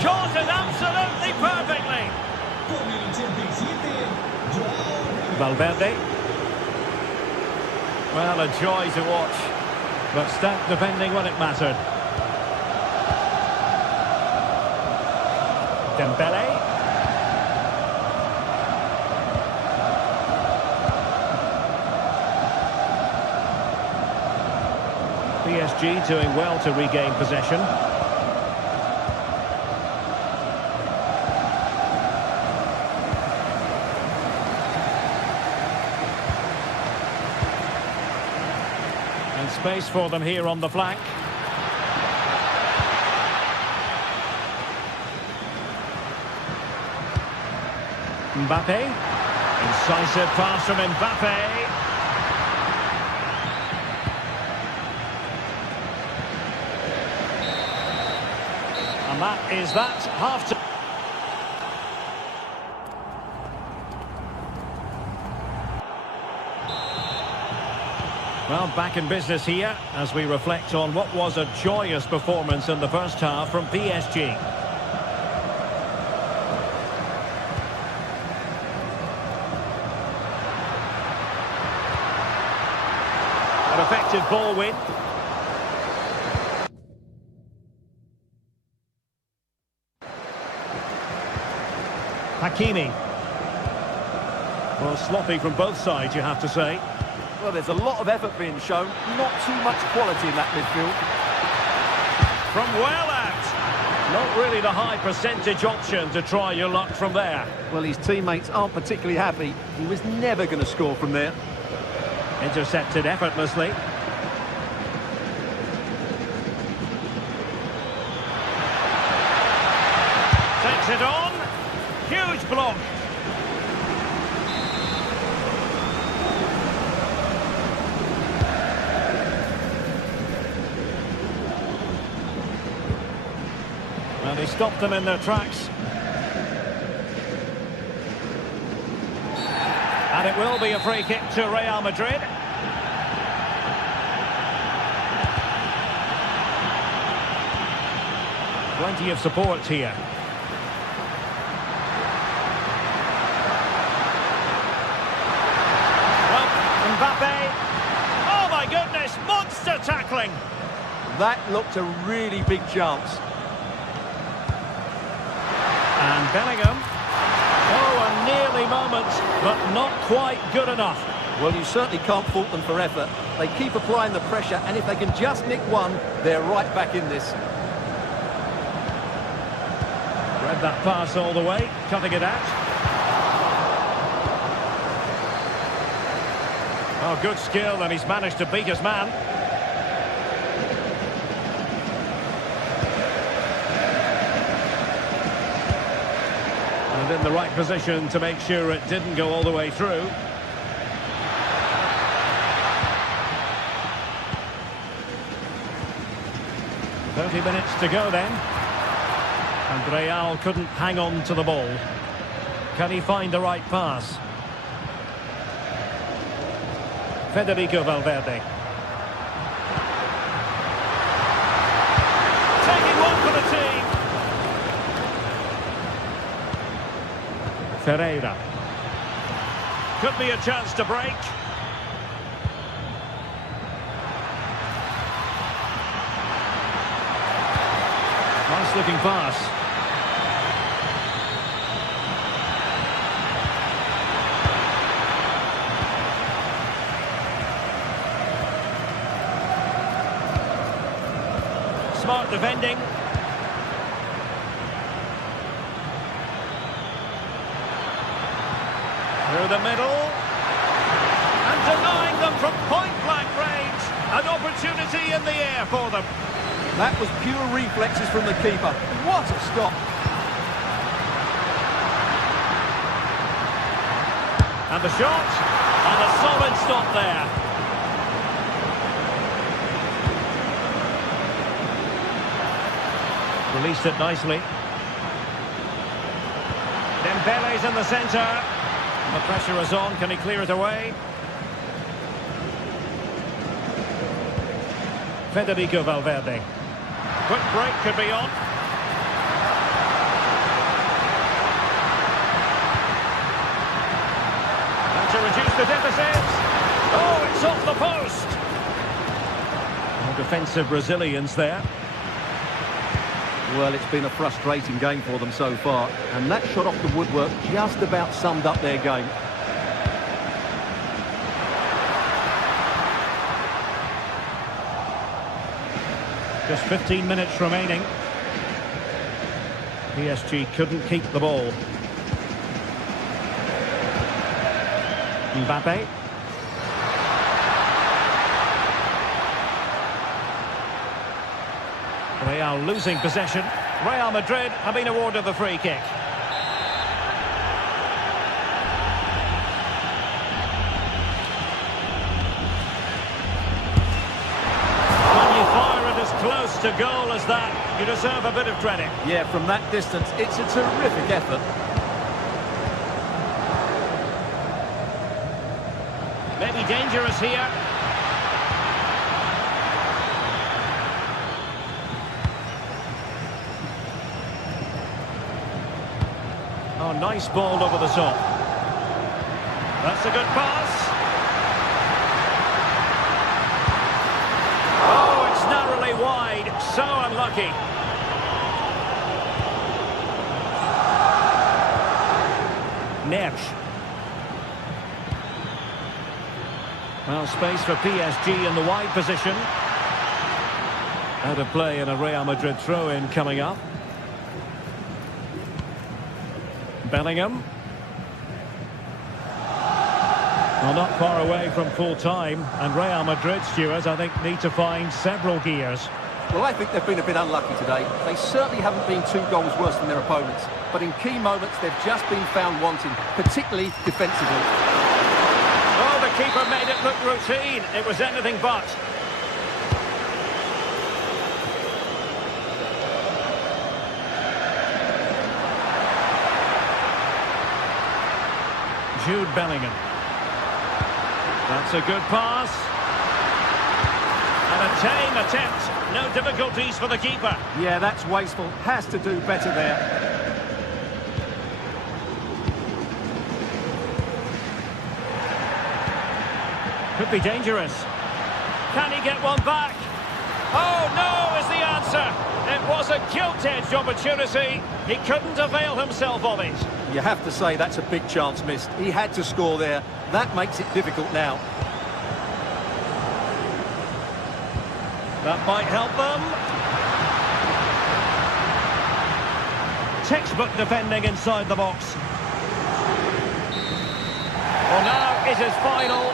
Caught it absolutely perfectly. Valverde. Well, a joy to watch, but stout defending when it mattered. Dembele. PSG doing well to regain possession. And space for them here on the flank. Mbappe. Incisive pass from Mbappe. And that is that half-time. Well, back in business here as we reflect on what was a joyous performance in the first half from PSG. An effective ball win. Hakimi. Well, sloppy from both sides, you have to say. Well, there's a lot of effort being shown, not too much quality in that midfield. From well out. Not really the high percentage option to try your luck from there. Well, his teammates aren't particularly happy. He was never going to score from there. Intercepted effortlessly. Takes it on. Huge block. And he stopped them in their tracks. And it will be a free kick to Real Madrid. Plenty of support here. Mbappe. Oh my goodness, monster tackling. That looked a really big chance. And Bellingham. Oh, a nearly moment, but not quite good enough. Well, you certainly can't fault them for effort. They keep applying the pressure, and if they can just nick one, they're right back in this. Read that pass all the way, cutting it out. Oh, good skill, and he's managed to beat his man. And in the right position to make sure it didn't go all the way through. "30 minutes to go then. And Real couldn't hang on to the ball. Can he find the right pass? Federico Valverde. Taking one for the team. Ferreira. Could be a chance to break. Nice looking pass. Smart defending. Through the middle. And denying them from point-blank range. An opportunity in the air for them. That was pure reflexes from the keeper. What a stop. And the shot. And a solid stop there. Released it nicely. Dembele's in the centre. The pressure is on. Can he clear it away? Federico Valverde. Quick break could be on. the deficit. Oh, it's off the post. Well, defensive resilience there. Well, it's been a frustrating game for them so far, and that shot off the woodwork just about summed up their game. Just 15 minutes remaining. PSG couldn't keep the ball. Mbappe. Real losing possession. Real Madrid have been awarded the free kick. When you fire it as close to goal as that, you deserve a bit of credit. Yeah, from that distance, it's a terrific effort. Maybe dangerous here. Oh, nice ball over the top. That's a good pass. Oh, it's narrowly wide. So unlucky. Nersch. Well, space for PSG in the wide position. Out of play and a Real Madrid throw-in coming up. Bellingham. Well, not far away from full time, and Real Madrid, Stuart, I think, need to find several gears. Well, I think they've been a bit unlucky today. They certainly haven't been 2 goals worse than their opponents, but in key moments they've just been found wanting, particularly defensively. Oh, the keeper made it look routine. It was anything but. Jude Bellingham. That's a good pass. And a tame attempt. No difficulties for the keeper. Yeah, that's wasteful. Has to do better there. Could be dangerous. Can he get one back? Oh, no is the answer. It was a gilt-edged opportunity. He couldn't avail himself of it. You have to say that's a big chance missed. He had to score there. That makes it difficult now. That might help them. Textbook defending inside the box. Well, now it is final.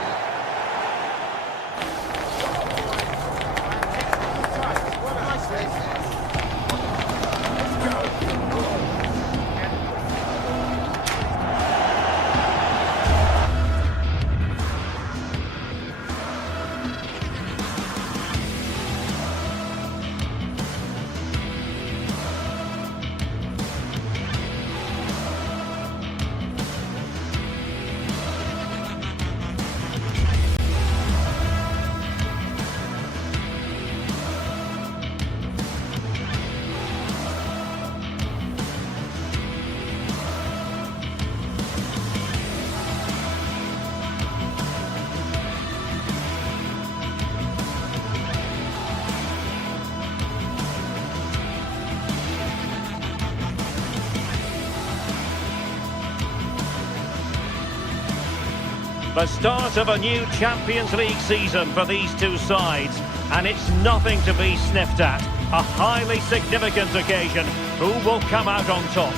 The start of a new Champions League season for these two sides, and it's nothing to be sniffed at. A highly significant occasion. Who will come out on top?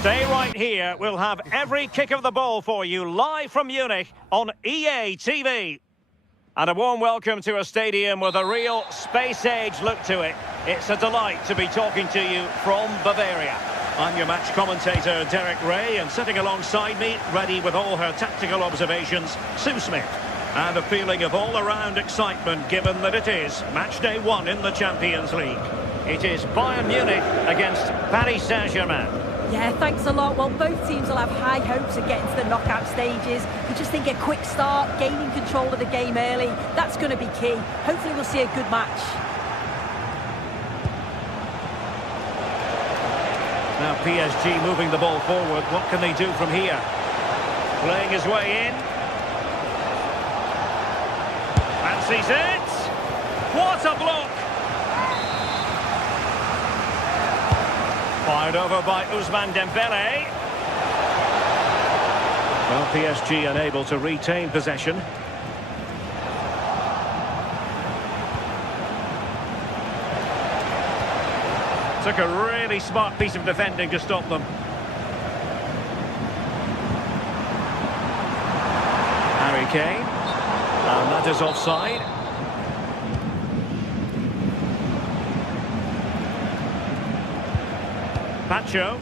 Stay right here. We'll have every kick of the ball for you live from Munich on EA TV. And a warm welcome to a stadium with a real space-age look to it. It's a delight to be talking to you from Bavaria. I'm your match commentator, Derek Ray, and sitting alongside me, ready with all her tactical observations, Sue Smith. And a feeling of all-around excitement, given that it is match day 1 in the Champions League. It is Bayern Munich against Paris Saint-Germain. Yeah, thanks a lot. Well, both teams will have high hopes of getting to the knockout stages. You just think a quick start, gaining control of the game early, that's going to be key. Hopefully we'll see a good match. Now PSG moving the ball forward. What can they do from here? Playing his way in. Fancies it. What a block! Fired over by Ousmane Dembele. Well, PSG unable to retain possession. Took a really smart piece of defending to stop them. Harry Kane. And that is offside. Pacho.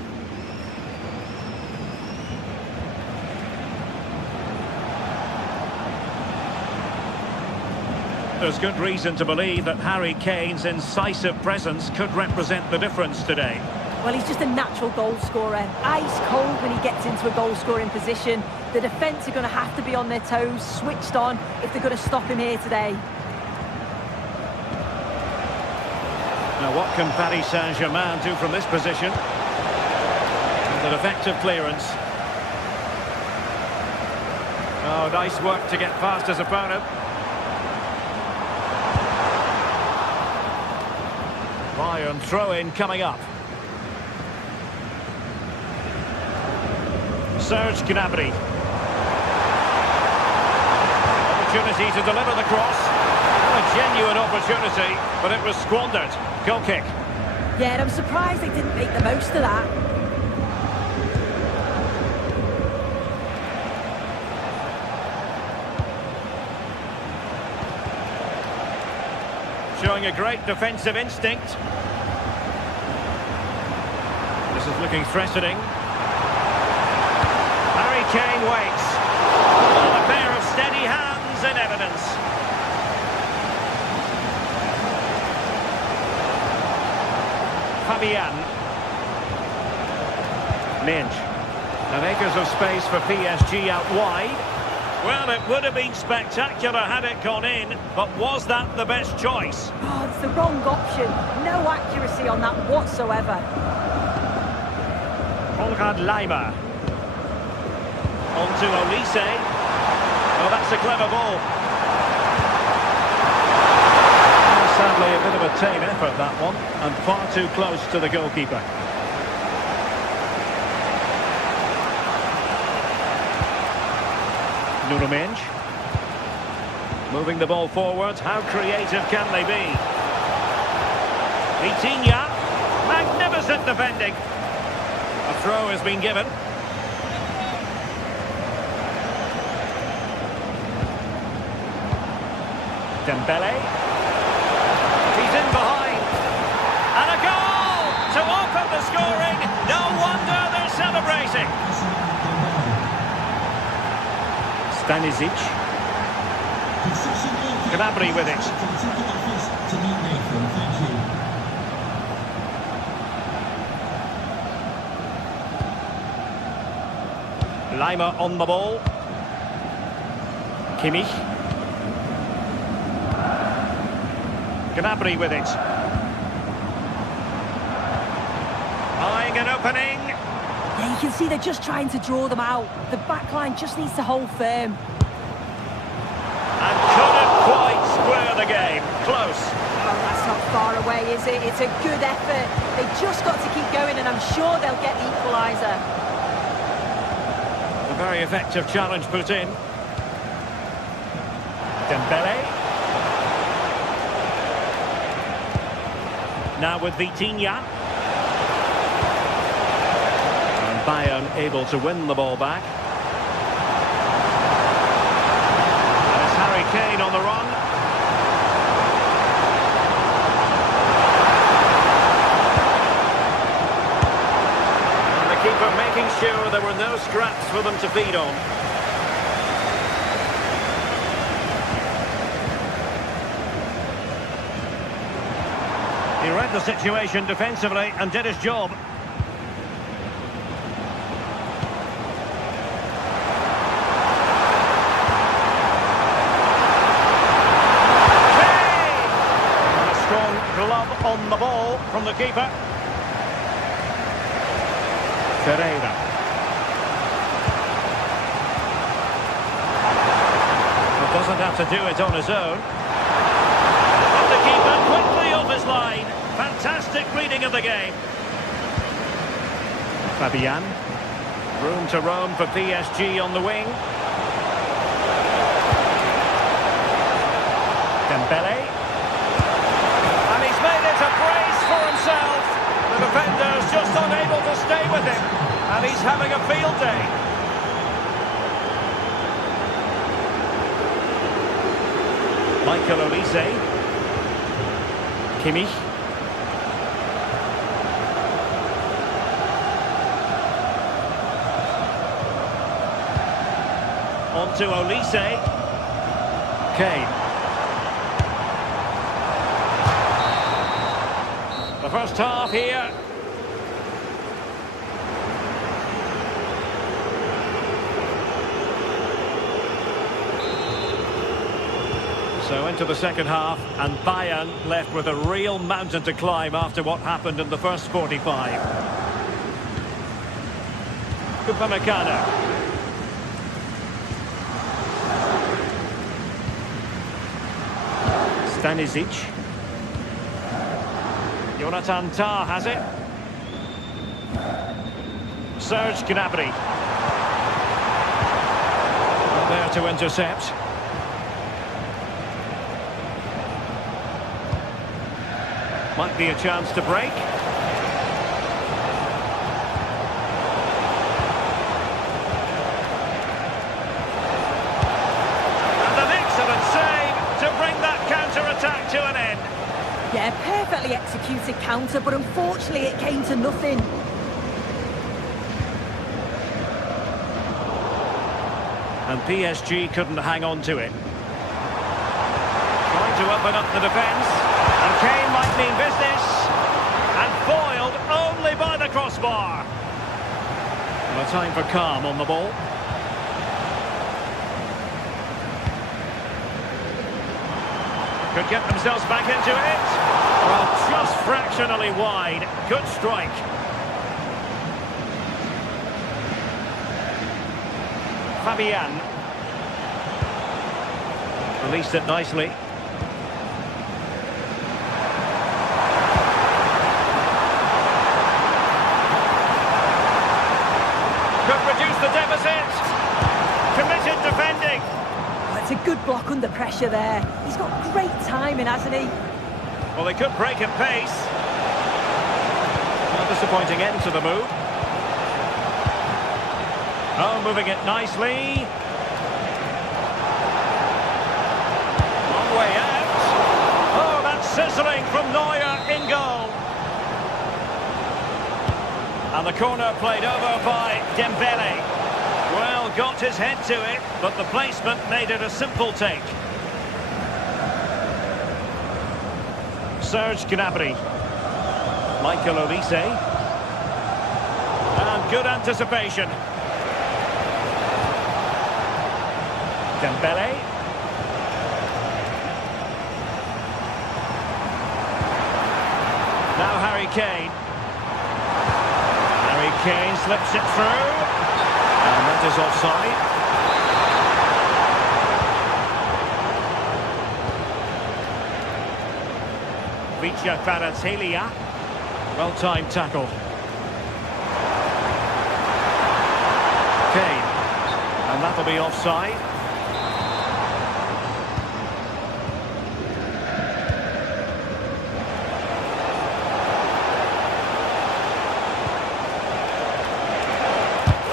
There's good reason to believe that Harry Kane's incisive presence could represent the difference today. Well, he's just a natural goal scorer. Ice cold when he gets into a goal-scoring position. The defence are going to have to be on their toes, switched on, if they're going to stop him here today. Now, what can Paris Saint-Germain do from this position? An effective clearance. Oh, nice work to get past his opponent. Bayern throw-in coming up. Serge Gnabry. Opportunity to deliver the cross. A genuine opportunity, but it was squandered. Goal kick. Yeah, and I'm surprised they didn't make the most of that. Showing a great defensive instinct. This is looking threatening. Harry Kane waits. And a pair of steady hands in evidence. Fabian. Minge. And acres of space for PSG out wide. Well, it would have been spectacular had it gone in, but was that the best choice? Oh, it's the wrong option. No accuracy on that whatsoever. Konrad Laimer. On to Olise. Oh, that's a clever ball. Sadly, a bit of a tame effort, that one, and far too close to the goalkeeper. Nuno Mendes. Moving the ball forward. How creative can they be? Vitinha. Magnificent defending. A throw has been given. Dembele. He's in behind. And a goal to open the scoring. No wonder they're celebrating. Stanisic. Gnabry with it. Laimer on the ball. Kimmich. Gnabry with it. Eyeing an opening. Yeah, you can see they're just trying to draw them out. The back line just needs to hold firm. And couldn't quite square the game. Close. Oh, that's not far away, is it? It's a good effort. They just got to keep going, and I'm sure they'll get the equaliser. A very effective challenge put in. Dembele. Now with Vitinha. And Bayern able to win the ball back. And it's Harry Kane on the run. And the keeper making sure there were no scraps for them to feed on. He read the situation defensively and did his job. And a strong glove on the ball from the keeper. Pereira. He doesn't have to do it on his own. But the keeper quickly off his line. Fantastic reading of the game. Fabian. Room to roam for PSG on the wing. Dembele. And he's made it a brace for himself. The defender's just unable to stay with him. And he's having a field day. Michael Olise. Kimmich. On to Olise. Kane. The first half here. So into the second half, and Bayern left with a real mountain to climb after what happened in the first 45. Upamecano. Stanisic. Jonathan Tah has it. Serge Gnabry. There to intercept. Might be a chance to break. And an excellent save to bring that counter-attack to an end. Yeah, perfectly executed counter, but unfortunately it came to nothing. And PSG couldn't hang on to it. Trying to open up the defence. And Kane might mean business. And foiled only by the crossbar. Well, a time for calm on the ball. Could get themselves back into it. Well, just fractionally wide. Good strike. Fabian. Released it nicely. Could reduce the deficit. Committed defending. It's a good block under pressure there. He's got great timing, hasn't he? Well, they could break at pace. A disappointing end to the move. Oh, moving it nicely. Long way out. Oh, that's sizzling from Neuer in goal. And the corner played over by Dembele. Well, got his head to it, but the placement made it a simple take. Serge Gnabry. Michael Olise. And good anticipation. Dembele. Now Harry Kane. Harry Kane slips it through. And that is offside. Vicha Kvaratskhelia. Well-timed tackle. Kane. And that'll be offside.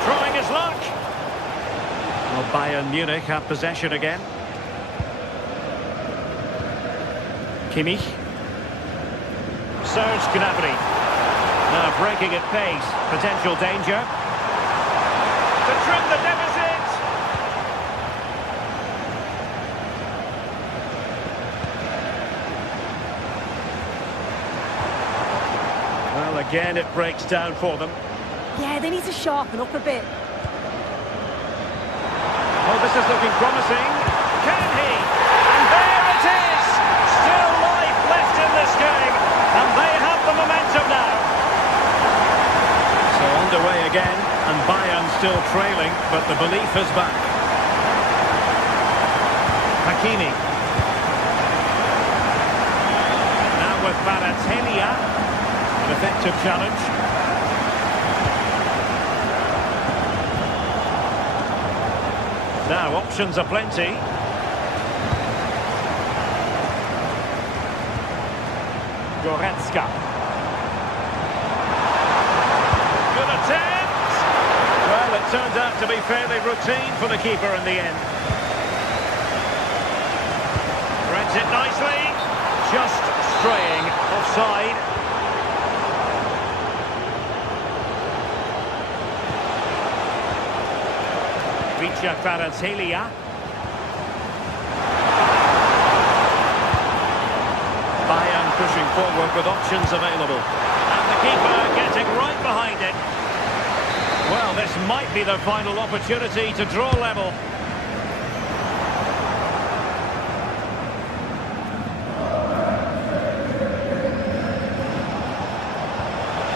Trying his luck. Well, Bayern Munich have possession again. Kimmich. Serge Gnabry. Now breaking at pace. Potential danger. To trim the deficit. Well, again, it breaks down for them. Yeah, they need to sharpen up a bit. Oh, this is looking promising. Can he? And there it is! Still life left in this game. And they have the momentum now. So underway again. still trailing, but the belief is back. Hakimi. Now with Baratelia. An effective challenge. Now options are plenty. Goretzka. Good attempt! Well, it turned out to be fairly routine for the keeper in the end. Threads it nicely. Just straying offside. Vicha Kvaratskhelia. Bayern pushing forward with options available. And the keeper getting right behind it. Well, this might be their final opportunity to draw level.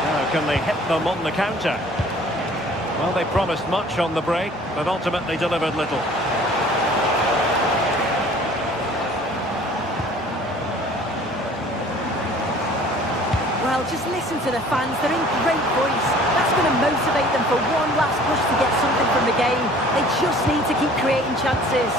Now, can they hit them on the counter? Well, they promised much on the break, but ultimately delivered little. Well, just listen to the fans. They're in great voice. That's going to motivate them for one last push to get something from the game. They just need to keep creating chances.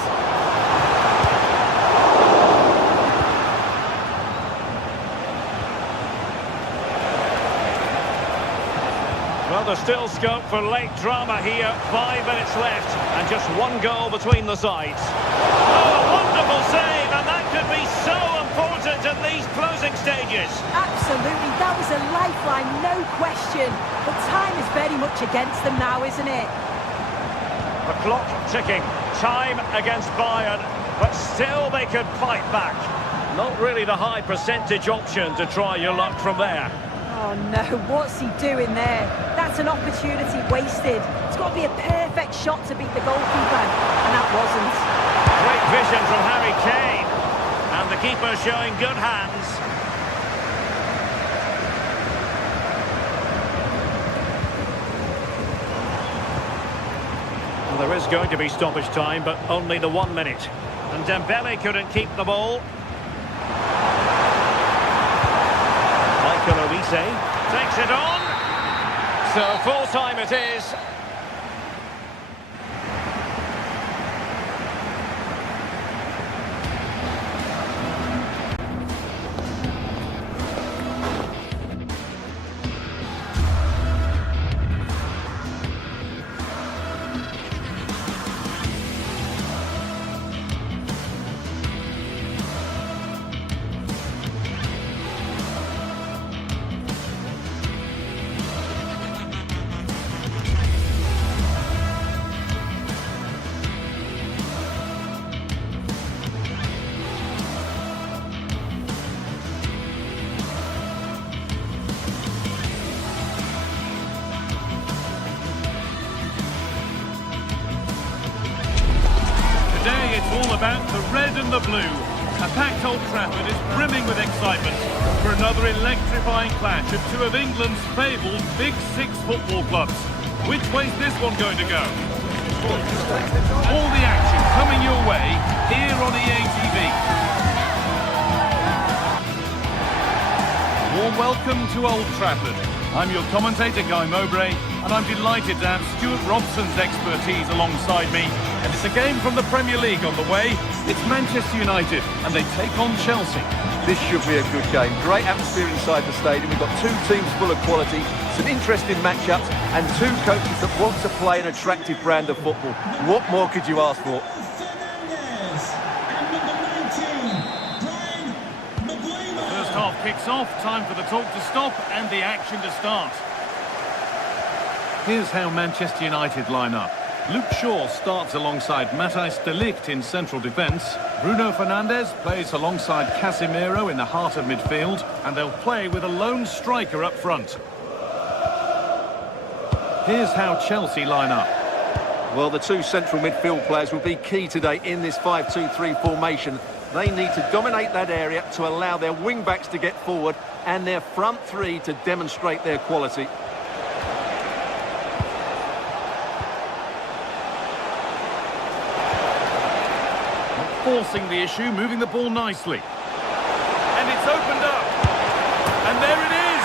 Well, there's still scope for late drama here. 5 minutes left, and just one goal between the sides. Oh, a wonderful save, and that could be so important in these closing stages. Absolutely, that was a lifeline, no question. But time is very much against them now, isn't it? The clock ticking. Time against Bayern, but still they could fight back. Not really the high percentage option to try your luck from there. Oh no, what's he doing there? That's an opportunity wasted. It's got to be a perfect shot to beat the goalkeeper, and that wasn't. Great vision from Harry Kane, and the keeper showing good hands. Well, there is going to be stoppage time, but only the 1 minute. And Dembele couldn't keep the ball. Takes it on. So full time it is. Today it's all about the red and the blue. A packed Old Trafford is brimming with excitement for another electrifying clash of two of England's fabled Big Six football clubs. Which way's this one going to go? All the action coming your way here on EA TV. Warm welcome to Old Trafford. I'm your commentator, Guy Mowbray, and I'm delighted to have Stuart Robson's expertise alongside me. And it's a game from the Premier League on the way. It's Manchester United, and they take on Chelsea. This should be a good game. Great atmosphere inside the stadium. We've got two teams full of quality, some interesting matchups, and two coaches that want to play an attractive brand of football. What more could you ask for? First half kicks off, time for the talk to stop and the action to start. Here's how Manchester United line up. Luke Shaw starts alongside Matthijs de Ligt in central defence. Bruno Fernandes plays alongside Casemiro in the heart of midfield, and they'll play with a lone striker up front. Here's how Chelsea line up. Well, the two central midfield players will be key today in this 5-2-3 formation. They need to dominate that area to allow their wing-backs to get forward and their front three to demonstrate their quality. forcing the issue, moving the ball nicely. And it's opened up. And there it is.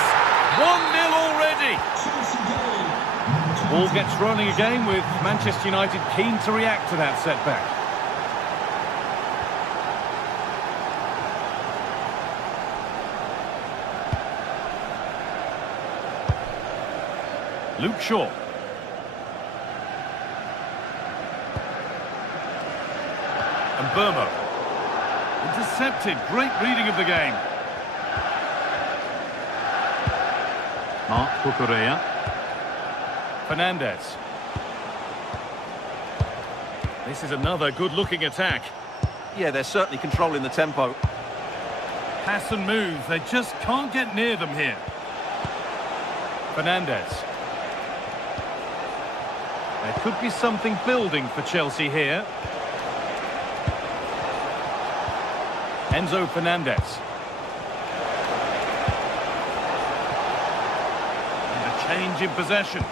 1-0 already. Ball gets rolling again with Manchester United keen to react to that setback. Luke Shaw. And Burmo. Intercepted. Great reading of the game. Marc Cucurella. Fernandez. This is another good-looking attack. Yeah, they're certainly controlling the tempo. Pass and move. They just can't get near them here. Fernandez. There could be something building for Chelsea here. Enzo Fernandez. And a change in possession.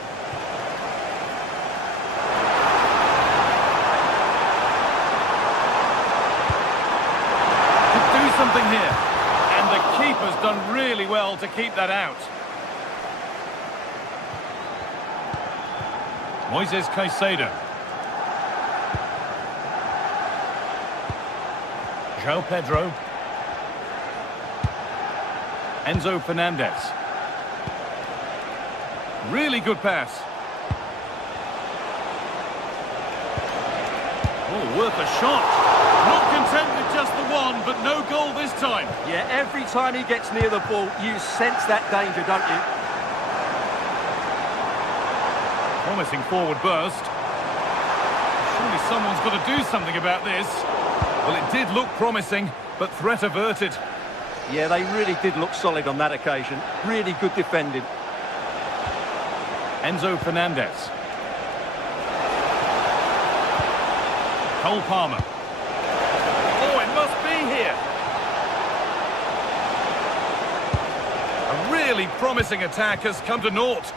Could do something here. And the keeper's done really well to keep that out. Moises Caicedo. João Pedro. Enzo Fernandez. Really good pass. Oh, worth a shot. Not content with just the one, but no goal this time. Yeah, every time he gets near the ball, you sense that danger, don't you? Promising forward burst. Surely someone's got to do something about this. Well, it did look promising, but threat averted. Yeah, they really did look solid on that occasion. Really good defending. Enzo Fernandez. Cole Palmer. Oh, it must be here. A really promising attack has come to naught.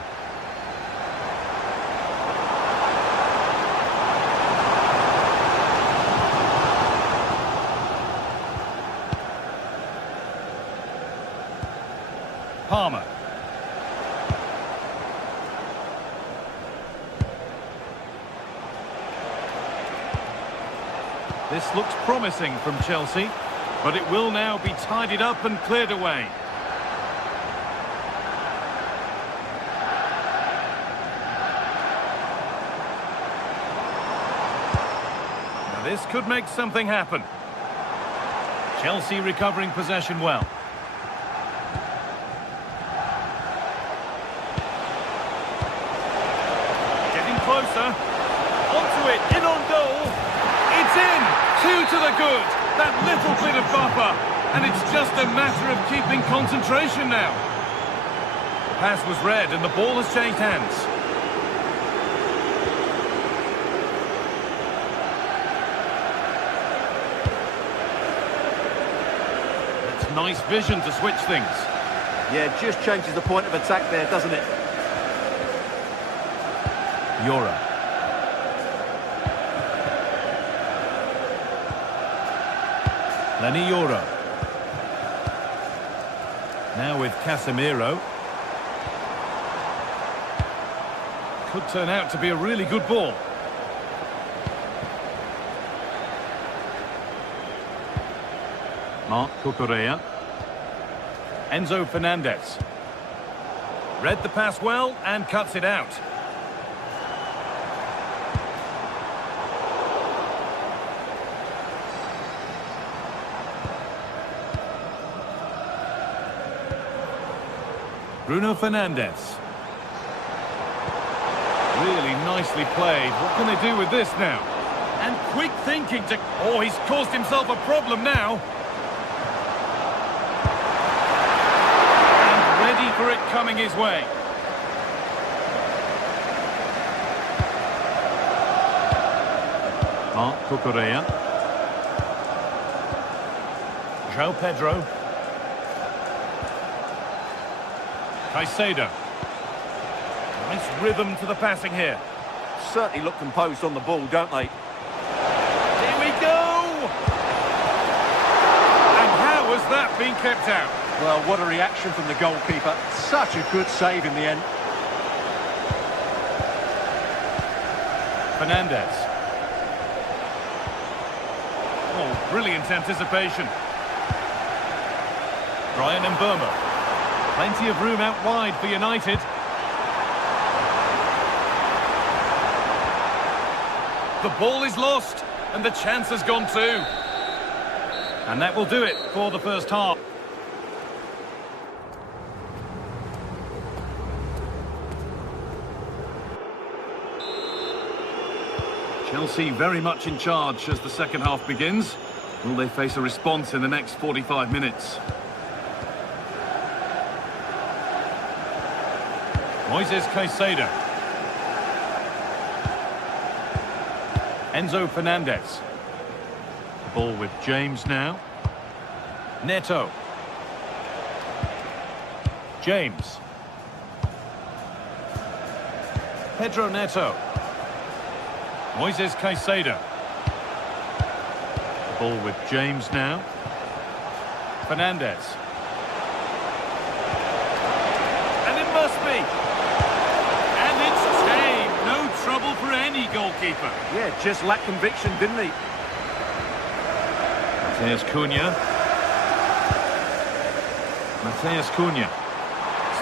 Palmer. This looks promising from Chelsea, but it will now be tidied up and cleared away. Now this could make something happen. Chelsea recovering possession well. Closer, onto it, in on goal, it's in, 2 to the good, that little bit of buffer, and it's just a matter of keeping concentration now. The pass was read and the ball has changed hands. It's nice vision to switch things. Yeah, just changes the point of attack there, doesn't it? Yora. Lenny Yora. Now with Casemiro. Could turn out to be a really good ball. Marc Cucurella. Enzo Fernandez. Read the pass well and cuts it out. Bruno Fernandes. Really nicely played. What can they do with this now? And quick thinking to... Oh, he's caused himself a problem now. And ready for it coming his way. Marc Cucurella. João Pedro. Caicedo. Nice rhythm to the passing here. Certainly look composed on the ball, don't they? Here we go! that been kept out? Well, what a reaction from the goalkeeper. Such a good save in the end. Fernandez. Oh, brilliant anticipation. Brian Mbeumo. Plenty of room out wide for United. The ball is lost, and the chance has gone too. And that will do it for the first half. Chelsea very much in charge as the second half begins. Will they face a response in the next 45 minutes? Moises Caicedo. Enzo Fernandez. The ball with James now. Neto. James. Pedro Neto. Moises Caicedo. The ball with James now. Fernandez. And it must be. And it's tame. No trouble for any goalkeeper. Yeah, just lacked conviction, didn't he? Mateus Cunha. Mateus Cunha.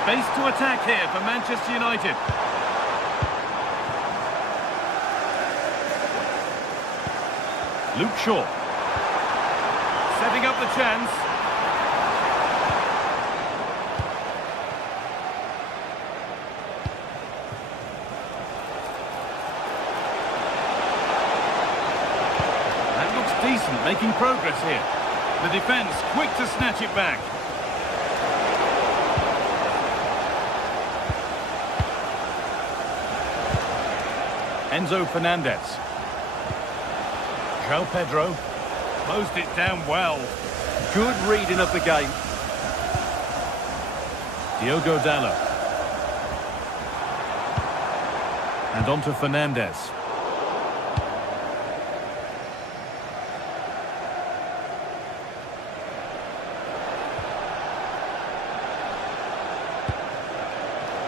Space to attack here for Manchester United. Luke Shaw. Setting up the chance. That looks decent, making progress here. The defence quick to snatch it back. Enzo Fernandez. João Pedro closed it down well. Good reading of the game. Diogo Dalot. And on to Fernandez.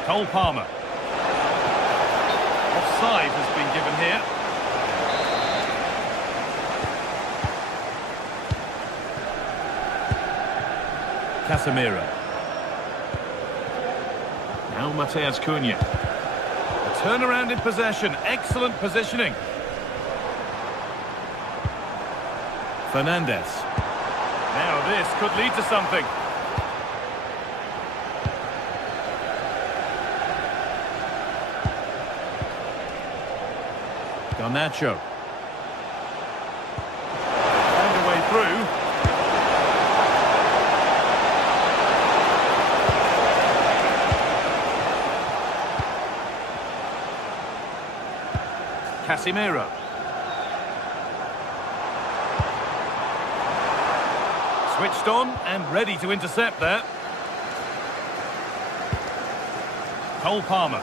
Cole Palmer. Offside has been given here. Casemiro. Now Mateus Cunha. A turnaround in possession. Excellent positioning. Fernandez. Now this could lead to something. Garnacho. Found a way through. Casemiro. Switched on and ready to intercept that. Cole Palmer.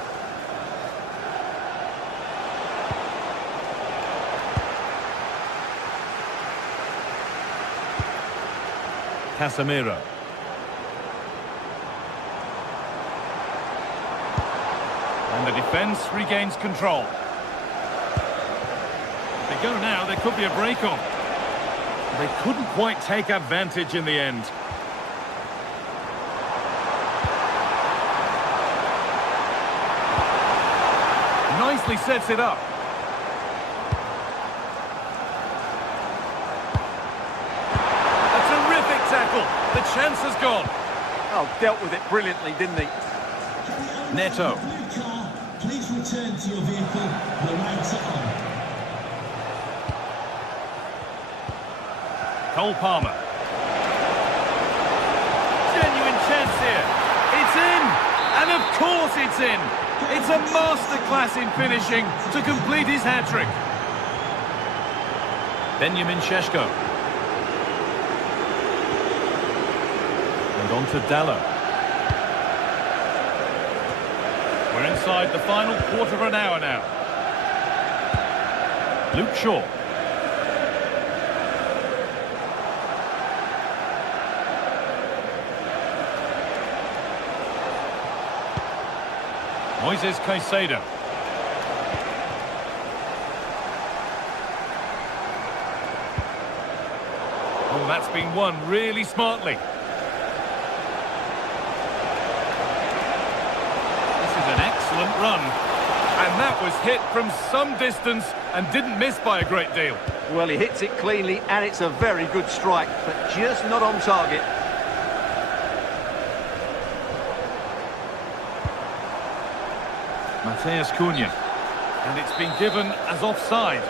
Casemiro. And the defence regains control. They go now, there could be a break on. They couldn't quite take advantage in the end. Nicely sets it up. A terrific tackle. The chance has gone. Oh, dealt with it brilliantly, didn't he? Neto. Please return to your vehicle at the right time. Cole Palmer. Genuine chance here. It's in! And of course it's in! It's a masterclass in finishing to complete his hat-trick. Benjamin Šeško. And on to Dalot. We're inside the final quarter of an hour now. Luke Shaw. Moises Caicedo. Oh, that's been won really smartly. This is an excellent run. And that was hit from some distance and didn't miss by a great deal. Well, he hits it cleanly, and it's a very good strike, but just not on target. Mateus Cunha. And it's been given as offside.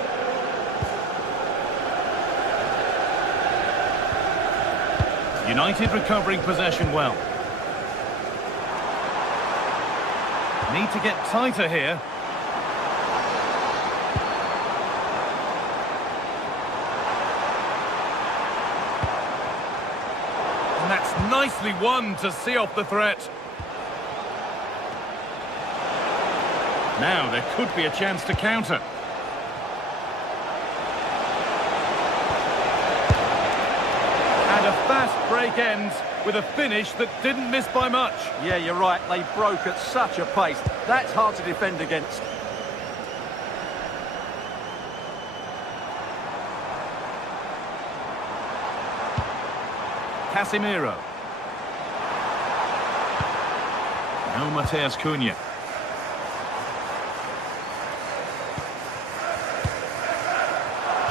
United recovering possession well. Need to get tighter here. And that's nicely won to see off the threat. Now there could be a chance to counter. And a fast break ends with a finish that didn't miss by much. Yeah, you're right. They broke at such a pace. That's hard to defend against. Casemiro. Now Mateus Cunha.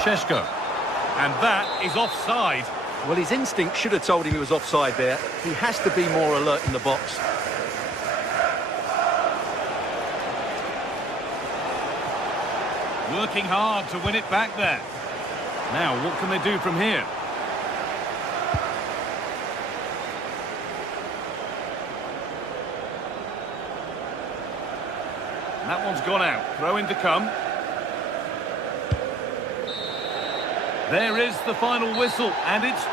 Šeško. And that is offside. Well, his instinct should have told him he was offside there. He has to be more alert in the box. Working hard to win it back there. Now, what can they do from here? That one's gone out. Throw in to come. There is the final whistle, and it's...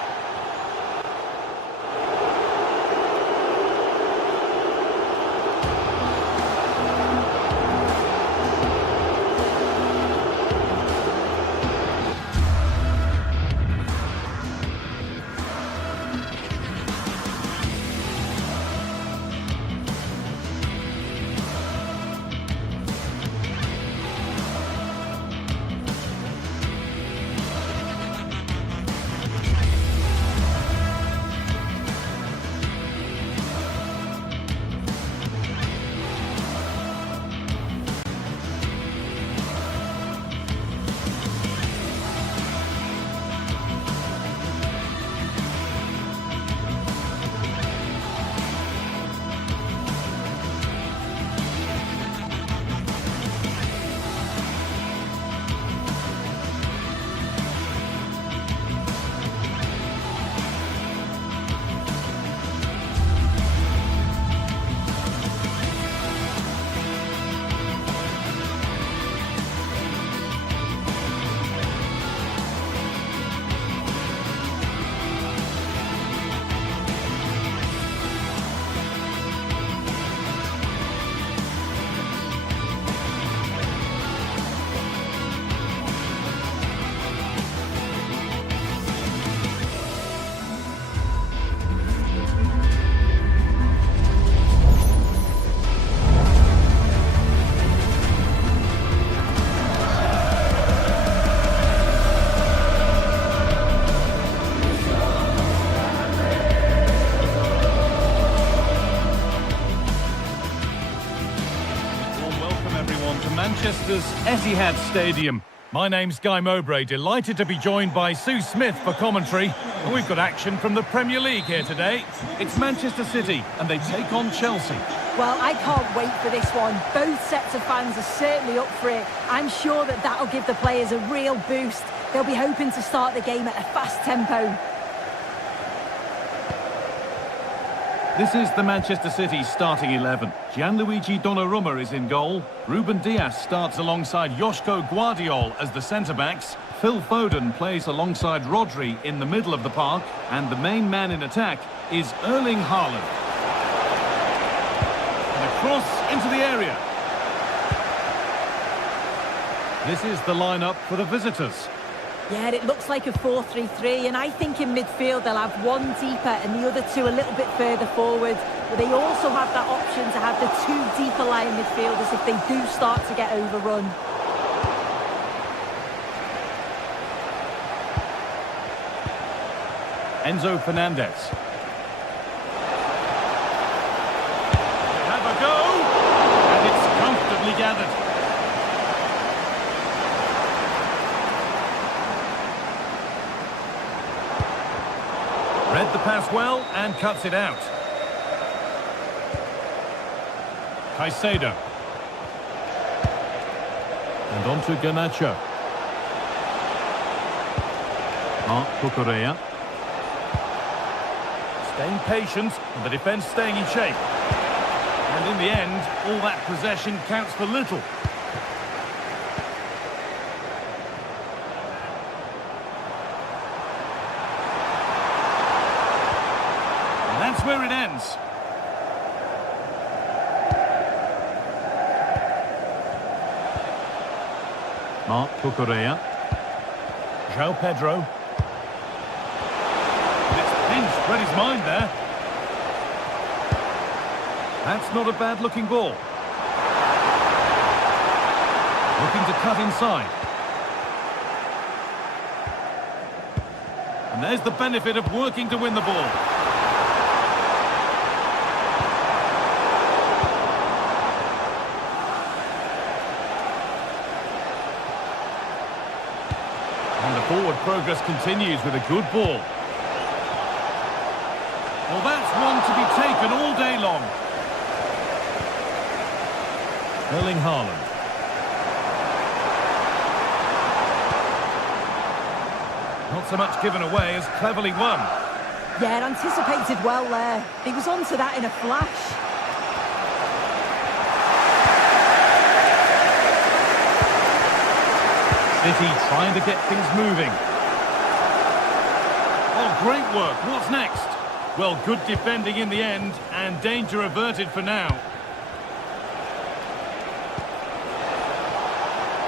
Manchester's Etihad Stadium. My name's Guy Mowbray, delighted to be joined by Sue Smith for commentary. And we've got action from the Premier League here today. It's Manchester City and they take on Chelsea. Well, I can't wait for this one. Both sets of fans are certainly up for it. I'm sure that that'll give the players a real boost. They'll be hoping to start the game at a fast tempo. This is the Manchester City starting 11. Gianluigi Donnarumma is in goal. Ruben Dias starts alongside Joško Guardiol as the centre-backs. Phil Foden plays alongside Rodri in the middle of the park. And the main man in attack is Erling Haaland. And a cross into the area. This is the lineup for the visitors. Yeah, it looks like a 4-3-3, and I think in midfield they'll have one deeper and the other two a little bit further forward. But they also have that option to have the two deeper lying midfielders if they do start to get overrun. Enzo Fernandez. Have a go, and it's comfortably gathered. Read the pass well and cuts it out. Caicedo. And on to Garnacho. Marc Cucurella. Staying patient and the defence staying in shape. And in the end, all that possession counts for little. And that's where it ends. Marc Cucurella. João Pedro. Pinched, read his mind there. That's not a bad-looking ball. Looking to cut inside. And there's the benefit of working to win the ball. And the forward progress continues with a good ball. Well, that's one to be taken all day long. Erling Haaland. Not so much given away as cleverly won. Yeah, anticipated well there. He was onto that in a flash. City trying to get things moving. Oh, great work. What's next? Well, good defending in the end, and danger averted for now.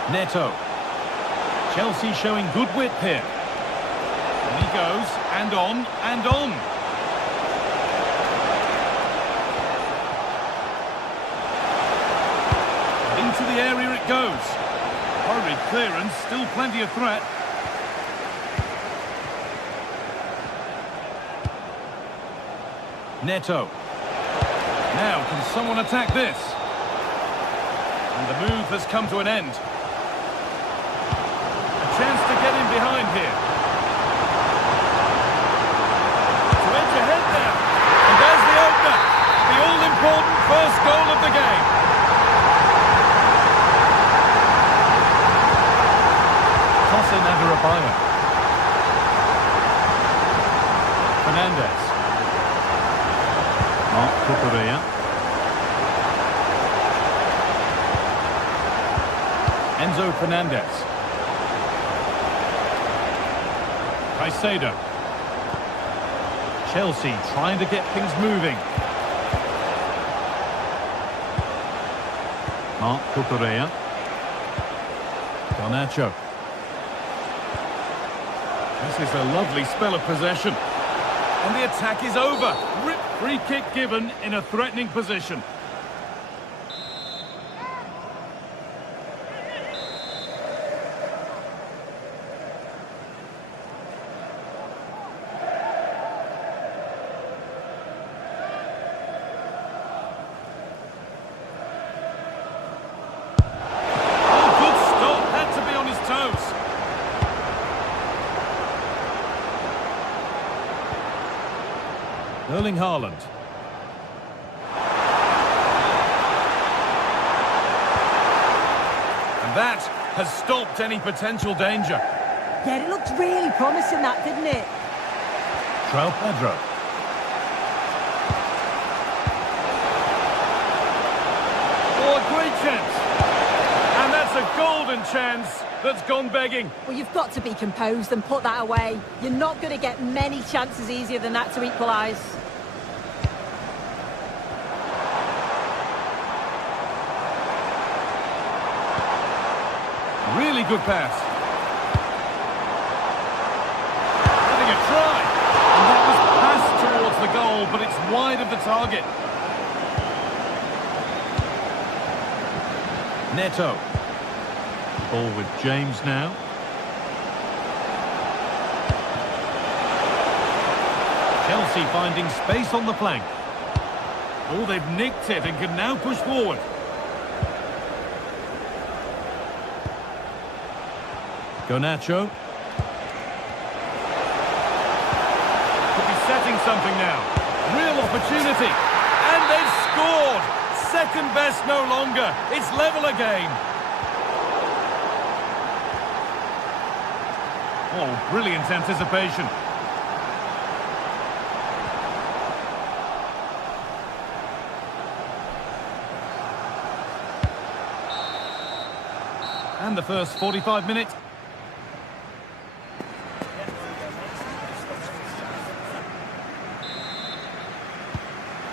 Neto. Chelsea showing good width here. And he goes, and on, and on. Into the area it goes. Hurried clearance, still plenty of threat. Neto. Now, can someone attack this? And the move has come to an end. A chance to get in behind here. To edge ahead now. And there's the opener. The all-important first goal of the game. Tosin Adarabioyo. Fernandez. Marc Cucurella. Enzo Fernandez. Caicedo. Chelsea trying to get things moving. Marc Cucurella. Garnacho. This is a lovely spell of possession. And the attack is over. Free kick given in a threatening position. Oh, good stop. Had to be on his toes. Erling Haaland. And that has stopped any potential danger. Yeah, it looked really promising, that, didn't it? João Pedro. Oh, a great chance. And that's a golden chance that's gone begging. Well, you've got to be composed and put that away. You're not going to get many chances easier than that to equalise. Really good pass. goal, but it's wide of the target. Neto. Ball with James now. Chelsea finding space on the flank. Oh, they've nicked it and can now push forward. Garnacho. Could be setting something now. Real opportunity. And they've scored. Second best no longer. It's level again. Oh, brilliant anticipation. And the first 45 minutes.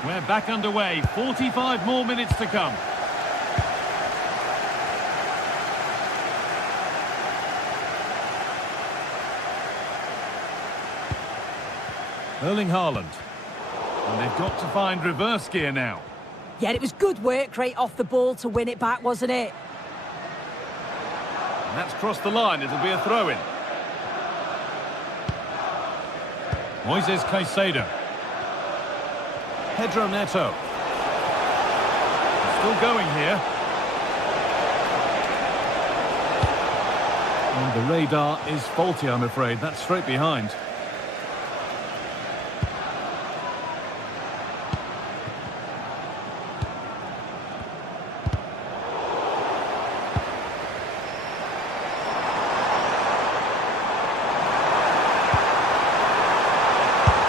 We're back underway. 45 more minutes to come. Erling Haaland. And they've got to find reverse gear now. Yeah, it was good work right off the ball to win it back, wasn't it? And that's crossed the line. It'll be a throw-in. Moises Caicedo. Pedro Neto. Still going here. And the radar is faulty, I'm afraid. That's straight behind.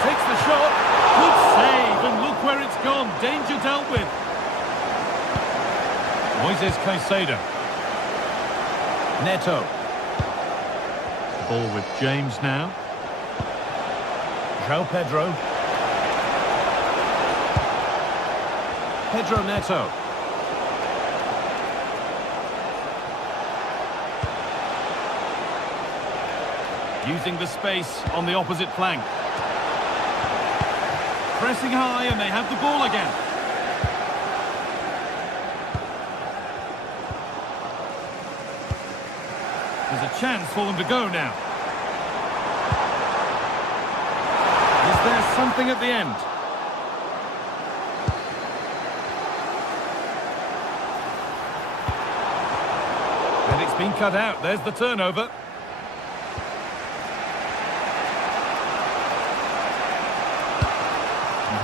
Takes the shot. Good save, and look where it's gone. Danger dealt with. Moises Caicedo. Neto. Ball with James now. João Pedro. Pedro Neto. Using the space on the opposite flank. Pressing high, and they have the ball again. There's a chance for them to go now. Is there something at the end? And it's been cut out. There's the turnover.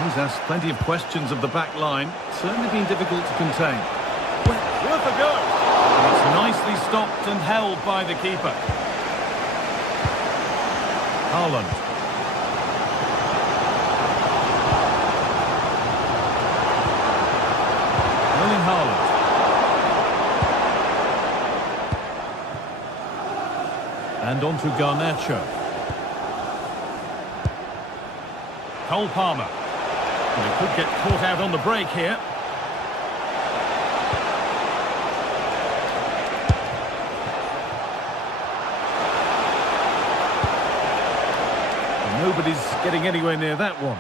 He's asked plenty of questions of the back line. Certainly been difficult to contain. Worth a go. And it's nicely stopped and held by the keeper. Haaland. Erling Haaland. And on to Garnacho. Cole Palmer. They could get caught out on the break here. Nobody's getting anywhere near that one.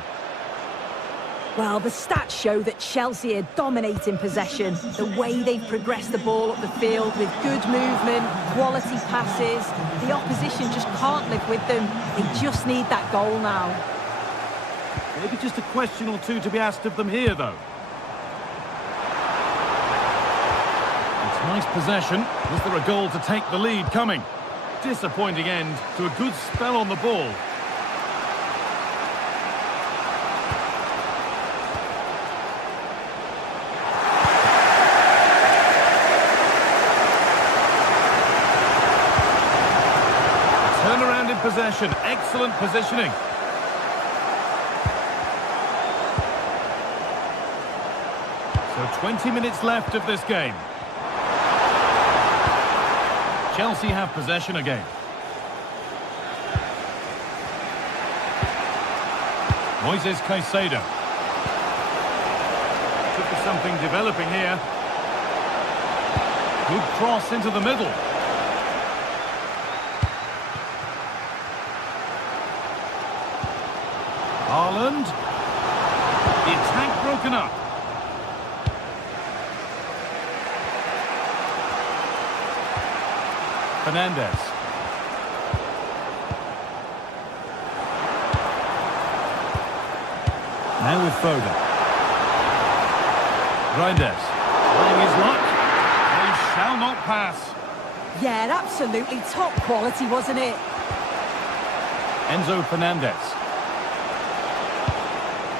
Well, the stats show that Chelsea are dominating possession. The way they've progressed the ball up the field with good movement, quality passes. The opposition just can't live with them. They just need that goal now. Maybe just a question or two to be asked of them here, though. It's nice possession. Was there a goal to take the lead coming? Disappointing end to a good spell on the ball. Turnaround in possession. Excellent positioning. So 20 minutes left of this game. Chelsea have possession again. Moises Caicedo. Could be something developing here. Good cross into the middle. Haaland. broken up. Fernandez. Now with Foden. Reinders. Trying his luck. They shall not pass. Yeah, absolutely top quality, wasn't it? Enzo Fernandez.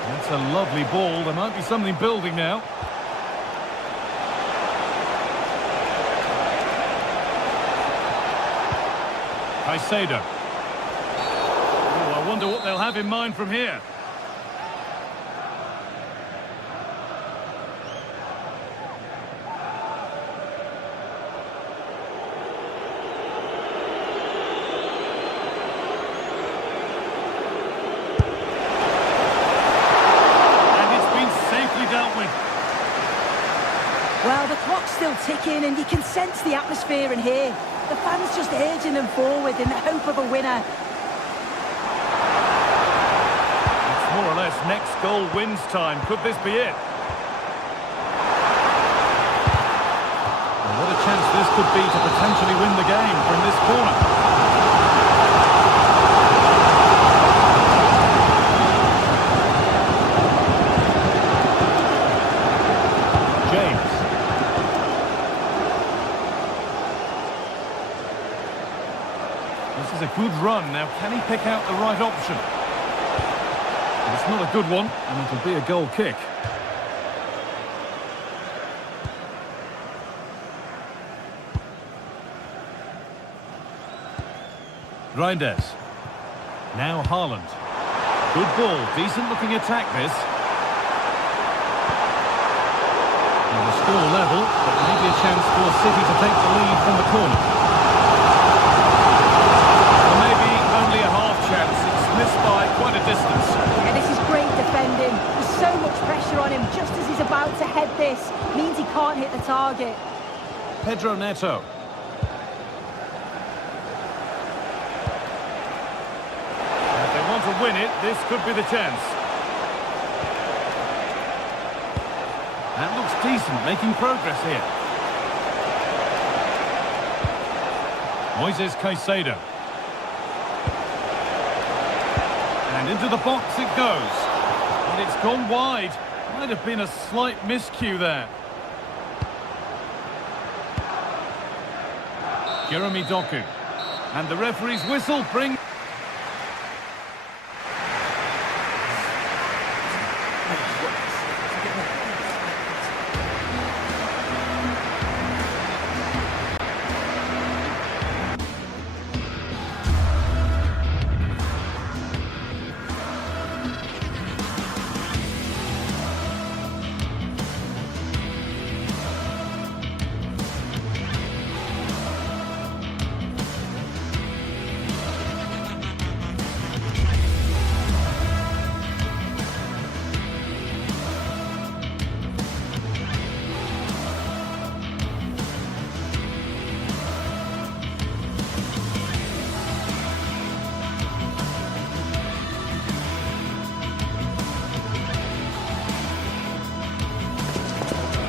That's a lovely ball. There might be something building now. Caicedo. Oh, I wonder what they'll have in mind from here. Well, the clock's still ticking and you can sense the atmosphere in here. The fans just urging them forward in the hope of a winner. It's more or less next goal wins time. Could this be it? Well, what a chance this could be to potentially win the game from this corner. This is a good run. Now, can he pick out the right option? It's not a good one, and it'll be a goal kick. Reinders. Now Haaland. Good ball. Decent looking attack, this. And the score level, but maybe a chance for City to take the lead from the corner. Missed by quite a distance. Yeah, this is great defending. There's so much pressure on him just as he's about to head this. Means he can't hit the target. Pedro Neto. If they want to win it, this could be the chance. That looks decent, making progress here. Moises Caicedo. And into the box it goes. And it's gone wide. Might have been a slight miscue there. Jeremy Doku. And the referee's whistle brings...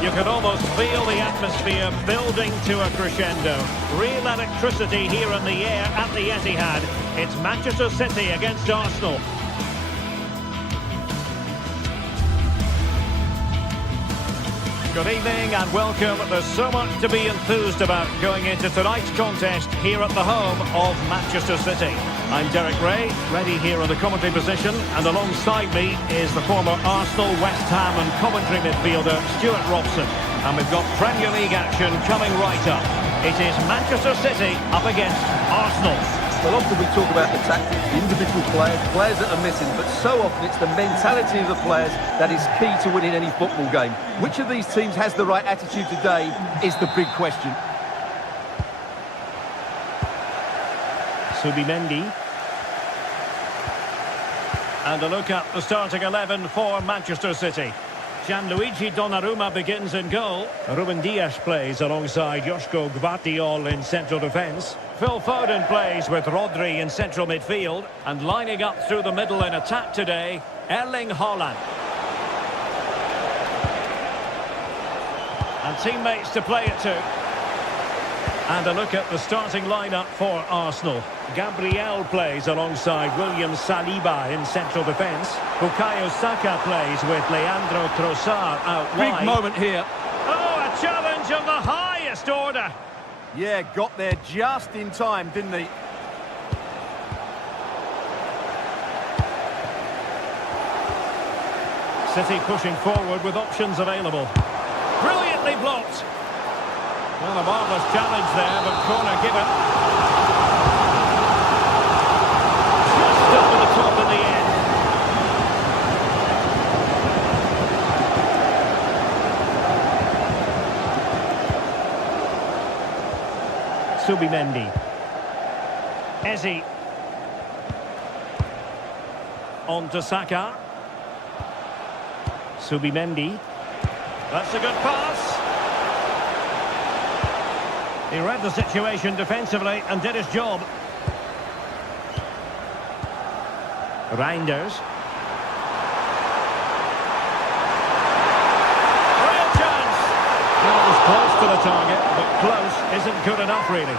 You can almost feel the atmosphere building to a crescendo. Real electricity here in the air at the Etihad. It's Manchester City against Arsenal. Good evening and welcome. There's so much to be enthused about going into tonight's contest here at the home of Manchester City. I'm Derek Ray, ready here in the commentary position, and alongside me is the former Arsenal, West Ham and Coventry midfielder Stuart Robson. And we've got Premier League action coming right up. It is Manchester City up against Arsenal. Well, often we talk about the tactics, the individual players that are missing, but so often it's the mentality of the players that is key to winning any football game. Which of these teams has the right attitude today is the big question. Subimendi. And a look at the starting 11 for Manchester City. Gianluigi Donnarumma begins in goal. Ruben Dias plays alongside Joško Gvardiol in central defence. Phil Foden plays with Rodri in central midfield. And lining up through the middle in attack today, Erling Haaland. And teammates to play it to. And a look at the starting lineup for Arsenal. Gabriel plays alongside William Saliba in central defence. Bukayo Saka plays with Leandro Trossard out wide. Big moment here. Oh, a challenge of the highest order. Yeah, got there just in time, didn't he? City pushing forward with options available. Brilliantly blocked. Well, a marvellous challenge there, but corner given. Just over the top in the end. Subimendi. Eze. On to Saka. Subimendi. That's a good pass. He read the situation defensively and did his job. Reinders. Real chance. Well, it was close to the target, but close isn't good enough, really.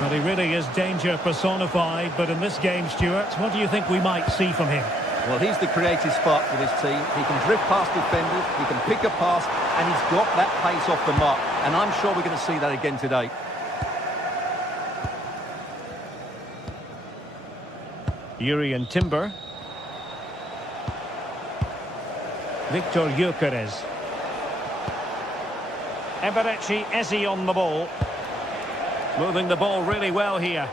Well, he really is danger personified, but in this game, Stuart, what do you think we might see from him? Well, he's the creative spark for this team. He can drift past defenders, he can pick a pass, and he's got that pace off the mark. And I'm sure we're going to see that again today. Jurriën Timber. Victor Gyökeres. Eberechi Eze on the ball. Moving the ball really well here.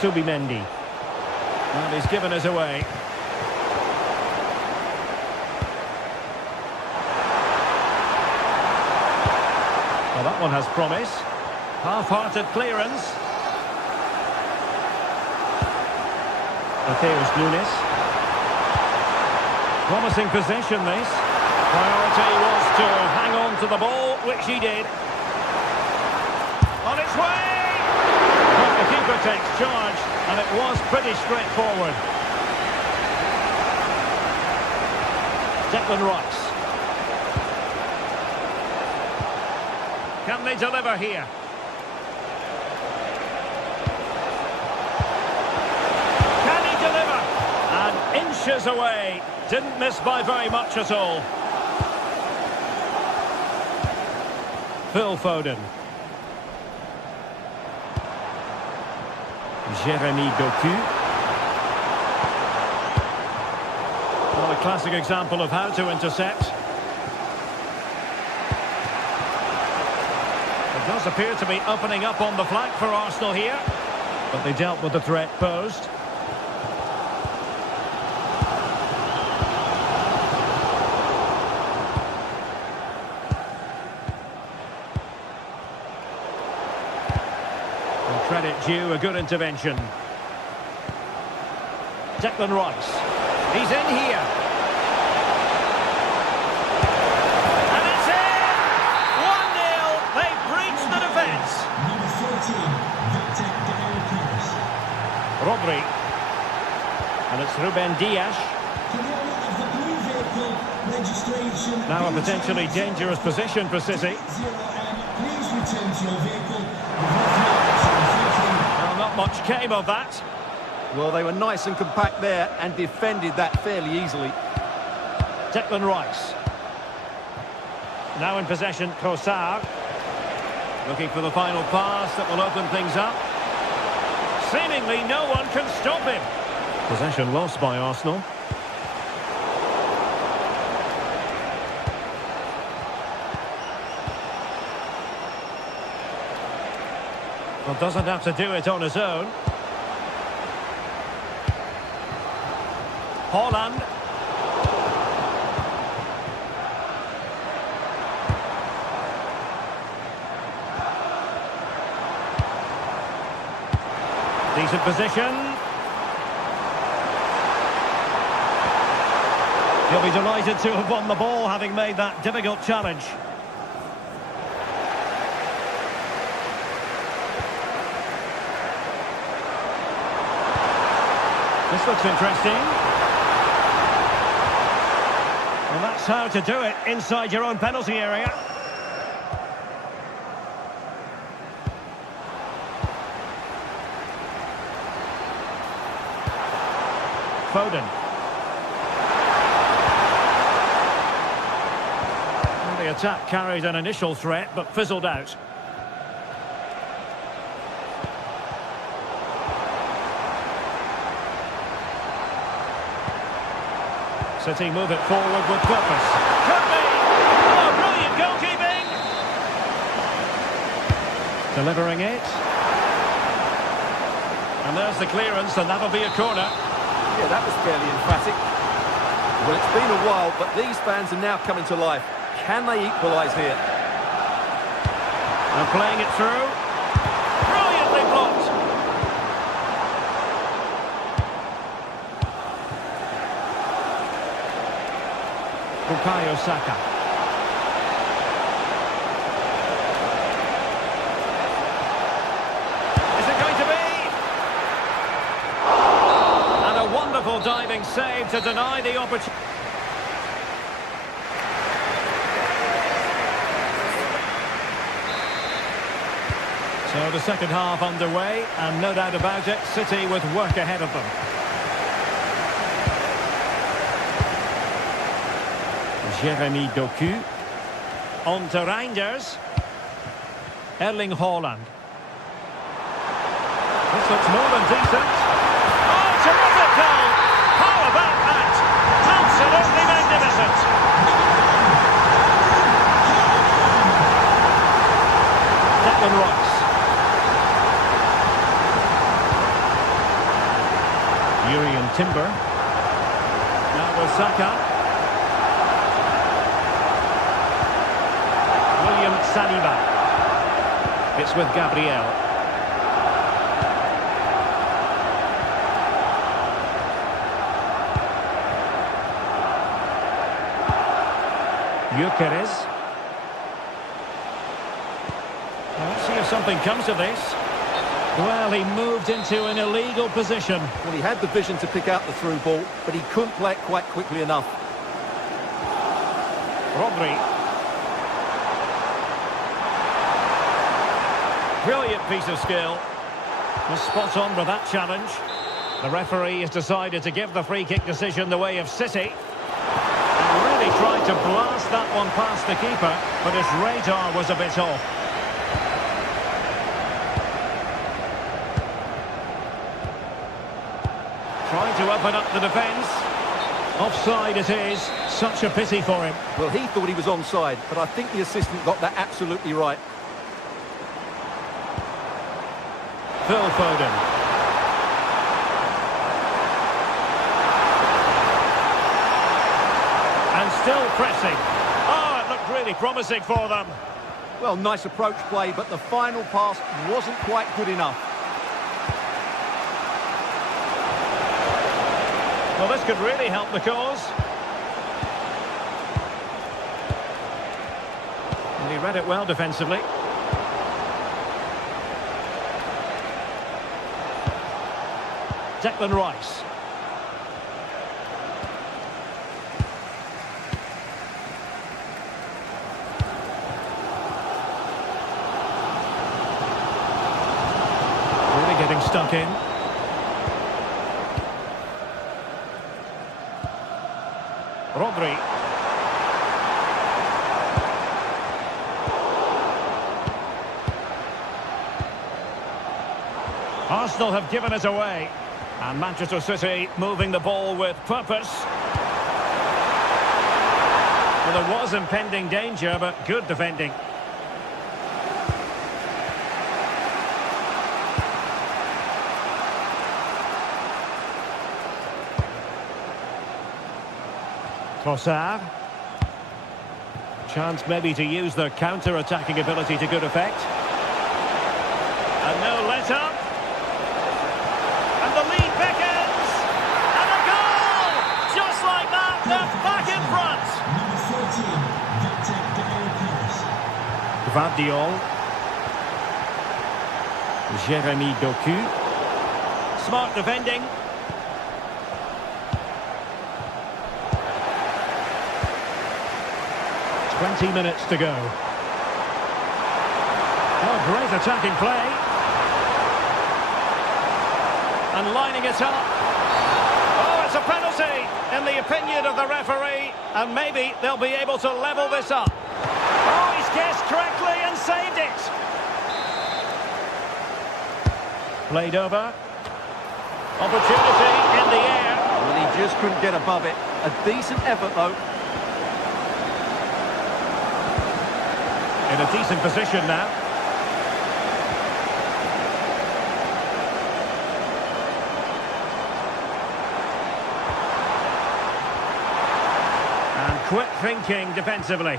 Subimendi. And he's given us away. Well, that one has promise. Half-hearted clearance. Mateus Nunes. Promising possession, this. Priority was to hang on to the ball, which he did. On its way! Well, the keeper takes charge, and it was pretty straightforward. Declan Rice. Can they deliver here? Can he deliver? And inches away. Didn't miss by very much at all. Phil Foden. Jeremy Doku. Well, a classic example of how to intercept. It does appear to be opening up on the flank for Arsenal here, but they dealt with the threat posed. Credit due, a good intervention. Declan Rice. He's in here. And it's in! 1-0. They breached the defence. Number 14, Victor Gyökeres. Rodri. And it's Ruben Dias. Of the blue vehicle registration. Now a potentially dangerous position for City. Please return to your vehicle. Not much came of that. Well, they were nice and compact there and defended that fairly easily. Declan Rice. Now in possession, Trossard. Looking for the final pass that will open things up. Seemingly no one can stop him. Possession lost by Arsenal. Well, doesn't have to do it on his own. Haaland. Decent position. He'll be delighted to have won the ball, having made that difficult challenge. This looks interesting. Well, that's how to do it inside your own penalty area. Foden. And the attack carried an initial threat, but fizzled out. City move it forward with purpose. Could be! Oh, brilliant goalkeeping! Delivering it. And there's the clearance, and that'll be a corner. Yeah, that was fairly emphatic. Well, it's been a while, but these fans are now coming to life. Can they equalise here? And playing it through. Brilliantly blocked. Bukayo Saka. Is it going to be? And a wonderful diving save to deny the opportunity. So the second half underway, and no doubt about it, City with work ahead of them. Jeremy Doku. On to Reinders. Erling Haaland. This looks more than decent. Oh, terrific goal! How about that? Absolutely magnificent. Declan Rice. Urian Timber. Now with Saka. Saliba. It's with Gabriel. Gyökeres. Let's see if something comes of this. Well, he moved into an illegal position. Well, he had the vision to pick out the through ball, but he couldn't play it quite quickly enough. Rodri. Brilliant piece of skill. Was spot on with that challenge. The referee has decided to give the free kick decision the way of City. And really tried to blast that one past the keeper, but his radar was a bit off. Trying to open up the defence. Offside it is. Such a pity for him. Well, he thought he was onside, but I think the assistant got that absolutely right. Phil Foden. And still pressing. Oh, it looked really promising for them. Well, nice approach play, but the final pass wasn't quite good enough. Well, this could really help the cause. And he read it well defensively. Declan Rice. Really getting stuck in. Rodri. Arsenal have given it away. And Manchester City moving the ball with purpose. Well, there was impending danger, but good defending. Trossard. Chance maybe to use their counter-attacking ability to good effect. And no let-up. And the lead beckons. And a goal! Just like that, they're back in front. Number 14, Gvardiol. Jeremy Doku. Smart defending. 20 minutes to go. Oh, great attacking play. And lining it up. Oh, it's a penalty in the opinion of the referee. And maybe they'll be able to level this up. Oh, he's guessed correctly and saved it. Played over. Opportunity in the air. And he just couldn't get above it. A decent effort, though. In a decent position now. And quick thinking defensively.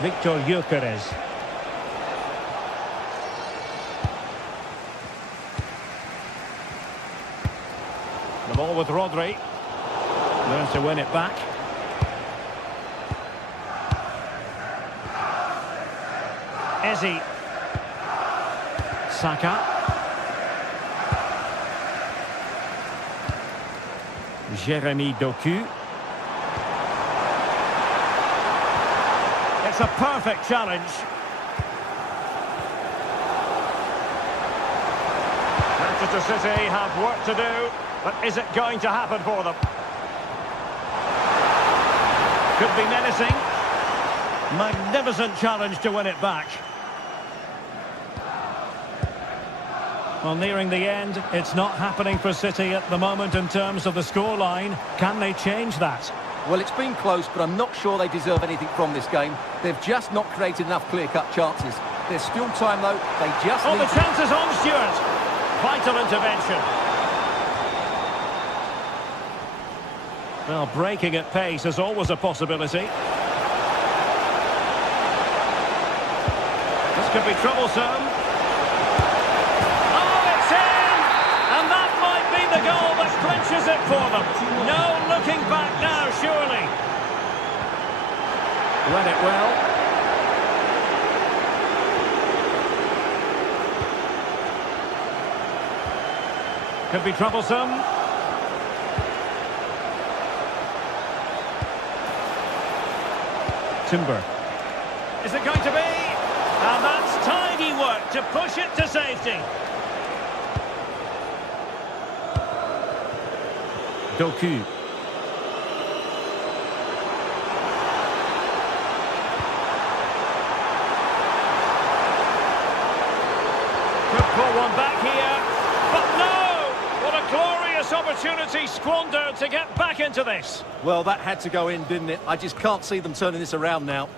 Victor Gyökeres. The ball with Rodri. Learns to win it back. Eze. Saka. Jeremy Doku. It's a perfect challenge. Manchester City have work to do, but is it going to happen for them? Could be menacing. Magnificent challenge to win it back. Well, nearing the end, it's not happening for City at the moment in terms of the scoreline. Can they change that? Well, it's been close, but I'm not sure they deserve anything from this game. They've just not created enough clear-cut chances. There's still time, though. They just Oh, need the chance is on, Stuart. Vital intervention. Well, breaking at pace is always a possibility. This could be troublesome. Oh, it's in! And that might be the goal that clinches it for them. No looking back now, surely. Read it well. Could be troublesome. Timber. Is it going to be? And that's tidy work to push it to safety. Doku. Could pull one back here. But no! What a glorious opportunity squandered to get back into this. Well, that had to go in, didn't it? I just can't see them turning this around now.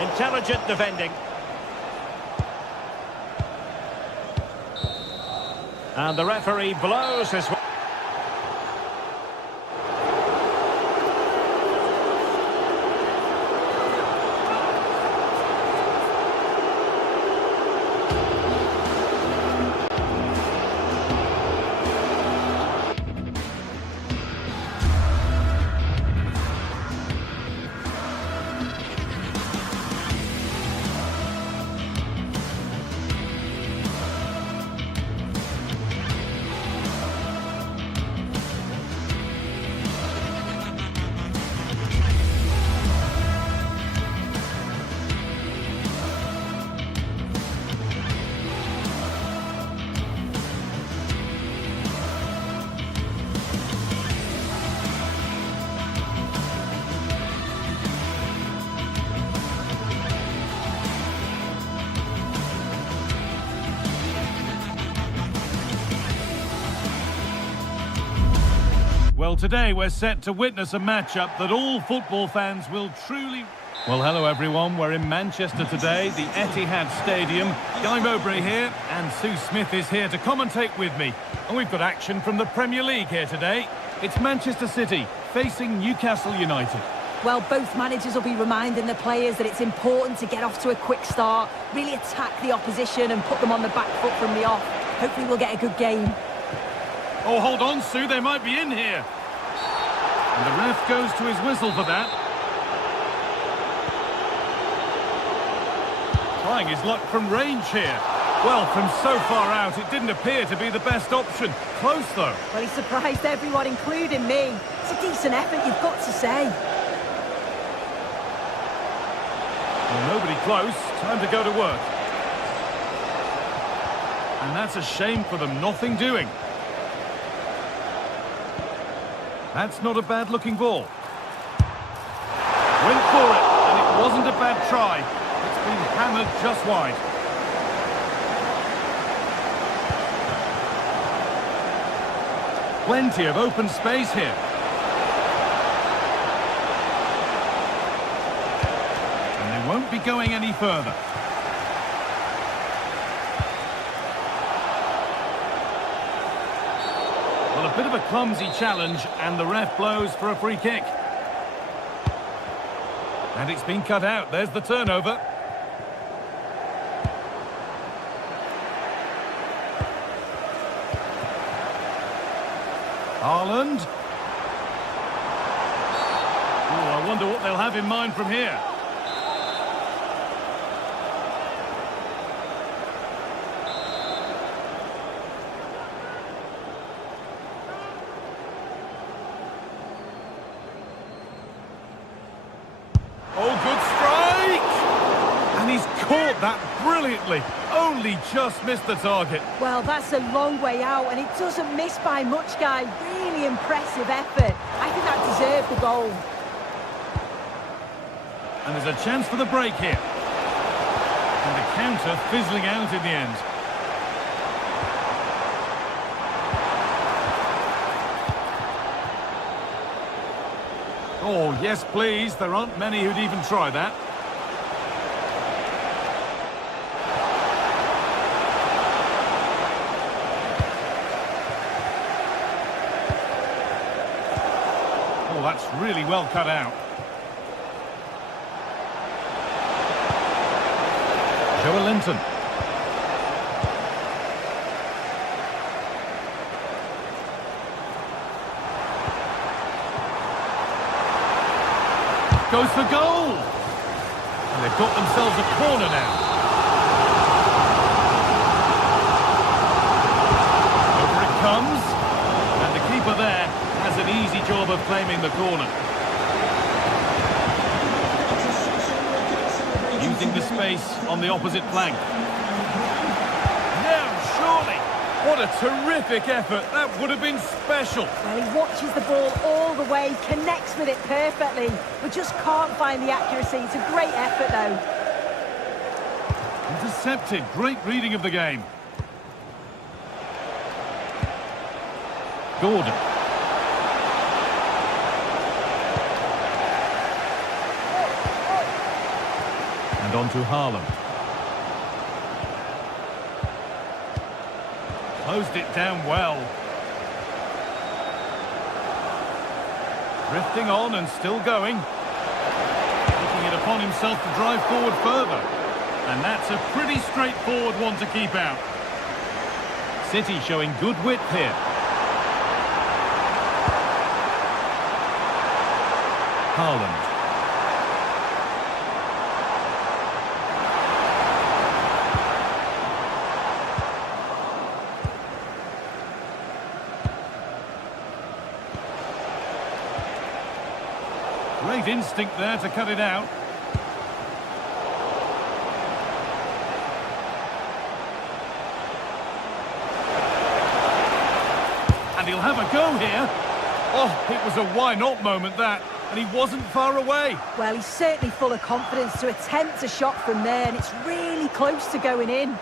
Intelligent defending. And the referee blows his... Well, today we're set to witness a matchup that all football fans will truly... Well, hello everyone, we're in Manchester today, the Etihad Stadium. Guy Mowbray here, and Sue Smith is here to commentate with me. And we've got action from the Premier League here today. It's Manchester City facing Newcastle United. Well, both managers will be reminding the players that it's important to get off to a quick start, really attack the opposition and put them on the back foot from the off. Hopefully we'll get a good game. Oh, hold on, Sue, they might be in here. And the ref goes to his whistle for that. Trying his luck from range here. Well, from so far out, it didn't appear to be the best option. Close, though. Well, he surprised everyone, including me. It's a decent effort, you've got to say. Well, nobody close. Time to go to work. And that's a shame for them. Nothing doing. That's not a bad-looking ball. Went for it, and it wasn't a bad try. It's been hammered just wide. Plenty of open space here. And they won't be going any further. Well, a bit of a clumsy challenge, and the ref blows for a free kick. And it's been cut out. There's the turnover. Haaland. Oh, I wonder what they'll have in mind from here. Oh, good strike! And he's caught that brilliantly. Only just missed the target. Well, that's a long way out, and it doesn't miss by much, guy. Really impressive effort. I think that deserved the goal. And there's a chance for the break here. And the counter fizzling out in the end. Oh, yes, please. There aren't many who'd even try that. Oh, that's really well cut out. Joelinton. Goes for goal! And they've got themselves a corner now. Over it comes. And the keeper there has an easy job of claiming the corner. Using the space on the opposite flank. Now, surely! What a terrific effort. That would have been special. Well, he watches the ball all the way, connects with it perfectly, but just can't find the accuracy. It's a great effort, though. Intercepted. Great reading of the game. Gordon. And on to Haaland. Closed it down well. Drifting on and still going. Taking it upon himself to drive forward further. And that's a pretty straightforward one to keep out. City showing good width here. Haaland. Great instinct there to cut it out. And he'll have a go here. Oh, it was a why-not moment, that. And he wasn't far away. Well, he's certainly full of confidence to attempt a shot from there, and it's really close to going in.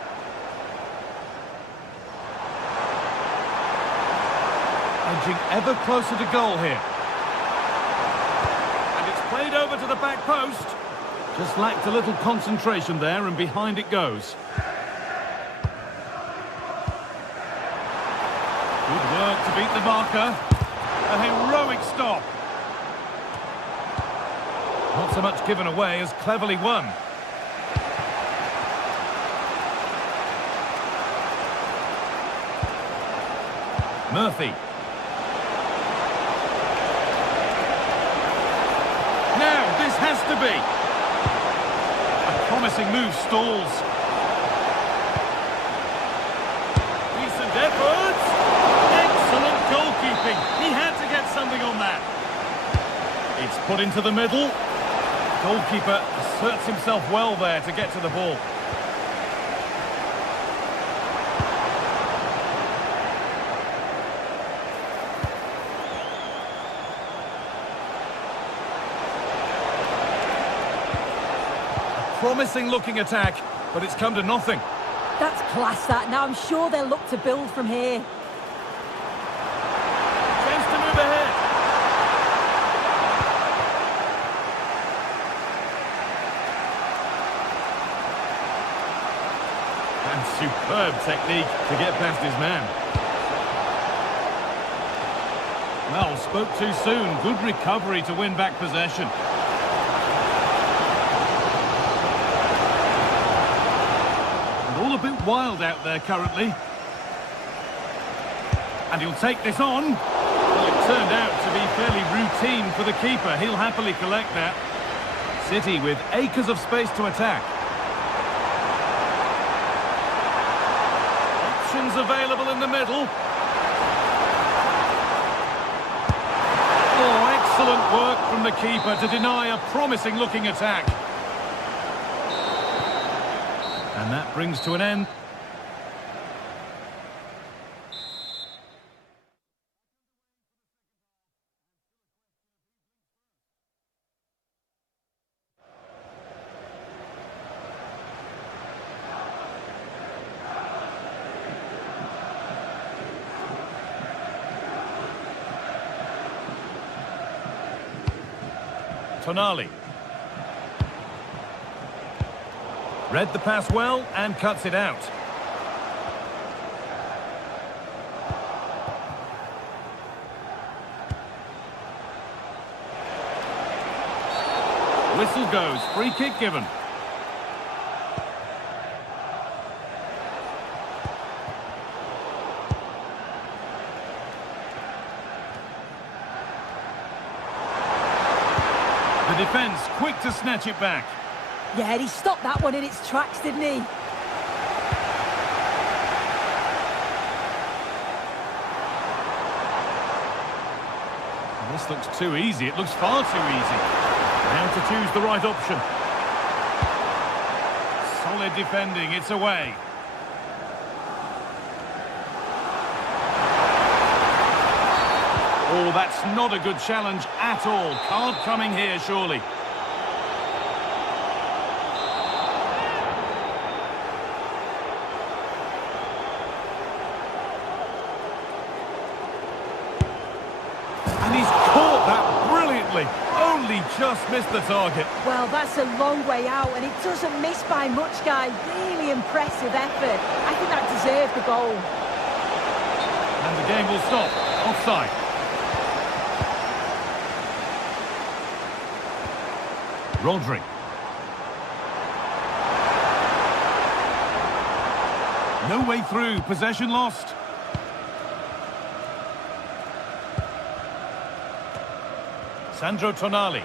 Edging ever closer to goal here. Played over to the back post. Just lacked a little concentration there, and behind it goes. Good work to beat the marker. A heroic stop. Not so much given away as cleverly won. Murphy. Now, this has to be. A promising move stalls. put into the middle. Goalkeeper asserts himself well there to get to the ball. Promising looking attack, but it's come to nothing. That's class, that. Now I'm sure they'll look to build from here. Chance to move ahead. And superb technique to get past his man. Well, spoke too soon. Good recovery to win back possession. All a bit wild out there currently. And he'll take this on. Well, it turned out to be fairly routine for the keeper. He'll happily collect that. City with acres of space to attack. Options available in the middle. Oh, excellent work from the keeper to deny a promising looking attack. And that brings to an end. Tonali. Read the pass well and cuts it out. Whistle goes, free kick given. The defence quick to snatch it back. Yeah, he stopped that one in its tracks, didn't he? This looks too easy. It looks far too easy. Now to choose the right option. Solid defending. It's away. Oh, that's not a good challenge at all. Card coming here, surely. And he's caught that brilliantly. Only just missed the target. Well, that's a long way out, and it doesn't miss by much, guy. Really impressive effort. I think that deserved the goal. And the game will stop. Offside. Rodri. No way through. Possession lost. Sandro Tonali.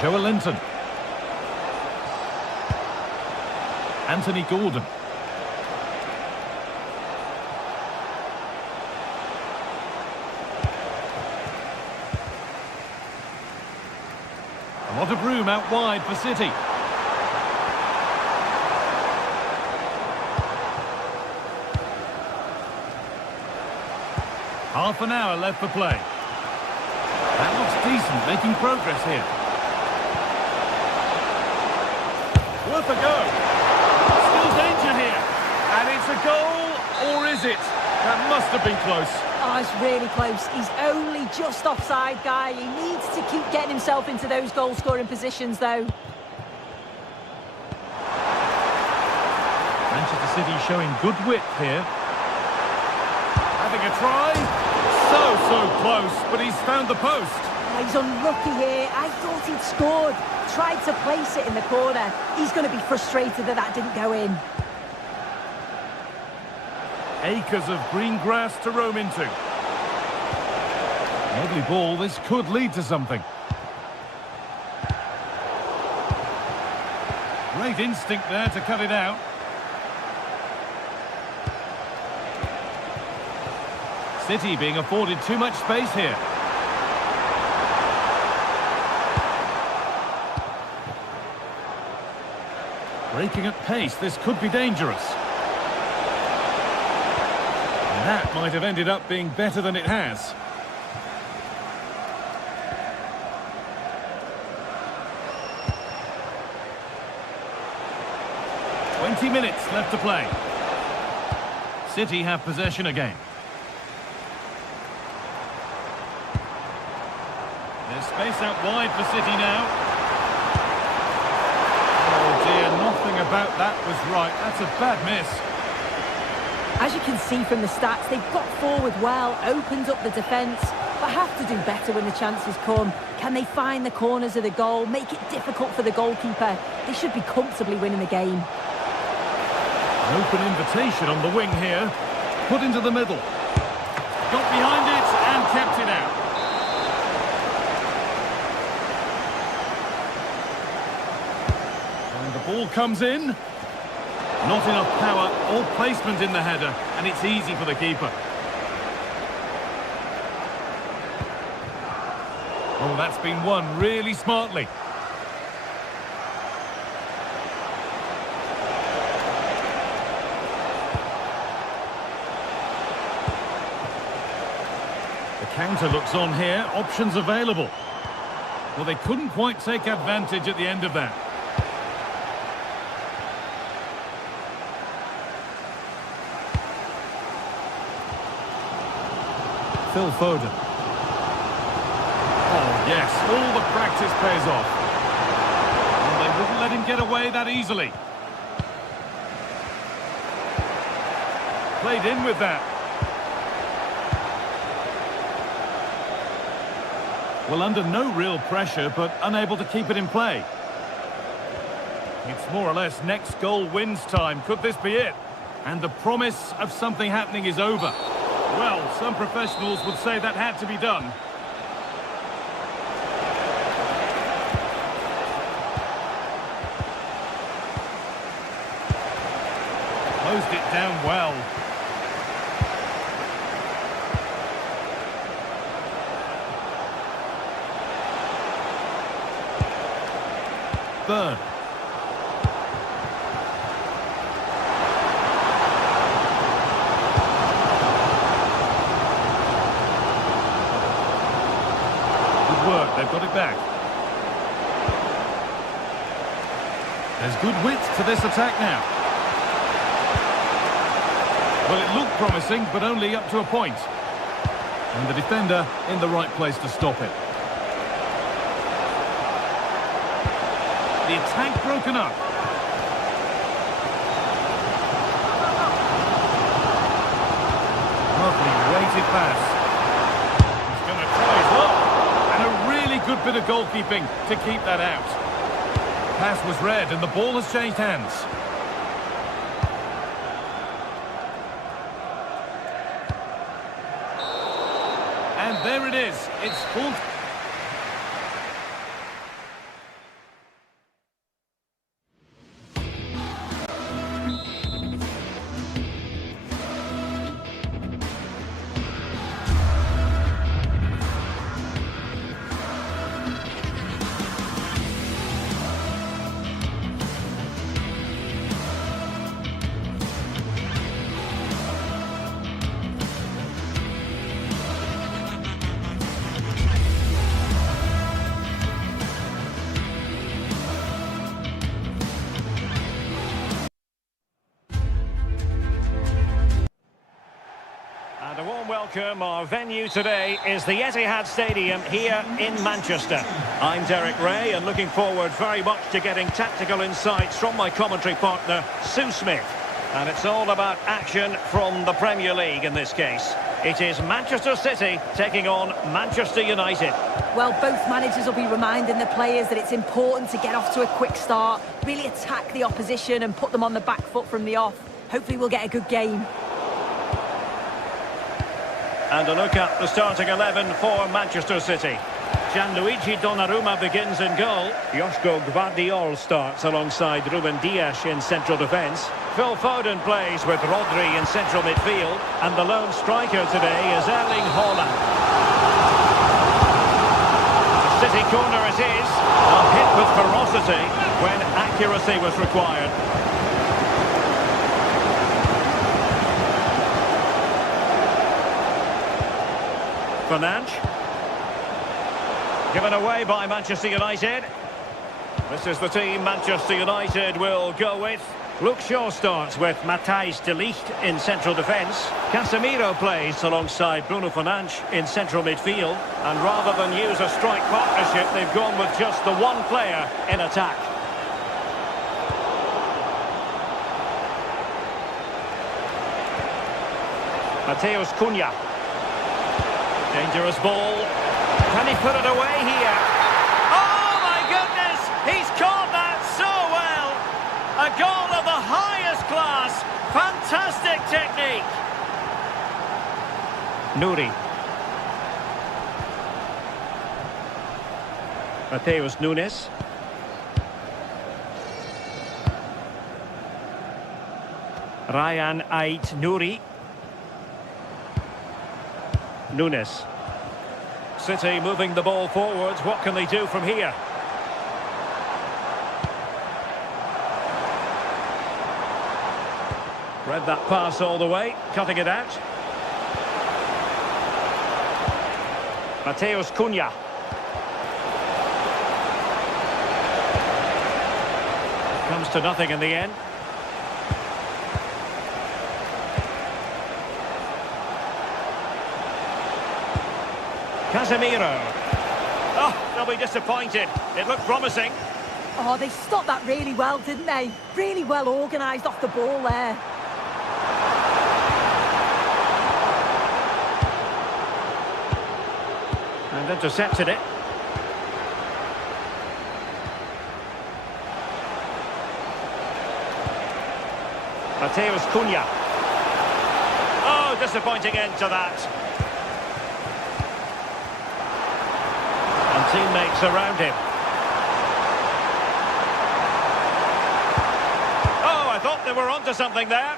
Joelinton. Anthony Gordon. A lot of room out wide for City. Half an hour left for play. That looks decent, making progress here. Worth a go. Still danger here. And it's a goal, or is it? That must have been close. Oh, it's really close. He's only just offside, guy. He needs to keep getting himself into those goal-scoring positions, though. Manchester City showing good width here. Having a try. So close, but he's found the post. Oh, he's unlucky here. I thought he'd scored. Tried to place it in the corner. He's going to be frustrated that that didn't go in. Acres of green grass to roam into. Lovely ball. This could lead to something. Great instinct there to cut it out. City being afforded too much space here. Breaking at pace, this could be dangerous. And that might have ended up being better than it has. "20 minutes left to play. City have possession again. There's space out wide for City now. Oh dear, nothing about that was right. That's a bad miss. As you can see from the stats, they've got forward well, opened up the defence, but have to do better when the chances come. Can they find the corners of the goal, make it difficult for the goalkeeper? They should be comfortably winning the game. An open invitation on the wing here. Put into the middle. Got behind it and kept it out. And the ball comes in. Not enough power or placement in the header, and it's easy for the keeper. Oh, that's been won really smartly. The counter looks on here, options available. Well, they couldn't quite take advantage at the end of that. Phil Foden. Oh, yes, all the practice pays off. And they wouldn't let him get away that easily. Played in with that. Well, under no real pressure, but unable to keep it in play. It's more or less next goal wins time. Could this be it? And the promise of something happening is over. Well, some professionals would say that had to be done. Closed it down well. Burn. Work, they've got it back. There's good width to this attack now. Well, it looked promising, but only up to a point. And the defender in the right place to stop it. The attack broken up. Lovely weighted pass. He's going to try his luck. Good bit of goalkeeping to keep that out. Pass was read and the ball has changed hands. And there it is. It's full. And a warm welcome. Our venue today is the Etihad Stadium here in Manchester. I'm Derek Ray and looking forward very much to getting tactical insights from my commentary partner, Sue Smith. And it's all about action from the Premier League in this case. It is Manchester City taking on Manchester United. Well, both managers will be reminding the players that it's important to get off to a quick start, really attack the opposition and put them on the back foot from the off. Hopefully we'll get a good game. And a look at the starting 11 for Manchester City. Gianluigi Donnarumma begins in goal. Joško Gvardiol starts alongside Ruben Dias in central defence. Phil Foden plays with Rodri in central midfield. And the lone striker today is Erling Haaland. City corner it is. A hit with ferocity when accuracy was required. Fernandes. Given away by Manchester United. This is the team Manchester United will go with. Luke Shaw starts with Matthijs de Ligt in central defence. Casemiro plays alongside Bruno Fernandes in central midfield. And rather than use a strike partnership, they've gone with just the one player in attack. Matheus Cunha. Dangerous ball. Can he put it away here? Oh my goodness! He's caught that so well! A goal of the highest class. Fantastic technique. Nouri. Mateus Nunes. Ryan Ait Nouri. Nunes. City moving the ball forwards. What can they do from here? Read that pass all the way, cutting it out. Matheus Cunha. Comes to nothing in the end. Casemiro. Oh, they'll be disappointed. It looked promising. Oh, they stopped that really well, didn't they? Really well organised off the ball there. And intercepted it. Matheus Cunha. Oh, disappointing end to that. Teammates around him. Oh, I thought they were onto something there.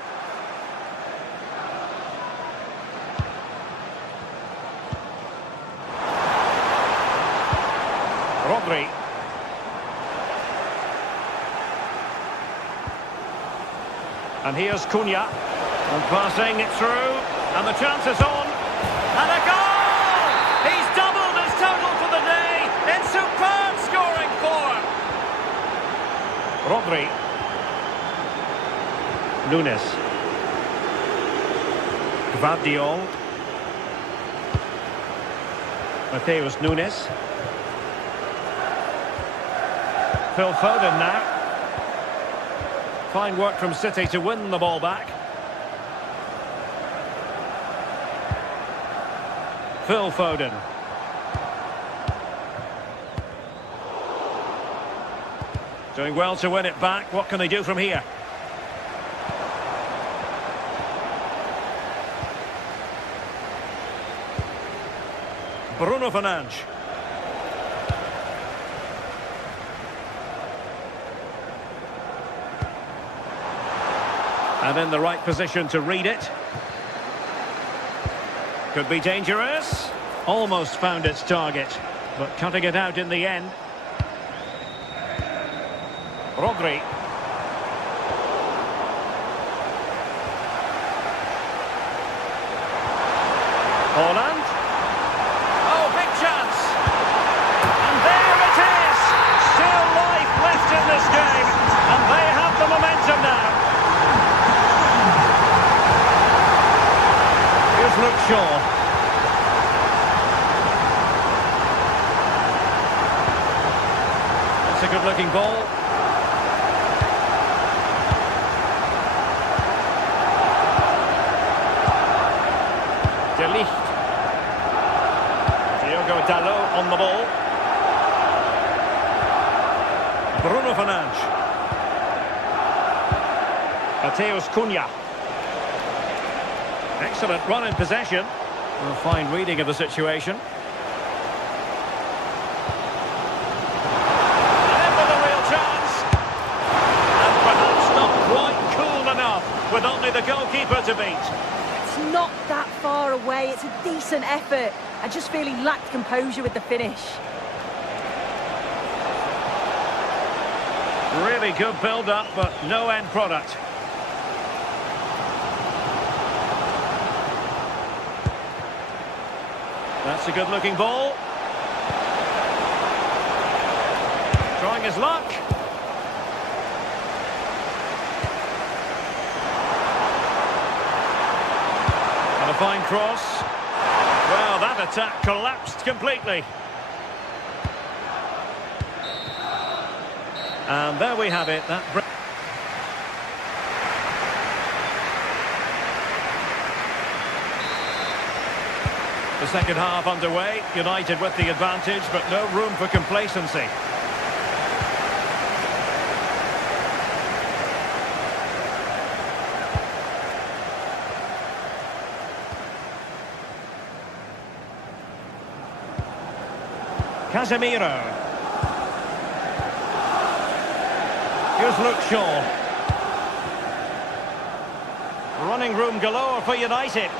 Rodri. And here's Cunha. And passing it through. And the chance is on. And a goal! He's doubled his total for the day. In superb scoring form. Rodri. Nunes. Gvardiol. Matheus Nunes. Phil Foden now. Fine work from City to win the ball back. Phil Foden. Doing well to win it back. What can they do from here? Bruno Fernandes. And in the right position to read it. Could be dangerous. Almost found its target, but cutting it out in the end. Rodri. Holland. Oh, big chance. And there it is. Still life left in this game. And they have the momentum now. Here's Luke Shaw. That's a good-looking ball. De Ligt. Diogo Dalot on the ball. Bruno Fernandes. Matheus Cunha. Excellent run in possession. A fine reading of the situation. And in with a real chance. And perhaps not quite cool enough with only the goalkeeper to beat. It's not that far away. It's a decent effort. I just feel he lacked composure with the finish. Really good build-up, but no end product. That's a good-looking ball. Trying his luck. And a fine cross. Well, that attack collapsed completely. And there we have it. The second half underway. United with the advantage, but no room for complacency. Casemiro. Here's Luke Shaw. Running room galore for United.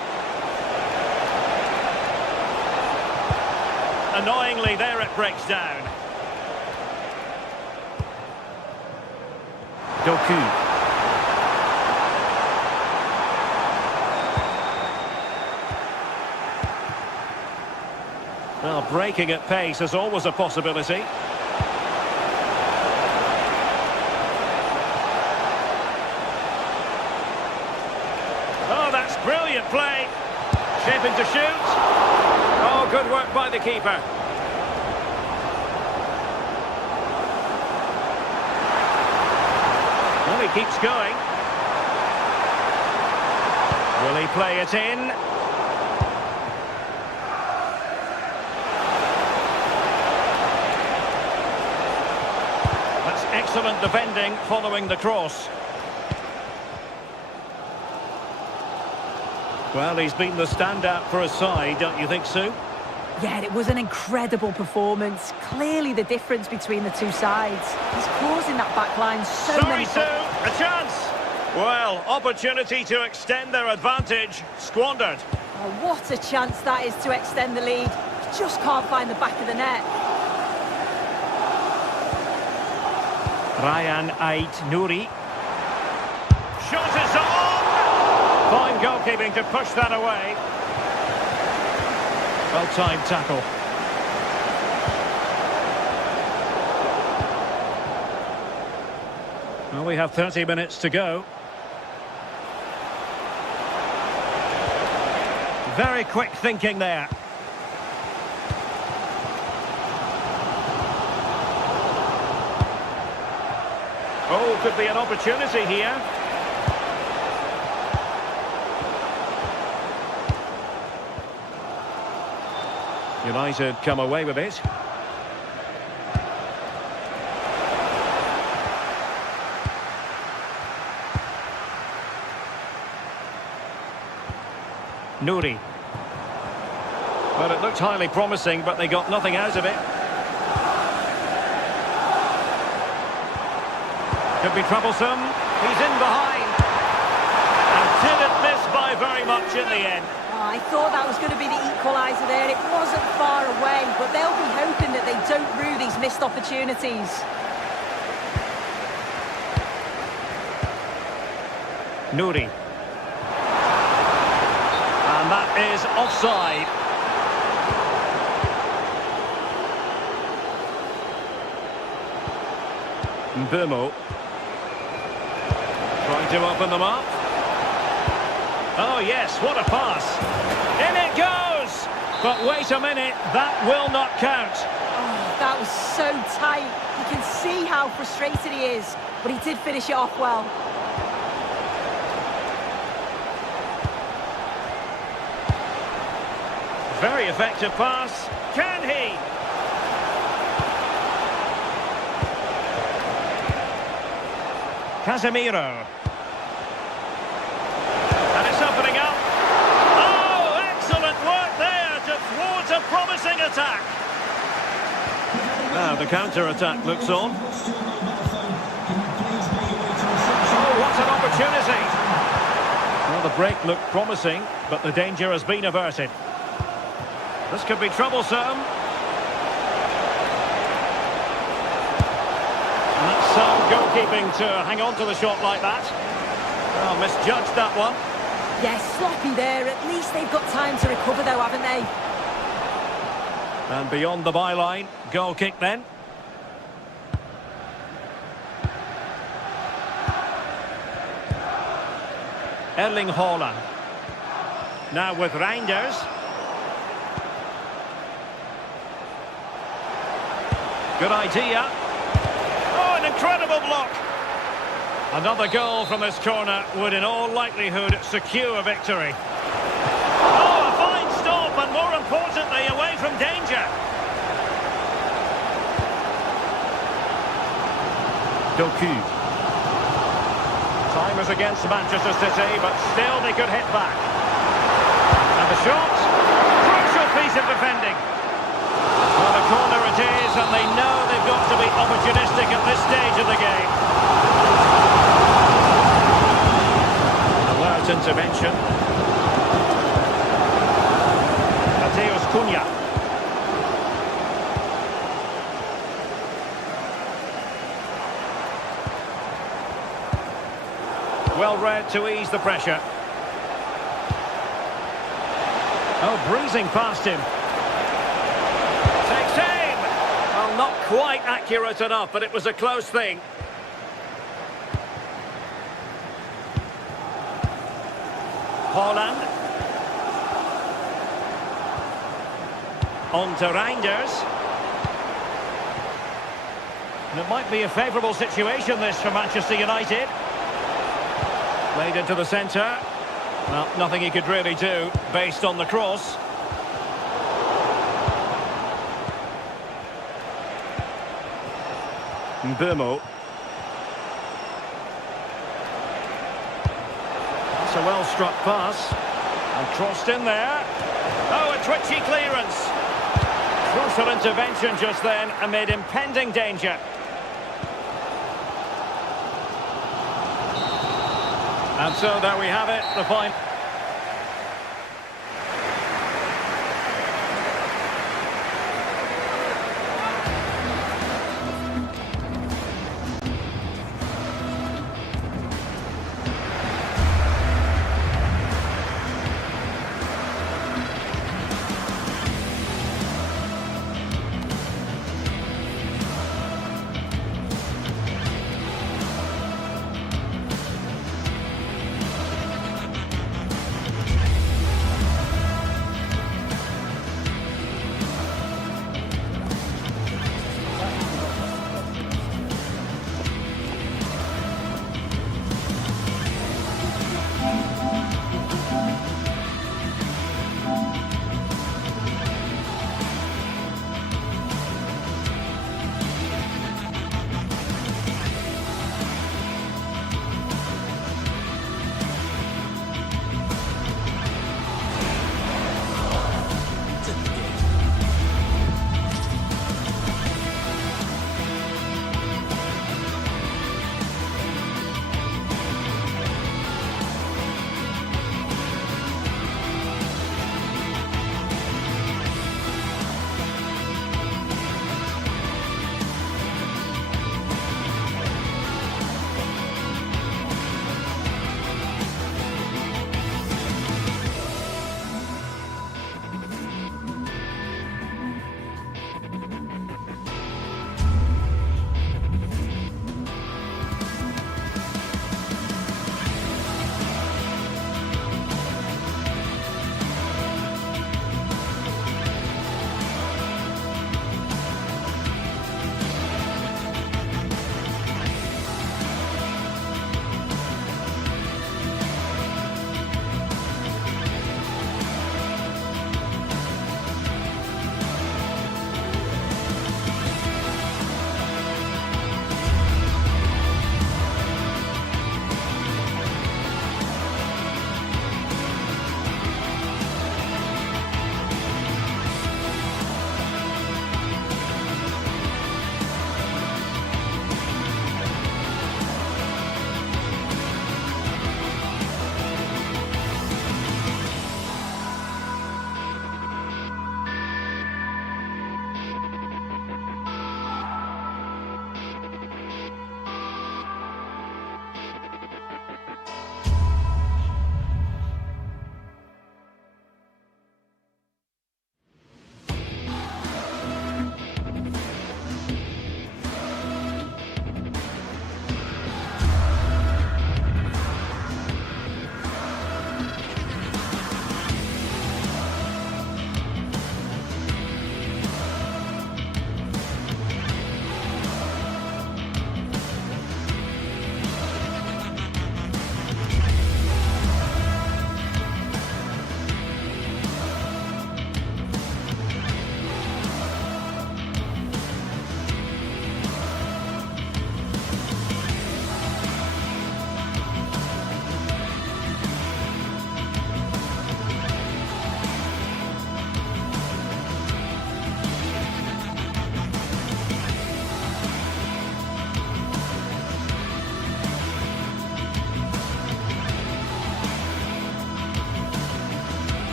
Annoyingly, there it breaks down. Doku. Well, breaking at pace is always a possibility. Oh, that's brilliant play. Shaping to shoot. Oh, good work by the keeper. Well, he keeps going. Will he play it in? That's excellent defending following the cross. Well, he's been the standout for his side, don't you think, Sue? Yeah, it was an incredible performance. Clearly the difference between the two sides. He's causing that back line so many... Sorry, Sue, a chance! Well, opportunity to extend their advantage, squandered. Oh, what a chance that is to extend the lead. Just can't find the back of the net. Ryan Ait-Nouri. Shot is on! Fine goalkeeping to push that away. Well-timed tackle. Well, we have 30 minutes to go. Very quick thinking there. Oh, could be an opportunity here. United come away with it. Nouri. Well, it looked highly promising, but they got nothing out of it. Could be troublesome. He's in behind. And didn't miss by very much in the end. Oh, I thought that was going to be the equaliser there. It wasn't far away, but they'll be hoping that they don't rue these missed opportunities. Nouri. And that is offside. Mbeumo. Trying to open them up. Oh yes, what a pass. In it goes! But wait a minute, that will not count. Oh, that was so tight. You can see how frustrated he is, but he did finish it off well. Very effective pass. Can he? Casemiro. And it's opening up. Oh, excellent work there to thwart a promising attack. Now the counter-attack looks on. Oh, what an opportunity. Well, the break looked promising, but the danger has been averted. This could be troublesome. And that's Sound goalkeeping to hang on to the shot like that. Oh, misjudged that one. Yes, sloppy there. At least they've got time to recover though, haven't they? And beyond the byline, goal kick then. Erling Haaland. Now with Reinders. Good idea. Oh, an incredible block. Another goal from this corner would in all likelihood secure victory. Oh, a fine stop and more importantly away from danger. Doku. Time is against Manchester City, but still they could hit back. And the shot. Crucial piece of defending. Well, the corner it is, and they know they've got to be opportunistic at this stage of the game. Alert intervention. Mateus Cunha. Well read to ease the pressure. Oh, breezing past him. Takes aim! Well, not quite accurate enough, but it was a close thing. Haaland. On to Reinders. And it might be a favourable situation, this, for Manchester United. Played into the centre. Well, nothing he could really do based on the cross. Mbeumo. That's a well-struck pass. And crossed in there. Oh, a twitchy clearance. Crucial intervention just then amid impending danger. And so there we have it, the final.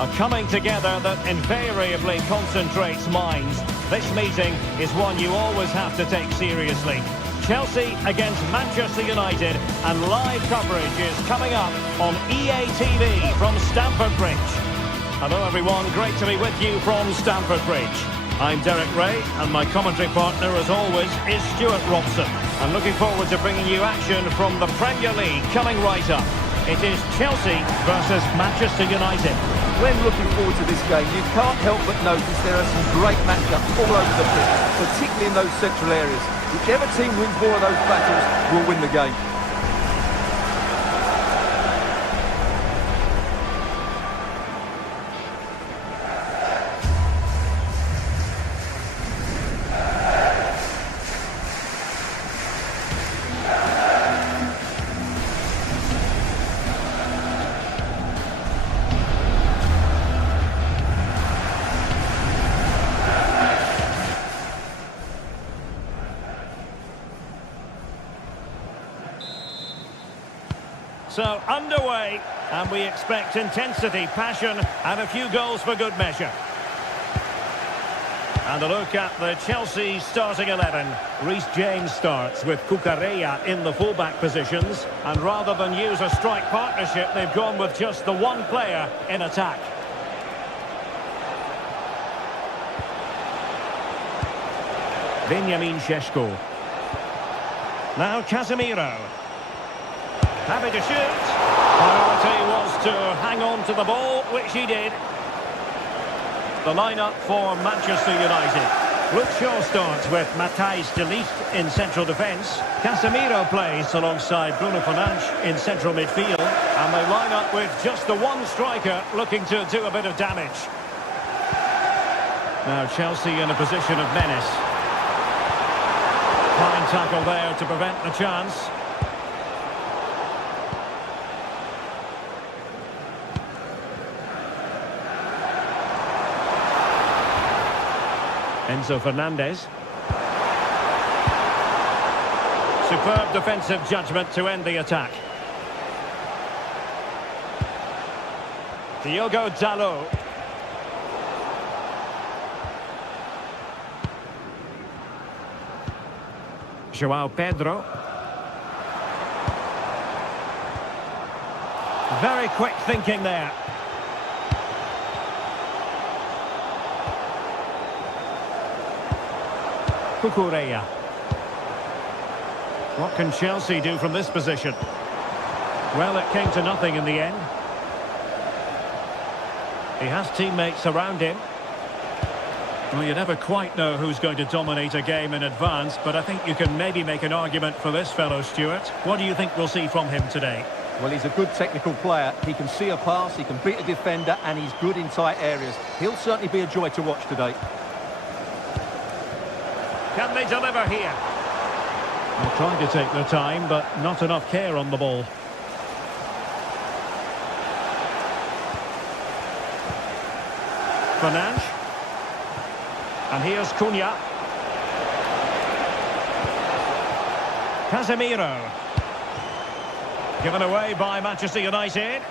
A coming together that invariably concentrates minds. This meeting is one you always have to take seriously. Chelsea against Manchester United, and live coverage is coming up on EA TV from Stamford Bridge. Hello everyone, great to be with you from Stamford Bridge. I'm Derek Ray, and my commentary partner, as always, is Stuart Robson. I'm looking forward to bringing you action from the Premier League coming right up. It is Chelsea versus Manchester United. When looking forward to this game, you can't help but notice there are some great matchups all over the pitch, particularly in those central areas. Whichever team wins more of those battles will win the game. So, underway, and we expect intensity, passion, and a few goals for good measure. And a look at the Chelsea starting 11. Reece James starts with Cucurella in the fullback positions, and rather than use a strike partnership, they've gone with just the one player in attack. Benjamin Šeško. Now Casemiro. Happy to shoot. Priority was to hang on to the ball, which he did. The lineup for Manchester United. Luke Shaw starts with Matthijs de Ligt in central defence. Casemiro plays alongside Bruno Fernandes in central midfield. And they line up with just the one striker looking to do a bit of damage. Now Chelsea in a position of menace. Fine tackle there to prevent the chance. Enzo Fernandez. Superb defensive judgment to end the attack. Diogo Dalot. João Pedro. Very quick thinking there. Cucurella. What can Chelsea do from this position? Well, it came to nothing in the end. He has teammates around him. Well, you never quite know who's going to dominate a game in advance, but I think you can maybe make an argument for this fellow, Stuart. What do you think we'll see from him today? Well, he's a good technical player. He can see a pass, he can beat a defender, and he's good in tight areas. He'll certainly be a joy to watch today. Can they deliver here? They're trying to take their time, but not enough care on the ball. Fernandes. And here's Cunha. Casemiro. Given away by Manchester United.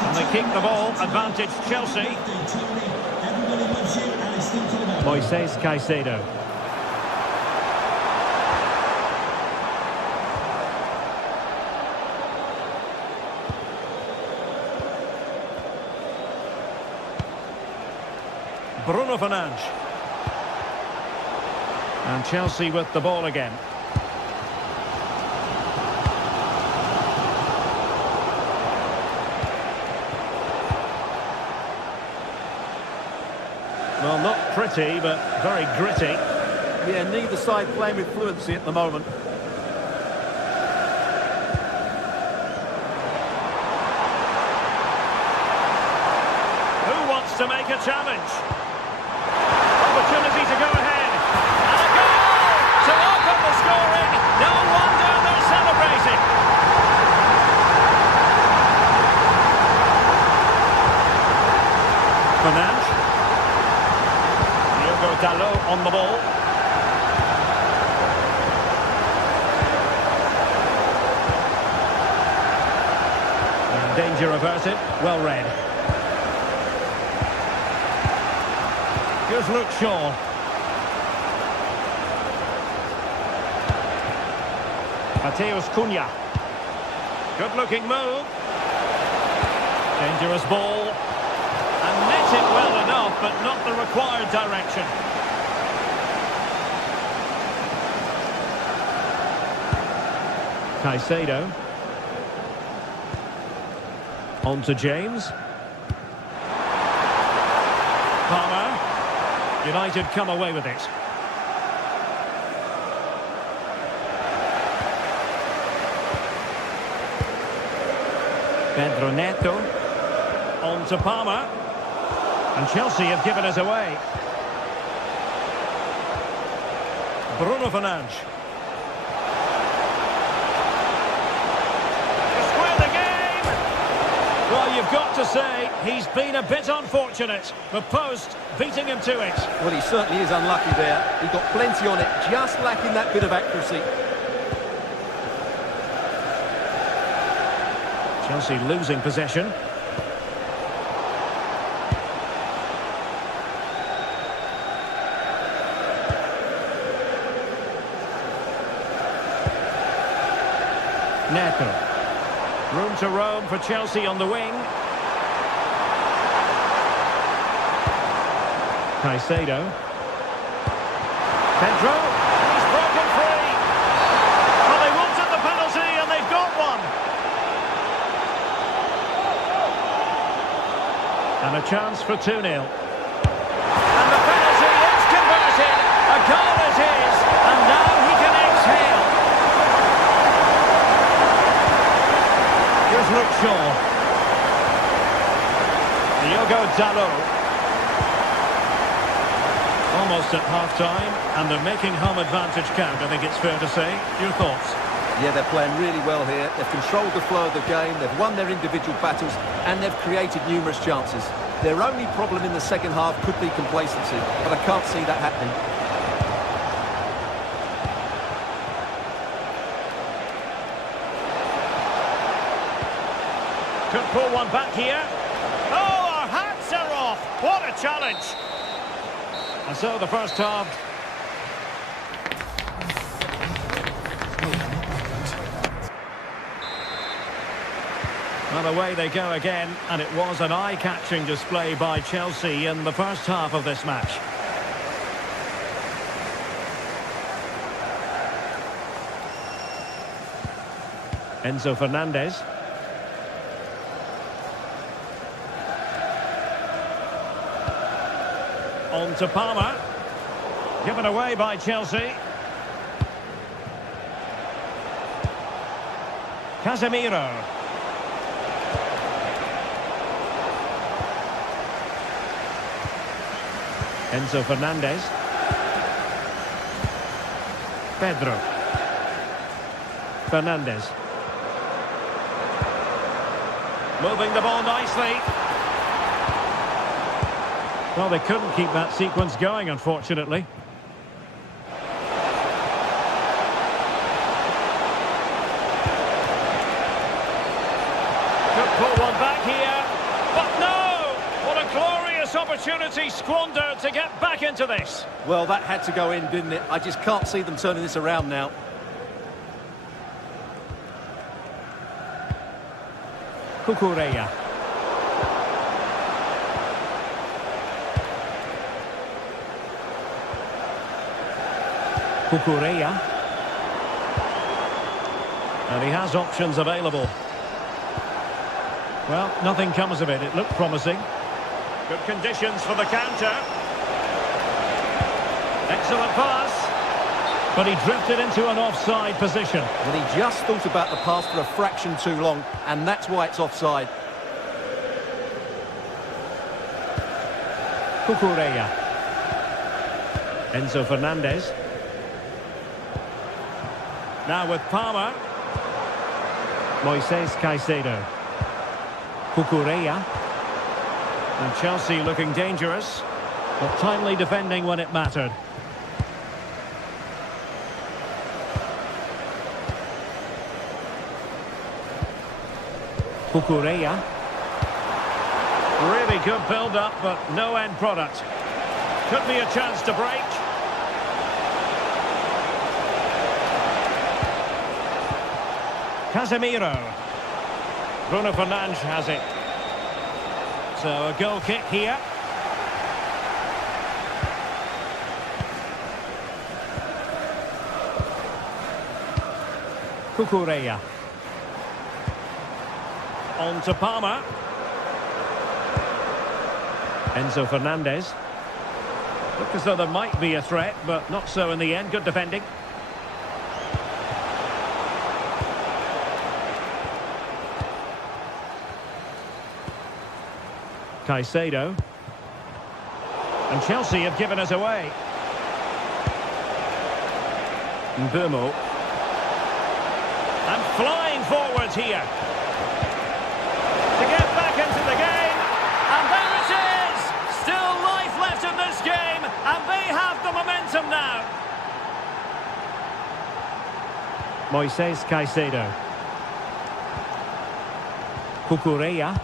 And they keep the ball. Advantage Chelsea. Moises Caicedo. Bruno Fernandes. And Chelsea with the ball again. Well, not pretty, but very gritty. Yeah, neither side playing with fluency at the moment. Who wants to make a challenge? Opportunity to go ahead. And a goal to open the scoring. No wonder they're celebrating. Fernandes. Diogo Dalot on the ball. Danger averted. Well read. Here's Luke Shaw. Mateus Cunha. Good-looking move. Dangerous ball. And net it well enough, but not the required direction. Caicedo. On to James. Palmer. United come away with it. Pedro Neto. On to Palmer. And Chelsea have given us away. Bruno Fernandes. To square the game! Well, you've got to say, he's been a bit unfortunate. The post beating him to it. Well, he certainly is unlucky there. He got plenty on it, just lacking that bit of accuracy. Chelsea losing possession. Neto. Room to roam for Chelsea on the wing. Caicedo. Pedro. He's broken free. Well, they wanted the penalty and they've got one. And a chance for 2-0. And the penalty is converted. A goal it is. And now he can exhale. Here's Luke Shaw. Diogo Dalot. Almost at half-time, and they're making home advantage count, I think it's fair to say. Your thoughts? Yeah, they're playing really well here. They've controlled the flow of the game, they've won their individual battles, and they've created numerous chances. Their only problem in the second half could be complacency, but I can't see that happening. Could pull one back here. Oh, our hats are off. What a challenge. And so the first half. And away they go again, and it was an eye-catching display by Chelsea in the first half of this match. Enzo Fernandez. On to Palmer. Given away by Chelsea. Casemiro. Enzo Fernandez. Pedro. Fernandez. Moving the ball nicely. Well, they couldn't keep that sequence going, unfortunately. Could pull one back here, but no! What a glorious opportunity squandered to get back into this. Well, that had to go in, didn't it? I just can't see them turning this around now. Cucurella. Cucurella. And he has options available. Well, nothing comes of it. It looked promising. Good conditions for the counter. Excellent pass. But he drifted into an offside position. Well, he just thought about the pass for a fraction too long, and that's why it's offside. Cucurella. Enzo Fernandez. Now with Palmer. Moises Caicedo. Cucurella. And Chelsea looking dangerous, but timely defending when it mattered. Cucurella. Really good build-up, but no end product. Could be a chance to break. Casemiro. Bruno Fernandes has it. So a goal kick here. Cucurella. On to Palmer. Enzo Fernandez. Look as though there might be a threat, but not so in the end. Good defending. Caicedo. And Chelsea have given us away. Mbeumo. And flying forwards here. To get back into the game. And there it is! Still life left in this game. And they have the momentum now. Moises Caicedo. Cucurella.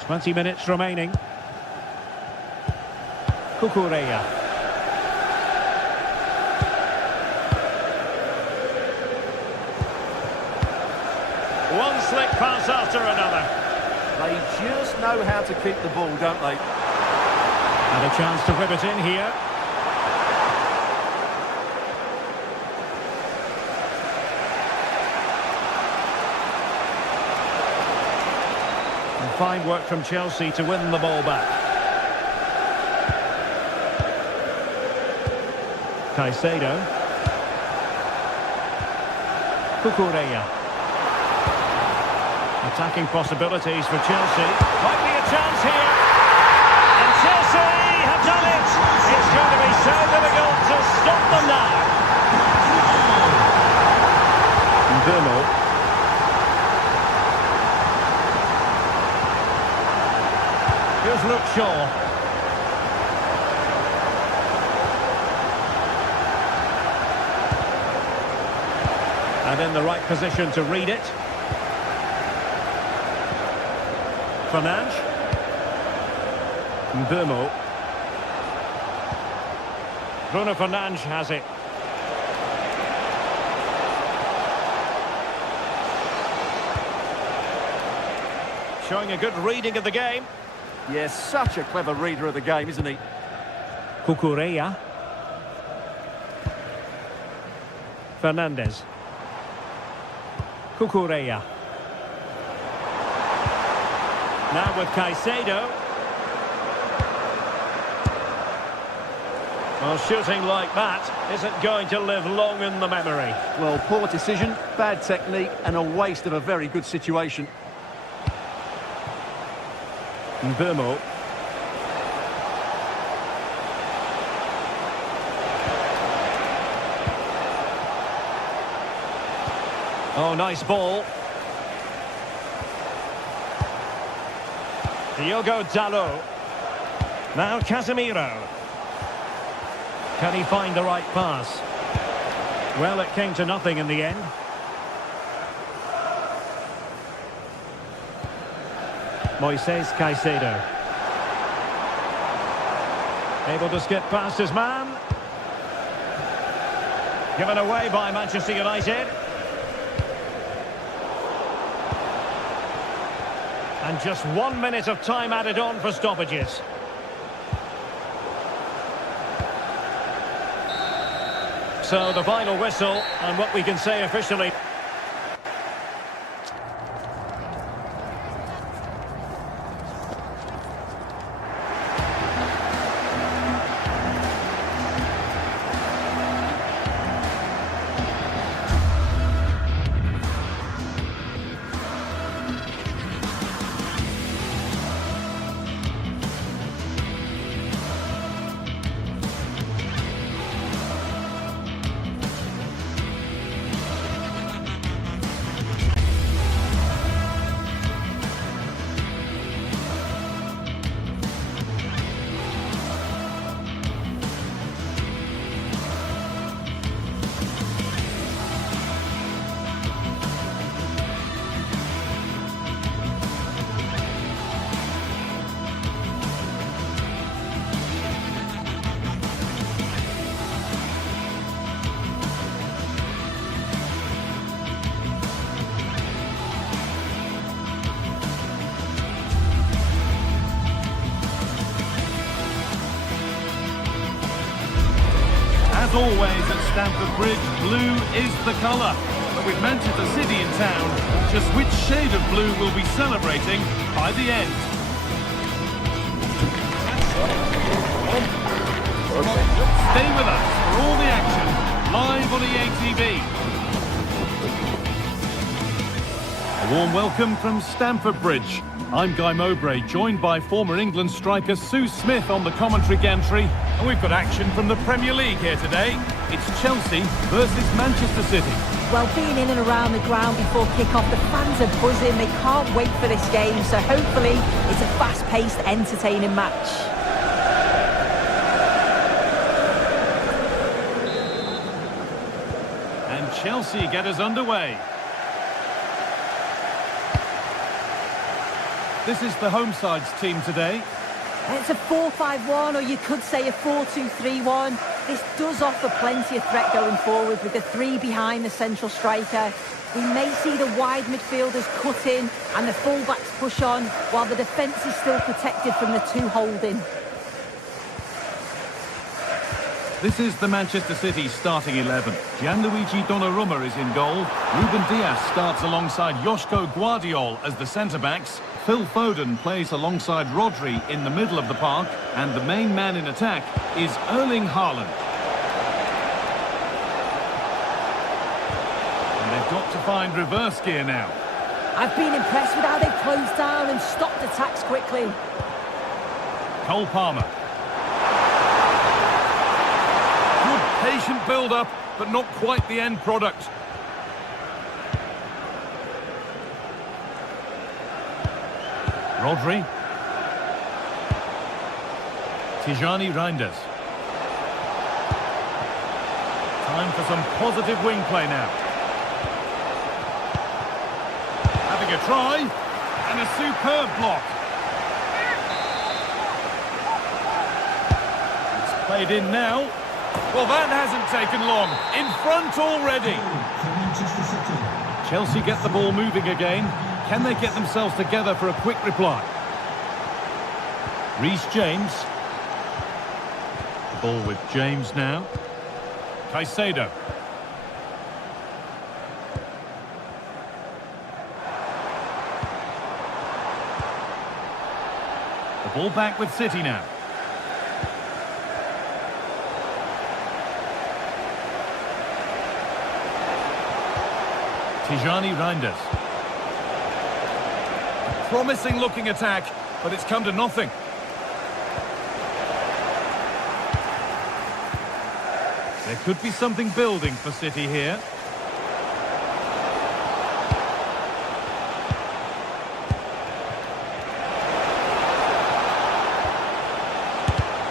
20 minutes remaining. Cucurella. One slick pass after another. They just know how to keep the ball, don't they? And a chance to whip it in here. And fine work from Chelsea to win the ball back. Caicedo. Cucurella. Attacking possibilities for Chelsea. Might be a chance here. And Chelsea have done it. It's going to be so difficult to stop them now. Mbeumo. Here's Luke Shaw. And in the right position to read it. Fernandes. Mbeumo. Bruno Fernandes has it. Showing a good reading of the game. Yes, such a clever reader of the game, isn't he? Cucurella. Fernandes. Cucurella. Now with Caicedo. Well, shooting like that isn't going to live long in the memory. Well, poor decision, bad technique, and a waste of a very good situation. Mbeumo. Oh, nice ball. Diogo Dalot. Now Casemiro. Can he find the right pass? Well, it came to nothing in the end. Moises Caicedo. Able to skip past his man. Given away by Manchester United. And just 1 minute of time added on for stoppages. So the final whistle, and what we can say officially. always at Stamford Bridge, blue is the colour. But with Manchester City in town, just which shade of blue we'll be celebrating by the end. Stay with us for all the action, live on EA TV. A warm welcome from Stamford Bridge. I'm Guy Mowbray, joined by former England striker Sue Smith on the commentary gantry. And we've got action from the Premier League here today. It's Chelsea versus Manchester City. Well, being in and around the ground before kick-off, the fans are buzzing. They can't wait for this game. So hopefully it's a fast-paced, entertaining match. And Chelsea get us underway. This is the home side's team today. It's a 4-5-1, or you could say a 4-2-3-1. This does offer plenty of threat going forward with the three behind the central striker. We may see the wide midfielders cut in and the full-backs push on, while the defence is still protected from the two holding. This is the Manchester City starting 11. Gianluigi Donnarumma is in goal. Ruben Dias starts alongside Joško Guardiol as the centre-backs. Phil Foden plays alongside Rodri in the middle of the park. And the main man in attack is Erling Haaland. And they've got to find reverse gear now. I've been impressed with how they've closed down and stopped attacks quickly. Cole Palmer. Patient build-up, but not quite the end product. Rodri. Tijani Reinders. Time for some positive wing play now. Having a try, and a superb block. It's played in now. Well, that hasn't taken long. In front already. Chelsea get the ball moving again. Can they get themselves together for a quick reply? Reece James. The ball with James now. Caicedo. The ball back with City now. Tijani Reinders. Promising looking attack, but it's come to nothing. There could be something building for City here.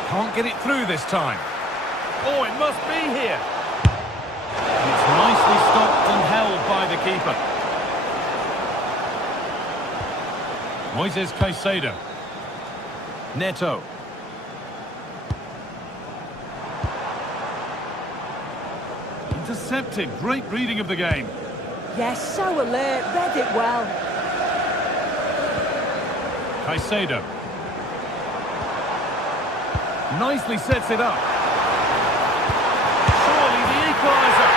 Can't get it through this time. Oh, it must be here. And it's nicely stopped and held by the keeper. Moises Caicedo. Neto. Intercepted. Great reading of the game. Yes, so alert. Read it well. Caicedo. Nicely sets it up. Surely the equaliser.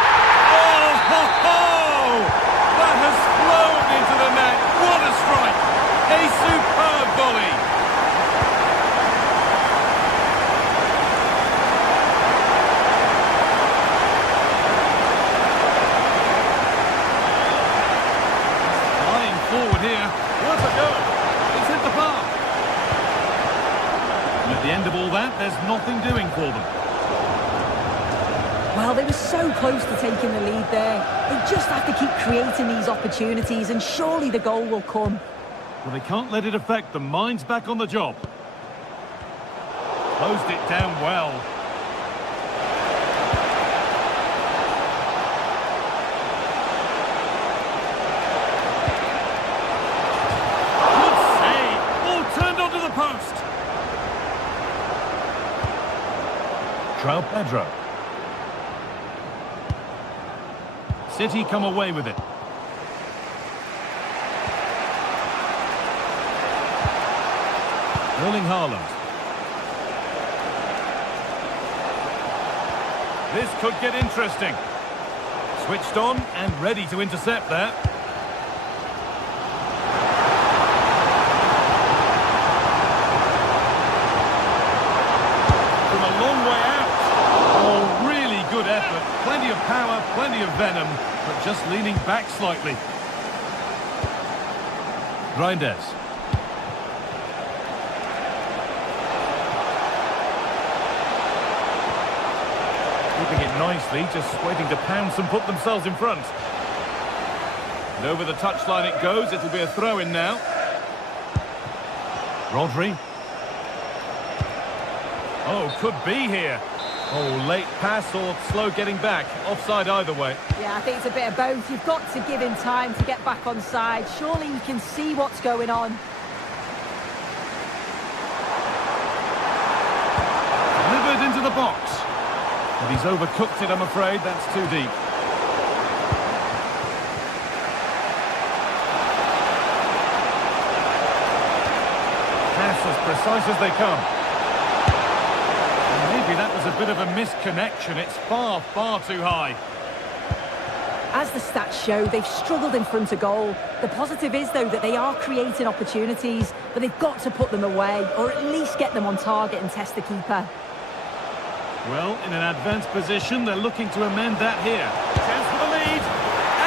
Oh, ho, ho! That has flown into the net. What a strike! A superb volley. Flying forward here. What a go! It's hit the bar. And at the end of all that, there's nothing doing for them. Well, they were so close to taking the lead there. They just have to keep creating these opportunities and surely the goal will come. Well, they can't let it affect them. Mind's back on the job. Closed it down well. Good save. Ball turned onto the post. João Pedro. City come away with it. Erling Haaland. This could get interesting. Switched on and ready to intercept there. From a long way out. Oh, really good effort. Plenty of power, plenty of venom, but just leaning back slightly. Reinders. Keeping it nicely, just waiting to pounce and put themselves in front. And over the touchline it goes. It'll be a throw-in now. Rodri. Oh, could be here. Oh, late pass or slow getting back. Offside either way. Yeah, I think it's a bit of both. You've got to give him time to get back on side. Surely you can see what's going on. Delivered into the box. But he's overcooked it, I'm afraid. That's too deep. Pass as precise as they come. Maybe that was a bit of a misconnection. It's far, far too high. As the stats show, they've struggled in front of goal. The positive is, though, that they are creating opportunities, but they've got to put them away, or at least get them on target and test the keeper. Well, in an advanced position, they're looking to amend that here. Chance for the lead,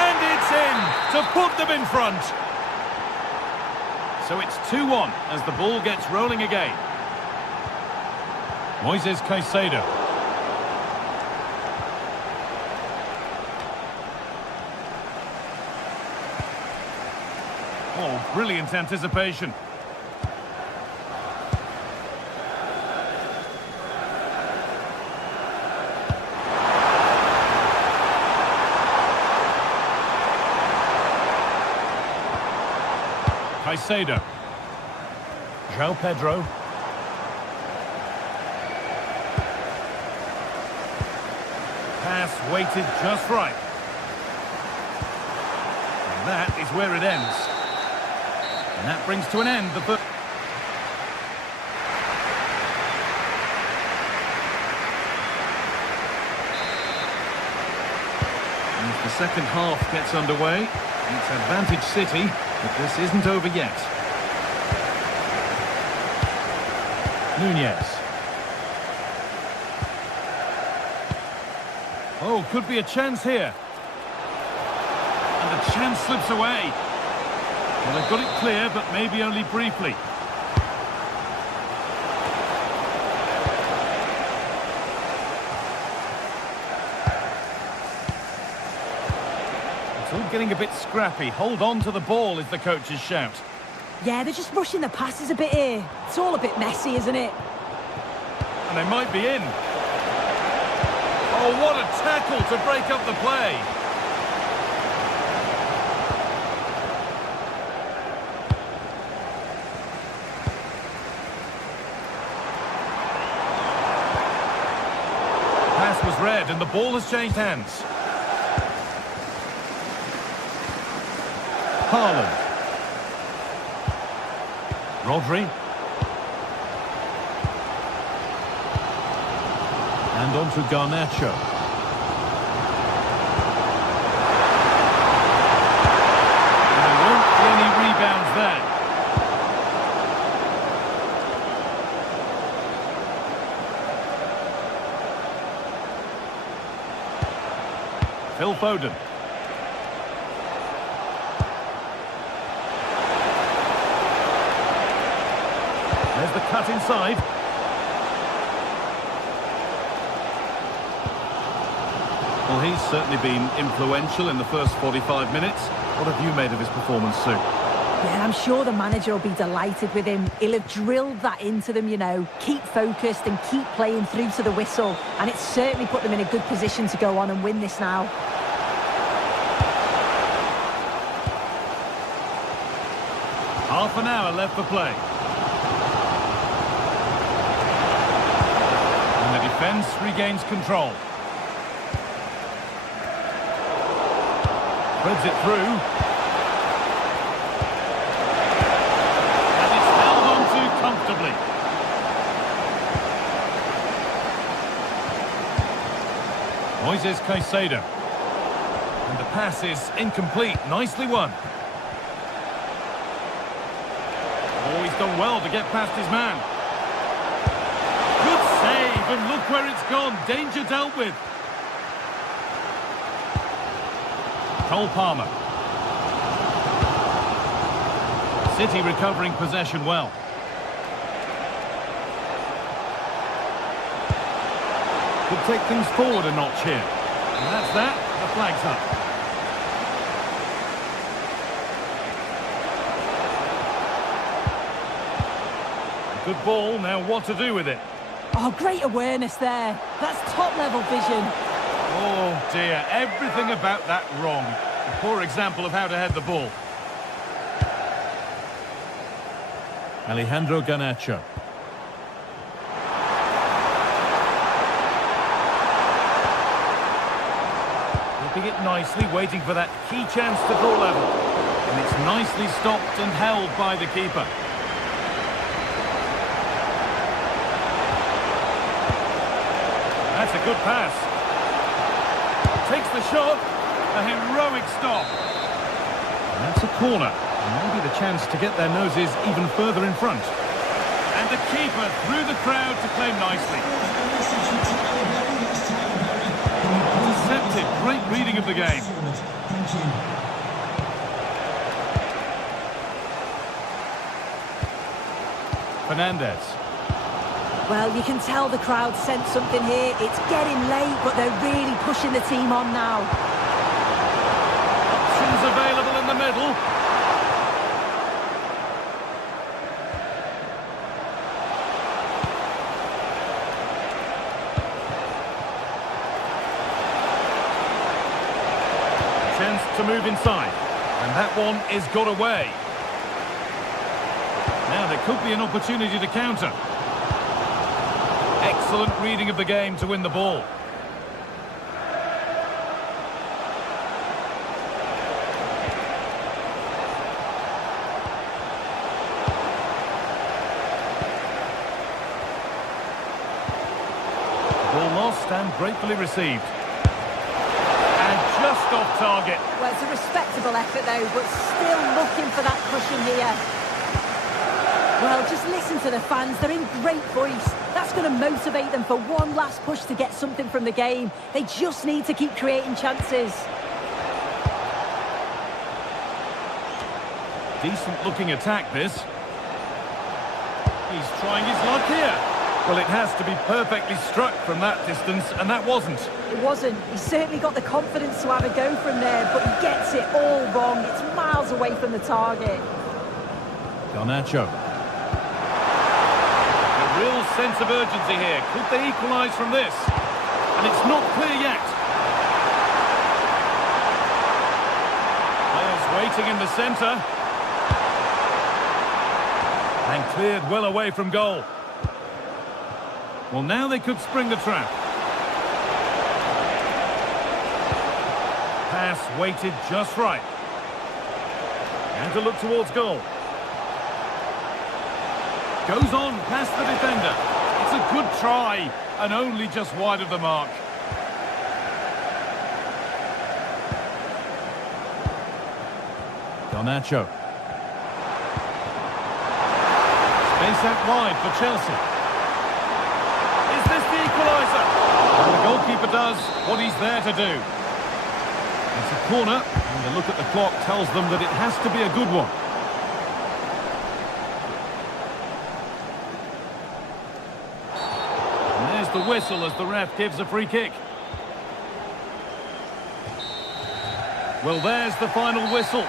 and it's in to put them in front. So it's 2-1 as the ball gets rolling again. Moises Caicedo. Oh, brilliant anticipation. Caicedo. João Pedro. Pass weighted just right. And that is where it ends. And that brings to an end the first. And as the second half gets underway, it's advantage City, but this isn't over yet. Nunez. Oh, could be a chance here. And the chance slips away. Well, they've got it clear, but maybe only briefly. It's all getting a bit scrappy. Hold on to the ball is the coach's shout. Yeah, they're just rushing the passes a bit here. It's all a bit messy, isn't it? And they might be in. Oh, what a tackle to break up the play. Pass was read and the ball has changed hands. Haaland. Rodri. And on to Garnacho. And there won't be any rebounds there. Phil Foden. There's the cut inside. Well, he's certainly been influential in the first 45 minutes. What have you made of his performance, Sue? Yeah, I'm sure the manager will be delighted with him. He'll have drilled that into them, you know. Keep focused and keep playing through to the whistle. And it's certainly put them in a good position to go on and win this now. Half an hour left for play. And the defence regains control. Spreads it through. And it's held on to comfortably. Moises Caicedo. And the pass is incomplete. Nicely won. Oh, he's done well to get past his man. Good save, and look where it's gone. Danger dealt with. Cole Palmer. City recovering possession well. Could take things forward a notch here. And that's that. The flag's up. Good ball. Now what to do with it? Oh, great awareness there. That's top-level vision. Oh, dear. Everything about that wrong. A poor example of how to head the ball. Alejandro Garnacho. Whipping it nicely, waiting for that key chance to draw level. And it's nicely stopped and held by the keeper. That's a good pass. Takes the shot. A heroic stop. And that's a corner. And maybe the chance to get their noses even further in front. And the keeper through the crowd to claim nicely. Intercepted. Great reading of the game. Fernandez. Well, you can tell the crowd sense something here. It's getting late, but they're really pushing the team on now. Options available in the middle. Chance to move inside. And that one is got away. Now there could be an opportunity to counter. Excellent reading of the game to win the ball. Ball lost and gratefully received. And just off target. Well, it's a respectable effort, though, but still looking for that cushion here. Well, just listen to the fans. They're in great voice. That's going to motivate them for one last push to get something from the game. They just need to keep creating chances. Decent-looking attack, this. He's trying his luck here. Well, it has to be perfectly struck from that distance, and that wasn't. It wasn't. He's certainly got the confidence to have a go from there, but he gets it all wrong. It's miles away from the target. Garnacho. Real sense of urgency here. Could they equalise from this? And it's not clear yet. Players waiting in the centre. And cleared well away from goal. Well, now they could spring the trap. Pass weighted just right. And to look towards goal. Goes on past the defender. It's a good try, and only just wide of the mark. Garnacho. Space out wide for Chelsea. Is this the equaliser? Well, the goalkeeper does what he's there to do. It's a corner, and the look at the clock tells them that it has to be a good one. The whistle as the ref gives a free kick. Well, there's the final whistle.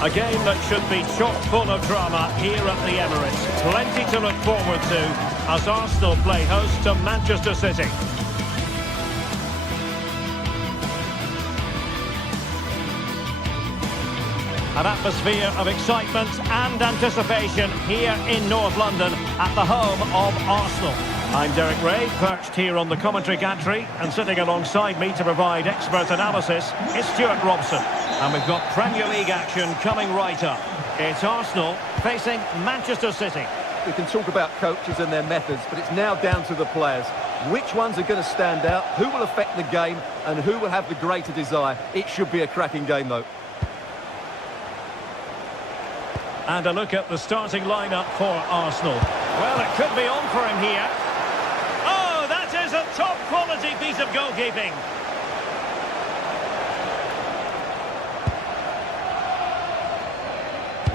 A game that should be chock full of drama here at the Emirates. Plenty to look forward to as Arsenal play host to Manchester City. An atmosphere of excitement and anticipation here in North London at the home of Arsenal. I'm Derek Ray, perched here on the commentary gantry, and sitting alongside me to provide expert analysis is Stuart Robson. And we've got Premier League action coming right up. It's Arsenal facing Manchester City. We can talk about coaches and their methods, but it's now down to the players. Which ones are going to stand out, who will affect the game, and who will have the greater desire? It should be a cracking game, though. And a look at the starting lineup for Arsenal. Well, it could be on for him here. Oh, that is a top-quality piece of goalkeeping.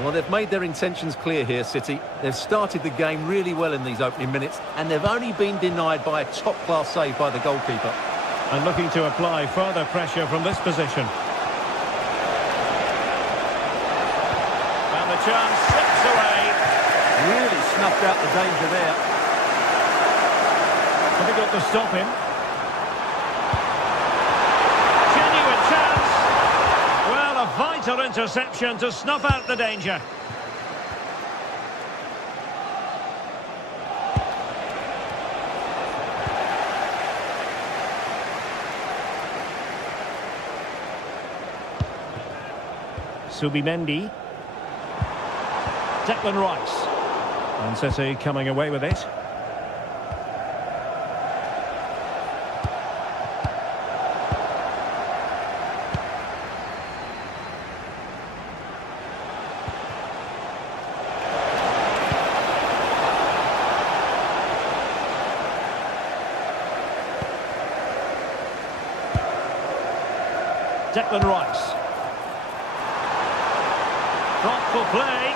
Well, they've made their intentions clear here, City. They've started the game really well in these opening minutes, and they've only been denied by a top-class save by the goalkeeper. And looking to apply further pressure from this position. And the chance slips away. Really snuffed out the danger there. Difficult to stop him. Genuine chance. Well, a vital interception to snuff out the danger. Subimendi. Declan Rice. And City coming away with it. Declan Rice. Thoughtful play.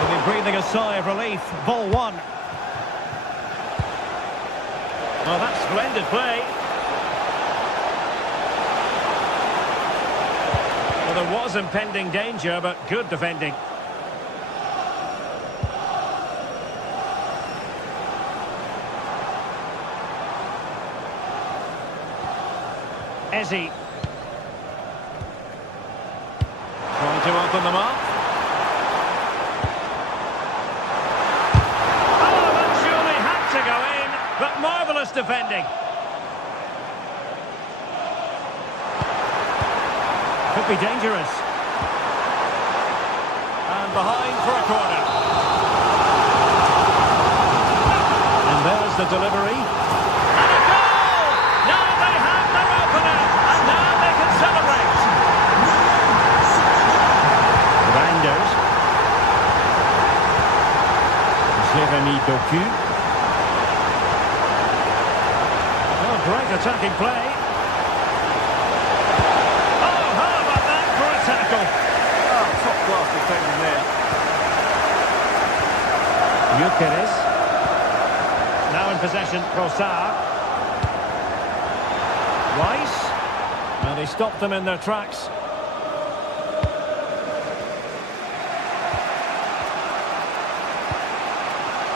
Will be breathing a sigh of relief. Ball one. Oh, that's splendid play. Well, there was impending danger, but good defending. Eze. Trying to open them up. Oh, that surely had to go in, but marvellous defending. Could be dangerous. And behind for a corner. And there's the delivery. And a goal! Now they have their opener, and now they can celebrate. Rangers. Jeremy Doku. Oh, great attacking play. Oh, how about that for a tackle? Oh, top-class defending there. Gyökeres. Now in possession, Trossard. Rice. And he stopped them in their tracks.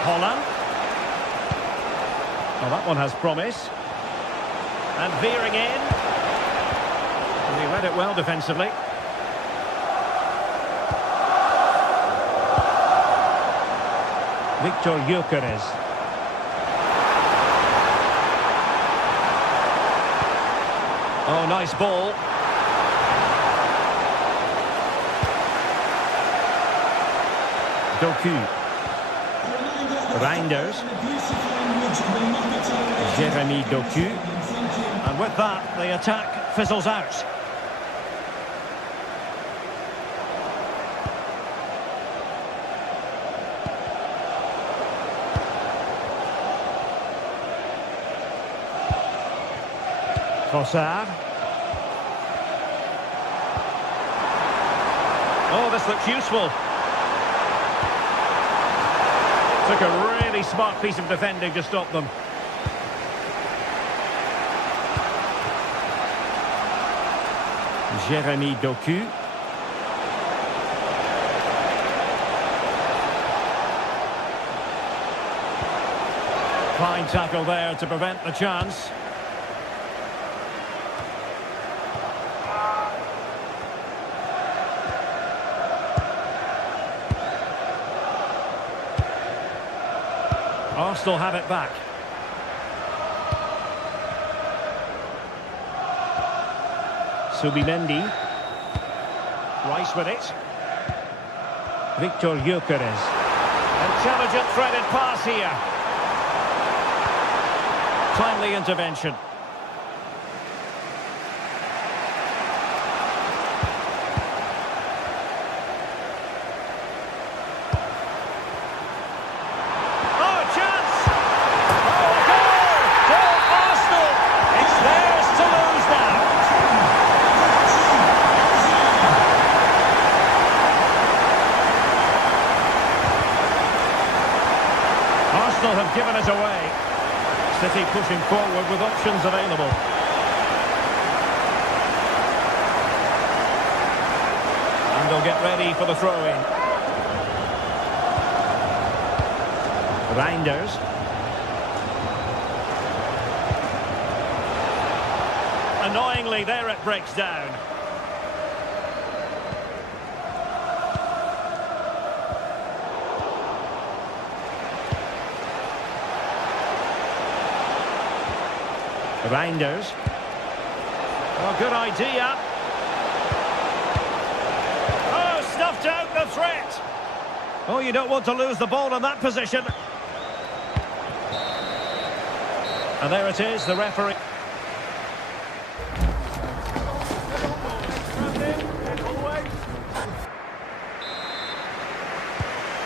Holland. Oh, that one has promise. And veering in. And he read it well defensively. Victor Gyökeres. Oh, nice ball. Doku. Reinders. Jeremy Doku. And with that, the attack fizzles out. Trossard. Oh, this looks useful. Took a really smart piece of defending to stop them. Jeremy Doku. Fine tackle there to prevent the chance. Arsenal have it back. Subimendi. Rice with it. Victor Gyökeres. Intelligent threaded pass here. Timely intervention. Have given it away. City pushing forward with options available. And they'll get ready for the throw-in. Reinders. Annoyingly, there it breaks down. Reinders. Oh, good idea. Oh, snuffed out the threat. Oh, you don't want to lose the ball in that position. And there it is, the referee.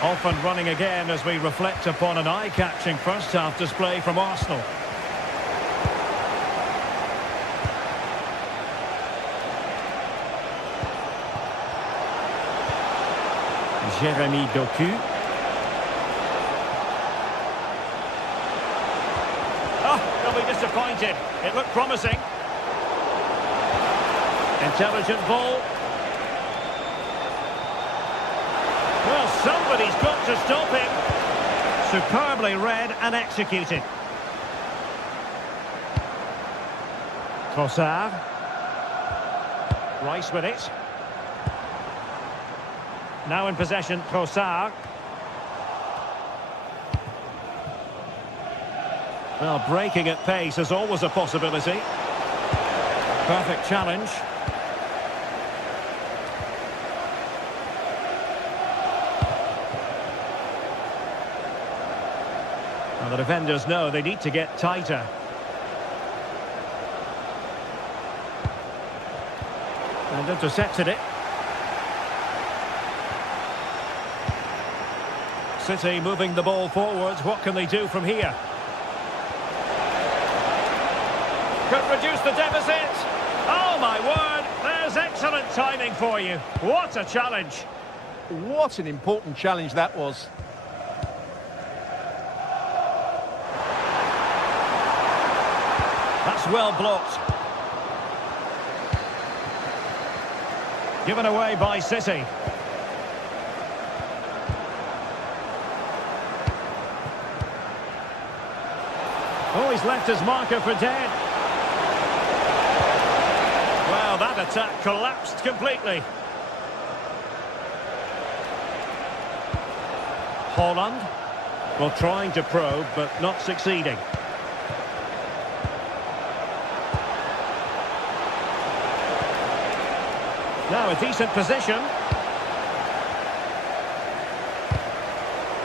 Off and running again as we reflect upon an eye-catching first-half display from Arsenal. Jeremy Doku. Oh, they'll be disappointed. It looked promising. Intelligent ball. Well, somebody's got to stop him. Superbly read and executed. Trossard. Rice with it. Now in possession, Trossard. Well, breaking at pace is always a possibility. Perfect challenge. Well, the defenders know they need to get tighter. And intercepted it. City moving the ball forwards. What can they do from here? Could reduce the deficit. Oh my word, there's excellent timing for you. What a challenge. What an important challenge that was. That's well blocked. Given away by City. Oh, he's left his marker for dead. Well, that attack collapsed completely. Holland. Well, trying to probe, but not succeeding. Now a decent position.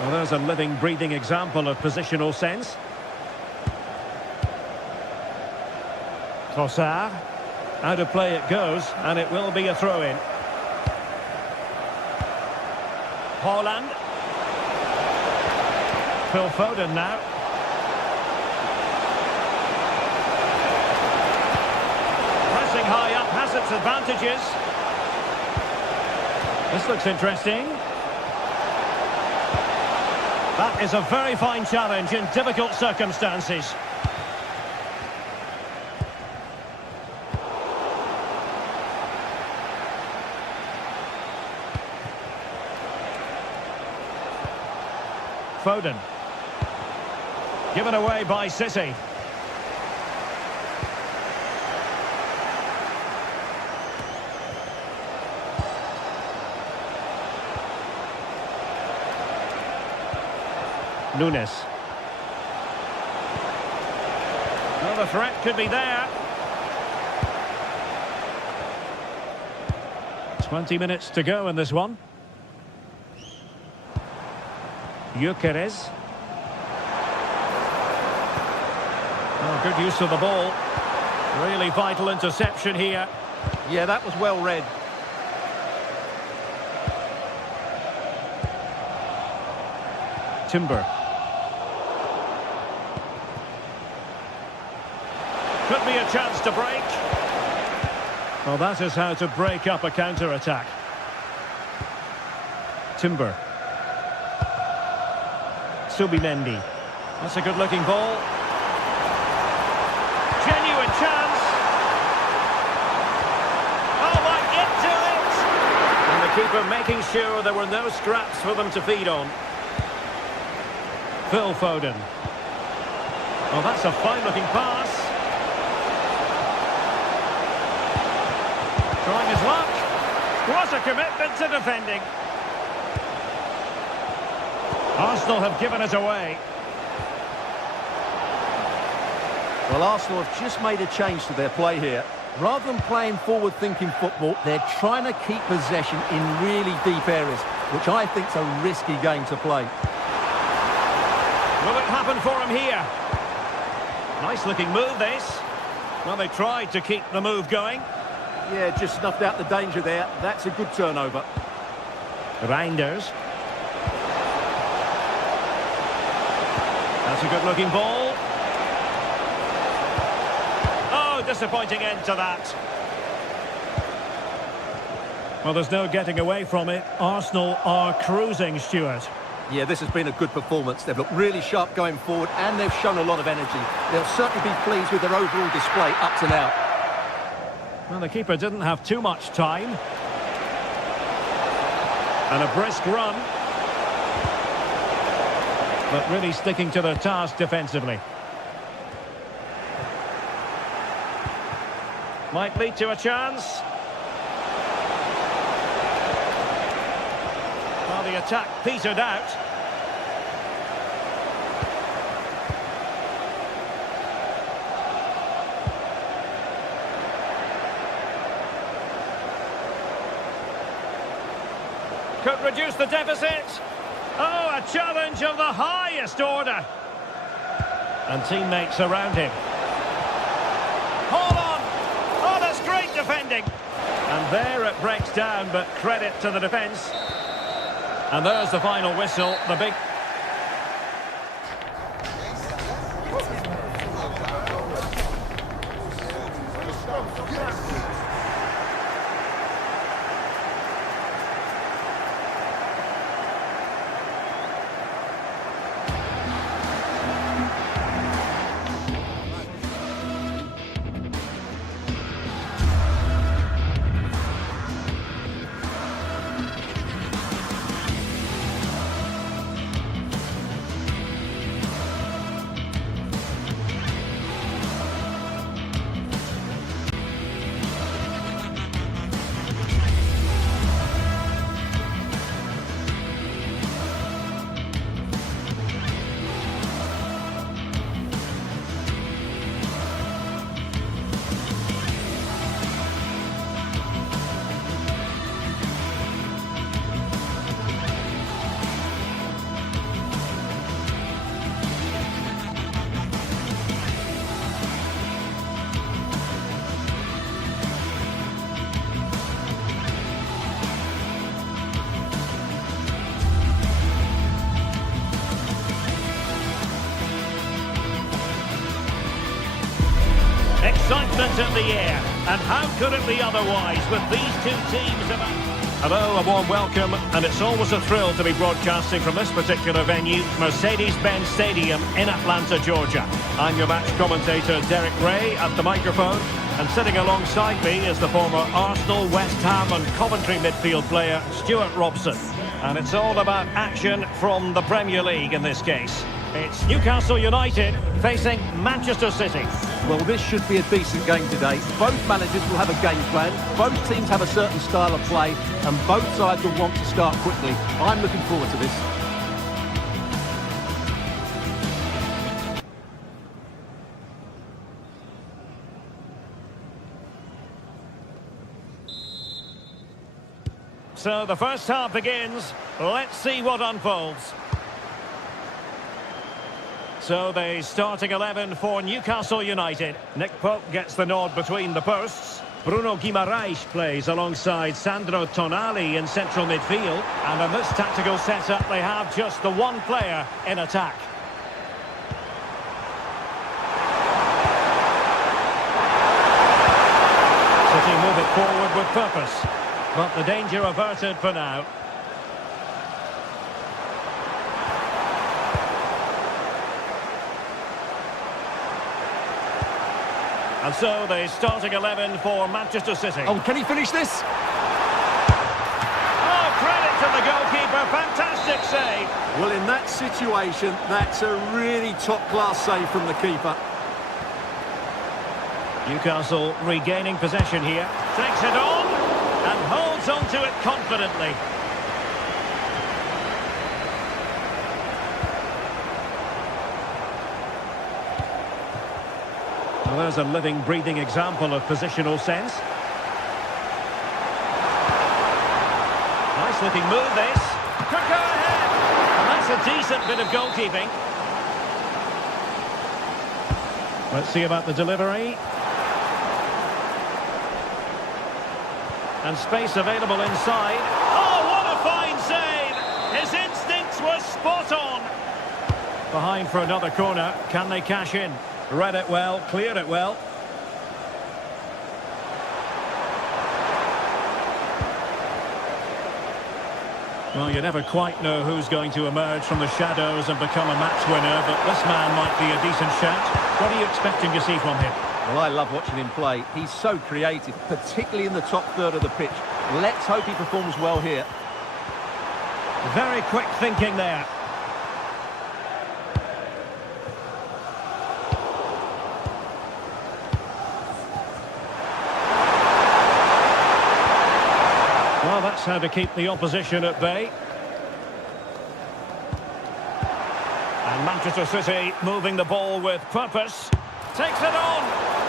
Well, there's a living, breathing example of positional sense. Trossard. Out of play it goes, and it will be a throw-in. Holland. Phil Foden now. Pressing high up has its advantages. This looks interesting. That is a very fine challenge in difficult circumstances. Foden. Given away by City. Nunes. Well, the threat could be there. 20 minutes to go in this one. Gyökeres. Oh, good use of the ball. Really vital interception here. Yeah, that was well read. Timber. Could be a chance to break. Well, that is how to break up a counter-attack. Timber. Subimendi. That's a good-looking ball. Genuine chance. Oh, right, into it! And the keeper making sure there were no scraps for them to feed on. Phil Foden. Well, that's a fine-looking pass. Trying his luck. What a commitment to defending. Arsenal have given it away. Well, Arsenal have just made a change to their play here. Rather than playing forward-thinking football, they're trying to keep possession in really deep areas, which I think is a risky game to play. Will it happen for him here? Nice-looking move, this. Well, they tried to keep the move going. Yeah, just snuffed out the danger there. That's a good turnover. Reinders. That's a good-looking ball. Oh, disappointing end to that. Well, there's no getting away from it. Arsenal are cruising, Stuart. Yeah, this has been a good performance. They've looked really sharp going forward and they've shown a lot of energy. They'll certainly be pleased with their overall display up to now. Well, the keeper didn't have too much time. And a brisk run. But really sticking to their task defensively. Might lead to a chance. Well, the attack petered out. Could reduce the deficit. Oh, a challenge of the highest order. And teammates around him. Hold on. Oh, that's great defending. And there it breaks down, but credit to the defence. And there's the final whistle, the big... Excitement in the air, and how could it be otherwise with these two teams about... Hello, a warm welcome, and it's always a thrill to be broadcasting from this particular venue, Mercedes-Benz Stadium in Atlanta, Georgia. I'm your match commentator, Derek Ray, at the microphone, and sitting alongside me is the former Arsenal, West Ham and Coventry midfield player, Stuart Robson. And it's all about action from the Premier League in this case. It's Newcastle United facing Manchester City. Well, this should be a decent game today. Both managers will have a game plan. Both teams have a certain style of play, and both sides will want to start quickly. I'm looking forward to this. So the first half begins. Let's see what unfolds. So the starting 11 for Newcastle United. Nick Pope gets the nod between the posts. Bruno Guimaraes plays alongside Sandro Tonali in central midfield. And in this tactical setup, they have just the one player in attack. City move it forward with purpose. But the danger averted for now. And so the starting 11 for Manchester City. Oh, can he finish this? Oh, credit to the goalkeeper. Fantastic save. Well, in that situation, that's a really top-class save from the keeper. Newcastle regaining possession here. Takes it on and holds on to it confidently. Well, there's a living, breathing example of positional sense. Nice looking move this. Could go ahead. And that's a decent bit of goalkeeping. Let's see about the delivery. And space available inside. Oh, what a fine save! His instincts were spot on. Behind for another corner. Can they cash in? Read it well, cleared it well. Well, you never quite know who's going to emerge from the shadows and become a match winner, but this man might be a decent shout. What are you expecting to see from him? Well, I love watching him play. He's so creative, particularly in the top third of the pitch. Let's hope he performs well here. Very quick thinking there. Well, that's how to keep the opposition at bay. And Manchester City moving the ball with purpose. Takes it on.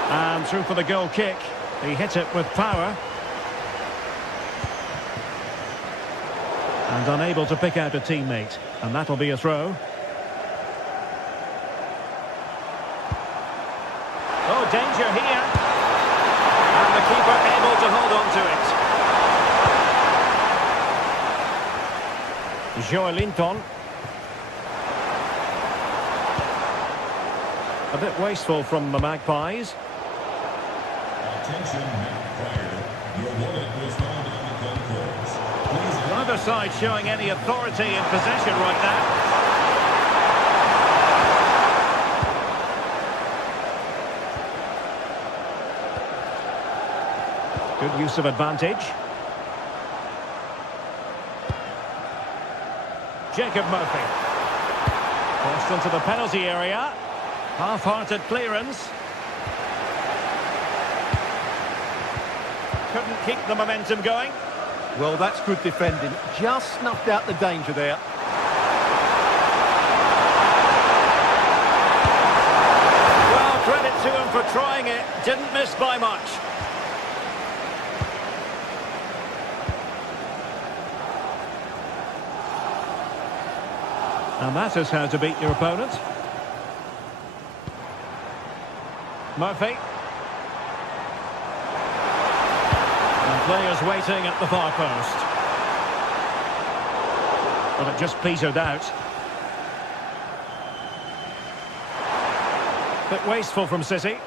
And through for the goal kick. He hit it with power. And unable to pick out a teammate. And that'll be a throw. Oh, danger here. And the keeper able to hold on to it. Joelinton. A bit wasteful from the Magpies. Attention, Magpire. Your wallet was found on the concourse. Neither side showing any authority in possession right now. Good use of advantage. Jacob Murphy. Crossed into the penalty area. Half-hearted clearance. Couldn't keep the momentum going. Well, that's good defending. Just snuffed out the danger there. Well, credit to him for trying it. Didn't miss by much. And that is how to beat your opponent. Murphy. And players waiting at the far post. But it just petered out. Bit wasteful from City.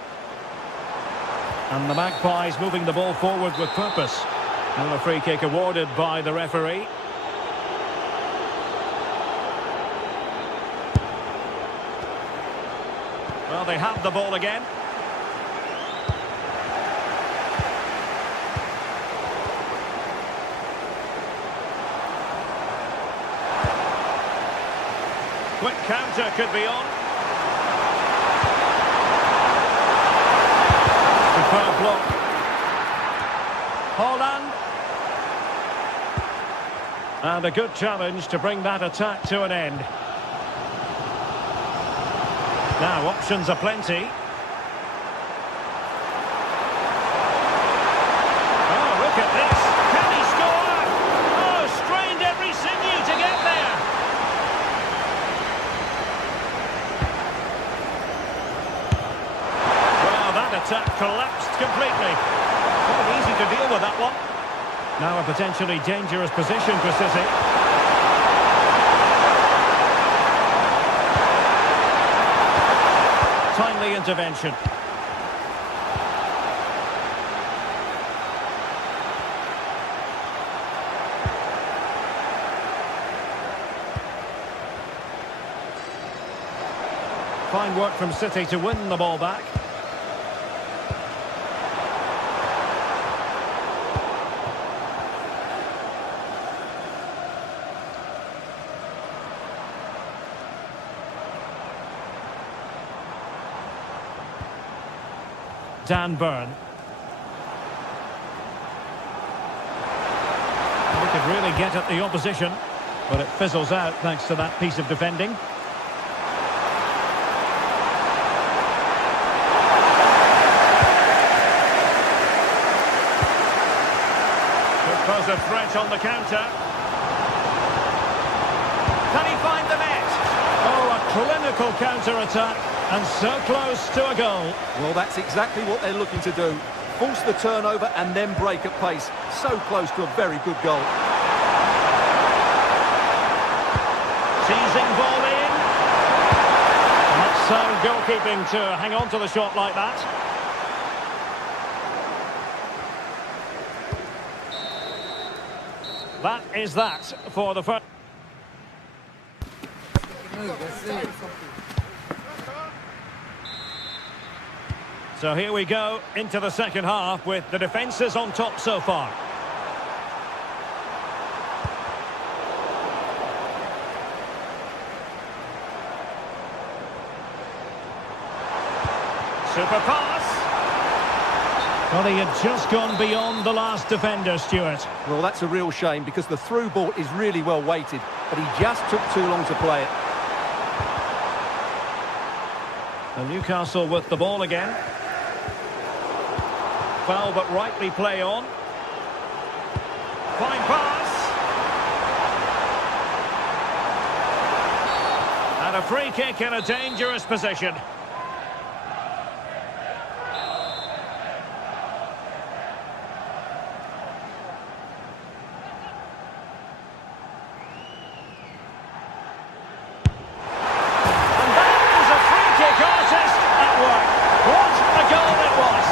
And the Magpies moving the ball forward with purpose. And a free kick awarded by the referee. Well, they have the ball again. Quick counter could be on. Superb block. Holland. And a good challenge to bring that attack to an end. Now, options are plenty. Oh, look at this. Can he score? Oh, strained every sinew to get there. Well, that attack collapsed completely. Quite easy to deal with that one. Now a potentially dangerous position for City. Timely intervention. Fine work from City to win the ball back. Dan Burn. He could really get at the opposition, but it fizzles out thanks to that piece of defending. Could pose a threat on the counter. Can he find the net? Oh, a clinical counter-attack. And so close to a goal. Well, that's exactly what they're looking to do. Force the turnover and then break at pace. So close to a very good goal. Seizing ball in. And that's sound goalkeeping to hang on to the shot like that. That is that for the first. So here we go into the second half with the defences on top so far. Super pass. Well, he had just gone beyond the last defender, Stuart. Well, that's a real shame because the through ball is really well weighted, but he just took too long to play it. And Newcastle with the ball again. Foul, but rightly play on. Fine pass. And a free kick in a dangerous position. And that is a free kick artist at work. What a goal it was.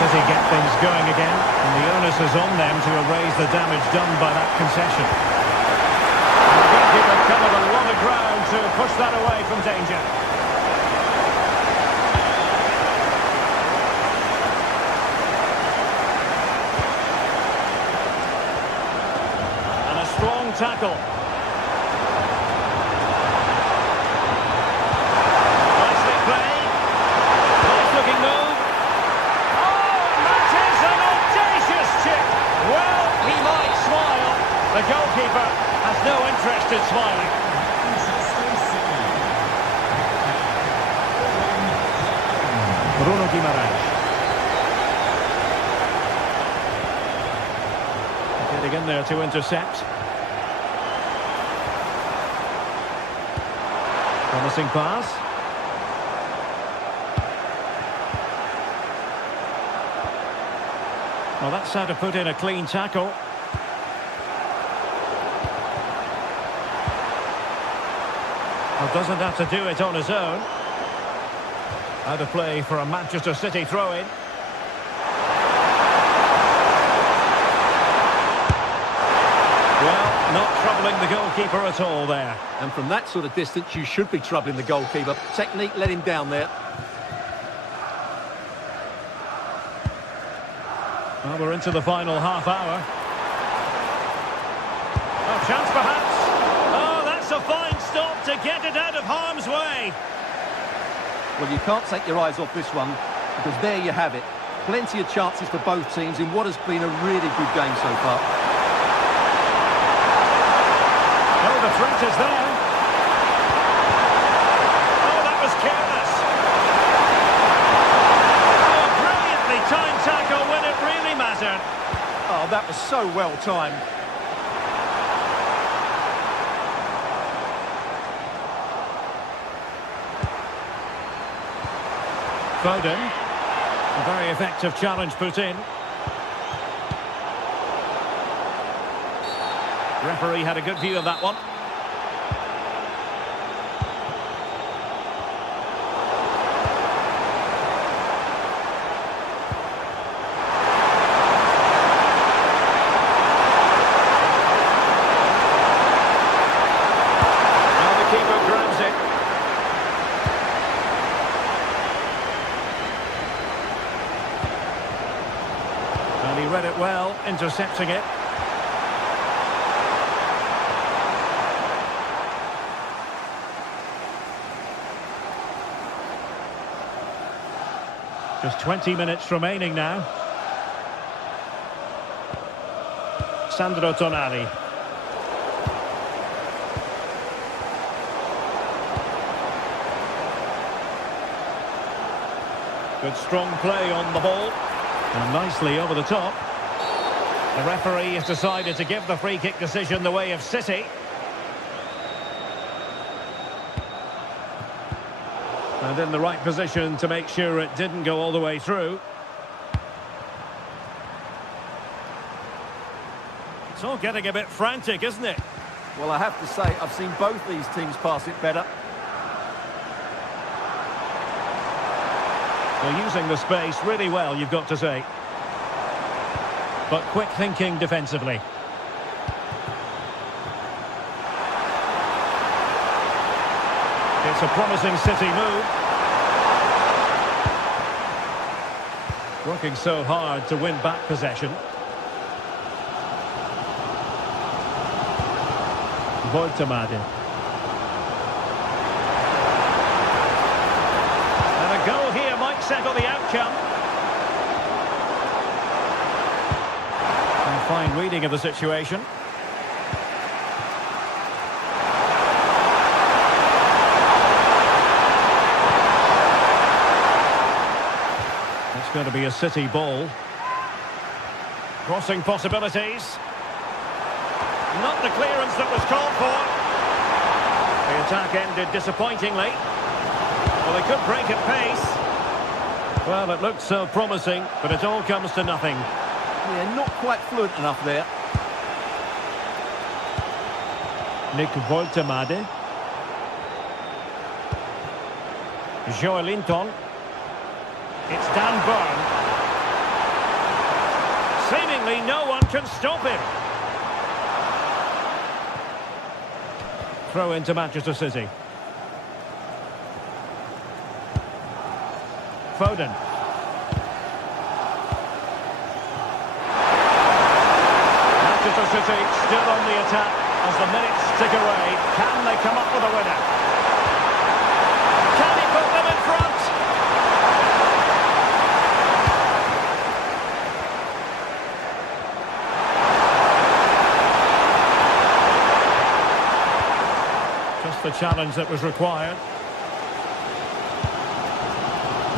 City get things going again, and the onus is on them to erase the damage done by that concession. The goalkeeper covered a lot of ground to push that away from danger. And a strong tackle. Nicely played. Nice looking move. Well, he might smile. The goalkeeper has no interest in smiling. Bruno Guimaraes. Getting in there to intercept. Promising pass. Well, that's how to put in a clean tackle. Well, doesn't have to do it on his own. Out of play for a Manchester City throw-in. Well, not troubling the goalkeeper at all there. And from that sort of distance, you should be troubling the goalkeeper. Technique let him down there. Well, we're into the final half hour. A chance perhaps. Oh, that's a fine stop to to get it out of harm's way. Well, you can't take your eyes off this one, because there you have it. Plenty of chances for both teams in what has been a really good game so far. Oh, the threat is there. Oh, that was careless. Oh, brilliantly timed tackle when it really mattered. Oh, that was so well timed. Foden. A very effective challenge put in. Referee had a good view of that one. Now the keeper grabs it. And he read it well, intercepting it. Just 20 minutes remaining now. Sandro Tonali. Good strong play on the ball. And nicely over the top. The referee has decided to give the free kick decision the way of City. And in the right position to make sure it didn't go all the way through. It's all getting a bit frantic, isn't it? Well, I have to say, I've seen both these teams pass it better. They're using the space really well, you've got to say. But quick thinking defensively. It's a promising City move. Working so hard to win back possession. Voltemade. And a goal here might settle the outcome. And a fine reading of the situation. It's going to be a City ball. Crossing possibilities. Not the clearance that was called for. The attack ended disappointingly. Well, they could break at pace. Well, it looked so promising, but it all comes to nothing. Yeah, not quite fluent enough there. Nick Voltemade. Joelinton. It's Dan Burn. Seemingly no one can stop him. Throw into Manchester City. Foden. Manchester City still on the attack as the minutes tick away. Can they come up with a winner? Can he put them in front? Just the challenge that was required.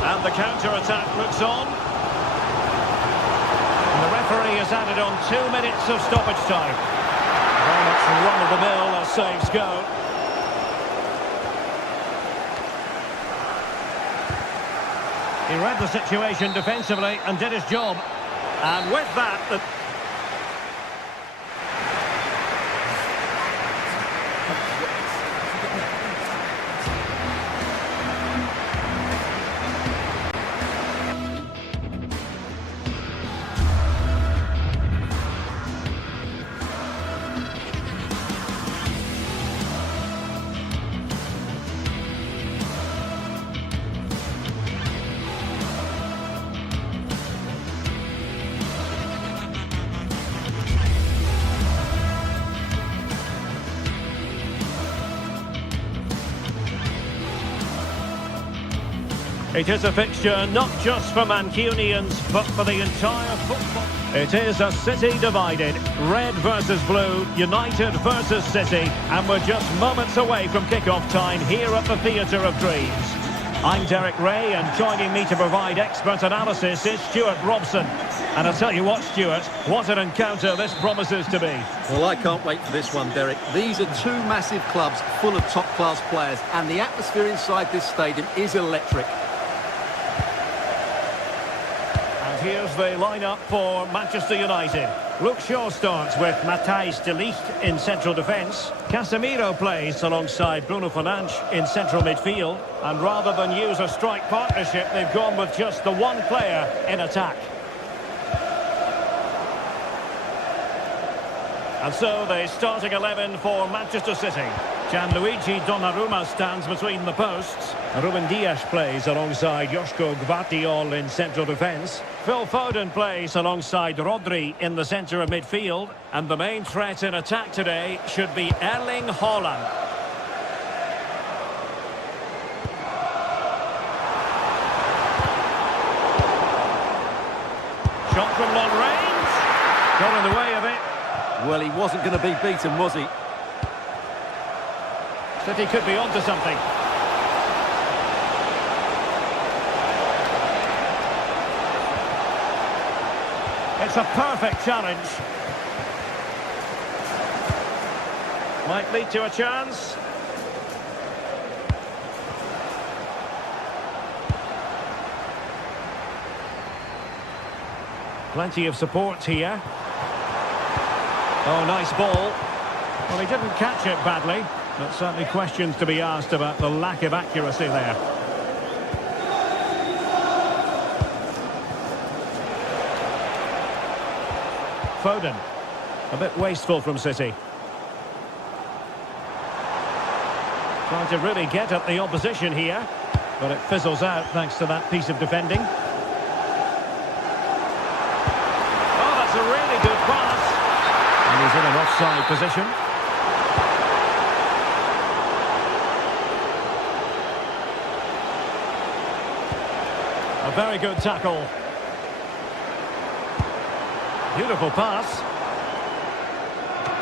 And the counter-attack looks on. And the referee has added on 2 minutes of stoppage time. Very much run-of-the-mill as saves go. He read the situation defensively and did his job. And with that, It is a fixture not just for Mancunians, but for the entire football. It is a City divided. Red versus blue, United versus City. And we're just moments away from kick-off time here at the Theatre of Dreams. I'm Derek Ray, and joining me to provide expert analysis is Stuart Robson. And I'll tell you what, Stuart, what an encounter this promises to be. Well, I can't wait for this one, Derek. These are two massive clubs full of top-class players, and the atmosphere inside this stadium is electric. Here's the lineup for Manchester United. Luke Shaw starts with Matthijs de Ligt in central defence. Casemiro plays alongside Bruno Fernandes in central midfield. And rather than use a strike partnership, they've gone with just the one player in attack. And so the starting 11 for Manchester City. Gianluigi Donnarumma stands between the posts. Ruben Dias plays alongside Joško Gvardiol in central defence. Phil Foden plays alongside Rodri in the centre of midfield. And the main threat in attack today should be Erling Haaland. Shot from long range. Got in the way of it. Well, he wasn't going to be beaten, was he? City could be onto something. It's a perfect challenge. Might lead to a chance. Plenty of support here. Oh, nice ball. Well, he didn't catch it badly, but certainly questions to be asked about the lack of accuracy there. Foden. A bit wasteful from City. Trying to really get at the opposition here, but it fizzles out thanks to that piece of defending. Oh, that's a really good pass. And he's in an offside position. A very good tackle. Beautiful pass.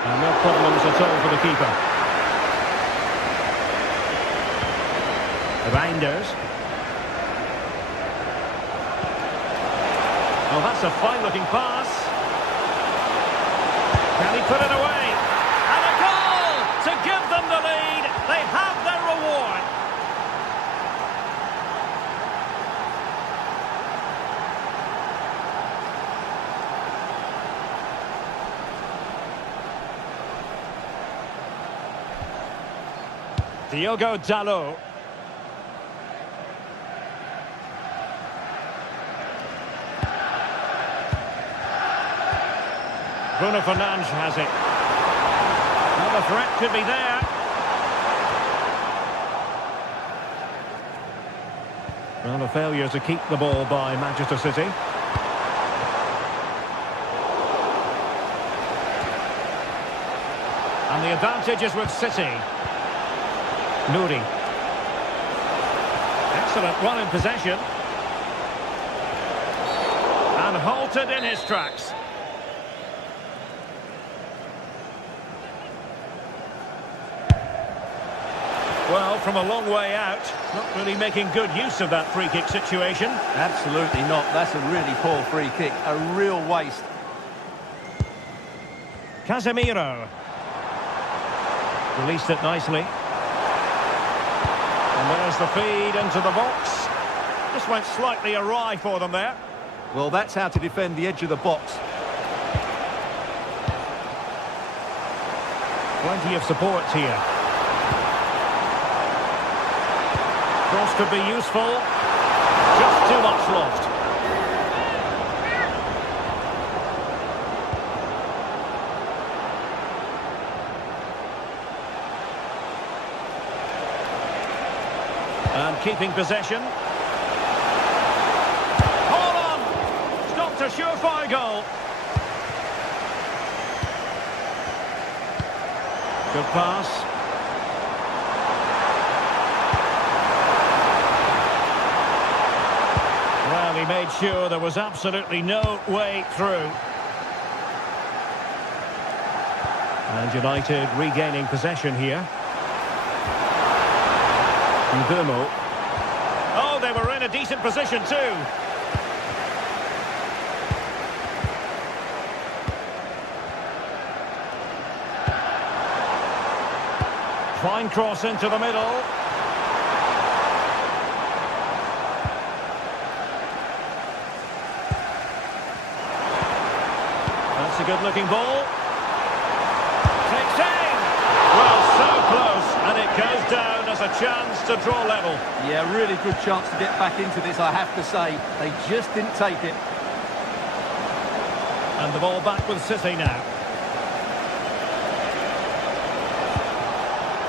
And no problems at all for the keeper. Reinders. Oh, that's a fine-looking pass. Can he put it away? And a goal to give them the lead. They have their reward. Diogo Dalot. Bruno Fernandes has it. Well, the threat could be there. Well, a failure to keep the ball by Manchester City. And the advantage is with City. Nouri. Excellent run in possession. And halted in his tracks. Well, from a long way out, not really making good use of that free kick situation. Absolutely not. That's a really poor free kick. A real waste. Casemiro. Released it nicely. And there's the feed into the box. Just went slightly awry for them there. Well, that's how to defend the edge of the box. Plenty of support here. Cross could be useful. Just too much lost. And keeping possession. Hold on! Stopped a surefire goal. Good pass. made sure there was absolutely no way through. And United regaining possession here. Ndumo. Oh, they were in a decent position too. Fine cross into the middle. That's a good-looking ball. Takes aim. Well, so close, and it goes down as a chance to draw level. Yeah, really good chance to get back into this, I have to say. They just didn't take it. And the ball back with City now.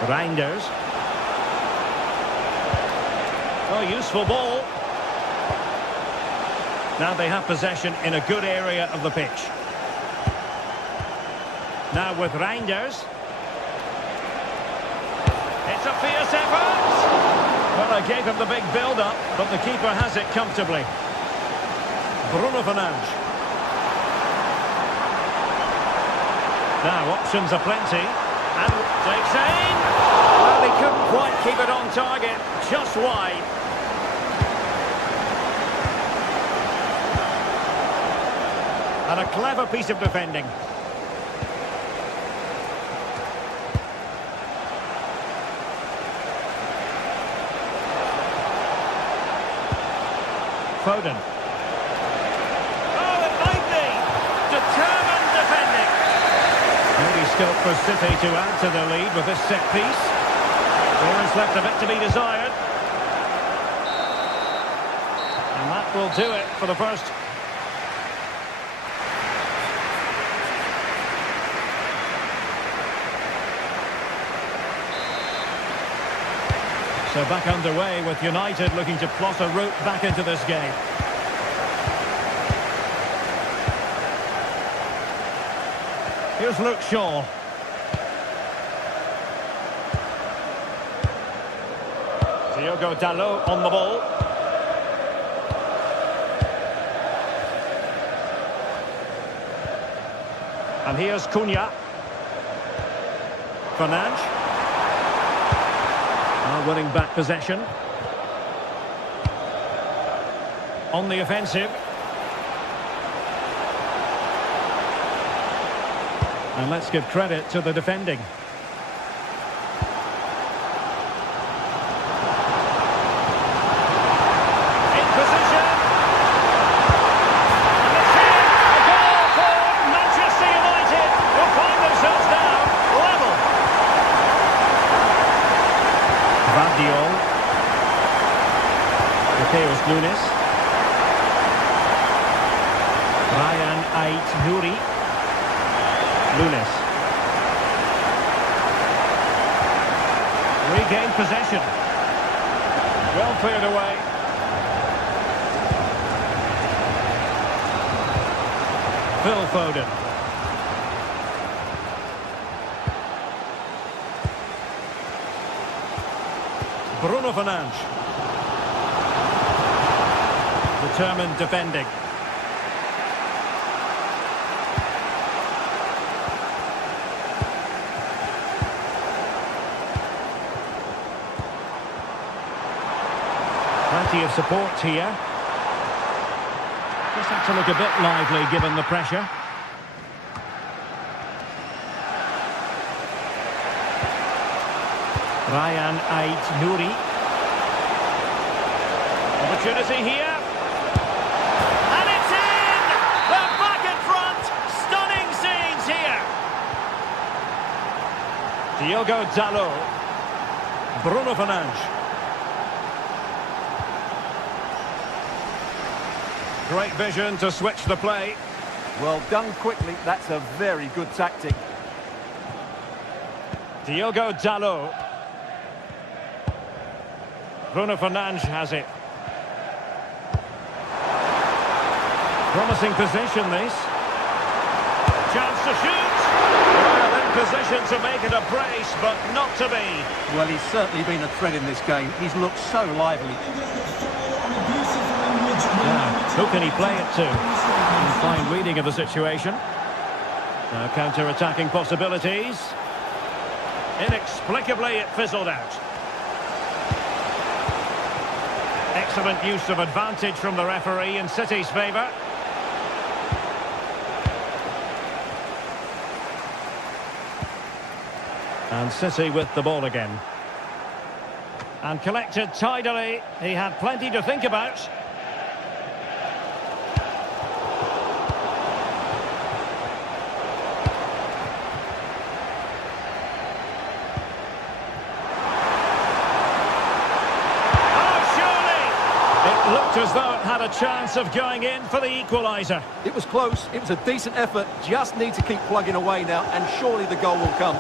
Reinders. Oh, useful ball. Now they have possession in a good area of the pitch. Now with Reinders. It's a fierce effort. Well, I gave him the big build-up, but the keeper has it comfortably. Bruno Fernandes. Now options are plenty. And takes aim. Well, he couldn't quite keep it on target. Just wide. And a clever piece of defending. Foden. Oh, it might be. Determined defending. Maybe scope for City to add to the lead with this set piece. There is left a bit to be desired. And that will do it for the first. So back underway with United looking to plot a route back into this game. Here's Luke Shaw. Diogo Dalot on the ball. And here's Cunha. Fernandes. Now winning back possession. On the offensive. And let's give credit to the defending. In position. And it's in. A goal for Manchester United, who find themselves now level. Vardiol. Mateus Nunes. Ryan Ait-Nouri. Nunes. Regained possession. Well cleared away. Phil Foden. Bruno Fernandes. Determined defending. Plenty of support here. Just have to look a bit lively given the pressure. Ryan Ait-Nouri. Opportunity here. And it's in! They're back in front! Stunning scenes here! Diogo Dalot. Bruno Fernandes. Great vision to switch the play. Well done quickly. That's a very good tactic. Diogo Dalot. Bruno Fernandes has it. Promising position, this. Chance to shoot. Well, in position to make it a brace, but not to be. Well, he's certainly been a threat in this game. He's looked so lively. Yeah, Who can he play it to? Fine reading of the situation. Now counter-attacking possibilities. Inexplicably, it fizzled out. Excellent use of advantage from the referee in City's favour. And City with the ball again. And collected tidily. He had plenty to think about. Looked as though it had a chance of going in for the equaliser. It was close, it was a decent effort, just need to keep plugging away now, and surely the goal will come.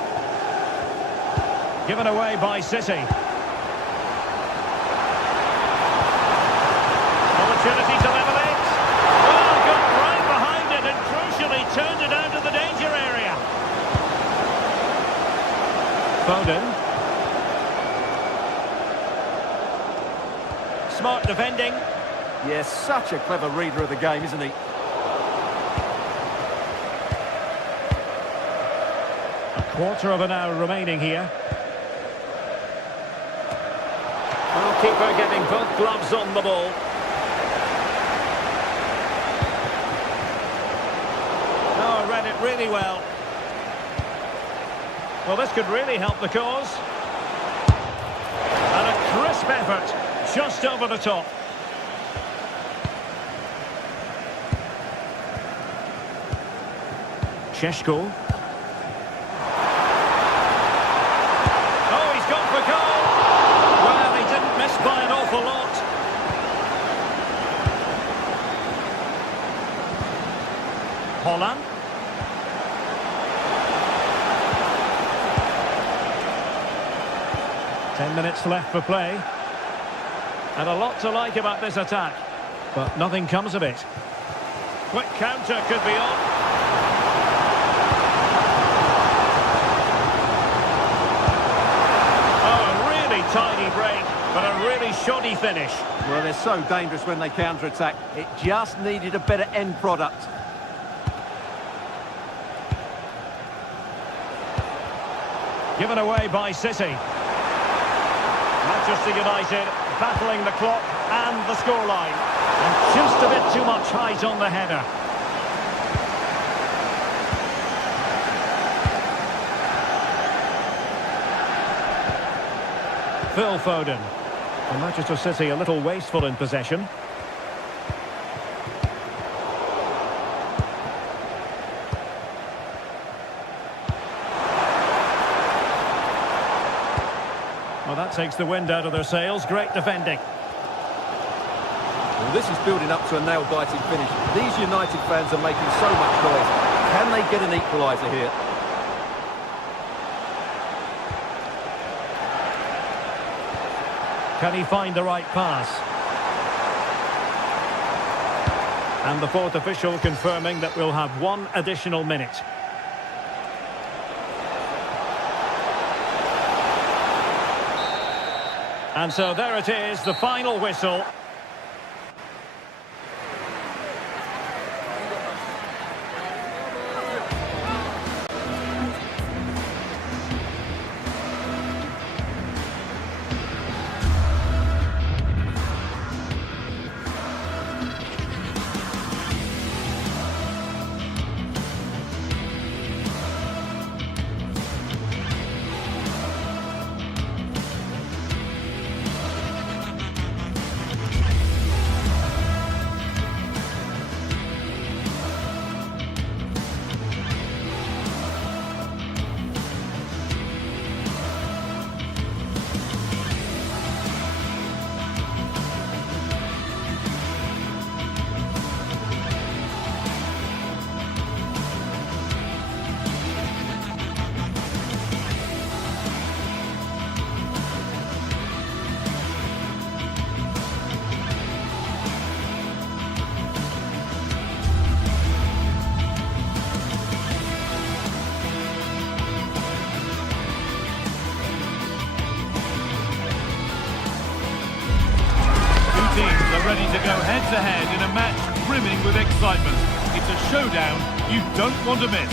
Given away by City. Opportunity to level it. Oh, got right behind it and crucially turned it out of the danger area. Foden. Smart defending. Yes, such a clever reader of the game, isn't he? A quarter of an hour remaining here. Well, keeper getting both gloves on the ball. Oh, read it really well. Well, this could really help the cause. And a crisp effort. Just over the top. Sheshko. Oh, he's gone for goal. Well, he didn't miss by an awful lot. Holland. Ten minutes left for play. And a lot to like about this attack. But nothing comes of it. Quick counter could be on. Oh, a really tidy break, but a really shoddy finish. Well, they're so dangerous when they counter-attack. It just needed a better end product. Given away by City. Manchester United battling the clock and the scoreline. And just a bit too much height on the header. Phil Foden. And Manchester City a little wasteful in possession. Well, that takes the wind out of their sails. Great defending. Well, this is building up to a nail-biting finish. These United fans are making so much noise. Can they get an equaliser here? Can he find the right pass? And the fourth official confirming that we'll have one additional minute. And so there it is, the final whistle. ready to go head-to-head in a match brimming with excitement. It's a showdown you don't want to miss.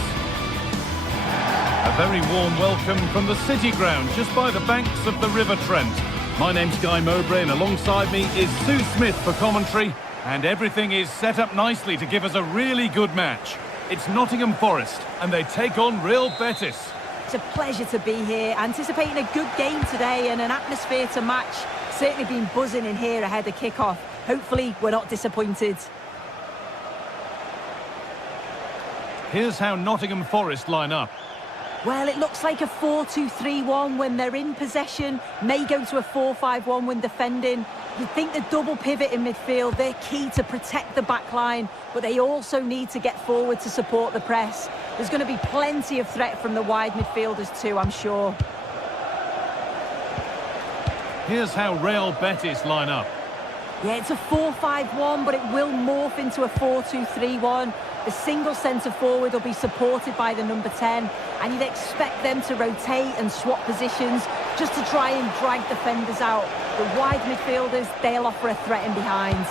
A very warm welcome from the City Ground, just by the banks of the River Trent. My name's Guy Mowbray, and alongside me is Sue Smith for commentary. And everything is set up nicely to give us a really good match. It's Nottingham Forest, and they take on Real Betis. It's a pleasure to be here, anticipating a good game today and an atmosphere to match. Certainly been buzzing in here ahead of kick-off. Hopefully we're not disappointed. Here's how Nottingham Forest line up. Well, it looks like a 4-2-3-1 when they're in possession. May go to a 4-5-1 when defending. You'd think the double pivot in midfield, they're key to protect the back line, but they also need to get forward to support the press. There's going to be plenty of threat from the wide midfielders too, I'm sure. Here's how Real Betis line up. Yeah, it's a 4-5-1, but it will morph into a 4-2-3-1. The single centre-forward will be supported by the number 10, and you'd expect them to rotate and swap positions just to try and drag defenders out. The wide midfielders, they'll offer a threat in behind.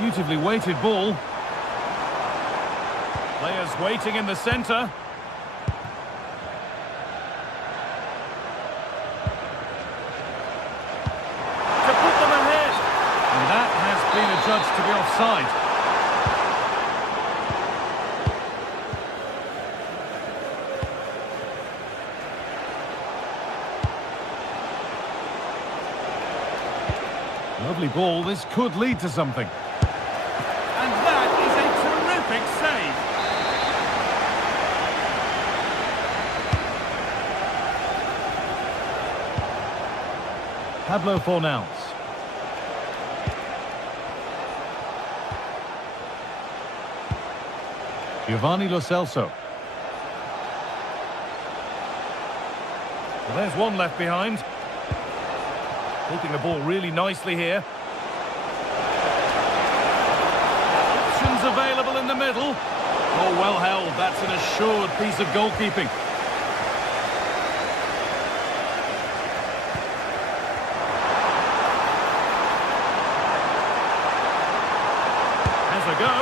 Beautifully weighted ball. Players waiting in the centre. To put them ahead. And that has been adjudged to be offside. Lovely ball. This could lead to something. And that is a terrific save. Pablo Fornals. Giovanni Lo Celso. Well, there's one left behind. Taking the ball really nicely here. Options available in the middle. Oh, well held. That's an assured piece of goalkeeping. Has a go.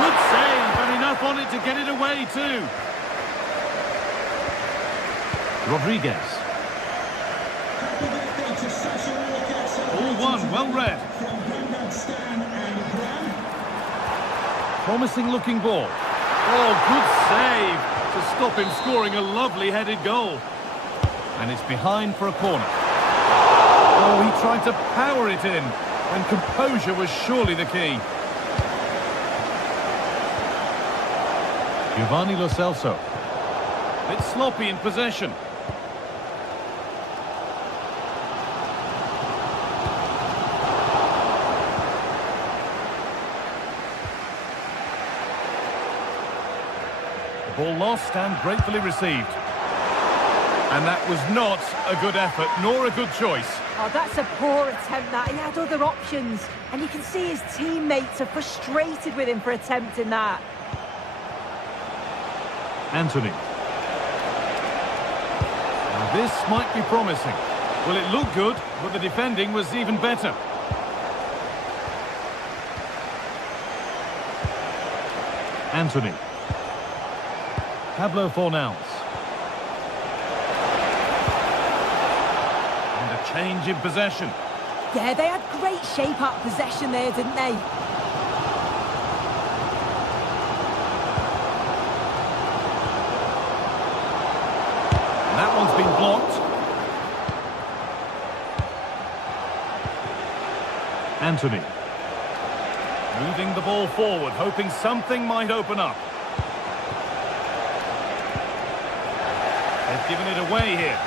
Good save, and enough on it to get it away too. Rodriguez. All one, well read. Promising looking ball. Oh, good save to stop him scoring a lovely headed goal. And it's behind for a corner. Oh, he tried to power it in when composure was surely the key. Giovanni Lo Celso. Bit sloppy in possession. Ball lost and gratefully received. And that was not a good effort, nor a good choice. Oh, that's a poor attempt, that. He had other options. And you can see his teammates are frustrated with him for attempting that. Anthony. Now this might be promising. Well, it looked good, but the defending was even better. Anthony. Pablo Fornals. And a change in possession. Yeah, they had great shape out possession there, didn't they? And that one's been blocked. Anthony. Moving the ball forward, hoping something might open up. They've given it away here.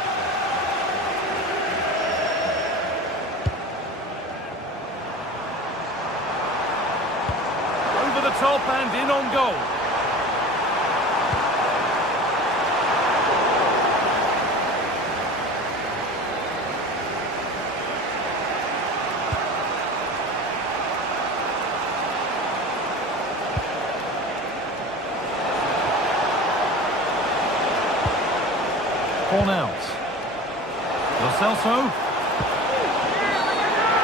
Over the top and in on goal. Fornals. Lo Celso.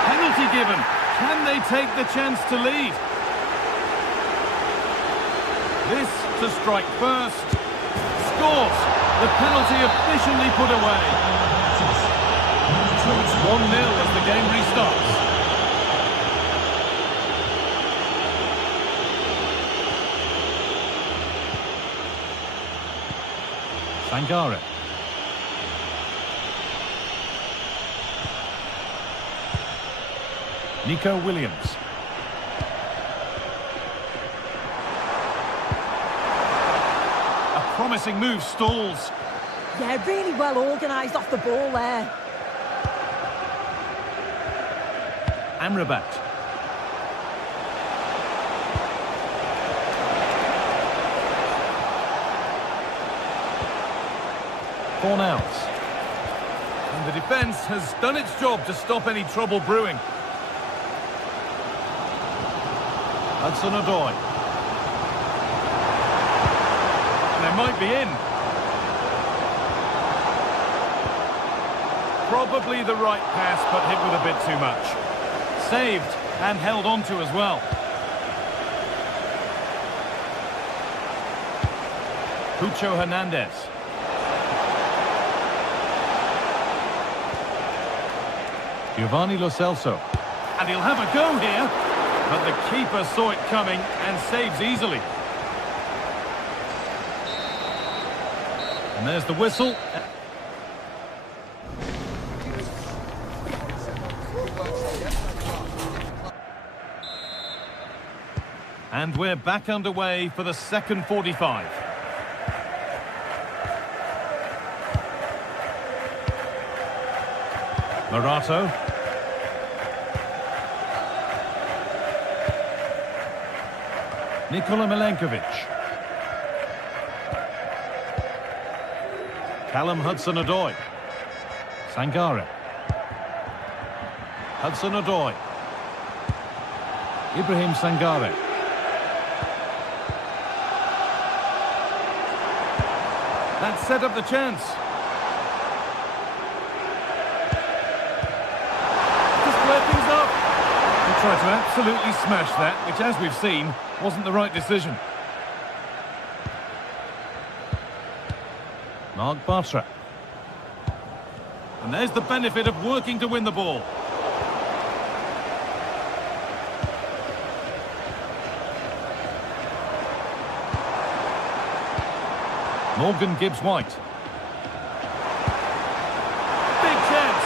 Penalty given. Can they take the chance to lead? This to strike first. Scores. The penalty officially put away. So it's 1-0 as the game restarts. Sangare. Nico Williams. A promising move stalls. Yeah, really well organised off the ball there. Amrabat. Fornals. And the defence has done its job to stop any trouble brewing. Hudson-Odoi. They might be in. Probably the right pass, but hit with a bit too much. Saved and held on to as well. Pucho Hernandez. Giovanni Lo Celso. And he'll have a go here. But the keeper saw it coming and saves easily. And there's the whistle. And we're back underway for the second 45. Morato. Nikola Milenkovic. Callum Hudson-Odoi. Sangare. Hudson-Odoi. Ibrahim Sangare. That set up the chance. To square things up. He tried to absolutely smash that, which, as we've seen, wasn't the right decision. Marc Bartra. And there's the benefit of working to win the ball. Morgan Gibbs-White. Big chance.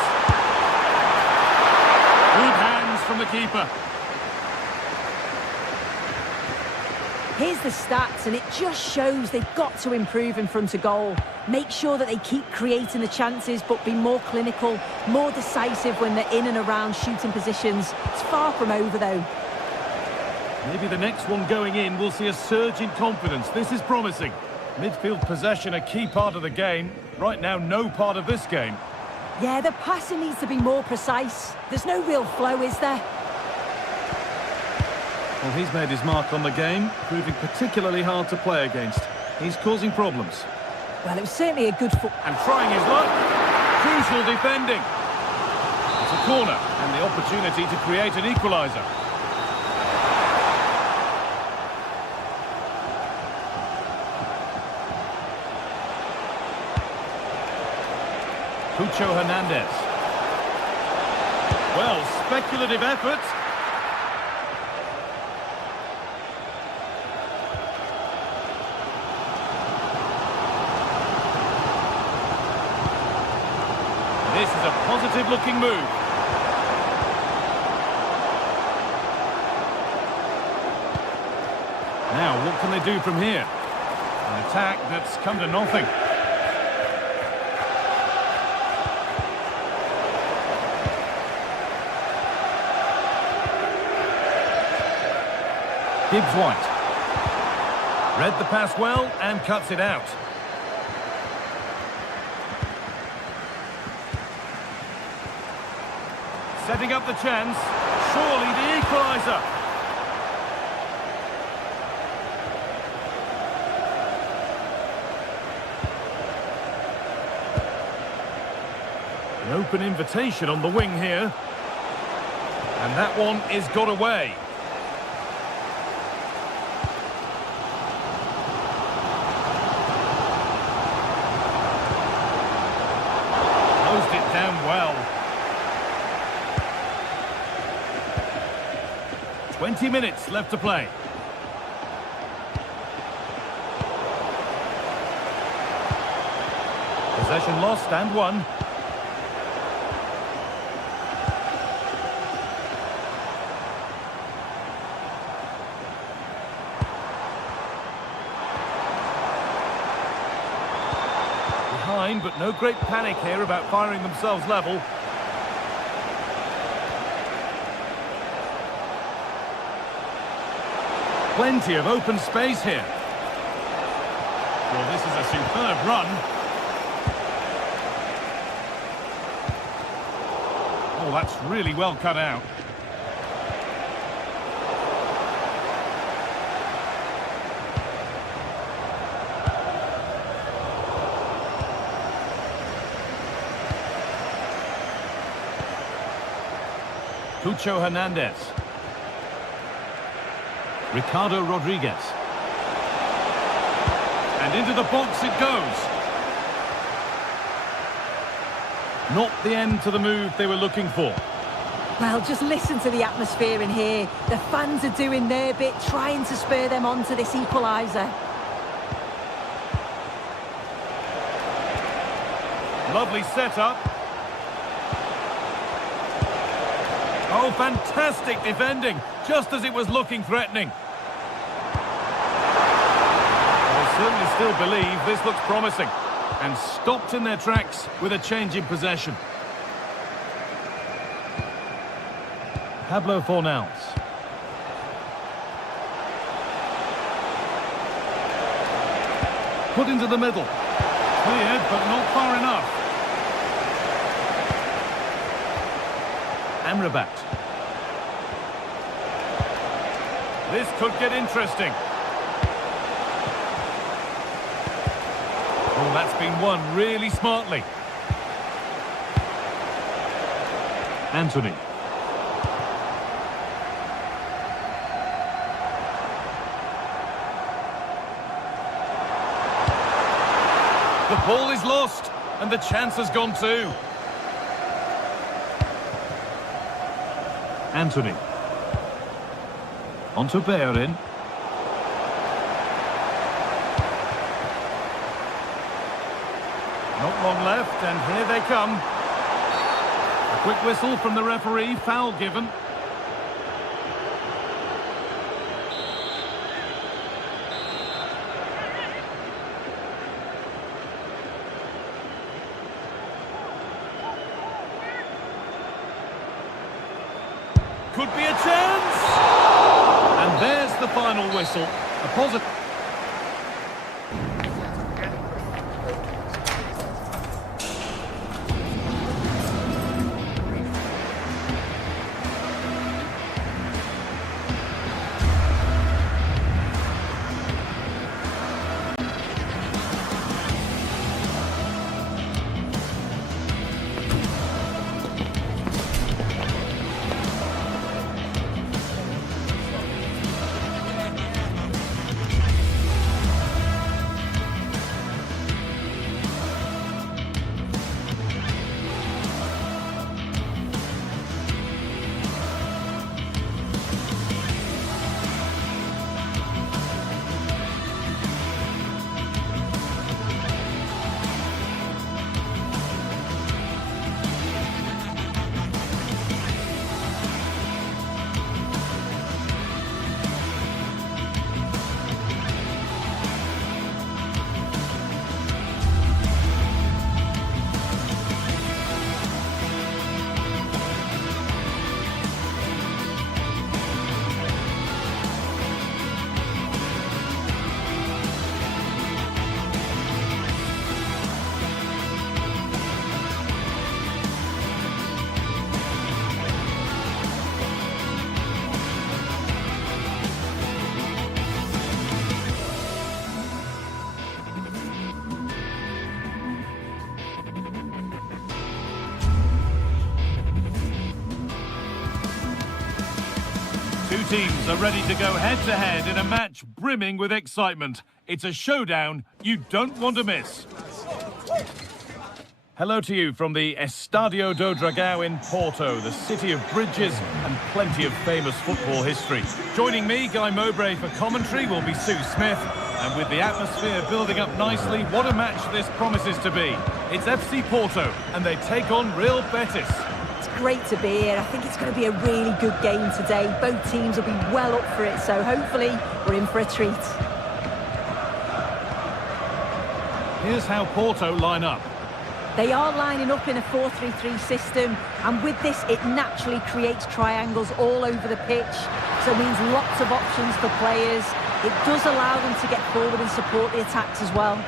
Good hands from the keeper. Here's the stats, and it just shows they've got to improve in front of goal. Make sure that they keep creating the chances, but be more clinical, more decisive when they're in and around shooting positions. It's far from over, though. Maybe the next one going in will see a surge in confidence. This is promising. Midfield possession, a key part of the game. Right now, no part of this game. Yeah, the passing needs to be more precise. There's no real flow, is there? Well, he's made his mark on the game, proving particularly hard to play against. He's causing problems. Well, it was certainly a good foot. And trying his luck. Crucial defending. It's a corner, and the opportunity to create an equaliser. Pucho Hernandez. Well, speculative effort. This is a positive-looking move. Now, what can they do from here? An attack that's come to nothing. Gibbs-White. Read the pass well and cuts it out. Setting up the chance. Surely the equaliser. An open invitation on the wing here. And that one is got away. Closed it down well. 20 minutes left to play. Possession lost and won. Behind, but no great panic here about firing themselves level. Plenty of open space here. Well, this is a superb run. Oh, that's really well cut out. Cucho Hernandez. Ricardo Rodriguez. And into the box it goes. Not the end to the move they were looking for. Well, just listen to the atmosphere in here. The fans are doing their bit, trying to spur them on to this equaliser. Lovely setup. Oh, fantastic defending, just as it was looking threatening. I certainly still believe this looks promising. And stopped in their tracks with a change in possession. Pablo Fornals. Put into the middle. Cleared, but not far enough. Amrabat. This could get interesting. Oh, that's been won really smartly. Anthony. The ball is lost, and the chance has gone too. Anthony. On to Bellerin. Not long left, and here they come. A quick whistle from the referee, foul given. Could be a chance! And there's the final whistle. A positive... teams are ready to go head-to-head in a match brimming with excitement. It's a showdown you don't want to miss. Hello to you from the Estádio do Dragão in Porto, the city of bridges and plenty of famous football history. Joining me, Guy Mowbray, for commentary will be Sue Smith. And with the atmosphere building up nicely, what a match this promises to be. It's FC Porto, and they take on Real Betis. It's great to be here. I think it's going to be a really good game today. Both teams will be well up for it, so hopefully we're in for a treat. Here's how Porto line up. They are lining up in a 4-3-3 system, and with this it naturally creates triangles all over the pitch, so it means lots of options for players. It does allow them to get forward and support the attacks as well.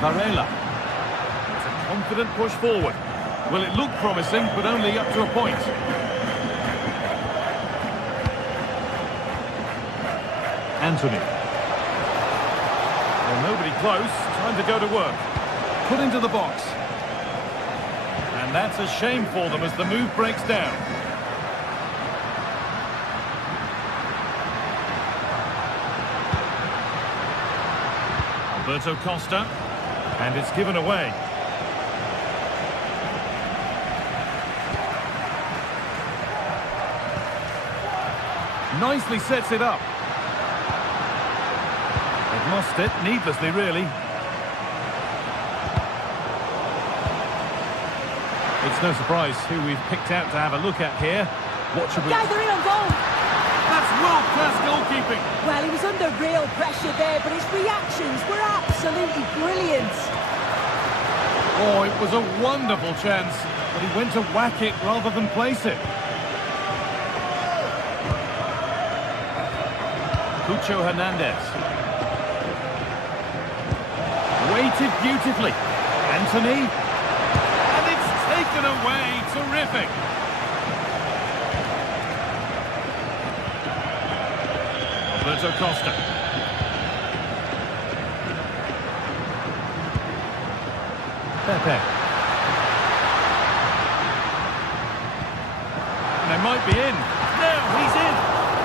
Varela. It's a confident push forward. Well, it looked promising, but only up to a point. Anthony. Well, nobody close. Time to go to work. Put into the box. And that's a shame for them as the move breaks down. Alberto Costa. And it's given away. Nicely sets it up. They've lost it, needlessly really. It's no surprise who we've picked out to have a look at here. What should we... Guys, they're in on goal! That's world-class goalkeeping! Well, he was under real pressure there, but his reactions were absolutely brilliant. Oh, it was a wonderful chance, but he went to whack it rather than place it. Cucho Hernandez. Waited beautifully. Anthony. And it's taken away. Terrific. Alberto Costa. Pepe. And they might be in. Now he's in.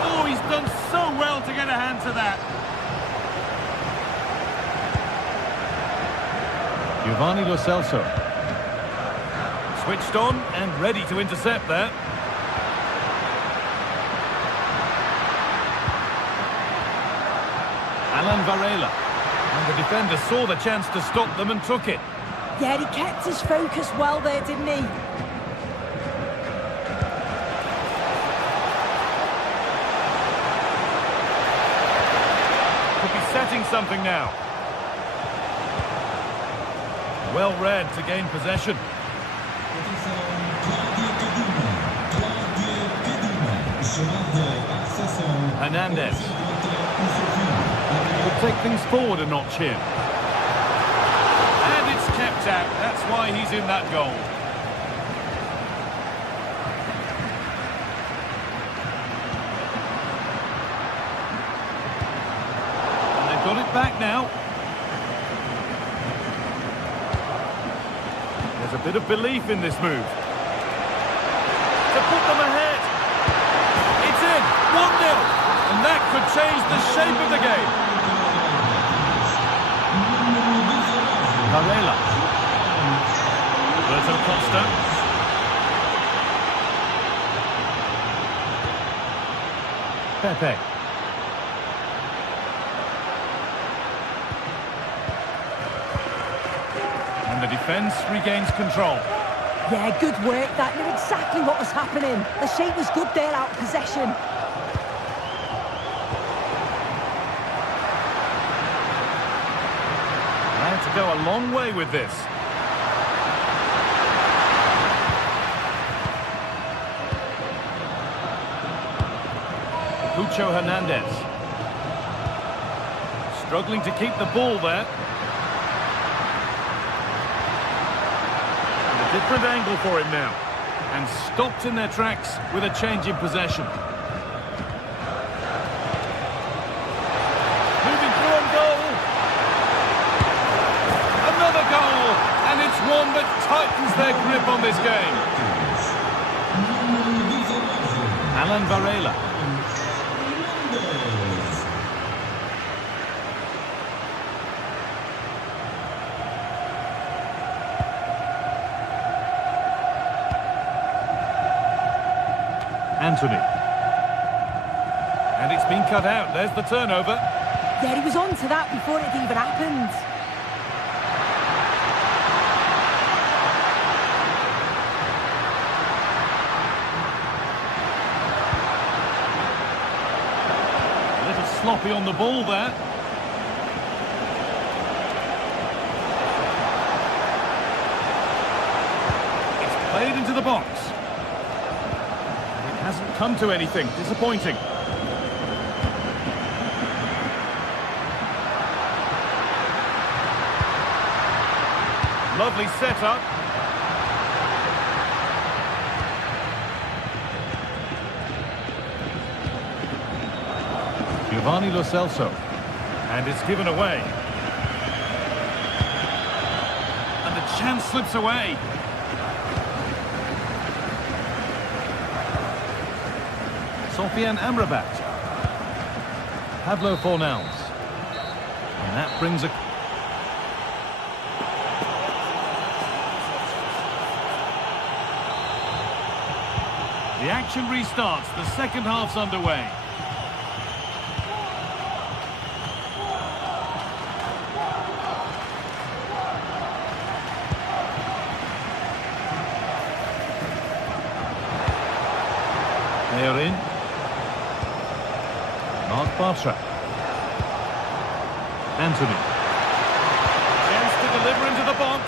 Oh, he's done so well to get a hand to that. Giovanni Lo Celso. Switched on and ready to intercept there. Alan Varela. And the defender saw the chance to stop them and took it. Yeah, he kept his focus well there, didn't he? Setting something now. Well read to gain possession. Hernandez. Will take things forward a notch here. And it's kept out. That's why he's in that goal. Got it back now. There's a bit of belief in this move. To put them ahead. It's in. 1-0. And that could change the shape of the game. Varela. Alberto Costa. Pepe. The defence regains control. Yeah, good work. That knew exactly what was happening. The shape was good there out of possession. I had to go a long way with this. Cucho Hernandez. Struggling to keep the ball there. Different angle for him now. And stopped in their tracks with a change in possession. Moving through on goal. What's their grip on this game? Alan Varela. Anthony. And it's been cut out. There's the turnover. Yeah, he was on to that before it even happened. A little sloppy on the ball there. It's played into the box. It hasn't come to anything. Disappointing. Lovely setup. Giovanni Lo Celso. And it's given away. And the chance slips away. Sofiane Amrabat. Pablo Fornals. And that brings a... The action restarts. The second half's underway. They are in. Mark Bartra. Anthony. Chance to deliver into the box.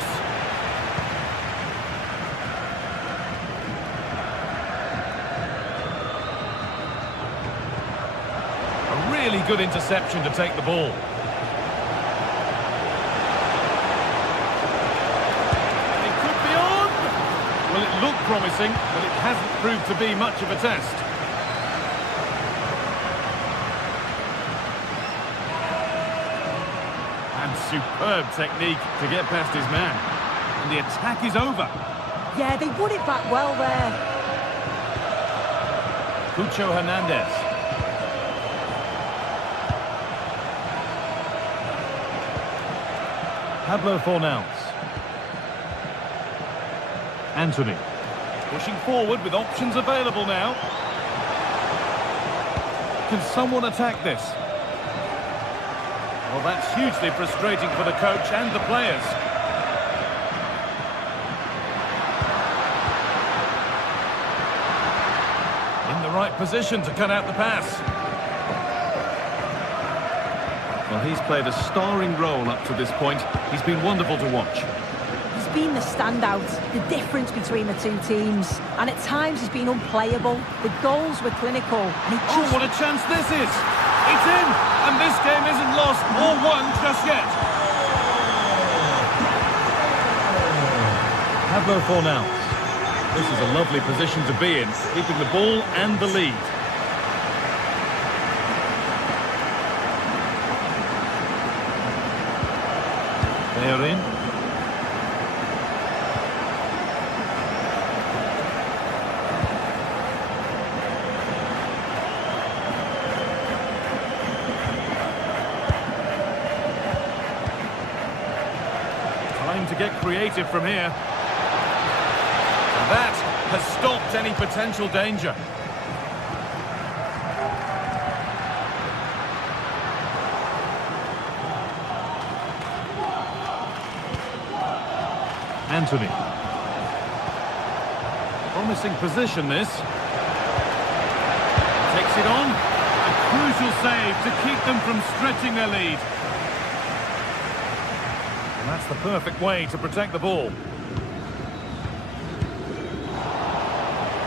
A really good interception to take the ball. It could be on. Well, it looked promising, but it hasn't proved to be much of a test. Superb technique to get past his man. And the attack is over. Yeah, they won it back well there. Cucho Hernandez. Pablo Fornals. Anthony. Pushing forward with options available now. Can someone attack this? Well, that's hugely frustrating for the coach and the players. In the right position to cut out the pass. Well, he's played a starring role up to this point. He's been wonderful to watch. He's been the standout, the difference between the two teams. And at times he's been unplayable. The goals were clinical. And Oh, what a chance this is! It's in! And this game isn't lost or won just yet. Pablo Fornals. This is a lovely position to be in, keeping the ball and the lead. They are in. Time to get creative from here. And that has stopped any potential danger. Anthony. Promising position, this. Takes it on. A crucial save to keep them from stretching their lead. And that's the perfect way to protect the ball.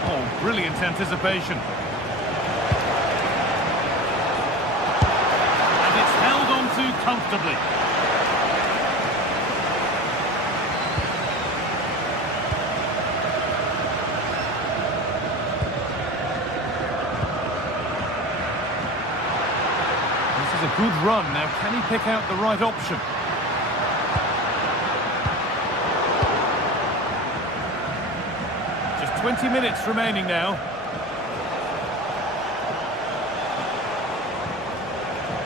Oh, brilliant anticipation. And it's held on to comfortably. A good run. Now, can he pick out the right option? 20 minutes remaining now.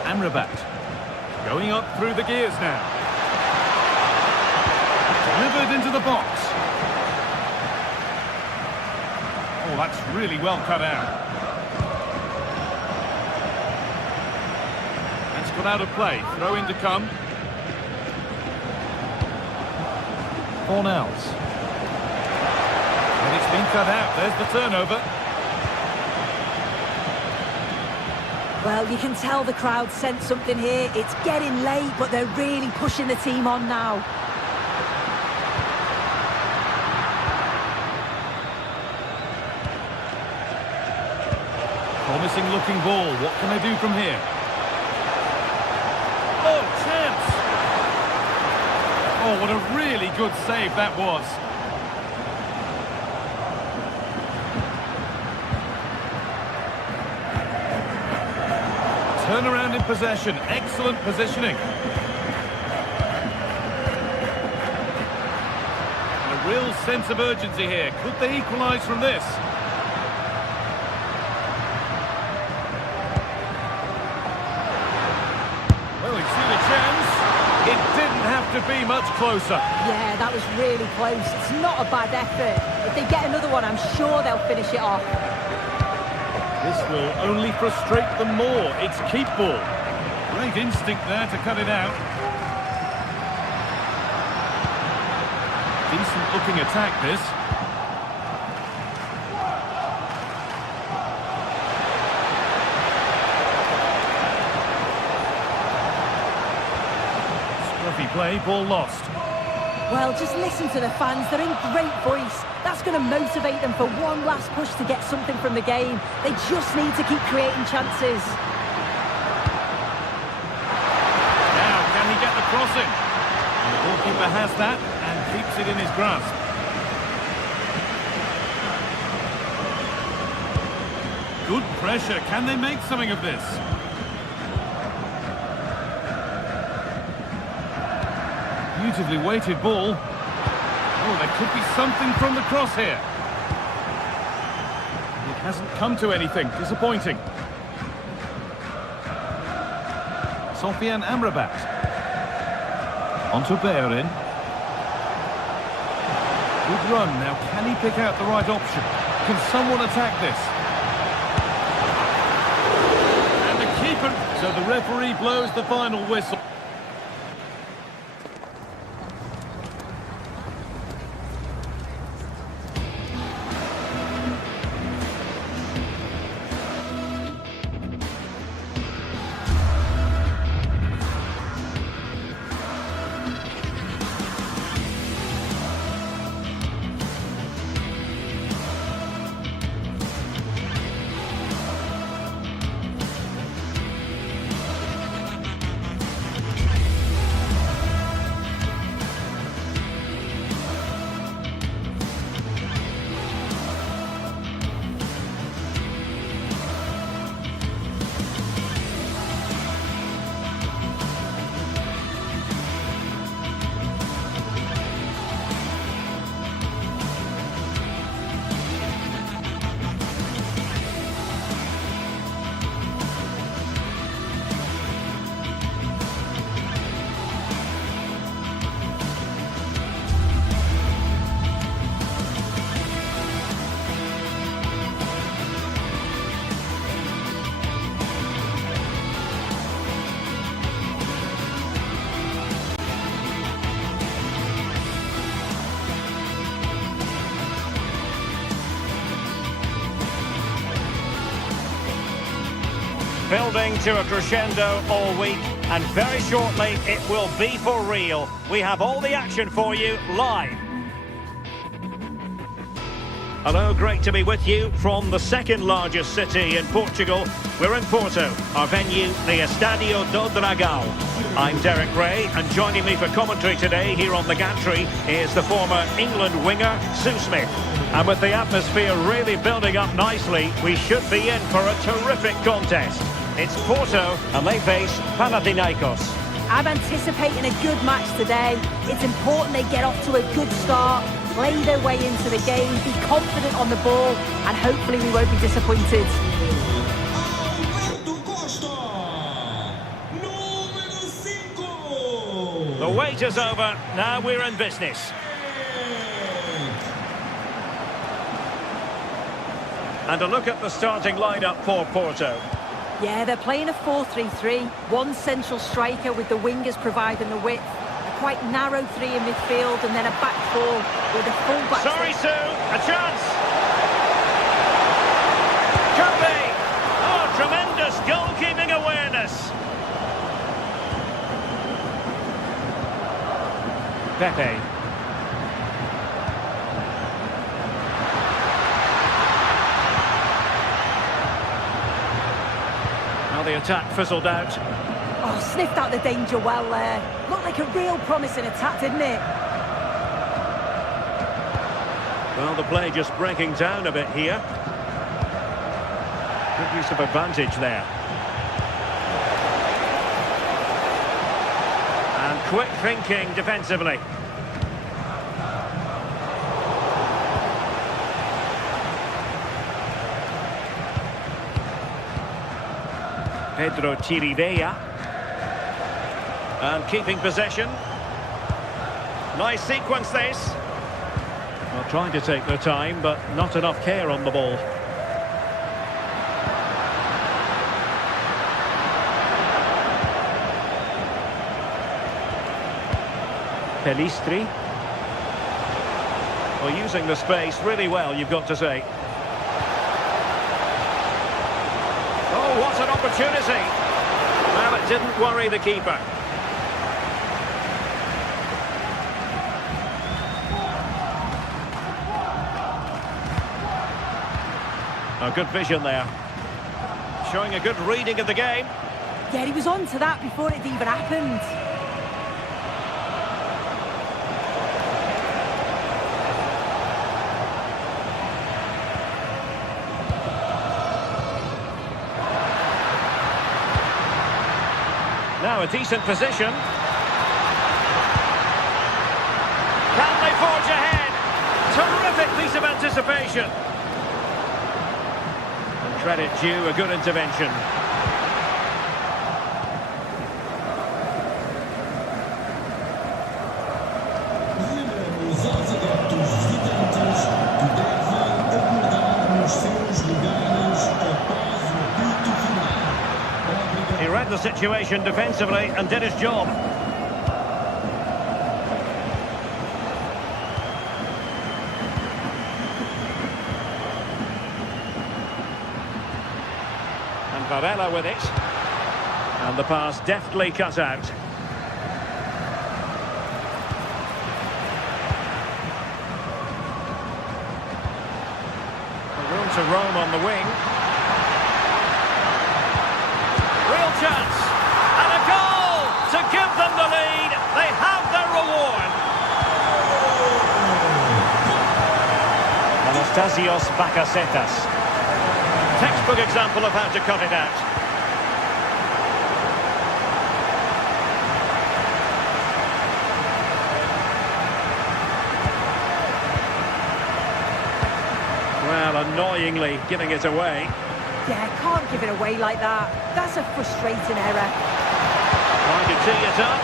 Amrabat going up through the gears now. Delivered into the box. Oh, that's really well cut out. That's got out of play. Throw in to come. Fornals. And it's been cut out. There's the turnover. Well, you can tell the crowd sensed something here. It's getting late, but they're really pushing the team on now. Promising looking ball. What can they do from here? Oh, chance! Oh, what a really good save that was. Turnaround in possession. Excellent positioning. A real sense of urgency here. Could they equalise from this? Well, he's seen a chance. It didn't have to be much closer. Yeah, that was really close. It's not a bad effort. If they get another one, I'm sure they'll finish it off. This will only frustrate them more. It's keep ball. Great instinct there to cut it out. Decent looking attack, this. Scruffy play, ball lost. Well, just listen to the fans. They're in great voice. That's going to motivate them for one last push to get something from the game. They just need to keep creating chances. Now, can he get the crossing? And the goalkeeper has that and keeps it in his grasp. Good pressure. Can they make something of this? Beautifully weighted ball. Oh, there could be something from the cross here. It hasn't come to anything. Disappointing. Sofian Amrabat. Onto Bellerin. Good run. Now, can he pick out the right option? Can someone attack this? And the keeper. So the referee blows the final whistle. Building to a crescendo all week, and very shortly it will be for real. We have all the action for you live. Hello, great to be with you from the second largest city in Portugal. We're in Porto, our venue, the Estadio do Dragão. I'm Derek Ray, and joining me for commentary today here on the gantry is the former England winger, Sue Smith. And with the atmosphere really building up nicely, we should be in for a terrific contest. It's Porto, and they face Panathinaikos. I'm anticipating a good match today. It's important they get off to a good start. play their way into the game, be confident on the ball, and hopefully we won't be disappointed. The wait is over. Now we're in business. And a look at the starting lineup for Porto. Yeah, they're playing a 4-3-3. One central striker with the wingers providing the width. A quite narrow three in midfield and then a back four with a full-back... Sorry, Sue. A chance. Could be. Oh, tremendous goalkeeping awareness. Pepe. Well, the attack fizzled out. Oh, sniffed out the danger well there. Looked like a real promising attack, didn't it? Well, the play just breaking down a bit here. Good use of advantage there. And quick thinking defensively. Pedro Chirivella. And keeping possession. Nice sequence this. Well, trying to take their time, but not enough care on the ball. Pelistri. Well, using the space really well, you've got to say. Oh, what an opportunity! Well, it didn't worry the keeper. A good vision there. Showing a good reading of the game. Yeah, he was on to that before it even happened. Now a decent position. Can they forge ahead? Terrific piece of anticipation. And credit due, a good intervention. Lembramos aos adeptos visitantes que devem aguardar nos seus lugares após o apito final. He read the situation defensively and did his job. And Varela with it. And the pass deftly cut out. Room to roam on the wing. Real chance. And a goal to give them the lead. They have their reward. Anastasios Bakasetas. Textbook example of how to cut it out. Well, annoyingly giving it away. Yeah, can't give it away like that. That's a frustrating error. Trying to tee it up.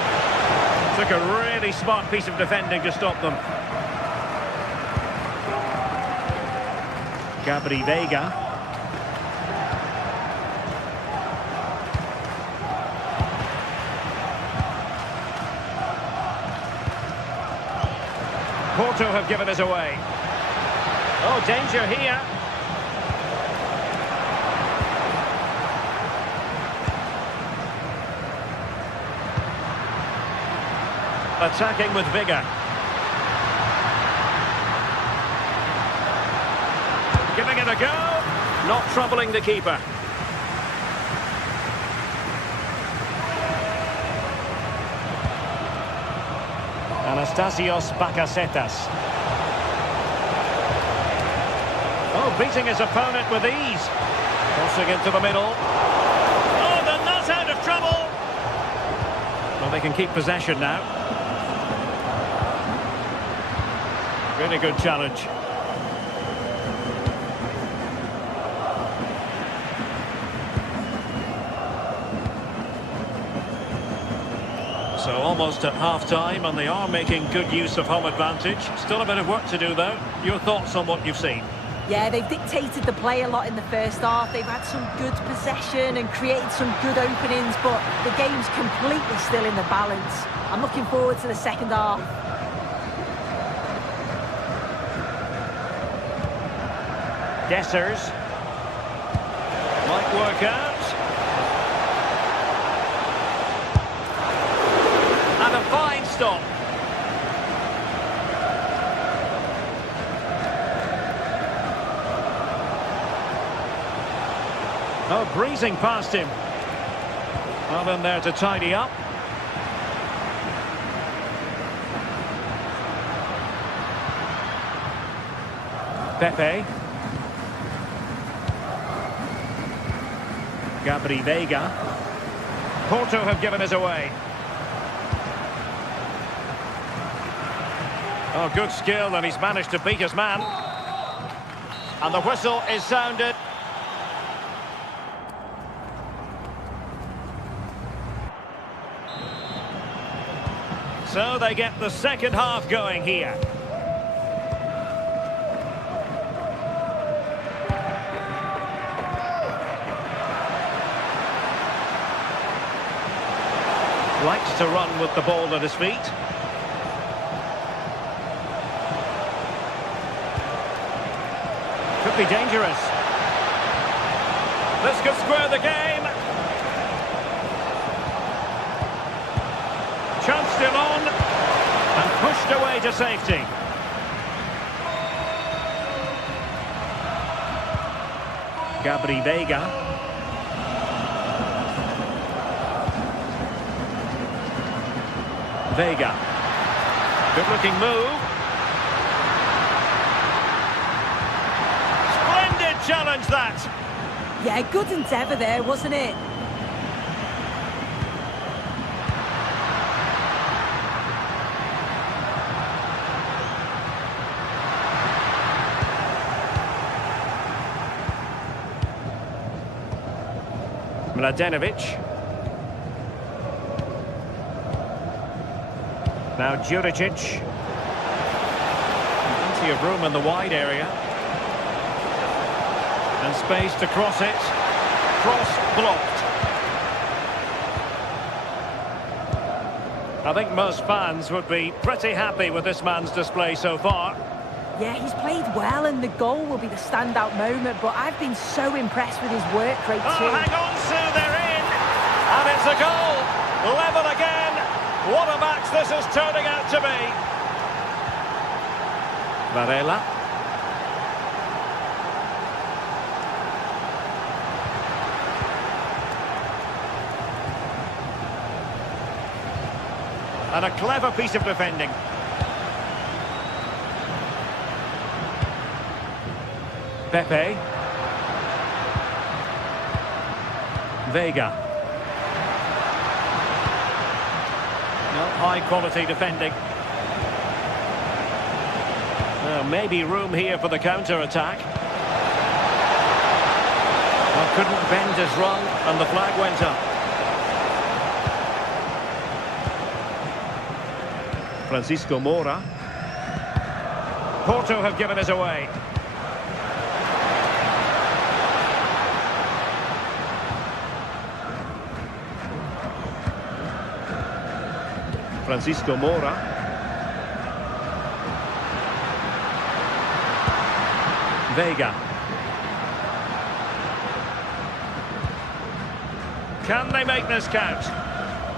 Took a really smart piece of defending to stop them. Gabri Vega. Porto have given it away. Oh, danger here. Attacking with vigour. Giving it a go. Not troubling the keeper. Anastasios Bakasetas. Oh, beating his opponent with ease. Crossing into the middle. Oh, they're not out of trouble. Well, they can keep possession now. Really good challenge. So almost at half-time, and they are making good use of home advantage. Still a bit of work to do, though. Your thoughts on what you've seen? Yeah, they've dictated the play a lot in the first half. They've had some good possession and created some good openings, but the game's completely still in the balance. I'm looking forward to the second half. Dessers. Might work out. And a fine stop. Oh, breezing past him. Well in there to tidy up. Pepe. Gabri Veiga. Porto have given us away. Oh, good skill, and he's managed to beat his man. And the whistle is sounded. So they get the second half going here. Likes to run with the ball at his feet. Could be dangerous. This could square the game. Chance still on. And pushed away to safety. Gabri Veiga. Veiga. Good-looking move. Splendid challenge, that. Yeah, good endeavour there, wasn't it? Mladenovic. Now Juricic. Plenty of room in the wide area. And space to cross it. Cross blocked. I think most fans would be pretty happy with this man's display so far. Yeah, he's played well, and the goal will be the standout moment, but I've been so impressed with his work rate too. Oh, hang on, Sue, they're in! And it's a goal! Level again! What a match this is turning out to be! Varela. And a clever piece of defending. Pepe. Veiga. High quality defending. Maybe room here for the counter-attack. Well, couldn't bend his run, and the flag went up. Francisco Moura. Porto have given us away. Francisco Moura. Veiga. Can they make this count?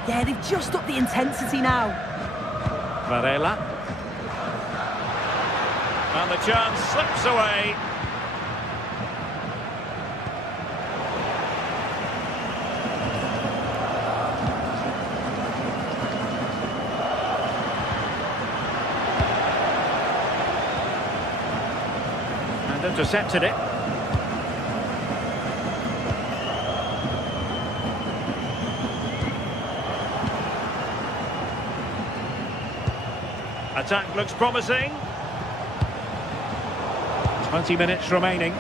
Yeah, they've just upped the intensity now. Varela. And the chance slips away. And intercepted it. Attack looks promising. 20 minutes remaining.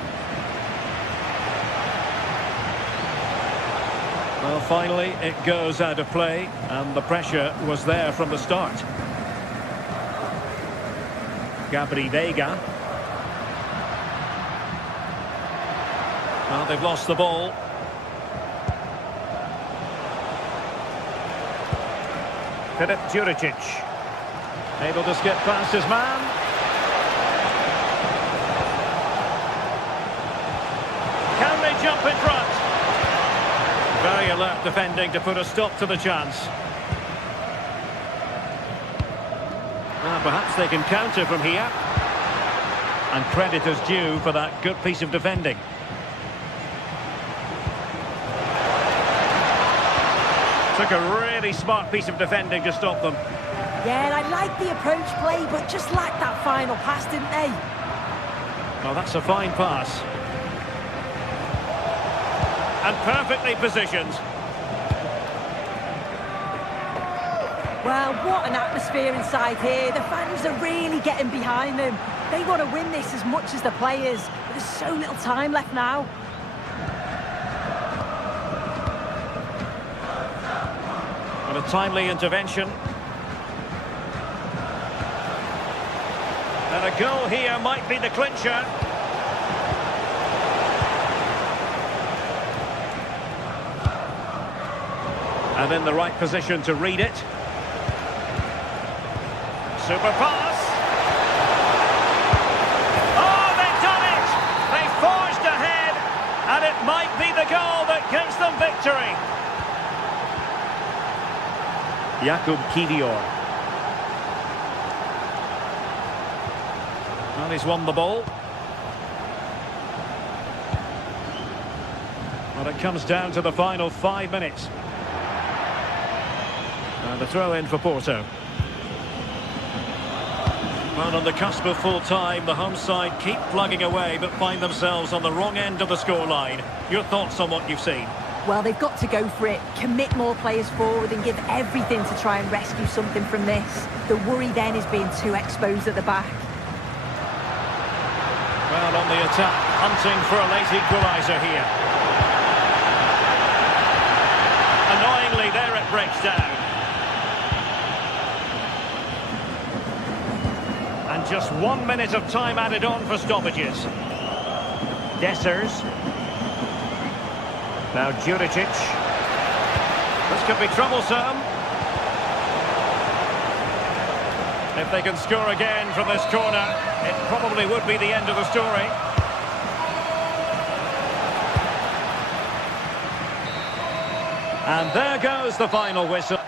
Well, finally, it goes out of play, and the pressure was there from the start. Gabri Veiga. Well, they've lost the ball. Filip Juricic. Able to skip past his man. Can they jump in front? Very alert defending to put a stop to the chance. Perhaps they can counter from here. And credit is due for that good piece of defending. Took a really smart piece of defending to stop them. Yeah, I like the approach play, but just lacked that final pass, didn't they? Oh, that's a fine pass. And perfectly positioned. Well, what an atmosphere inside here. The fans are really getting behind them. They want to win this as much as the players. But there's so little time left now. And a timely intervention. And a goal here might be the clincher. And in the right position to read it. Super pass. Oh, they've done it! They forged ahead, and it might be the goal that gives them victory. Jakub Kivior. Well, he's won the ball. Well, it comes down to the final 5 minutes. And the throw in for Porto. Well, on the cusp of full time, the home side keep plugging away but find themselves on the wrong end of the scoreline. Your thoughts on what you've seen? Well, they've got to go for it, commit more players forward and give everything to try and rescue something from this. The worry then is being too exposed at the back. Well, on the attack, hunting for a late equaliser here. Annoyingly, there it breaks down. And just 1 minute of time added on for stoppages. Dessers. Now Juricic. This could be troublesome. If they can score again from this corner, it probably would be the end of the story. And there goes the final whistle.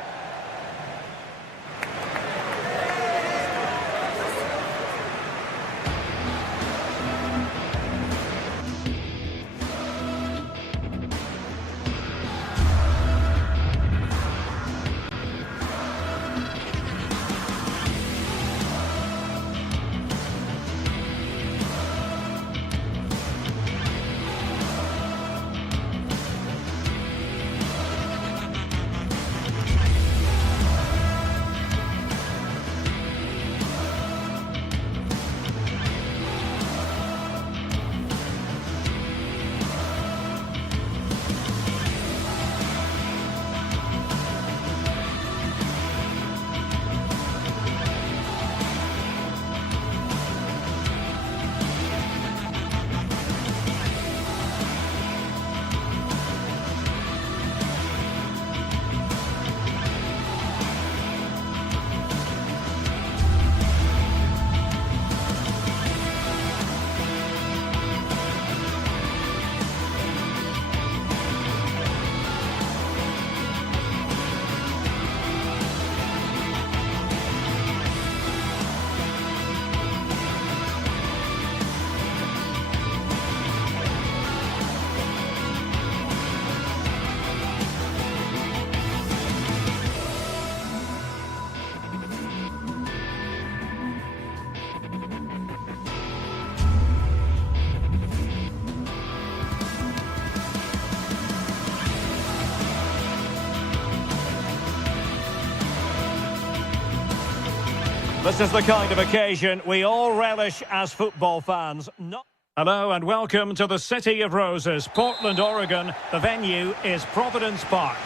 This is the kind of occasion we all relish as football fans. Not Hello and welcome to the City of Roses, Portland, Oregon. The venue is Providence Park.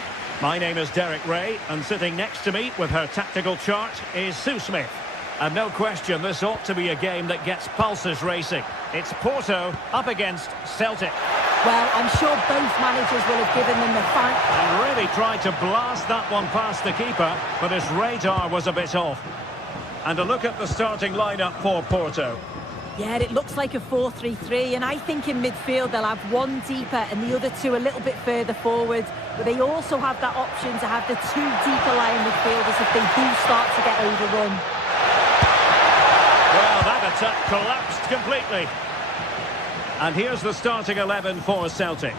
My name is Derek Ray, and sitting next to me with her tactical chart is Sue Smith. And no question, this ought to be a game that gets pulses racing. It's Porto up against Celtic. Well, I'm sure both managers will have given them the fight. And really tried to blast that one past the keeper, but his radar was a bit off. And a look at the starting lineup for Porto. Yeah, it looks like a 4-3-3, and I think in midfield they'll have one deeper and the other two a little bit further forward. But they also have that option to have the two deeper lying midfielders if they do start to get overrun. Well, that attack collapsed completely. And here's the starting 11 for Celtic.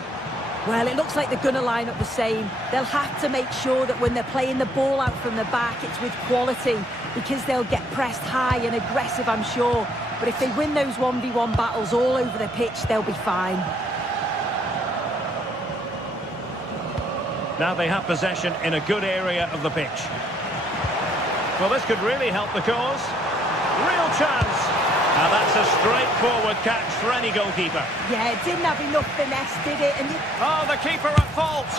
Well, it looks like they're going to line up the same. They'll have to make sure that when they're playing the ball out from the back, it's with quality, because they'll get pressed high and aggressive, I'm sure. But if they win those 1v1 battles all over the pitch, they'll be fine. Now they have possession in a good area of the pitch. Well, this could really help the cause. Real chance. Now that's a straightforward catch for any goalkeeper. Yeah, it didn't have enough finesse, did it? Oh, the keeper at fault.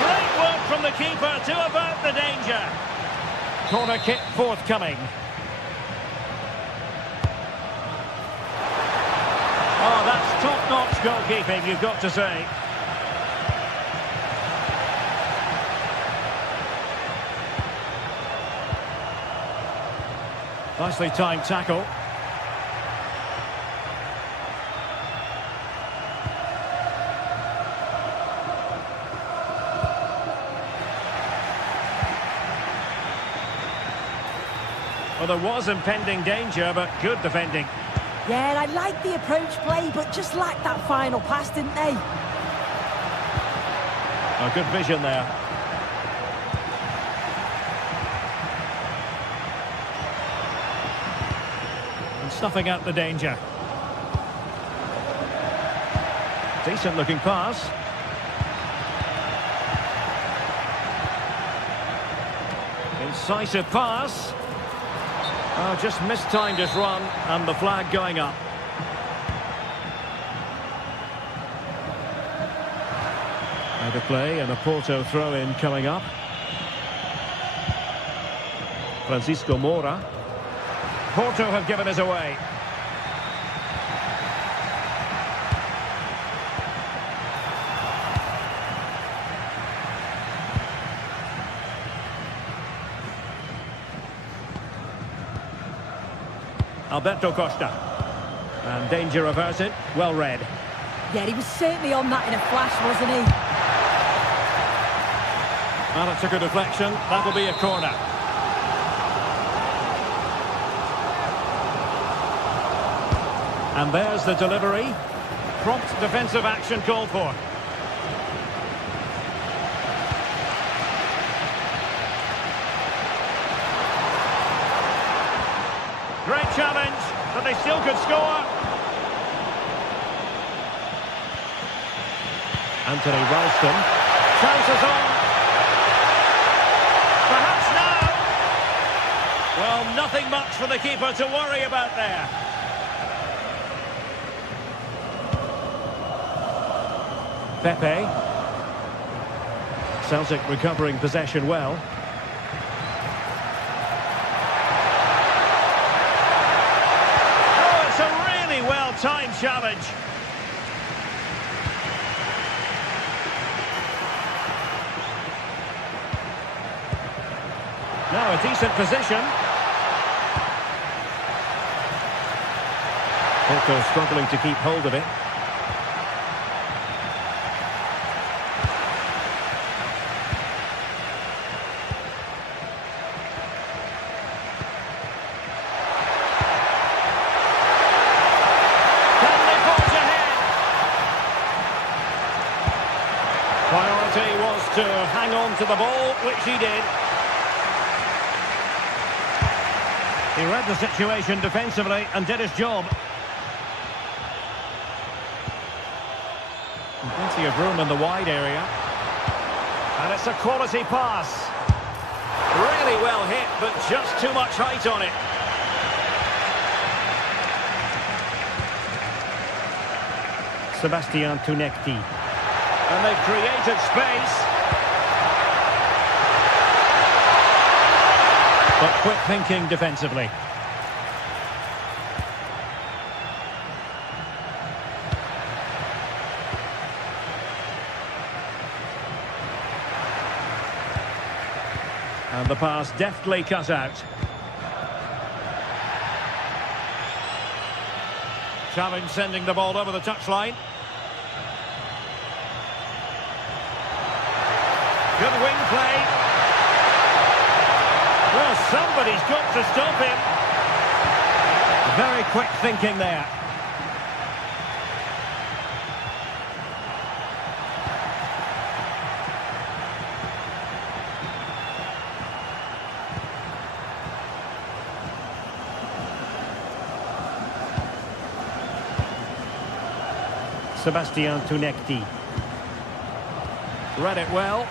Great work from the keeper to avert the danger. Corner kick forthcoming. Oh, that's top-notch goalkeeping, you've got to say. Nicely timed tackle. Well, there was impending danger, but good defending. Yeah, I like the approach play, but just lacked that final pass, didn't they? Oh, good vision there. And snuffing out the danger. Decent looking pass. Incisive pass. Oh, just mistimed his run, and the flag going up. Out of play, and a Porto throw-in coming up. Francisco Moura. Porto have given us away. Alberto Costa. And danger averted. Well read. Yeah, he was certainly on that in a flash, wasn't he? Well, it took a deflection. That'll be a corner. And there's the delivery. Prompt defensive action called for. Great challenge, but they still could score. Anthony Ralston. Chances on. Perhaps now. Well, nothing much for the keeper to worry about there. Pepe. Celtic recovering possession well. Time challenge. Now a decent position. Porto struggling to keep hold of it. Priority was to hang on to the ball, which he did. He read the situation defensively and did his job. Plenty of room in the wide area. And it's a quality pass. Really well hit, but just too much height on it. Sebastian Tunekti. And they've created space. But quick thinking defensively. And the pass deftly cut out. Challenge sending the ball over the touchline. Good wing play. Well, somebody's got to stop him. Very quick thinking there. Sebastian Tunekti. Read it well.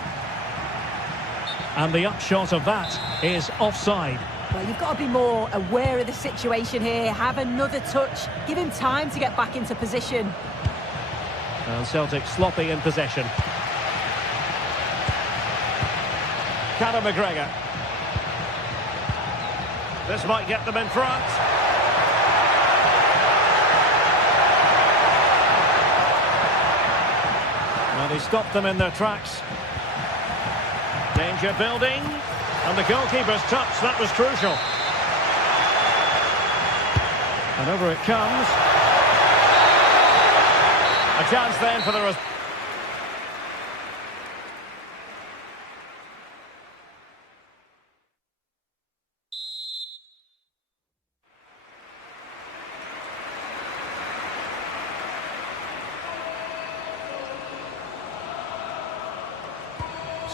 And the upshot of that is offside. Well, you've got to be more aware of the situation here. Have another touch. Give him time to get back into position. And Celtic sloppy in possession. Conor McGregor. This might get them in front. And he stopped them in their tracks. Danger building. And the goalkeeper's touch, that was crucial. And over it comes. A chance then for the...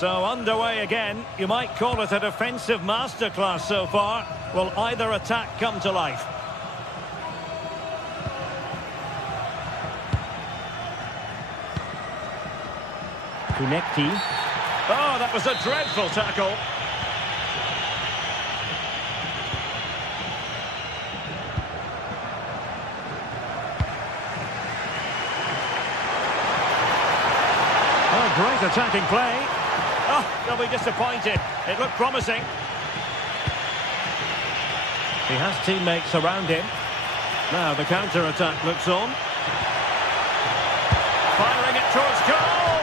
So underway again. You might call it a defensive masterclass so far. Will either attack come to life? Tunekti. Oh, that was a dreadful tackle. Oh, great attacking play. Oh, they'll be disappointed. It looked promising. He has teammates around him. Now the counter-attack looks on. Firing it towards goal!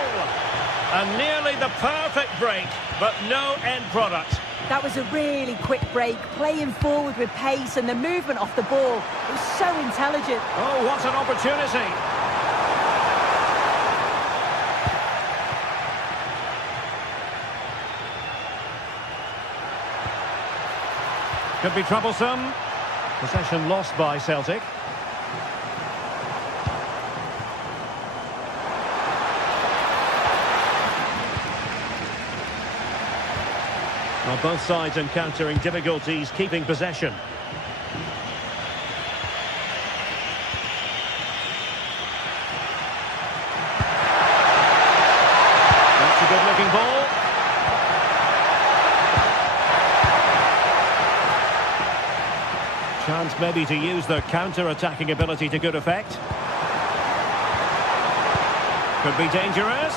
And nearly the perfect break, but no end product. That was a really quick break, playing forward with pace, and the movement off the ball was so intelligent. Oh, what an opportunity! Could be troublesome. Possession lost by Celtic. Well, both sides encountering difficulties keeping possession. That's a good-looking ball. Chance maybe to use their counter-attacking ability to good effect. Could be dangerous.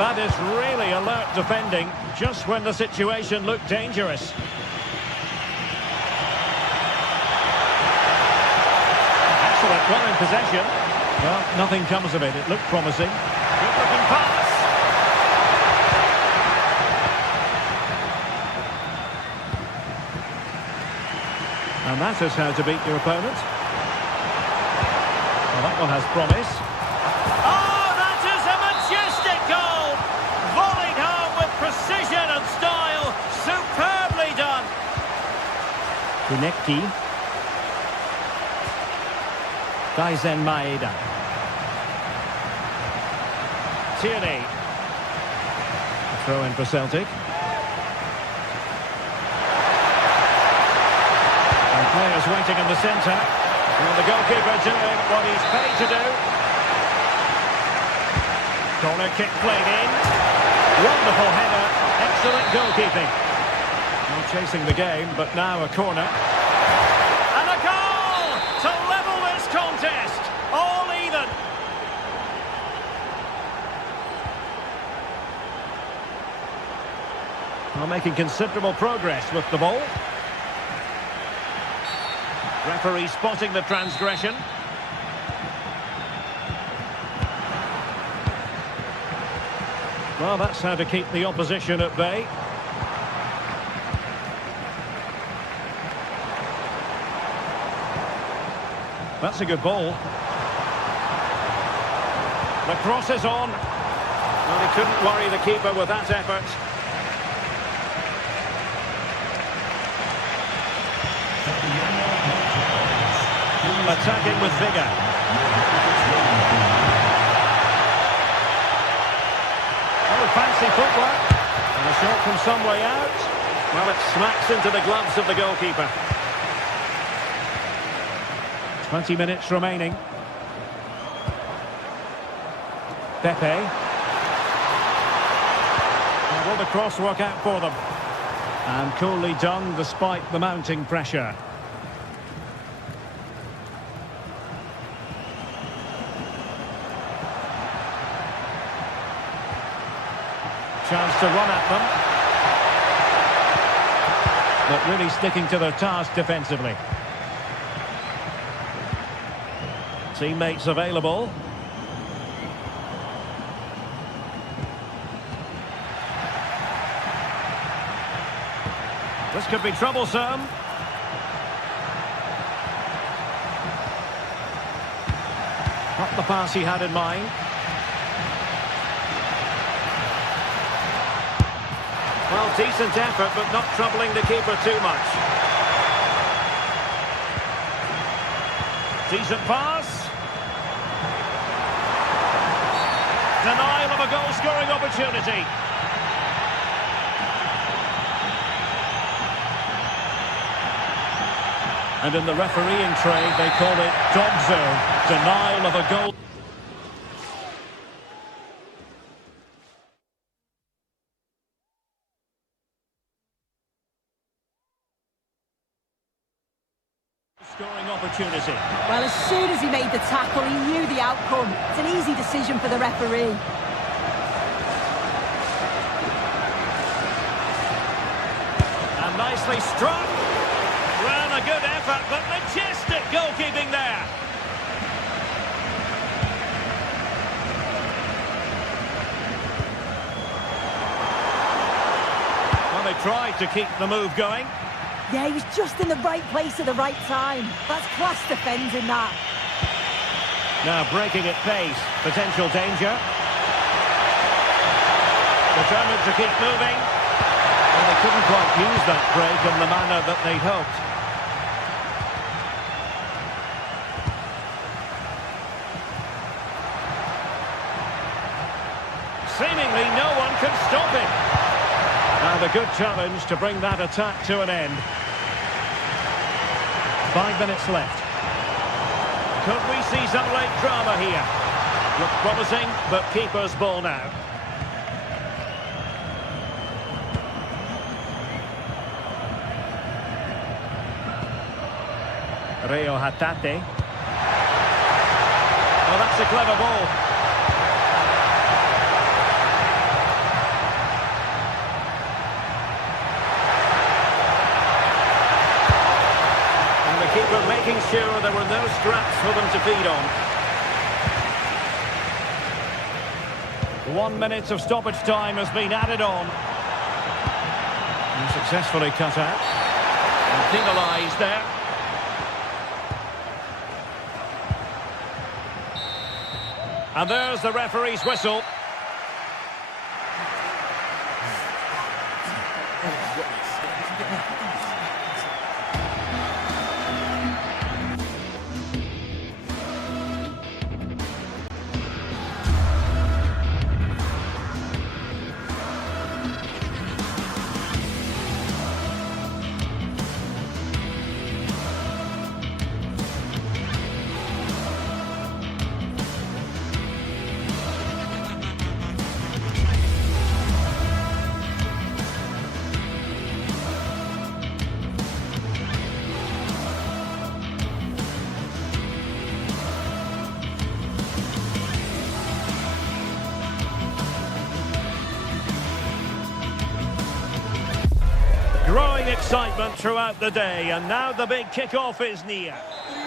That is really alert defending, just when the situation looked dangerous. Excellent, well in possession. Well, nothing comes of it. It looked promising. Good-looking pass. And that is how to beat your opponent. Well, that one has promise. Oh, that is a majestic goal! Volleyed home with precision and style. Superbly done. Tunekti. Daisen Maeda. Tierney. A throw in for Celtic. Players waiting in the centre. And the goalkeeper doing what he's paid to do. Corner kick played in. Wonderful header. Excellent goalkeeping. Not chasing the game, but now a corner. And a goal to level this contest. All even. Well, making considerable progress with the ball. Referee spotting the transgression. Well, that's how to keep the opposition at bay. That's a good ball. The cross is on. Well, he couldn't worry the keeper with that effort. Attacking with vigour. Oh, fancy footwork. And a shot from some way out. Well, it smacks into the gloves of the goalkeeper. 20 minutes remaining. Pepe. Will the cross work out for them? And coolly done despite the mounting pressure. Chance to run at them. But really sticking to their task defensively. Teammates available. This could be troublesome. Not the pass he had in mind. Well, decent effort, but not troubling the keeper too much. Decent pass. Denial of a goal-scoring opportunity. And in the refereeing trade, they call it dogzo, denial of a goal. Scoring opportunity. Well, as soon as he made the tackle, he knew the outcome. It's an easy decision for the referee. And nicely struck. Well, a good effort, but majestic goalkeeping there. Well, they tried to keep the move going. Yeah, he was just in the right place at the right time. That's class defending, that. Now breaking at pace. Potential danger. Determined to keep moving. And they couldn't quite use that break in the manner that they'd hoped. Seemingly no one can stop him. And a good challenge to bring that attack to an end. 5 minutes left. Could we see some late drama here? Look promising, but keeper's ball now. Rio Hatate. Well, that's a clever ball. And the keeper making sure there were no scraps for them to feed on. 1 minute of stoppage time has been added on. And successfully cut out. And penalised there. And there's the referee's whistle. Growing excitement throughout the day, and now the big kick-off is near.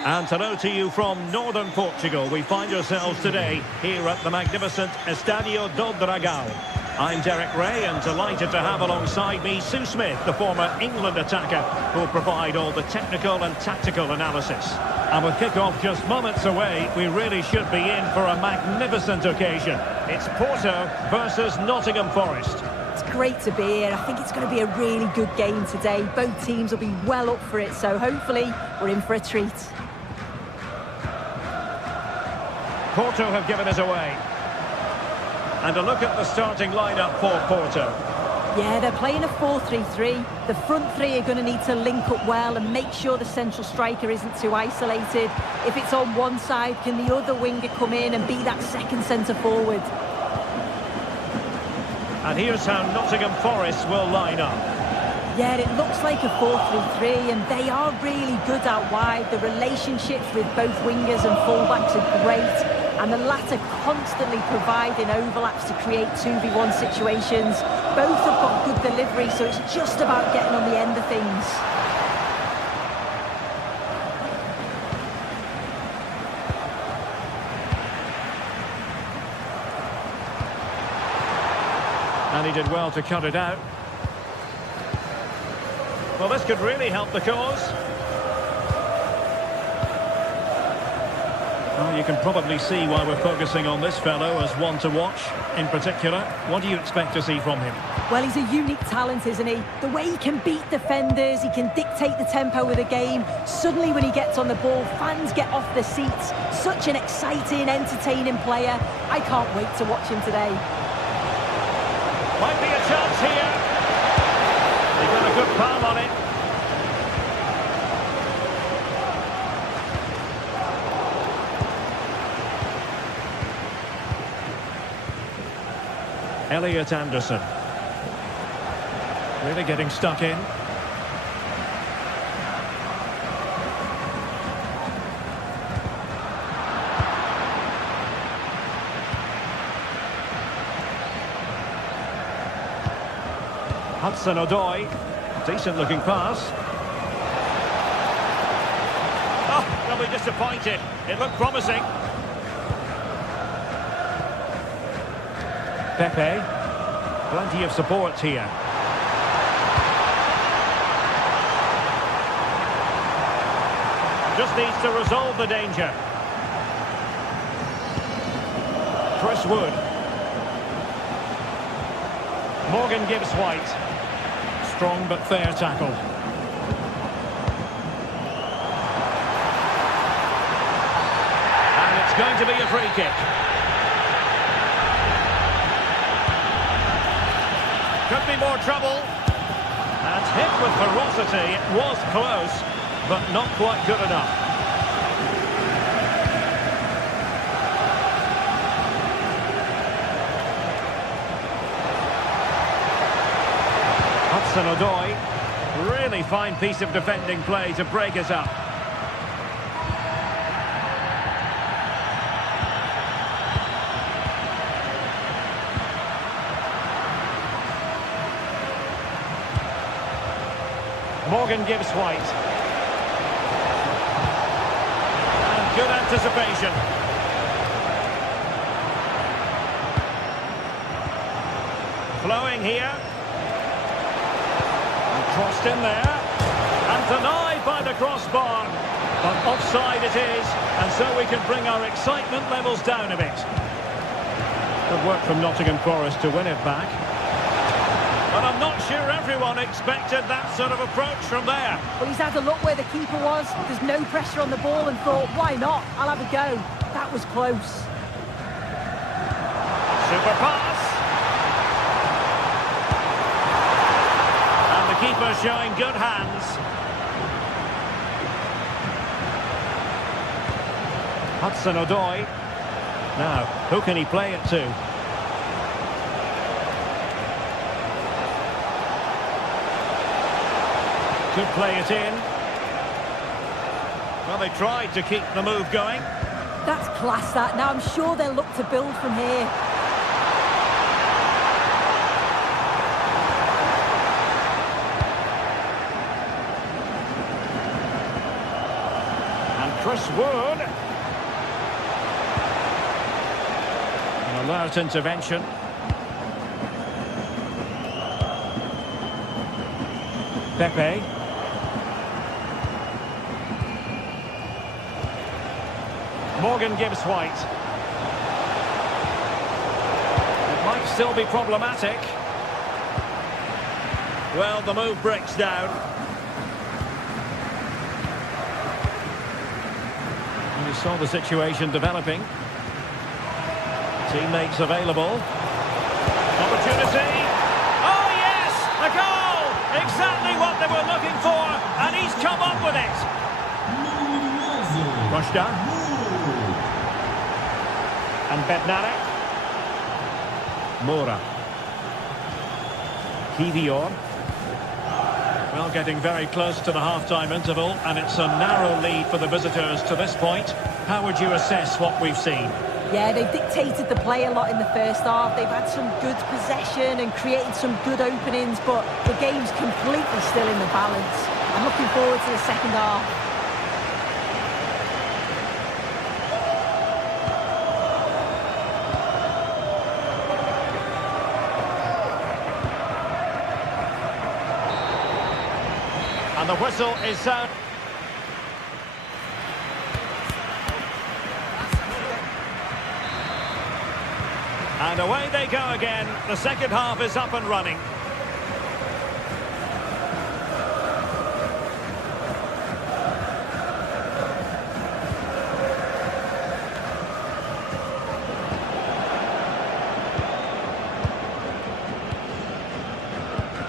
And hello to you from northern Portugal. We find ourselves today here at the magnificent Estádio do Dragão. I'm Derek Ray, and delighted to have alongside me Sue Smith, the former England attacker, who'll provide all the technical and tactical analysis. And with kick-off just moments away, we really should be in for a magnificent occasion. It's Porto versus Nottingham Forest. It's great to be here. I think it's going to be a really good game today. Both teams will be well up for it, so hopefully we're in for a treat. Porto have given us away. And a look at the starting lineup for Porto. Yeah, they're playing a 4-3-3. The front three are going to need to link up well and make sure the central striker isn't too isolated. If it's on one side, can the other winger come in and be that second centre forward? And here's how Nottingham Forest will line up. Yeah, it looks like a 4-3-3, and they are really good out wide. The relationships with both wingers and fullbacks are great, and the latter constantly providing overlaps to create 2v1 situations. Both have got good delivery, so it's just about getting on the end of things. And he did well to cut it out. Well, this could really help the cause. Well, you can probably see why we're focusing on this fellow as one to watch. In particular, what do you expect to see from him? Well, he's a unique talent, isn't he? The way he can beat defenders, he can dictate the tempo of the game. Suddenly, when he gets on the ball, fans get off their seats. Such an exciting, entertaining player. I can't wait to watch him today. Might be a chance here. They got a good palm on it. Elliot Anderson. Really getting stuck in. Hudson-Odoi, decent looking pass. Oh, they'll be disappointed. It looked promising. Pepe, plenty of support here. Just needs to resolve the danger. Chris Wood. Morgan gives White. Strong but fair tackle. And it's going to be a free kick. Could be more trouble. And hit with ferocity. It was close, but not quite good enough. Hudson-Odoi, really fine piece of defending play to break us up. Morgan gives White. And good anticipation. Flowing here. Crossed in there, and denied by the crossbar. But offside it is, and so we can bring our excitement levels down a bit. Good work from Nottingham Forest to win it back. But I'm not sure everyone expected that sort of approach from there. Well, he's had a look where the keeper was. There's no pressure on the ball and thought, why not? I'll have a go. That was close. Super pass. Keeper showing good hands. Hudson-Odoi. Now, who can he play it to? Could play it in. Well, they tried to keep the move going. That's class, that. Now I'm sure they'll look to build from here. Chris Wood. An alert intervention. Pepe. Morgan Gibbs-White. It might still be problematic. Well, the move breaks down. And you saw the situation developing. Teammates available. Opportunity. Oh, yes! A goal! Exactly what they were looking for, and he's come up with it. Roshda. And Bednarek. Mora. Kivior. Well, getting very close to the half-time interval, and it's a narrow lead for the visitors to this point. How would you assess what we've seen? Yeah, they've dictated the play a lot in the first half. They've had some good possession and created some good openings, but the game's completely still in the balance. I'm looking forward to the second half. And the whistle is sound. And away they go again. The second half is up and running.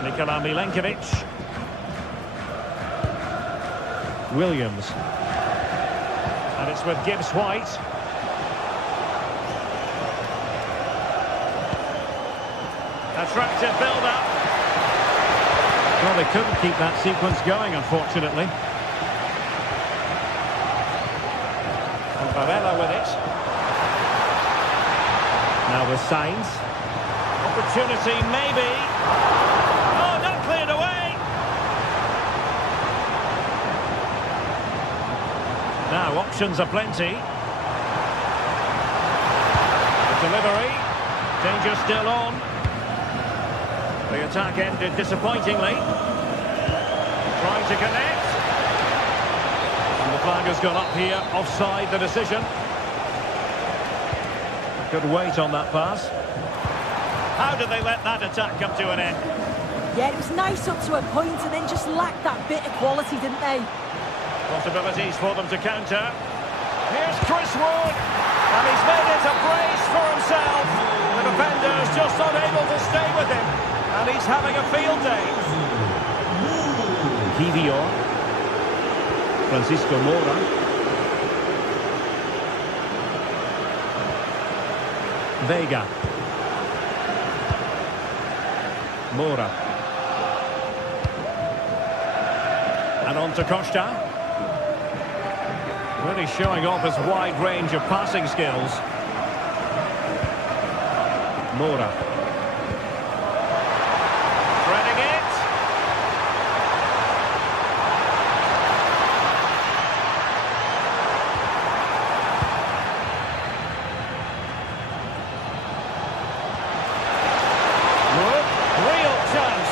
Nikola Milenkovic. Williams. And it's with Gibbs-White. Attractive build-up. Well, they couldn't keep that sequence going, unfortunately. And Barella with it. Now with Sainz. Opportunity, maybe. Oh, not cleared away. Now, options are plenty. The delivery. Danger still on. The attack ended disappointingly. Trying to connect. And the flag has gone up here, offside the decision. Good weight on that pass. How did they let that attack come to an end? Yeah, it was nice up to a point and then just lacked that bit of quality, didn't they? Possibilities for them to counter. Here's Chris Wood. And he's made it a brace for himself. The defender's just not able to stay with him. And he's having a field day. Kivior. Francisco Mora. Vega. Mora. And on to Costa. Really showing off his wide range of passing skills. Mora. Threading it. Wood. Real chance.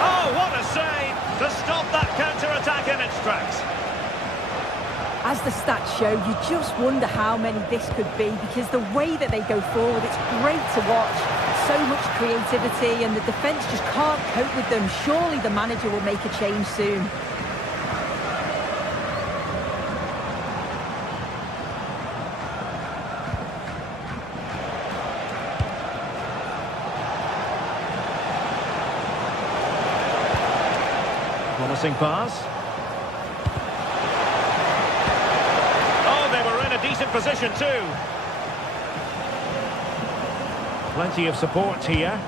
Oh, what a save to stop that counter-attack in its tracks. As the stats show, you just wonder how many this could be, because the way that they go forward, it's great to watch. So much creativity, and the defence just can't cope with them. Surely the manager will make a change soon. Promising pass. Decent position too. Plenty of support here.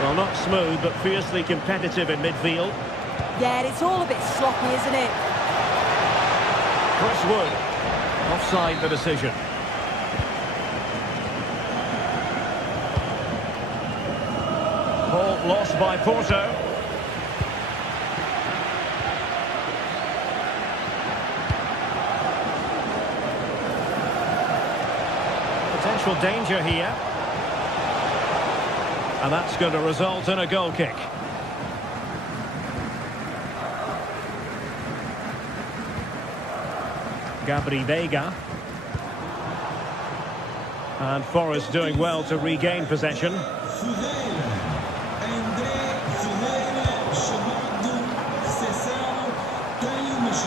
Well, not smooth, but fiercely competitive in midfield. Yeah, it's all a bit sloppy, isn't it? Chris Wood. Offside the decision. Ball lost by Porto. Potential danger here. And that's going to result in a goal kick. Gabri Veiga. And Forest doing well to regain possession.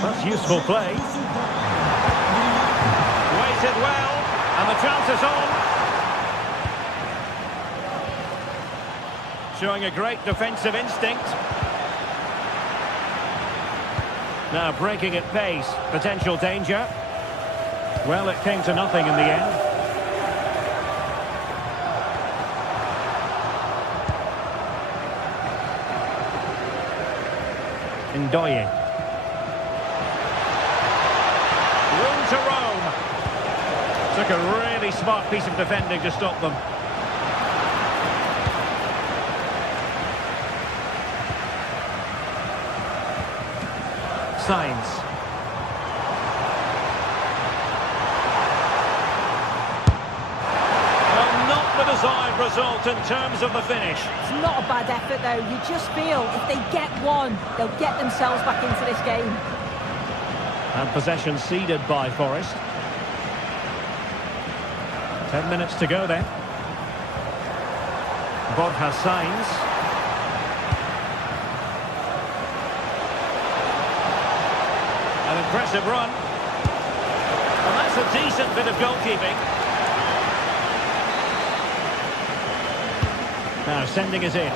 That's useful play. Waited well, and the chance is on. Showing a great defensive instinct. Now breaking at pace, potential danger. Well, it came to nothing in the end. Ndoye. Room to roam. Took a really smart piece of defending to stop them. Signs. Well, not the desired result in terms of the finish. It's not a bad effort, though. You just feel if they get one, they'll get themselves back into this game. And possession ceded by Forest. 10 minutes to go then. Bob has signs. An impressive run. Well, that's a decent bit of goalkeeping. Now sending it in.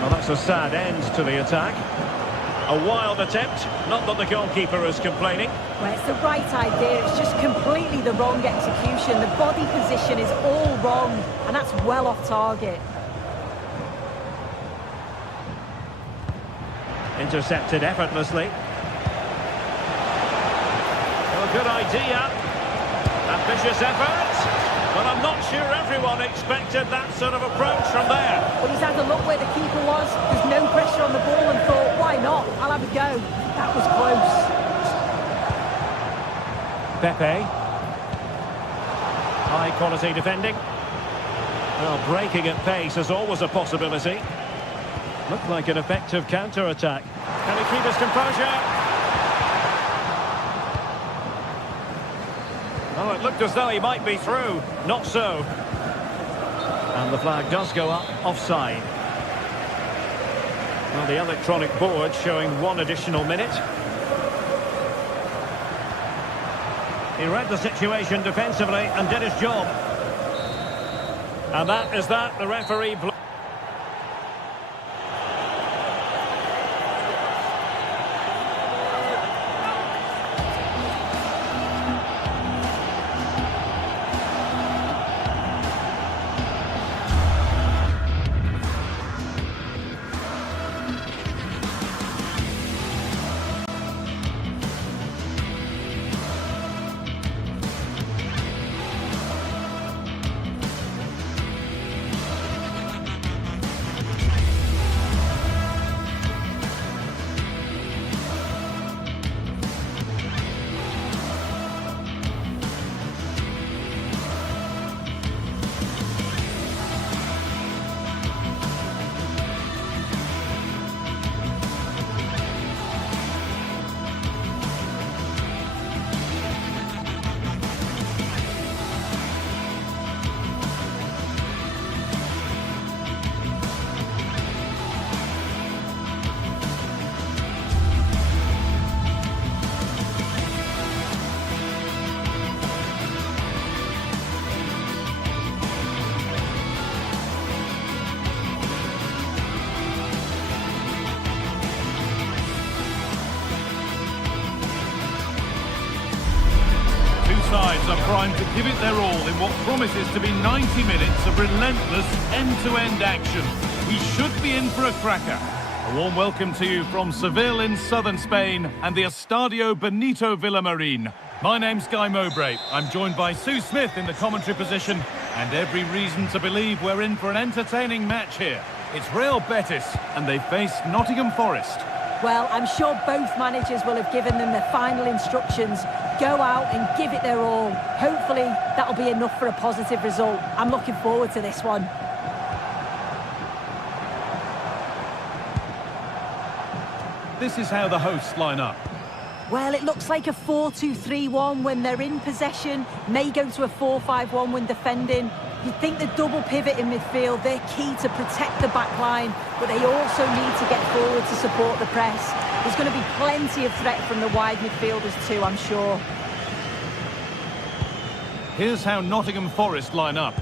Well, that's a sad end to the attack. A wild attempt, not that the goalkeeper is complaining. Well, it's the right idea, it's just completely the wrong execution. The body position is all wrong, and that's well off target. Intercepted effortlessly. Well, good idea. Ambitious effort. But I'm not sure everyone expected that sort of approach from there. But he's had a look where the keeper was. There's no pressure on the ball and thought, why not? I'll have a go. That was close. Pepe. High quality defending. Well, breaking at pace is always a possibility. Looked like an effective counter-attack. Can he keep his composure? Oh, it looked as though he might be through. Not so. And the flag does go up offside. Well, the electronic board showing 1 additional minute. He read the situation defensively and did his job. And that is that. The referee... Sides are primed to give it their all in what promises to be 90 minutes of relentless end-to-end action. We should be in for a cracker. A warm welcome to you from Seville in southern Spain and the Estadio Benito Villamarín. My name's Guy Mowbray. I'm joined by Sue Smith in the commentary position, and every reason to believe we're in for an entertaining match here. It's Real Betis, and they face Nottingham Forest. Well, I'm sure both managers will have given them their final instructions. go out and give it their all. Hopefully, that'll be enough for a positive result. I'm looking forward to this one. This is how the hosts line up. Well, it looks like a 4-2-3-1 when they're in possession. May go to a 4-5-1 when defending. You'd think the double pivot in midfield, they're key to protect the back line, but they also need to get forward to support the press. There's going to be plenty of threat from the wide midfielders too, I'm sure. Here's how Nottingham Forest line up.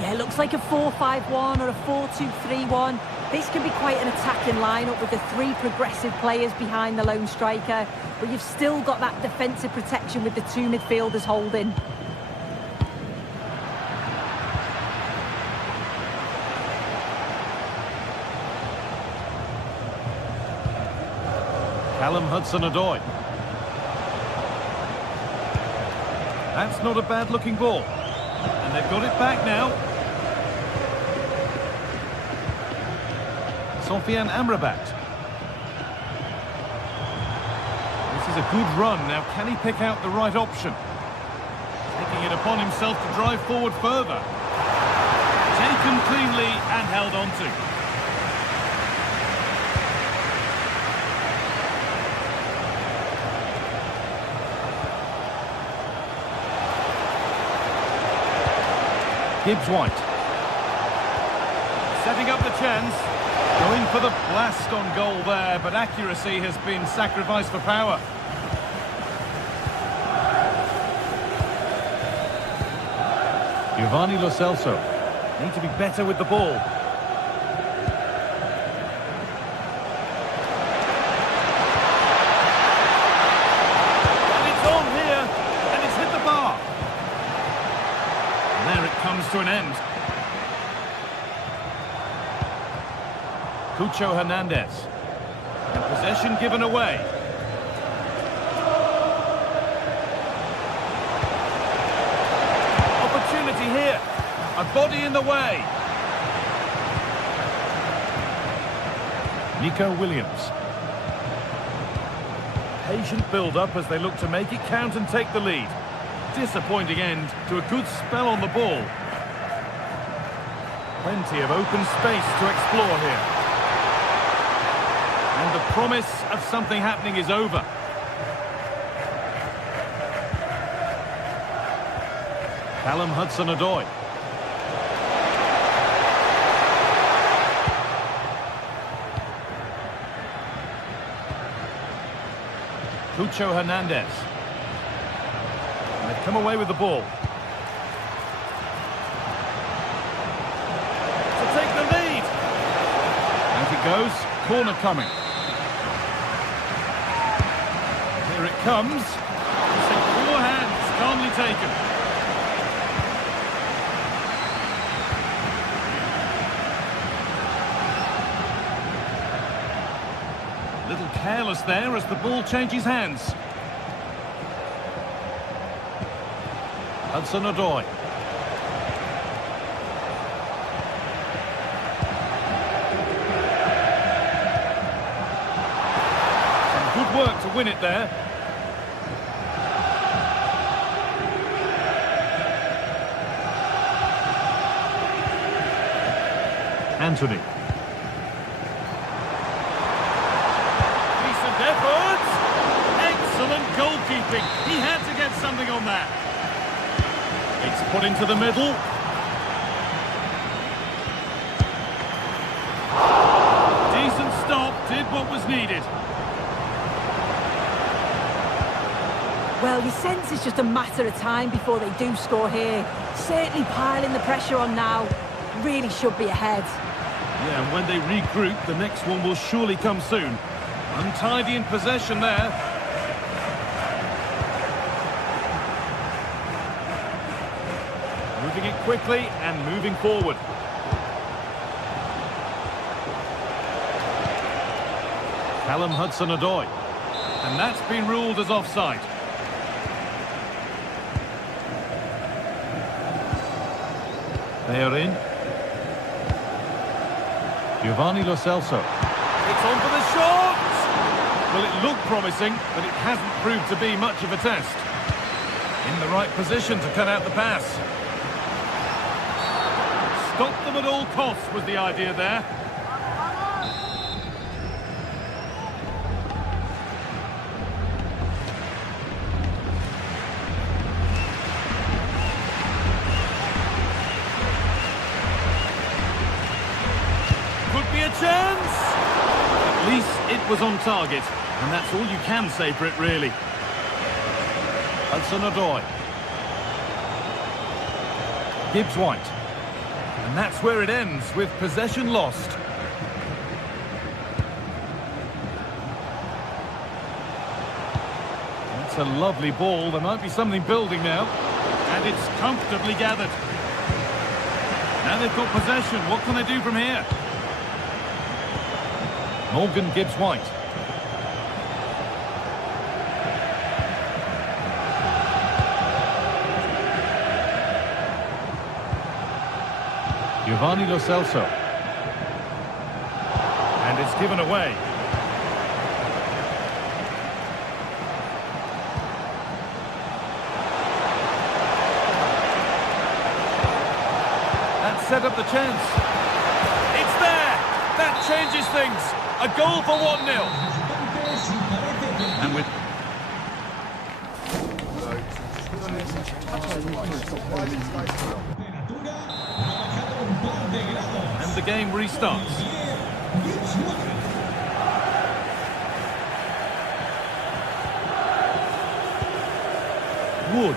Yeah, it looks like a 4-5-1 or a 4-2-3-1. This can be quite an attacking lineup with the three progressive players behind the lone striker, but you've still got that defensive protection with the two midfielders holding. Callum Hudson-Odoi. That's not a bad-looking ball. And they've got it back now. Sofian Amrabat. This is a good run. Now, can he pick out the right option? Taking it upon himself to drive forward further. Taken cleanly and held on to. Gibbs-White. Setting up the chance. Going for the blast on goal there, but accuracy has been sacrificed for power. Giovanni Lo Celso. Need to be better with the ball. And it's on here, and it's hit the bar. And there it comes to an end. Cucho Hernandez. And possession given away. Opportunity here. A body in the way. Nico Williams. Patient build-up as they look to make it count and take the lead. Disappointing end to a good spell on the ball. Plenty of open space to explore here. And the promise of something happening is over. Callum Hudson-Odoi. Cucho Hernandez. And they've come away with the ball. To take the lead. Out it goes. Corner coming. Here it comes. It's in four hands, calmly taken. A little careless there as the ball changes hands. Hudson-Odoi. Some good work to win it there. Anthony. Decent effort. Excellent goalkeeping. He had to get something on that. It's put into the middle. Decent stop. Did what was needed. Well, you sense it's just a matter of time before they do score here. Certainly piling the pressure on now. Really should be ahead. Yeah, and when they regroup, the next one will surely come soon. Untidy in possession there. Moving it quickly and moving forward. Callum Hudson-Odoi. And that's been ruled as offside. They are in. Giovanni Lo Celso. It's on for the shot! Well, it looked promising, but it hasn't proved to be much of a test. In the right position to cut out the pass. Stop them at all costs was the idea there. Could be a chance! At least it was on target, and that's all you can say for it, really. Hudson-Odoi. Gibbs-White. And that's where it ends, with possession lost. That's a lovely ball. There might be something building now. And it's comfortably gathered. Now they've got possession. What can they do from here? Morgan Gibbs-White. Giovanni Lo Celso. And it's given away. That set up the chance. It's there! That changes things. A goal for 1-0. And with... And the game restarts. Wood.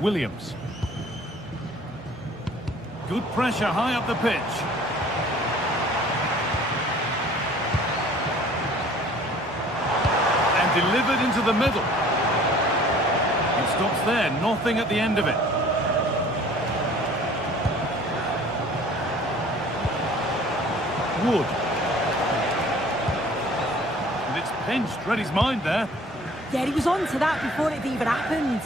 Williams. Good pressure high up the pitch. And delivered into the middle. It stops there, nothing at the end of it. Wood. And it's pinched, read his mind there. Yeah, he was on to that before it even happened.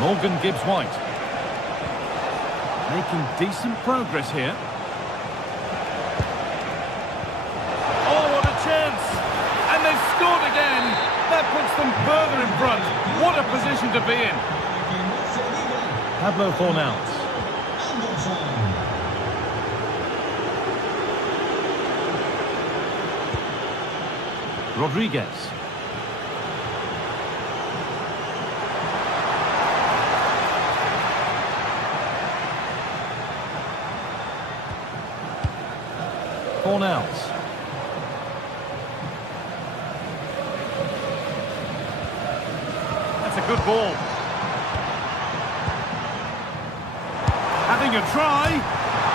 Morgan Gibbs-White. Making decent progress here. Oh, what a chance! And they've scored again! That puts them further in front. What a position to be in. Pablo Fornals. Rodriguez. Fornals. That's a good ball. Having a try.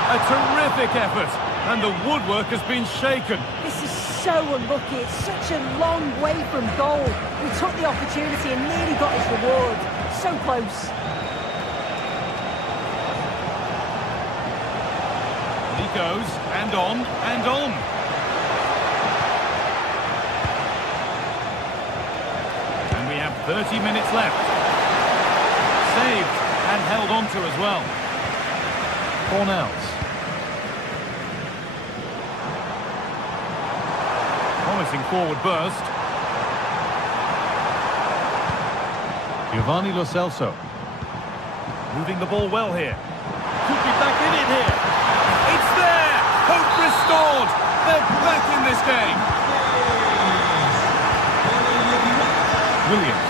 A terrific effort. And the woodwork has been shaken. This is so unlucky. It's such a long way from goal. He took the opportunity and nearly got his reward. So close. He goes, and on, and on. And we have 30 minutes left. Saved, and held on to as well. Fornals. Promising forward burst. Giovanni Lo Celso. Moving the ball well here. Could be back in it here. It's there! Hope restored! They're back in this game! Williams.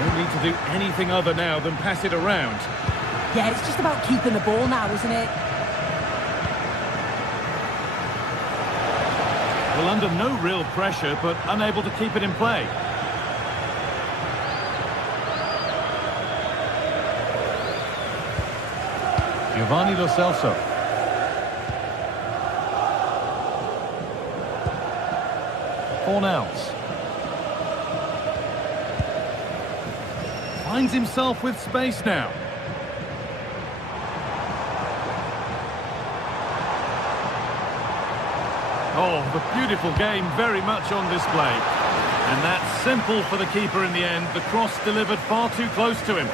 No need to do anything other now than pass it around. Yeah, it's just about keeping the ball now, isn't it? Well, under no real pressure, but unable to keep it in play. Giovanni Lo Celso. Fornals. Finds himself with space now. Oh, the beautiful game very much on display. And that's simple for the keeper in the end. The cross delivered far too close to him.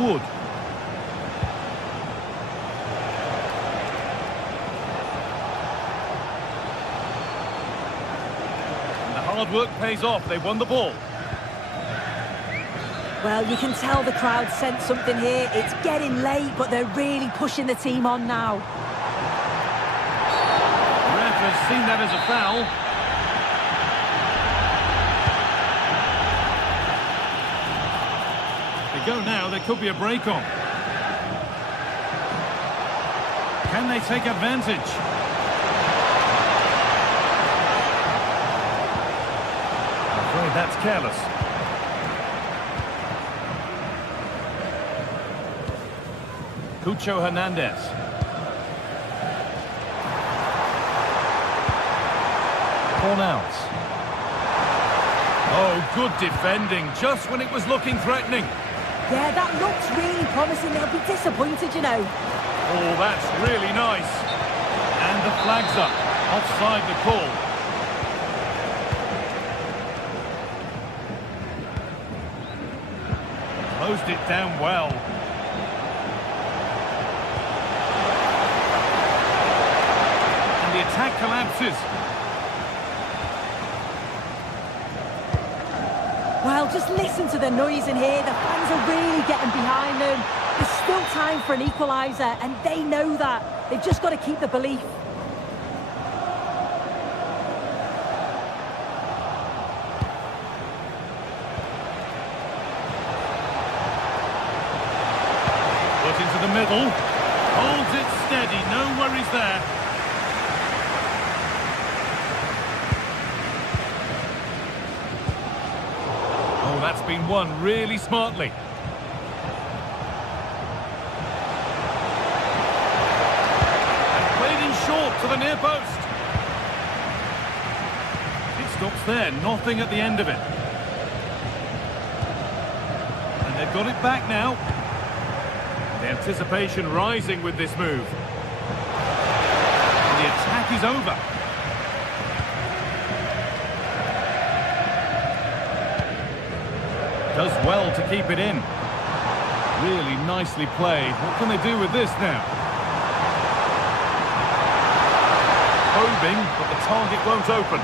Wood. And the hard work pays off. They won the ball. Well, you can tell the crowd sensed something here. It's getting late, but they're really pushing the team on now. Ref has seen that as a foul. They go now, there could be a break on. Can they take advantage? I'm afraid that's careless. Cucho Hernandez. Cornels. Oh, good defending, just when it was looking threatening. Yeah, that looks really promising. They'll be disappointed, you know. Oh, that's really nice. And the flag's up. Offside the call. Closed it down well. And the attack collapses. Well, just listen to the noise in here. The fans are really getting behind them. There's still time for an equaliser, and they know that. They've just got to keep the belief. Put into the middle. Holds it steady. No worries there. That's been won really smartly. And played in short to the near post. It stops there, nothing at the end of it. And they've got it back now. The anticipation rising with this move. And the attack is over. Does well to keep it in. Really nicely played. What can they do with this now? Probing, but the target won't open.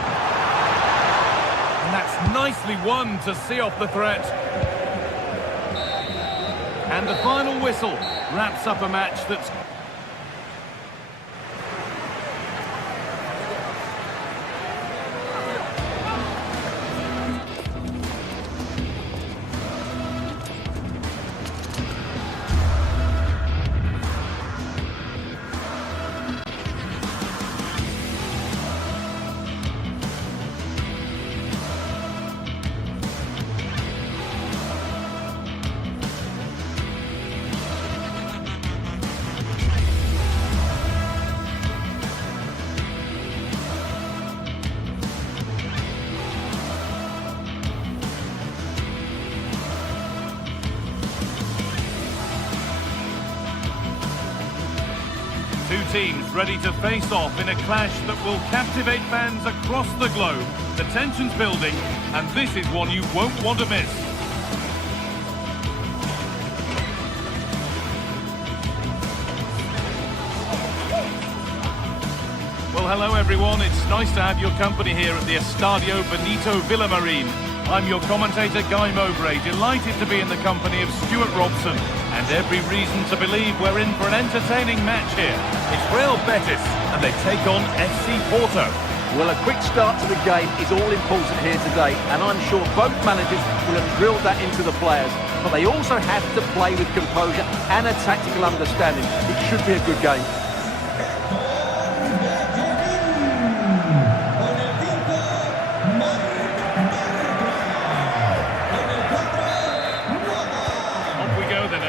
And that's nicely won to see off the threat. And the final whistle wraps up a match that's... Two teams ready to face off in a clash that will captivate fans across the globe. The tension's building, and this is one you won't want to miss. Well, hello everyone. It's nice to have your company here at the Estadio Benito Villamarín. I'm your commentator, Guy Mowbray, delighted to be in the company of Stuart Robson. And every reason to believe we're in for an entertaining match here. It's Real Betis, and they take on FC Porto. Well, a quick start to the game is all important here today, and I'm sure both managers will have drilled that into the players. But they also have to play with composure and a tactical understanding. It should be a good game.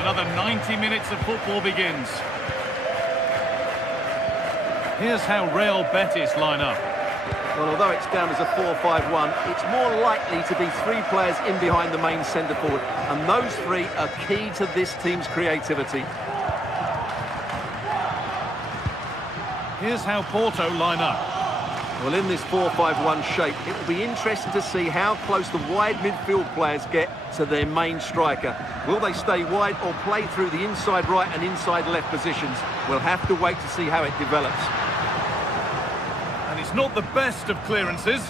Another 90 minutes of football begins. Here's how Real Betis line up. Well, although it's down as a 4-5-1, it's more likely to be 3 players in behind the main centre forward, and those 3 are key to this team's creativity. Here's how Porto line up. Well, in this 4-5-1 shape, it will be interesting to see how close the wide midfield players get to their main striker. Will they stay wide or play through the inside right and inside left positions? We'll have to wait to see how it develops. And it's not the best of clearances.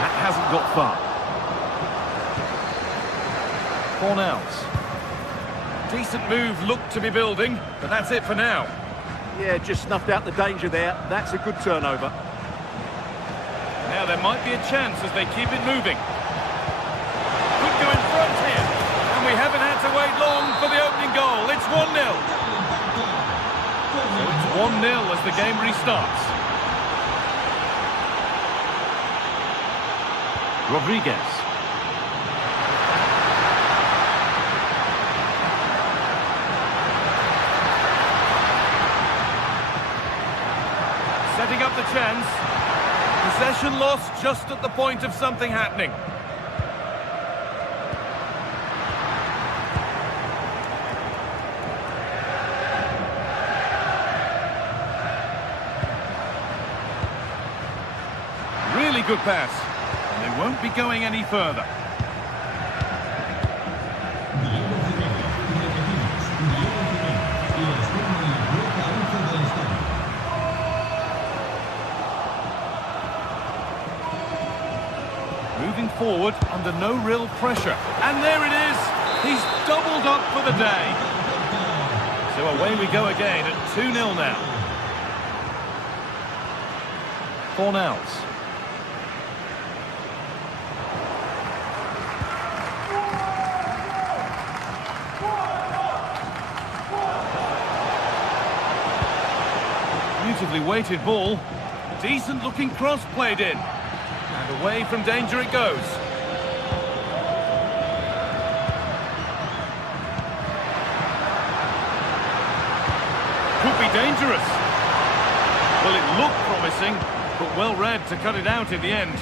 That hasn't got far. Cornels. Decent move looked to be building, but that's it for now. Yeah, just snuffed out the danger there. That's a good turnover. Now there might be a chance as they keep it moving. Could go in front here. And we haven't had to wait long for the opening goal. It's 1-0. So it's 1-0 as the game restarts. Rodriguez. Setting up the chance. Possession lost just at the point of something happening. Really good pass. And they won't be going any further. Moving forward under no real pressure. And there it is. He's doubled up for the day. So away we go again at 2-0 now. Cornels. Beautifully weighted ball. Decent looking cross played in. And away from danger it goes. Could be dangerous. Well, it looked promising, but well read to cut it out in the end.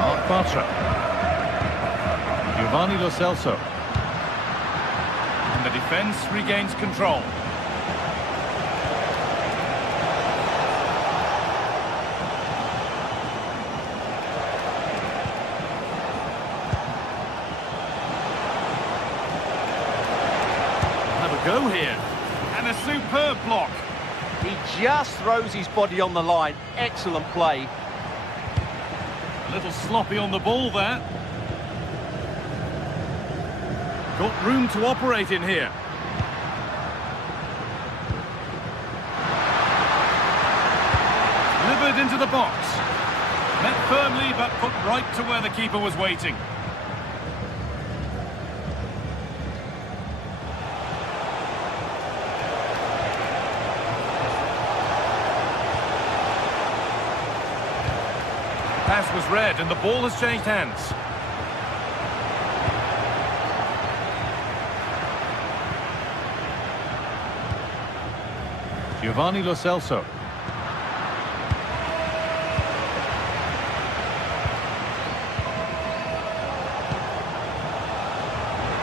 Mark Bartra. Giovanni Lo Celso. And the defence regains control. Go here, and a superb block. He just throws his body on the line. Excellent play. A little sloppy on the ball there. Got room to operate in here. Delivered into the box. Met firmly, but put right to where the keeper was waiting. Pass was read and the ball has changed hands. Giovanni Lo Celso.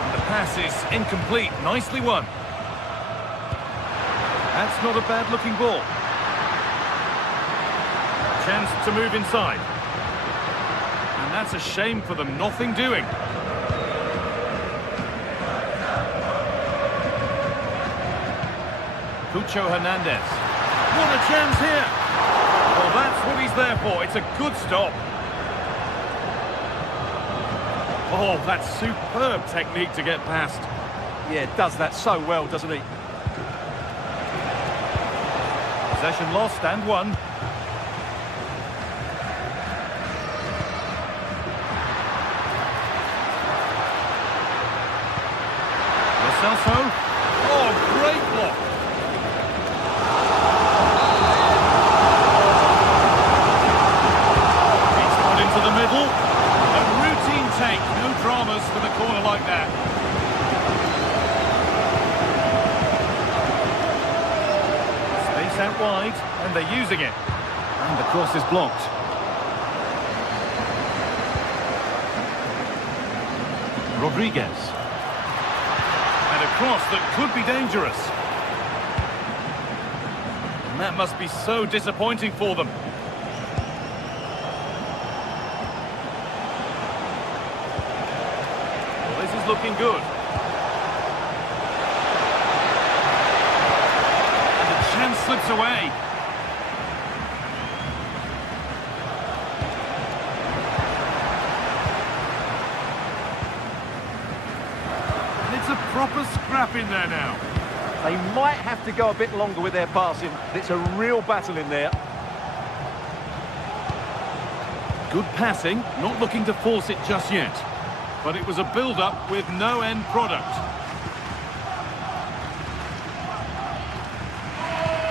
And the pass is incomplete. Nicely won. That's not a bad looking ball. Chance to move inside. And that's a shame for them, nothing doing. Cucho Hernandez. What a chance here! Well, that's what he's there for. It's a good stop. Oh, that's superb technique to get past. Yeah, does that so well, doesn't he? Possession lost and won. Celso. Oh, great block. He's got into the middle. A routine take. No dramas for the corner like that. wide, and they're using it. And the cross is blocked. Rodriguez. And a cross that could be dangerous. And that must be so disappointing for them. Well, this is looking good. And the chance slips away. And it's a proper scrap in there now. They might have to go a bit longer with their passing. It's a real battle in there. Good passing, not looking to force it just yet. But it was a build-up with no end product.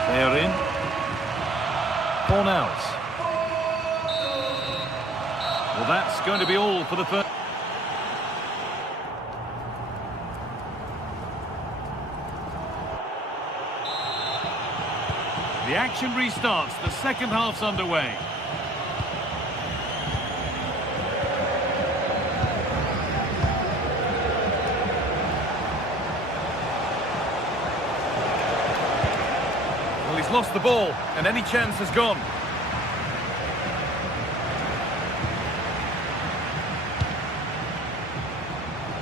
They are in. Cornels. Well, that's going to be all for the first. The action restarts. The second half's underway. Well, he's lost the ball, and any chance has gone.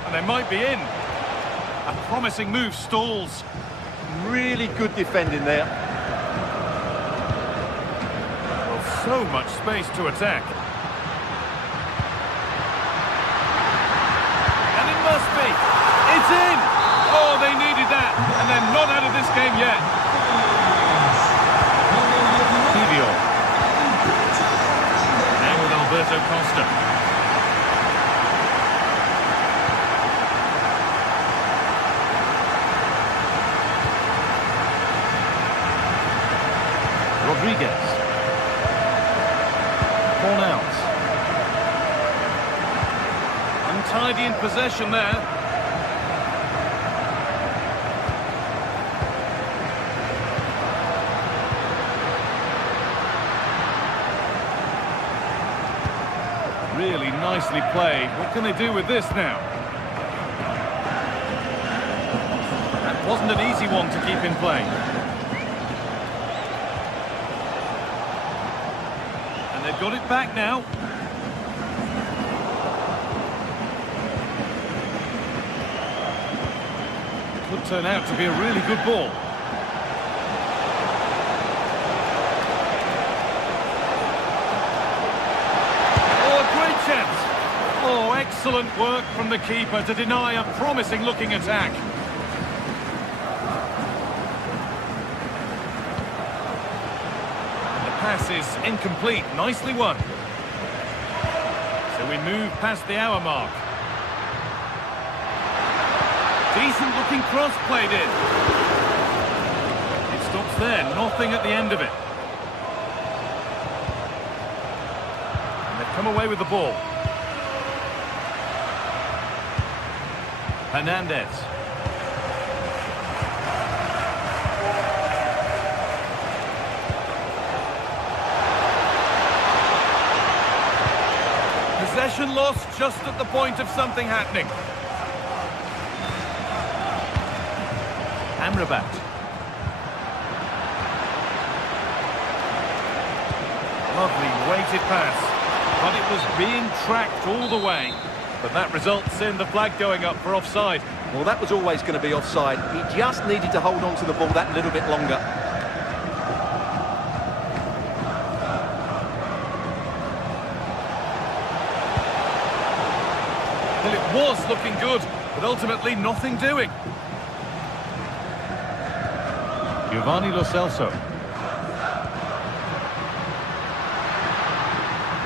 And they might be in. A promising move stalls. Really good defending there. So much space to attack. And it must be. It's in! Oh, they needed that. And they're not out of this game yet. Kivio. Now with Alberto Costa. Rodriguez. Cornels. Untidy in possession there. Really nicely played. What can they do with this now? That wasn't an easy one to keep in play. They've got it back now. Could turn out to be a really good ball. Oh, a great chance. Oh, excellent work from the keeper to deny a promising looking attack. Pass is incomplete. Nicely won. So we move past the hour mark. Decent looking cross played in. It stops there. Nothing at the end of it. And they've come away with the ball. Hernandez. Possession lost just at the point of something happening. Amrabat. Lovely weighted pass, but it was being tracked all the way. But that results in the flag going up for offside. Well, that was always going to be offside. He just needed to hold on to the ball that little bit longer. Well, it was looking good, but ultimately nothing doing. Giovanni Lo Celso.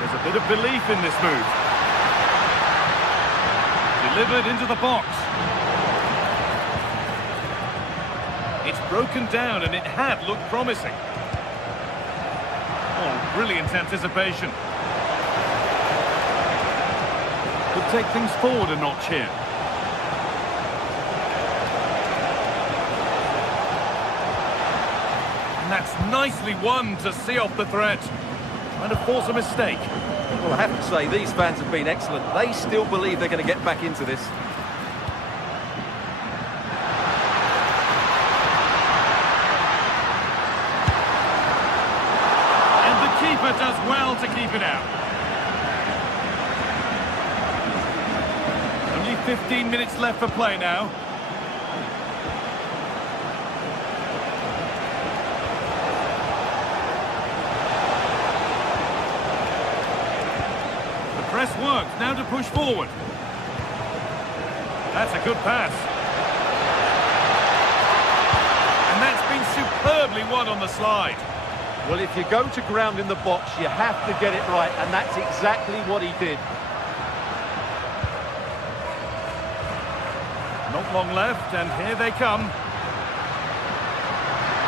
There's a bit of belief in this move. Delivered into the box. It's broken down and it had looked promising. Oh, brilliant anticipation. Could take things forward a notch here. And that's nicely won to see off the threat. Trying to force a mistake. Well, I have to say, these fans have been excellent. They still believe they're going to get back into this. And the keeper does well to keep it out. Only 15 minutes left for play now. Press works, now to push forward. That's a good pass. And that's been superbly won on the slide. Well, if you go to ground in the box, you have to get it right, and that's exactly what he did. Not long left, and here they come.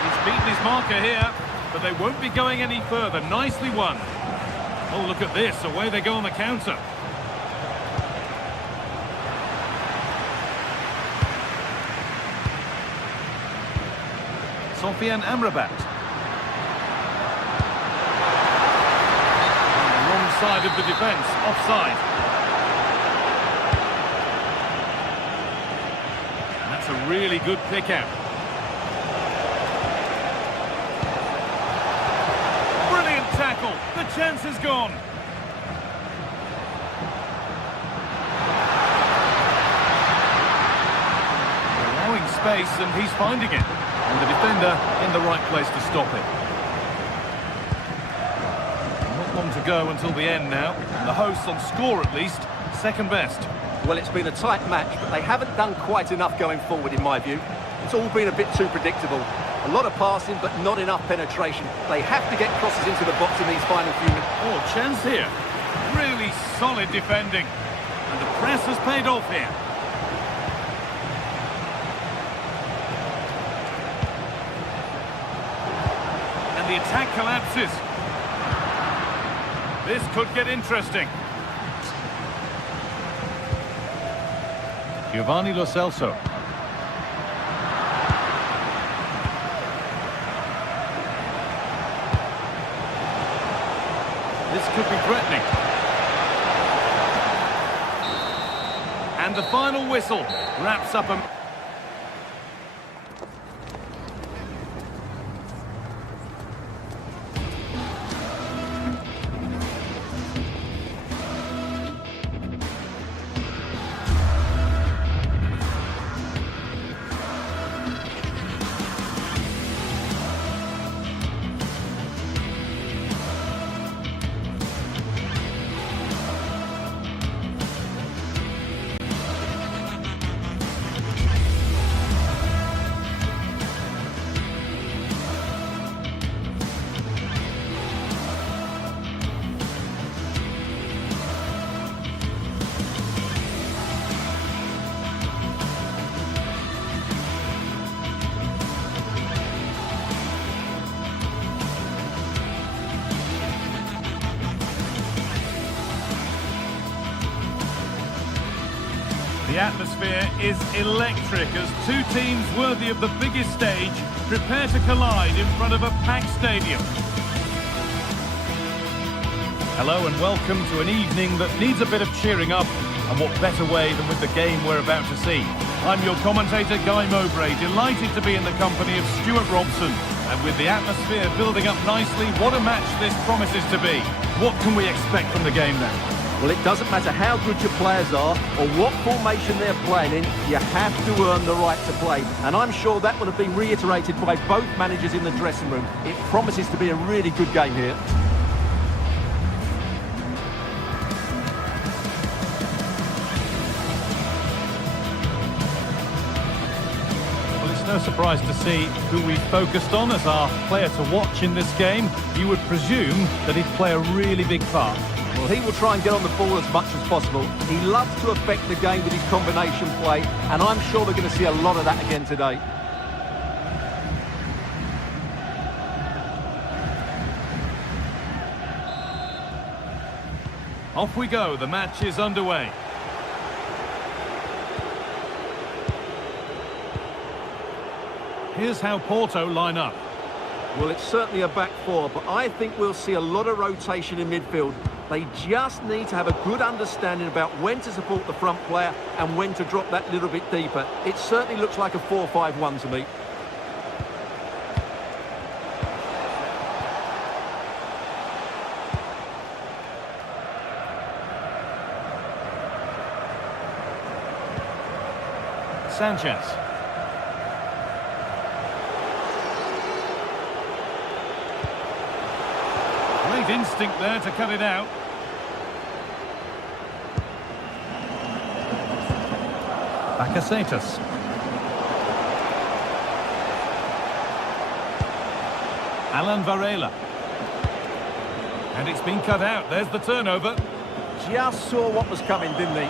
He's beaten his marker here, but they won't be going any further. Nicely won. Oh, look at this. Away they go on the counter. Sofian Amrabat. On the wrong side of the defence. Offside. And that's a really good pick out. Tackle. The chance is gone. Allowing space, and he's finding it. And the defender in the right place to stop it. Not long to go until the end now. And the hosts on score at least, second best. Well, it's been a tight match, but they haven't done quite enough going forward, in my view. It's all been a bit too predictable. A lot of passing, but not enough penetration. They have to get crosses into the box in these final few minutes. Oh, chance here. Really solid defending. And the press has paid off here. And the attack collapses. This could get interesting. Giovanni Lo Celso. This could be threatening. And the final whistle wraps up a... The atmosphere is electric as two teams worthy of the biggest stage prepare to collide in front of a packed stadium. Hello and welcome to an evening that needs a bit of cheering up, and what better way than with the game we're about to see. I'm your commentator Guy Mowbray, delighted to be in the company of Stuart Robson. And with the atmosphere building up nicely, what a match this promises to be. What can we expect from the game now? Well, it doesn't matter how good your players are or what formation they're playing in, you have to earn the right to play. And I'm sure that will have been reiterated by both managers in the dressing room. It promises to be a really good game here. Well, it's no surprise to see who we've focused on as our player to watch in this game. You would presume that he'd play a really big part. Well, he will try and get on the ball as much as possible. He loves to affect the game with his combination play, and I'm sure we're going to see a lot of that again today. Off we go, the match is underway. Here's how Porto line up. Well, it's certainly a back four, but I think we'll see a lot of rotation in midfield. They just need to have a good understanding about when to support the front player and when to drop that little bit deeper. It certainly looks like a 4-5-1 to me. Sanchez. Great instinct there to cut it out. Bakasetas. Alan Varela. And it's been cut out. There's the turnover. Just saw what was coming, didn't he?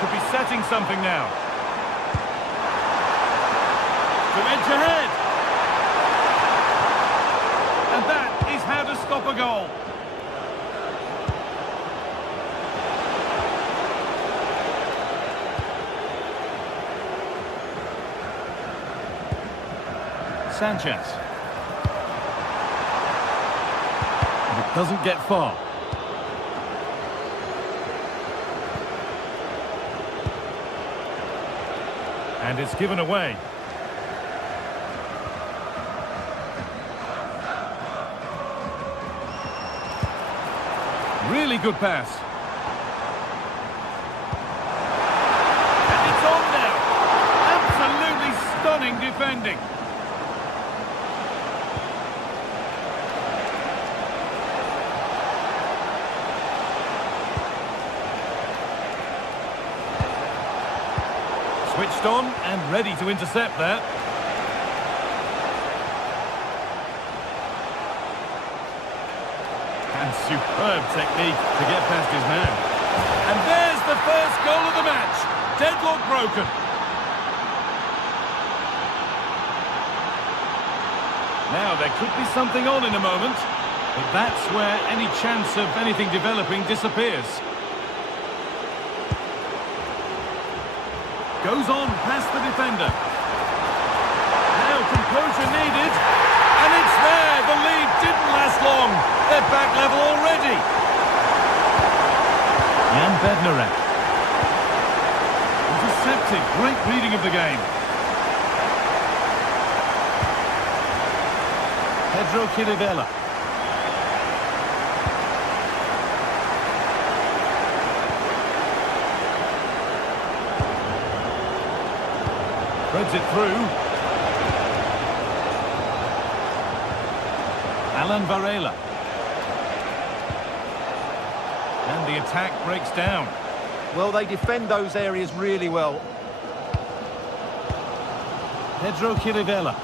Could be setting something now. To edge ahead. And that is how to stop a goal. Sanchez. And it doesn't get far. And it's given away. Really good pass. And it's on now. Absolutely stunning defending. Switched on and ready to intercept that. And superb technique to get past his man. And there's the first goal of the match. Deadlock broken. Now, there could be something on in a moment, but that's where any chance of anything developing disappears. Goes on past the defender. Now composure needed. And it's there. The lead didn't last long. They're back level already. Jan Bednarek. Intercepted. Great reading of the game. Pedro Chirivella. Threads it through. Alan Varela. And the attack breaks down. Well, they defend those areas really well. Pedro Chirivella.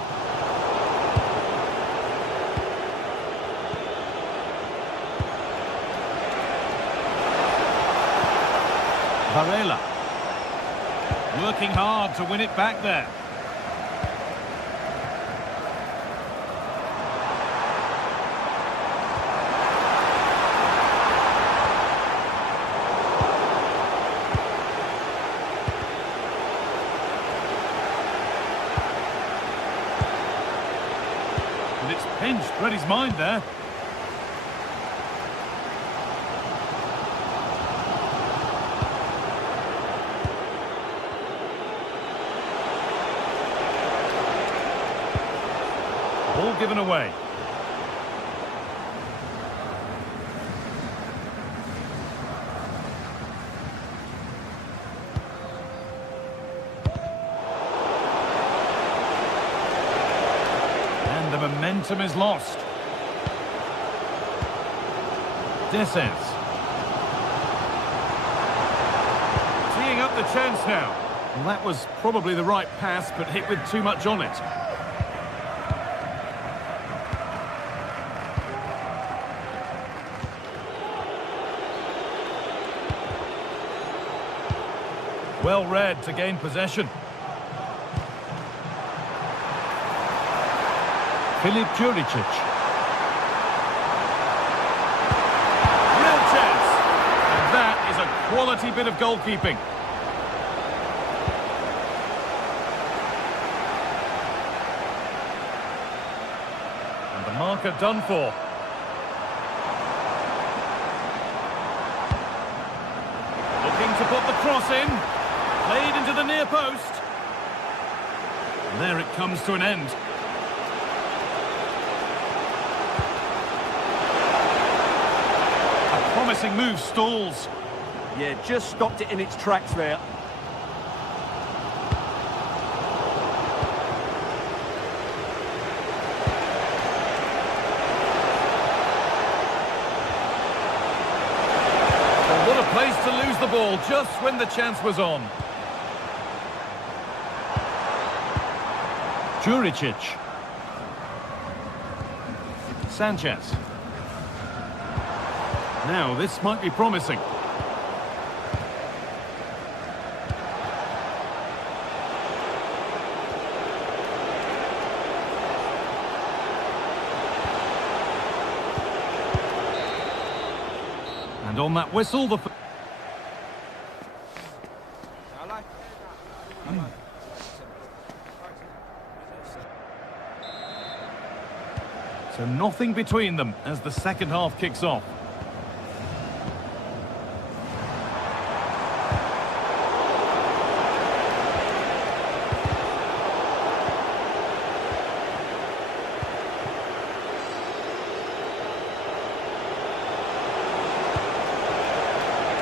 Varela. Working hard to win it back there. And it's pinched, read his mind there. Ball given away. And the momentum is lost. Descent. Teeing up the chance now. Well, that was probably the right pass, but hit with too much on it. Well read to gain possession. Filip Juricic. Real chance. And that is a quality bit of goalkeeping. marker done for. Looking to put the cross in. Played into the near post. And there it comes to an end. A promising move stalls. Yeah, just stopped it in its tracks there. What a place to lose the ball just when the chance was on. Juricic. Sanchez. Now, this might be promising. And on that whistle, the... So nothing between them as the second half kicks off.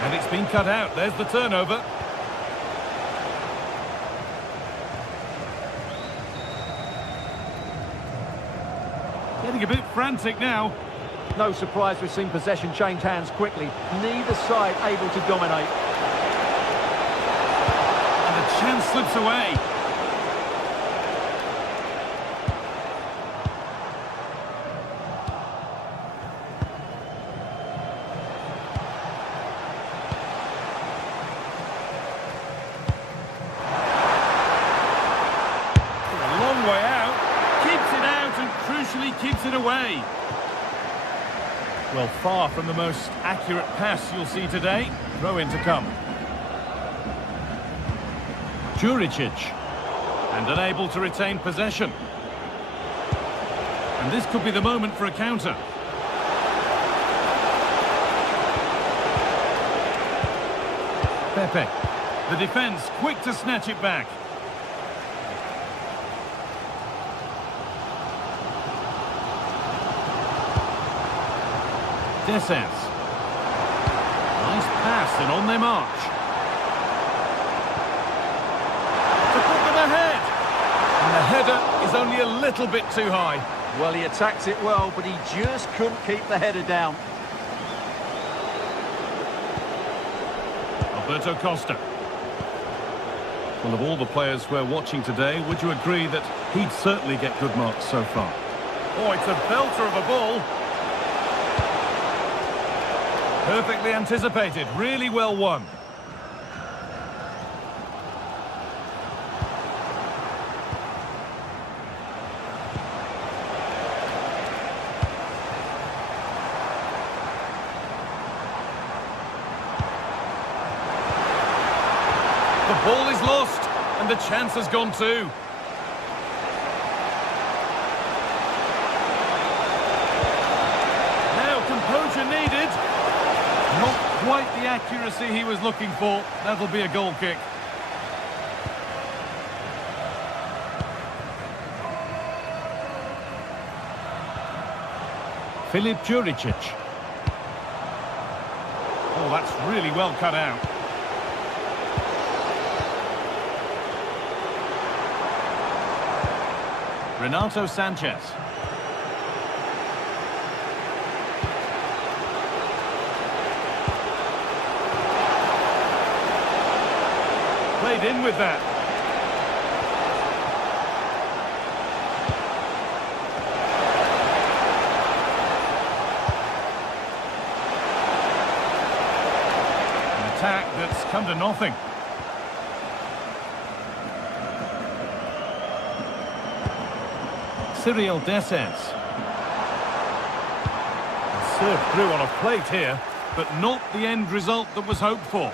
And it's been cut out. There's the turnover. Getting a bit frantic now. No surprise we've seen possession change hands quickly. Neither side able to dominate. And the chance slips away. A long way out. Keeps it out and crucially keeps it away. Well, far from the most accurate pass you'll see today. Throw in to come. Juricic. And unable to retain possession. And this could be the moment for a counter. Pepe. The defence quick to snatch it back. Descens. Nice pass and on they march. To put them ahead. And the header is only a little bit too high. Well, he attacked it well, but he just couldn't keep the header down. Alberto Costa. Well, of all the players we're watching today, would you agree that he'd certainly get good marks so far? Oh, it's a belter of a ball. Perfectly anticipated, really well won. The ball is lost, and the chance has gone too. Now composure needed. Not quite the accuracy he was looking for. That'll be a goal kick. Filip Juricic. Oh, that's really well cut out. Renato Sanchez. Played in with that. An attack that's come to nothing. Cyril Descens. Served through on a plate here, but not the end result that was hoped for.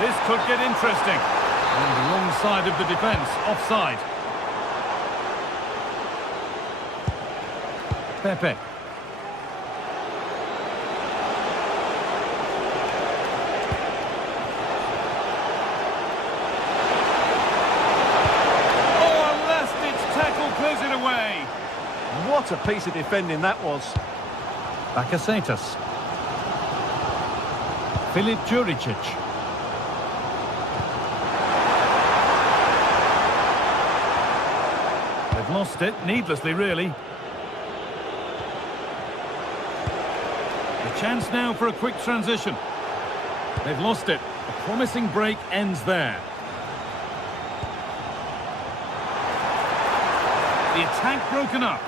This could get interesting. On the wrong side of the defence, offside. Pepe. What a piece of defending that was. Bakasetas. Filip Juricic. They've lost it, needlessly really. A chance now for a quick transition. They've lost it. A promising break ends there. The attack broken up.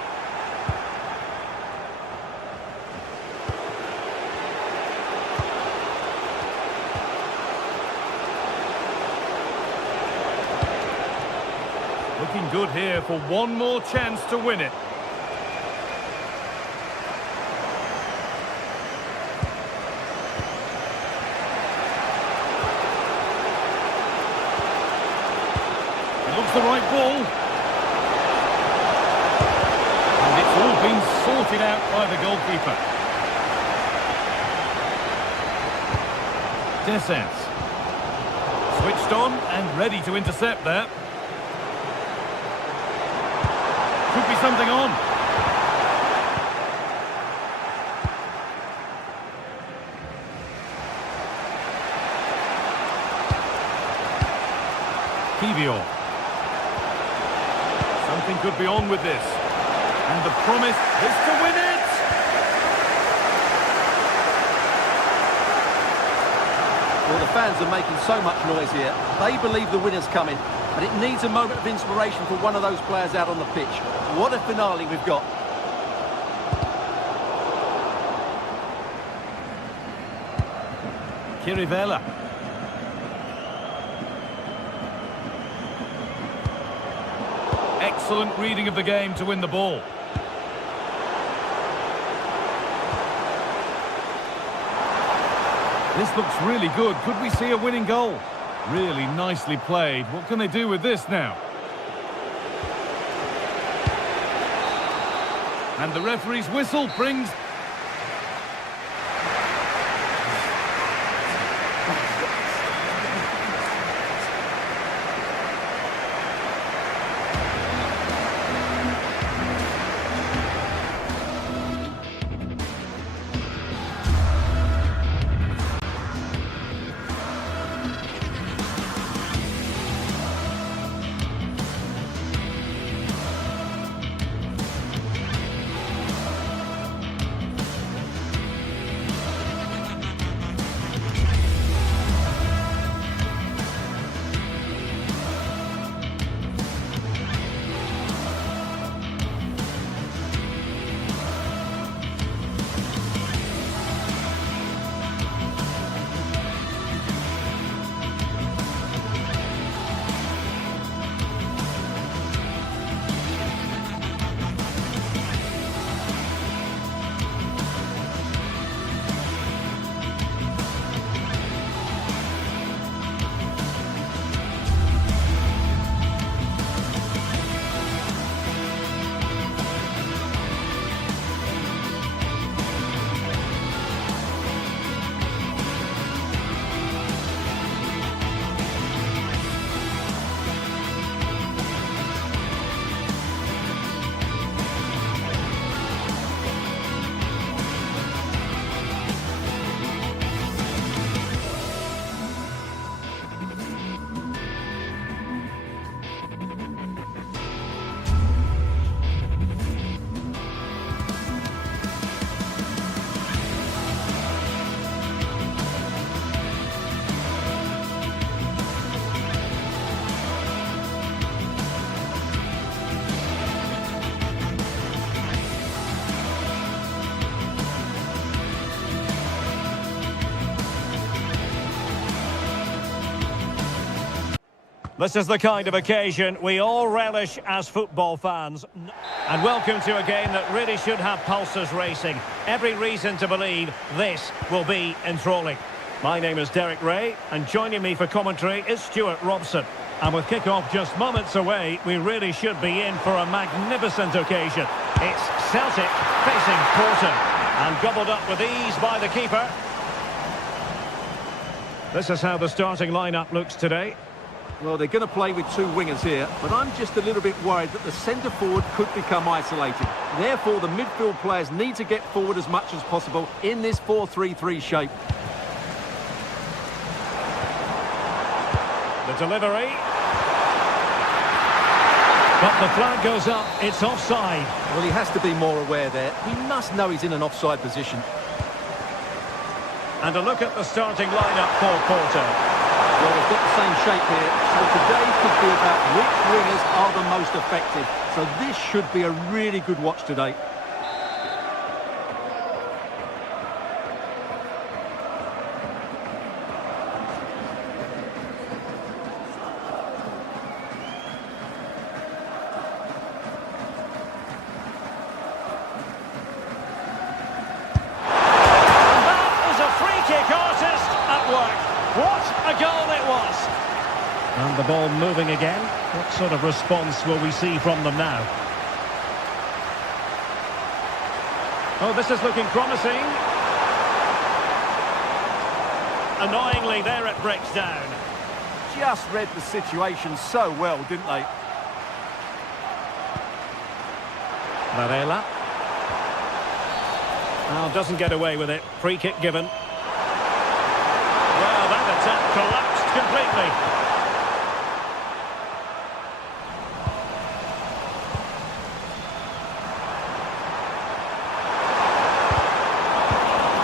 Looking good here for one more chance to win it. It looks the right ball. And it's all been sorted out by the goalkeeper. Descents. Switched on and ready to intercept there. Could be something on. Kivior. Something could be on with this. And the promise is to win it! Well, the fans are making so much noise here. They believe the winner's coming. And it needs a moment of inspiration for one of those players out on the pitch. What a finale we've got. Chirivella. Excellent reading of the game to win the ball. This looks really good. Could we see a winning goal? Really nicely played. What can they do with this now? And the referee's whistle brings... This is the kind of occasion we all relish as football fans. And welcome to a game that really should have pulses racing. Every reason to believe this will be enthralling. My name is Derek Ray, and joining me for commentary is Stuart Robson. And with kick-off just moments away, we really should be in for a magnificent occasion. It's Celtic facing Porto, and gobbled up with ease by the keeper. This is how the starting lineup looks today. Well, they're going to play with two wingers here, but I'm just a little bit worried that the centre-forward could become isolated. Therefore, the midfield players need to get forward as much as possible in this 4-3-3 shape. The delivery. But the flag goes up, it's offside. Well, he has to be more aware there. He must know he's in an offside position. And a look at the starting lineup for Porto. Well, they've got the same shape here, so today could be about which wingers are the most effective. So this should be a really good watch today. What a goal it was! And the ball moving again. What sort of response will we see from them now? Oh, this is looking promising. Annoyingly, there it breaks down. Just read the situation so well, didn't they? Varela. Now doesn't get away with it. Free kick given. Well, that attack collapsed completely.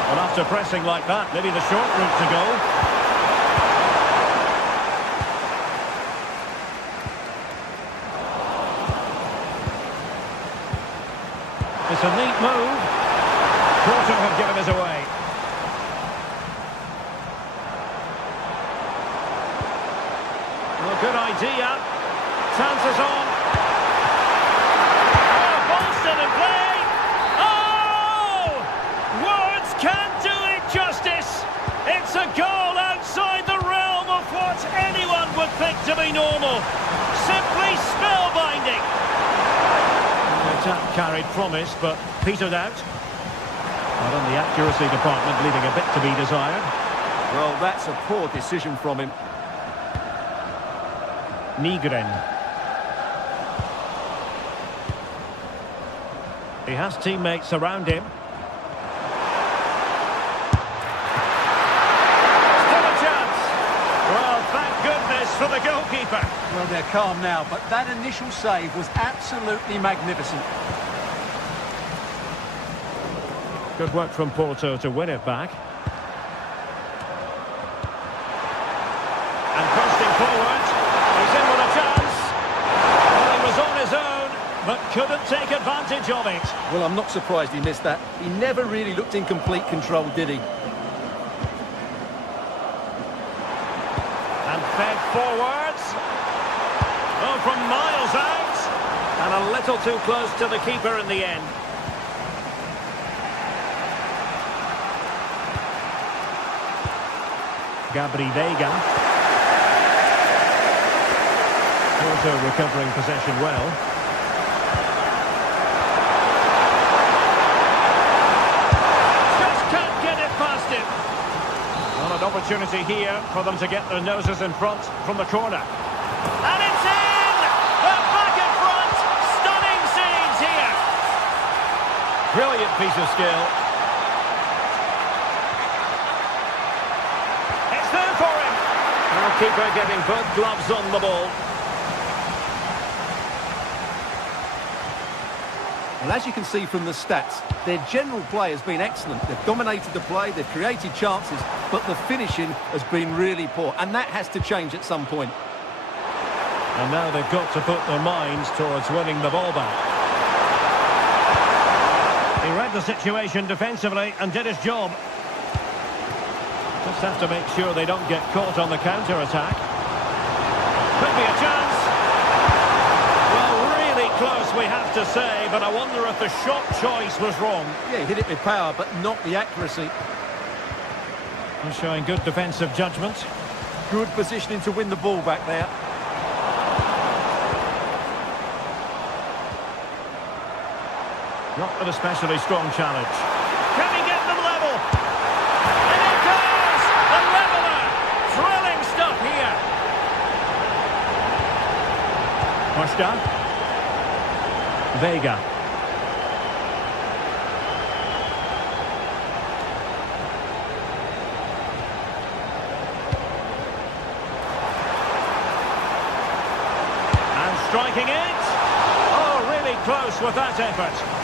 Well, after pressing like that, maybe the short route to goal. It's a neat move. Porto have given us away. Well, good idea. Chances on. Oh, ball still in play. Oh! Words can't do it justice. It's a goal outside the realm of what anyone would think to be normal. Simply spellbinding. The attack carried promise, but petered out. Not in the accuracy department, leaving a bit to be desired. Well, that's a poor decision from him. Nygren. He has teammates around him. Still a chance. Well, thank goodness for the goalkeeper. Well, they're calm now, but that initial save was absolutely magnificent. Good work from Porto to win it back. And bursting forward. He's in with a chance. Well, he was on his own, but couldn't take advantage of it. Well, I'm not surprised he missed that. He never really looked in complete control, did he? And fed forwards. Oh, from miles out. And a little too close to the keeper in the end. Gabri Veiga. Porto recovering possession well. Just can't get it past him. Well, an opportunity here for them to get their noses in front from the corner. And it's in! They're back in front! Stunning scenes here! Brilliant piece of skill. It's there for him! Keeper getting both gloves on the ball. Well, as you can see from the stats, their general play has been excellent. They've dominated the play, they've created chances, but the finishing has been really poor, and that has to change at some point. And now they've got to put their minds towards winning the ball back. He read the situation defensively and did his job. Just have to make sure they don't get caught on the counter-attack. Could be a chance. Well, really close, we have to say, but I wonder if the shot choice was wrong. Yeah, he hit it with power, but not the accuracy. He's showing good defensive judgment. Good positioning to win the ball back there. Not an especially strong challenge. Can he get them level? And it goes! The leveller! Thrilling stuff here. Costa. Vega. And striking it. Oh, really close with that effort.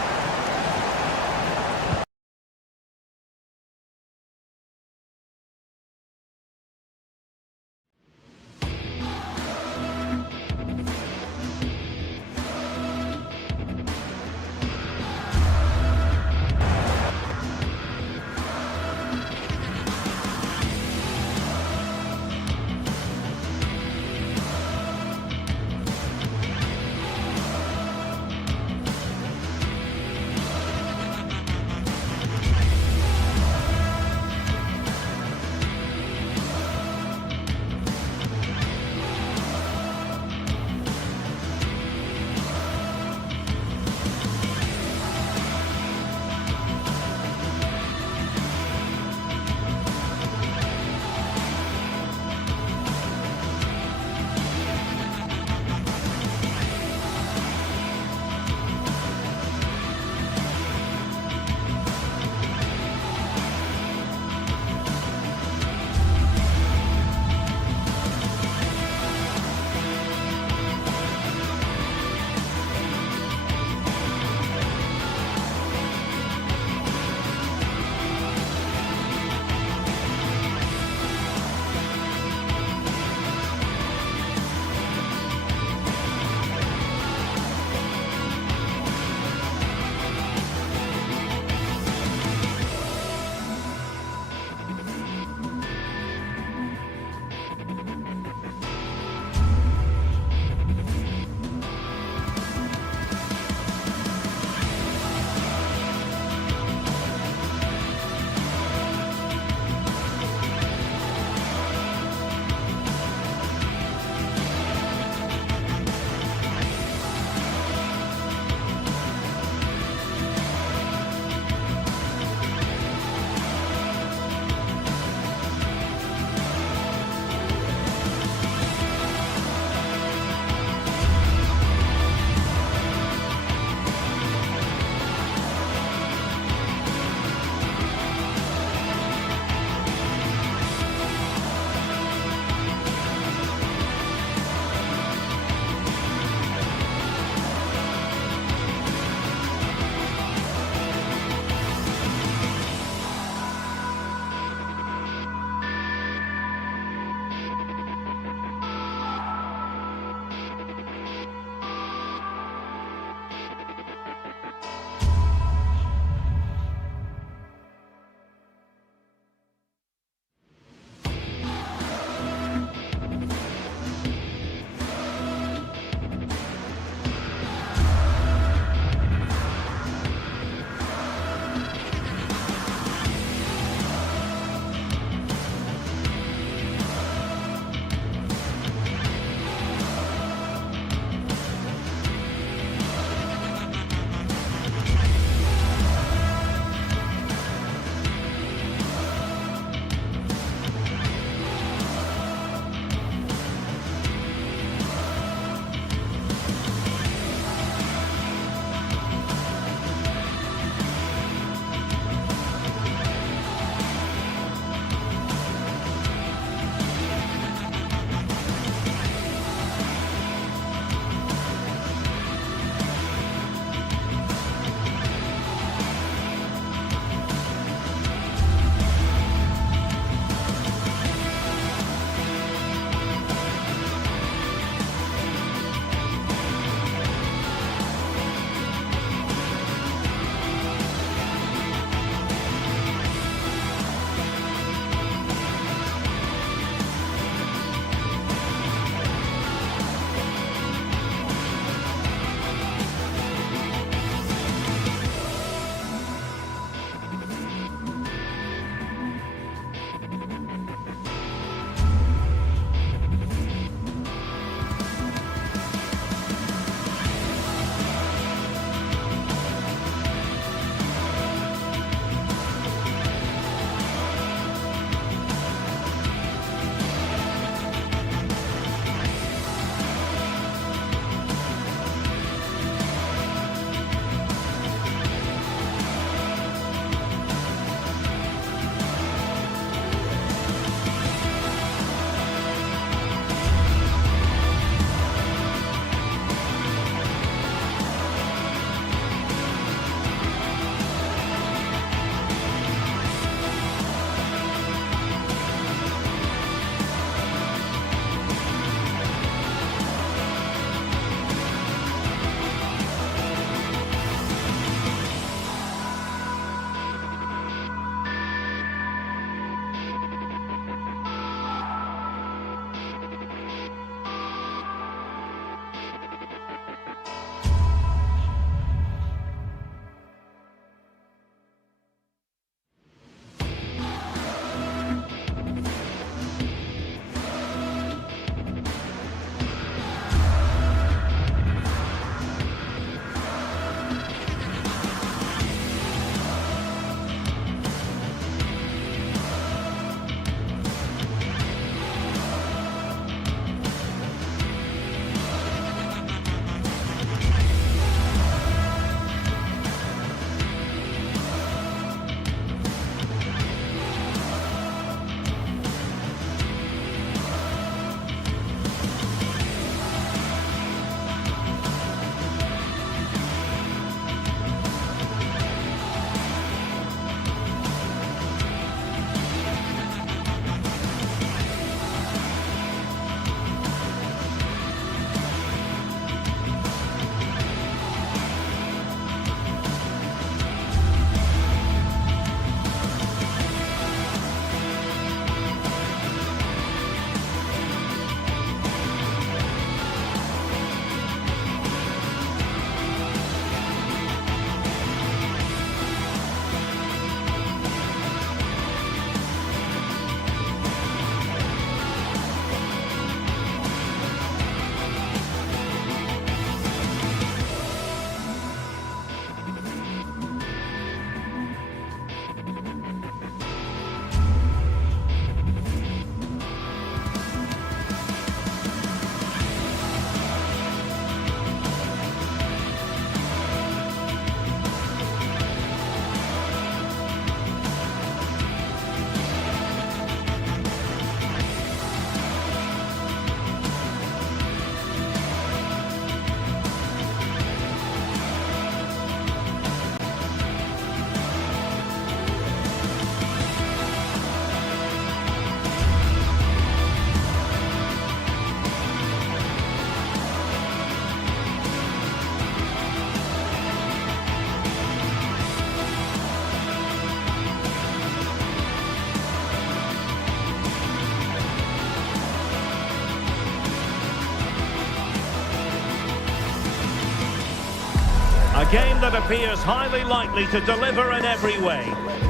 A game that appears highly likely to deliver in every way.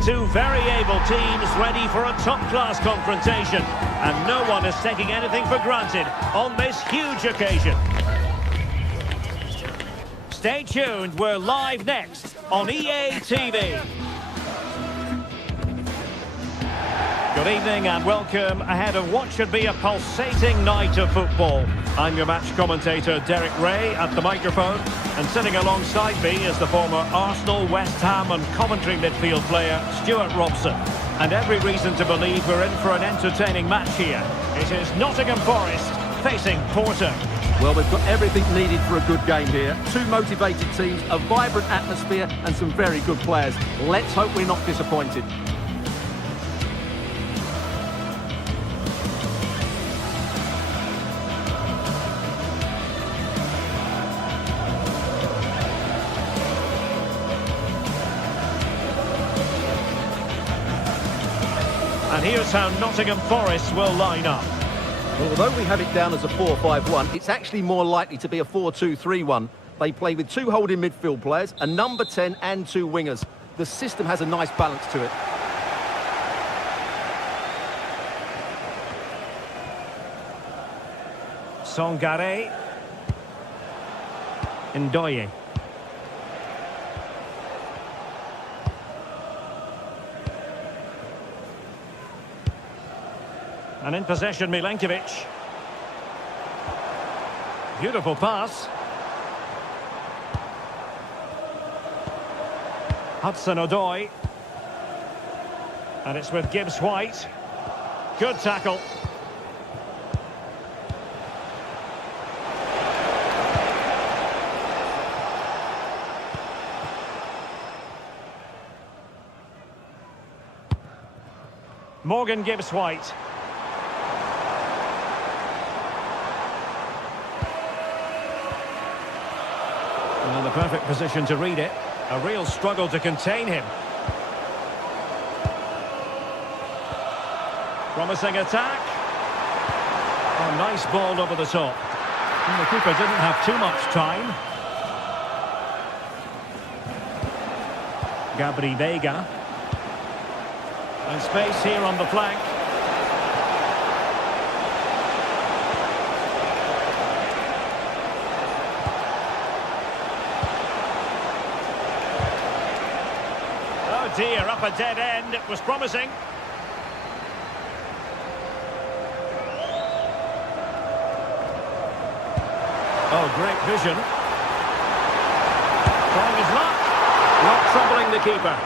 Two very able teams ready for a top-class confrontation. And no one is taking anything for granted on this huge occasion. Stay tuned, we're live next on EA TV. Good evening and welcome ahead of what should be a pulsating night of football. I'm your match commentator Derek Ray at the microphone, and sitting alongside me is the former Arsenal, West Ham and Coventry midfield player Stuart Robson. And every reason to believe we're in for an entertaining match here. It is Nottingham Forest facing Porto. Well, we've got everything needed for a good game here. Two motivated teams, a vibrant atmosphere and some very good players. Let's hope we're not disappointed. And here's how Nottingham Forest will line up. Well, although we have it down as a 4-5-1, it's actually more likely to be a 4-2-3-1. They play with two holding midfield players, a number 10 and two wingers. The system has a nice balance to it. Songare. Ndoye. And in possession, Milenkovic. Beautiful pass. Hudson-Odoi. And it's with Gibbs-White. Good tackle. Morgan Gibbs-White. And the perfect position to read it. A real struggle to contain him. Promising attack. Oh, nice ball over the top. And the keeper didn't have too much time. Gabri Veiga. And space here on the flank. Oh dear, up a dead end. It was promising. Oh, great vision. Trying his luck. Not troubling the keeper.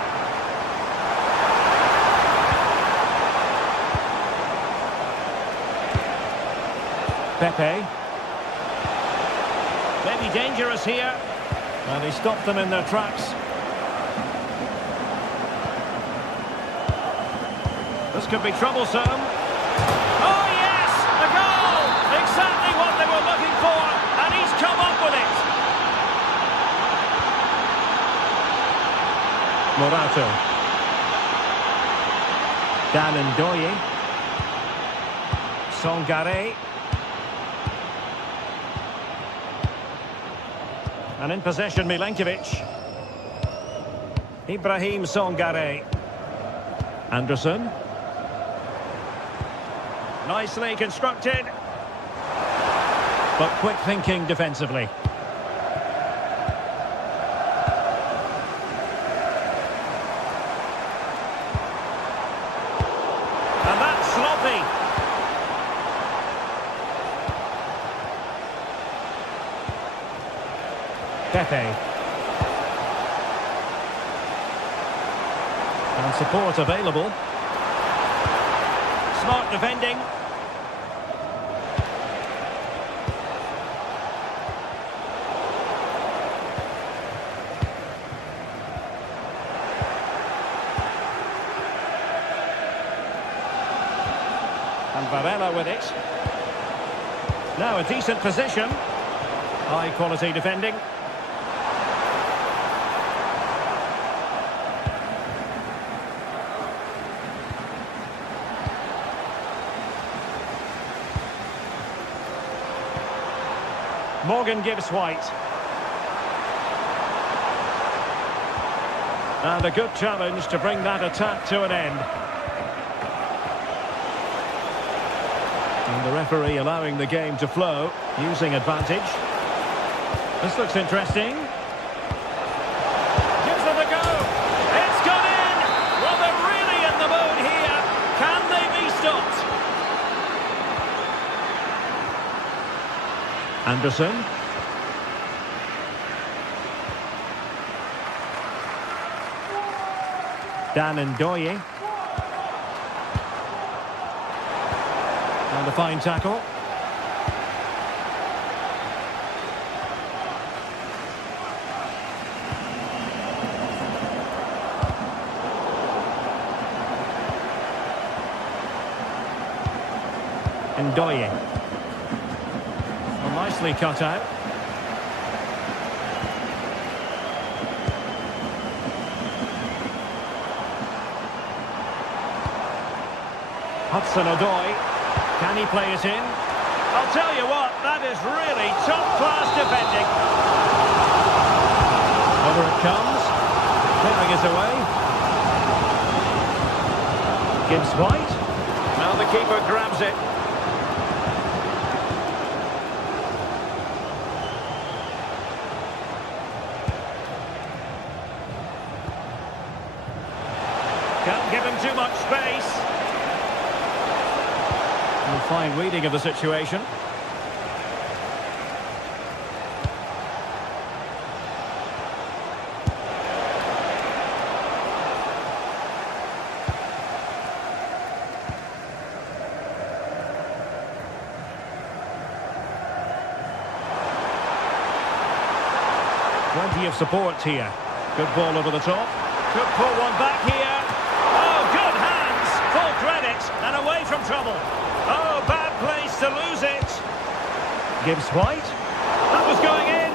Pepe. Maybe dangerous here. And he stopped them in their tracks. This could be troublesome. Oh yes! A goal! Exactly what they were looking for. And he's come up with it. Morato. Dan Ndoye. Songare. And in possession, Milenkovic. Ibrahim Songare. Anderson. Nicely constructed. But quick thinking defensively. And that's sloppy. Pepe. And support available. Smart defending. And Varela with it. Now a decent position. High quality defending. Morgan Gibbs-White. And a good challenge to bring that attack to an end. And the referee allowing the game to flow, using advantage. This looks interesting. Gives it a go. It's gone in. Well, they're really in the mood here. Can they be stopped? Anderson. Dan Ndoye. And a fine tackle. Ndoye. Well, nicely cut out. Hudson-Odoi, can he play it in? I'll tell you what, that is really top-class defending. Over it comes, clearing it away. Gibbs White, now the keeper grabs it. Can't give him too much space. Fine reading of the situation. Plenty of support here. Good ball over the top. Could pull one back here. Oh, good hands. Full credit and away from trouble. Oh, bad place to lose it. Gibbs White. That was going in.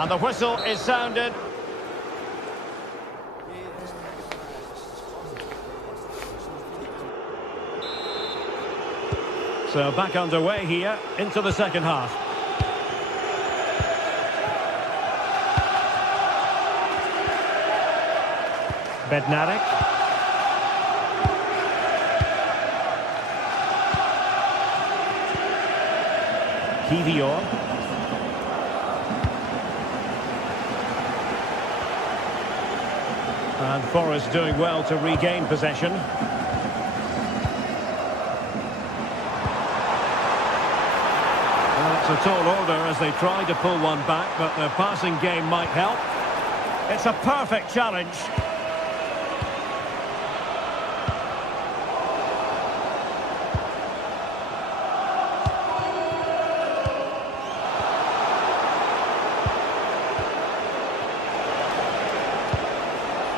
And the whistle is sounded. So back underway here into the second half. Bednarik. Kivior. And Forest doing well to regain possession. Well, it's a tall order as they try to pull one back, but the passing game might help. It's a perfect challenge.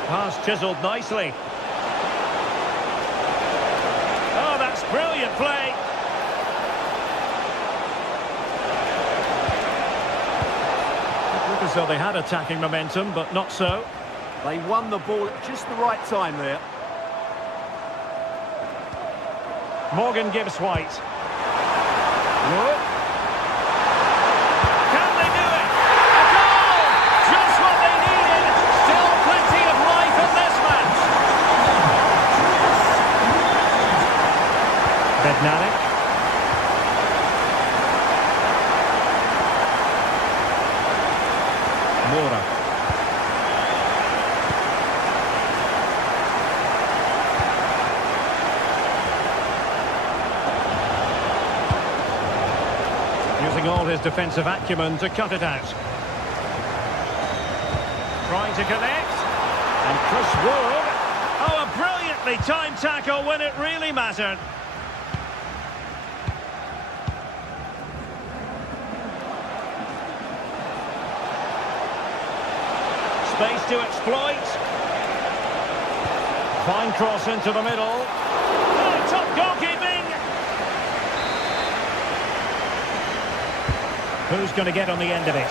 Pass chiselled nicely. Oh, that's brilliant play. It looked as though they had attacking momentum, but not so. They won the ball at just the right time there. Morgan Gibbs White. Wood. Can they do it? A goal! Just what they needed. Still plenty of life in this match. Bednarik. Mora. Using all his defensive acumen to cut it out. Trying to connect. And Chris Wood. Oh, a brilliantly timed tackle when it really mattered. Space to exploit. Fine cross into the middle. Oh, top goalkeeping. Who's going to get on the end of it?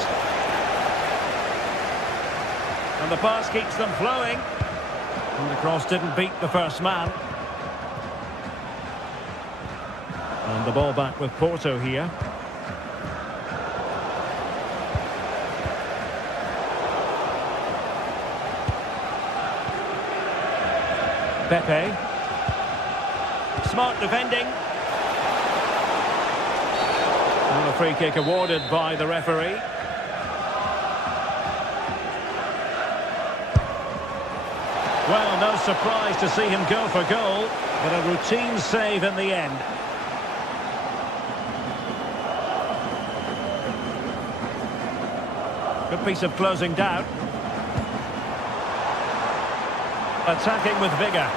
And the pass keeps them flowing. And the cross didn't beat the first man. And the ball back with Porto here. Pepe. Smart defending. And a free kick awarded by the referee. Well, no surprise to see him go for goal, but a routine save in the end. Good piece of closing down. Attacking with vigour.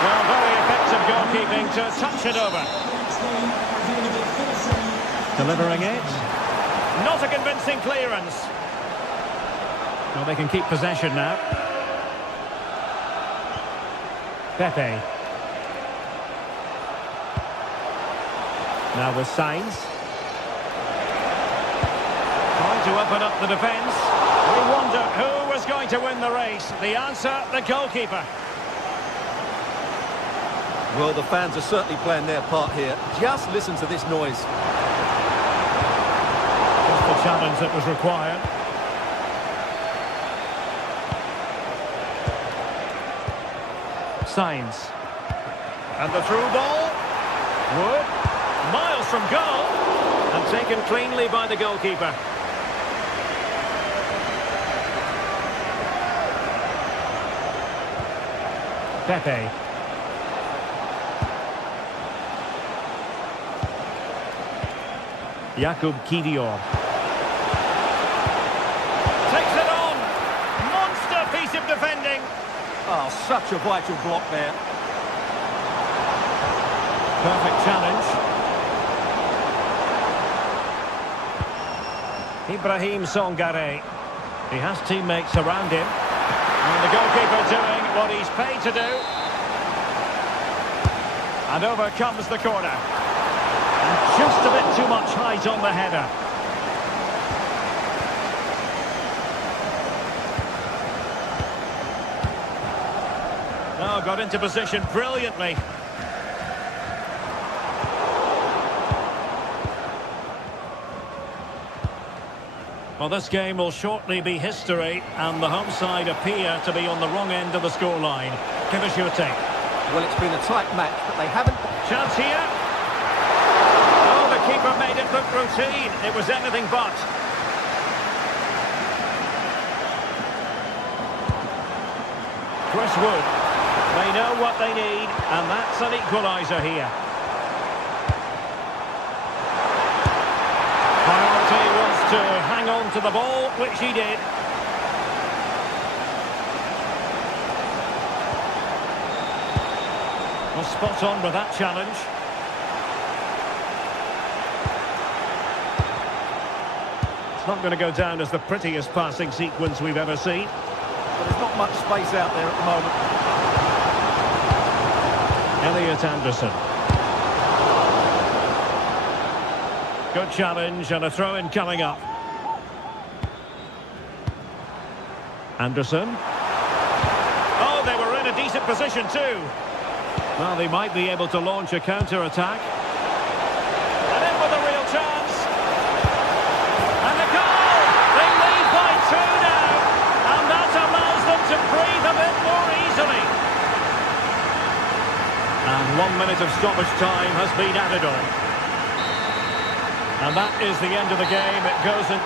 Well, very effective goalkeeping to touch it over. Delivering it. Not a convincing clearance. Well, they can keep possession now. Pepe. Now with Sainz. Trying to open up the defence. We wonder who was going to win the race. The answer, the goalkeeper. Well, the fans are certainly playing their part here. Just listen to this noise. Just the challenge that was required. Sainz. And the through ball. Wood. Miles from goal. And taken cleanly by the goalkeeper. Pepe. Jakub Kivior. Takes it on. Monster piece of defending. Oh, such a vital block there. Perfect challenge. Ibrahim Songare. He has teammates around him. And the goalkeeper doing what he's paid to do. And over comes the corner. And just a bit too much height on the header. Oh, got into position brilliantly. Well, this game will shortly be history, and the home side appear to be on the wrong end of the scoreline. Give us your take. Well, it's been a tight match, but they haven't... Chance here. Oh, the keeper made it look routine. It was anything but. Chris Wood. They know what they need, and that's an equaliser here. Priority was to hang on to the ball, which he did. Well, spot on with that challenge. It's not going to go down as the prettiest passing sequence we've ever seen. But there's not much space out there at the moment. Elliot Anderson. Good challenge and a throw-in coming up. Anderson. Oh, they were in a decent position too. Well, they might be able to launch a counter-attack. And in with a real chance. And the goal! They lead by 2 now. And that allows them to breathe a bit more easily. And 1 minute of stoppage time has been added on. And that is the end of the game. It goes in...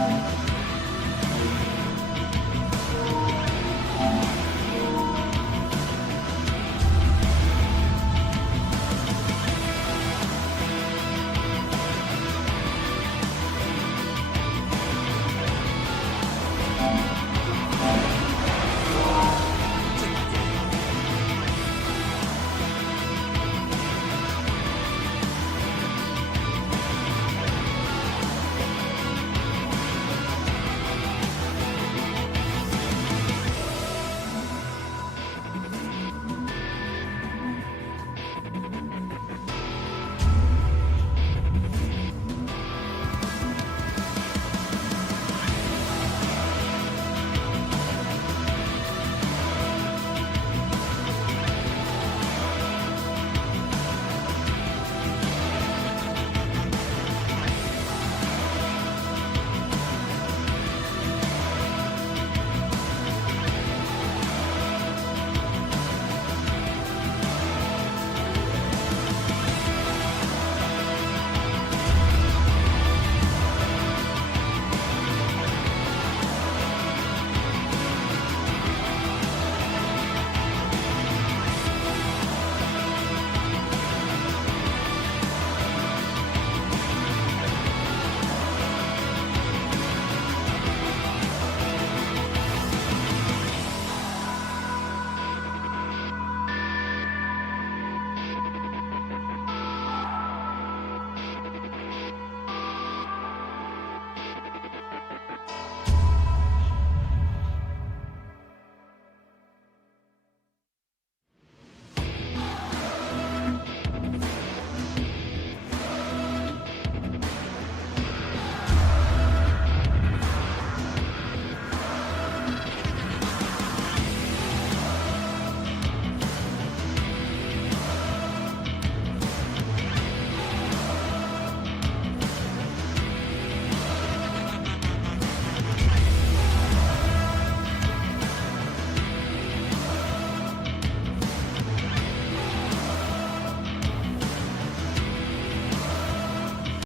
Thank you.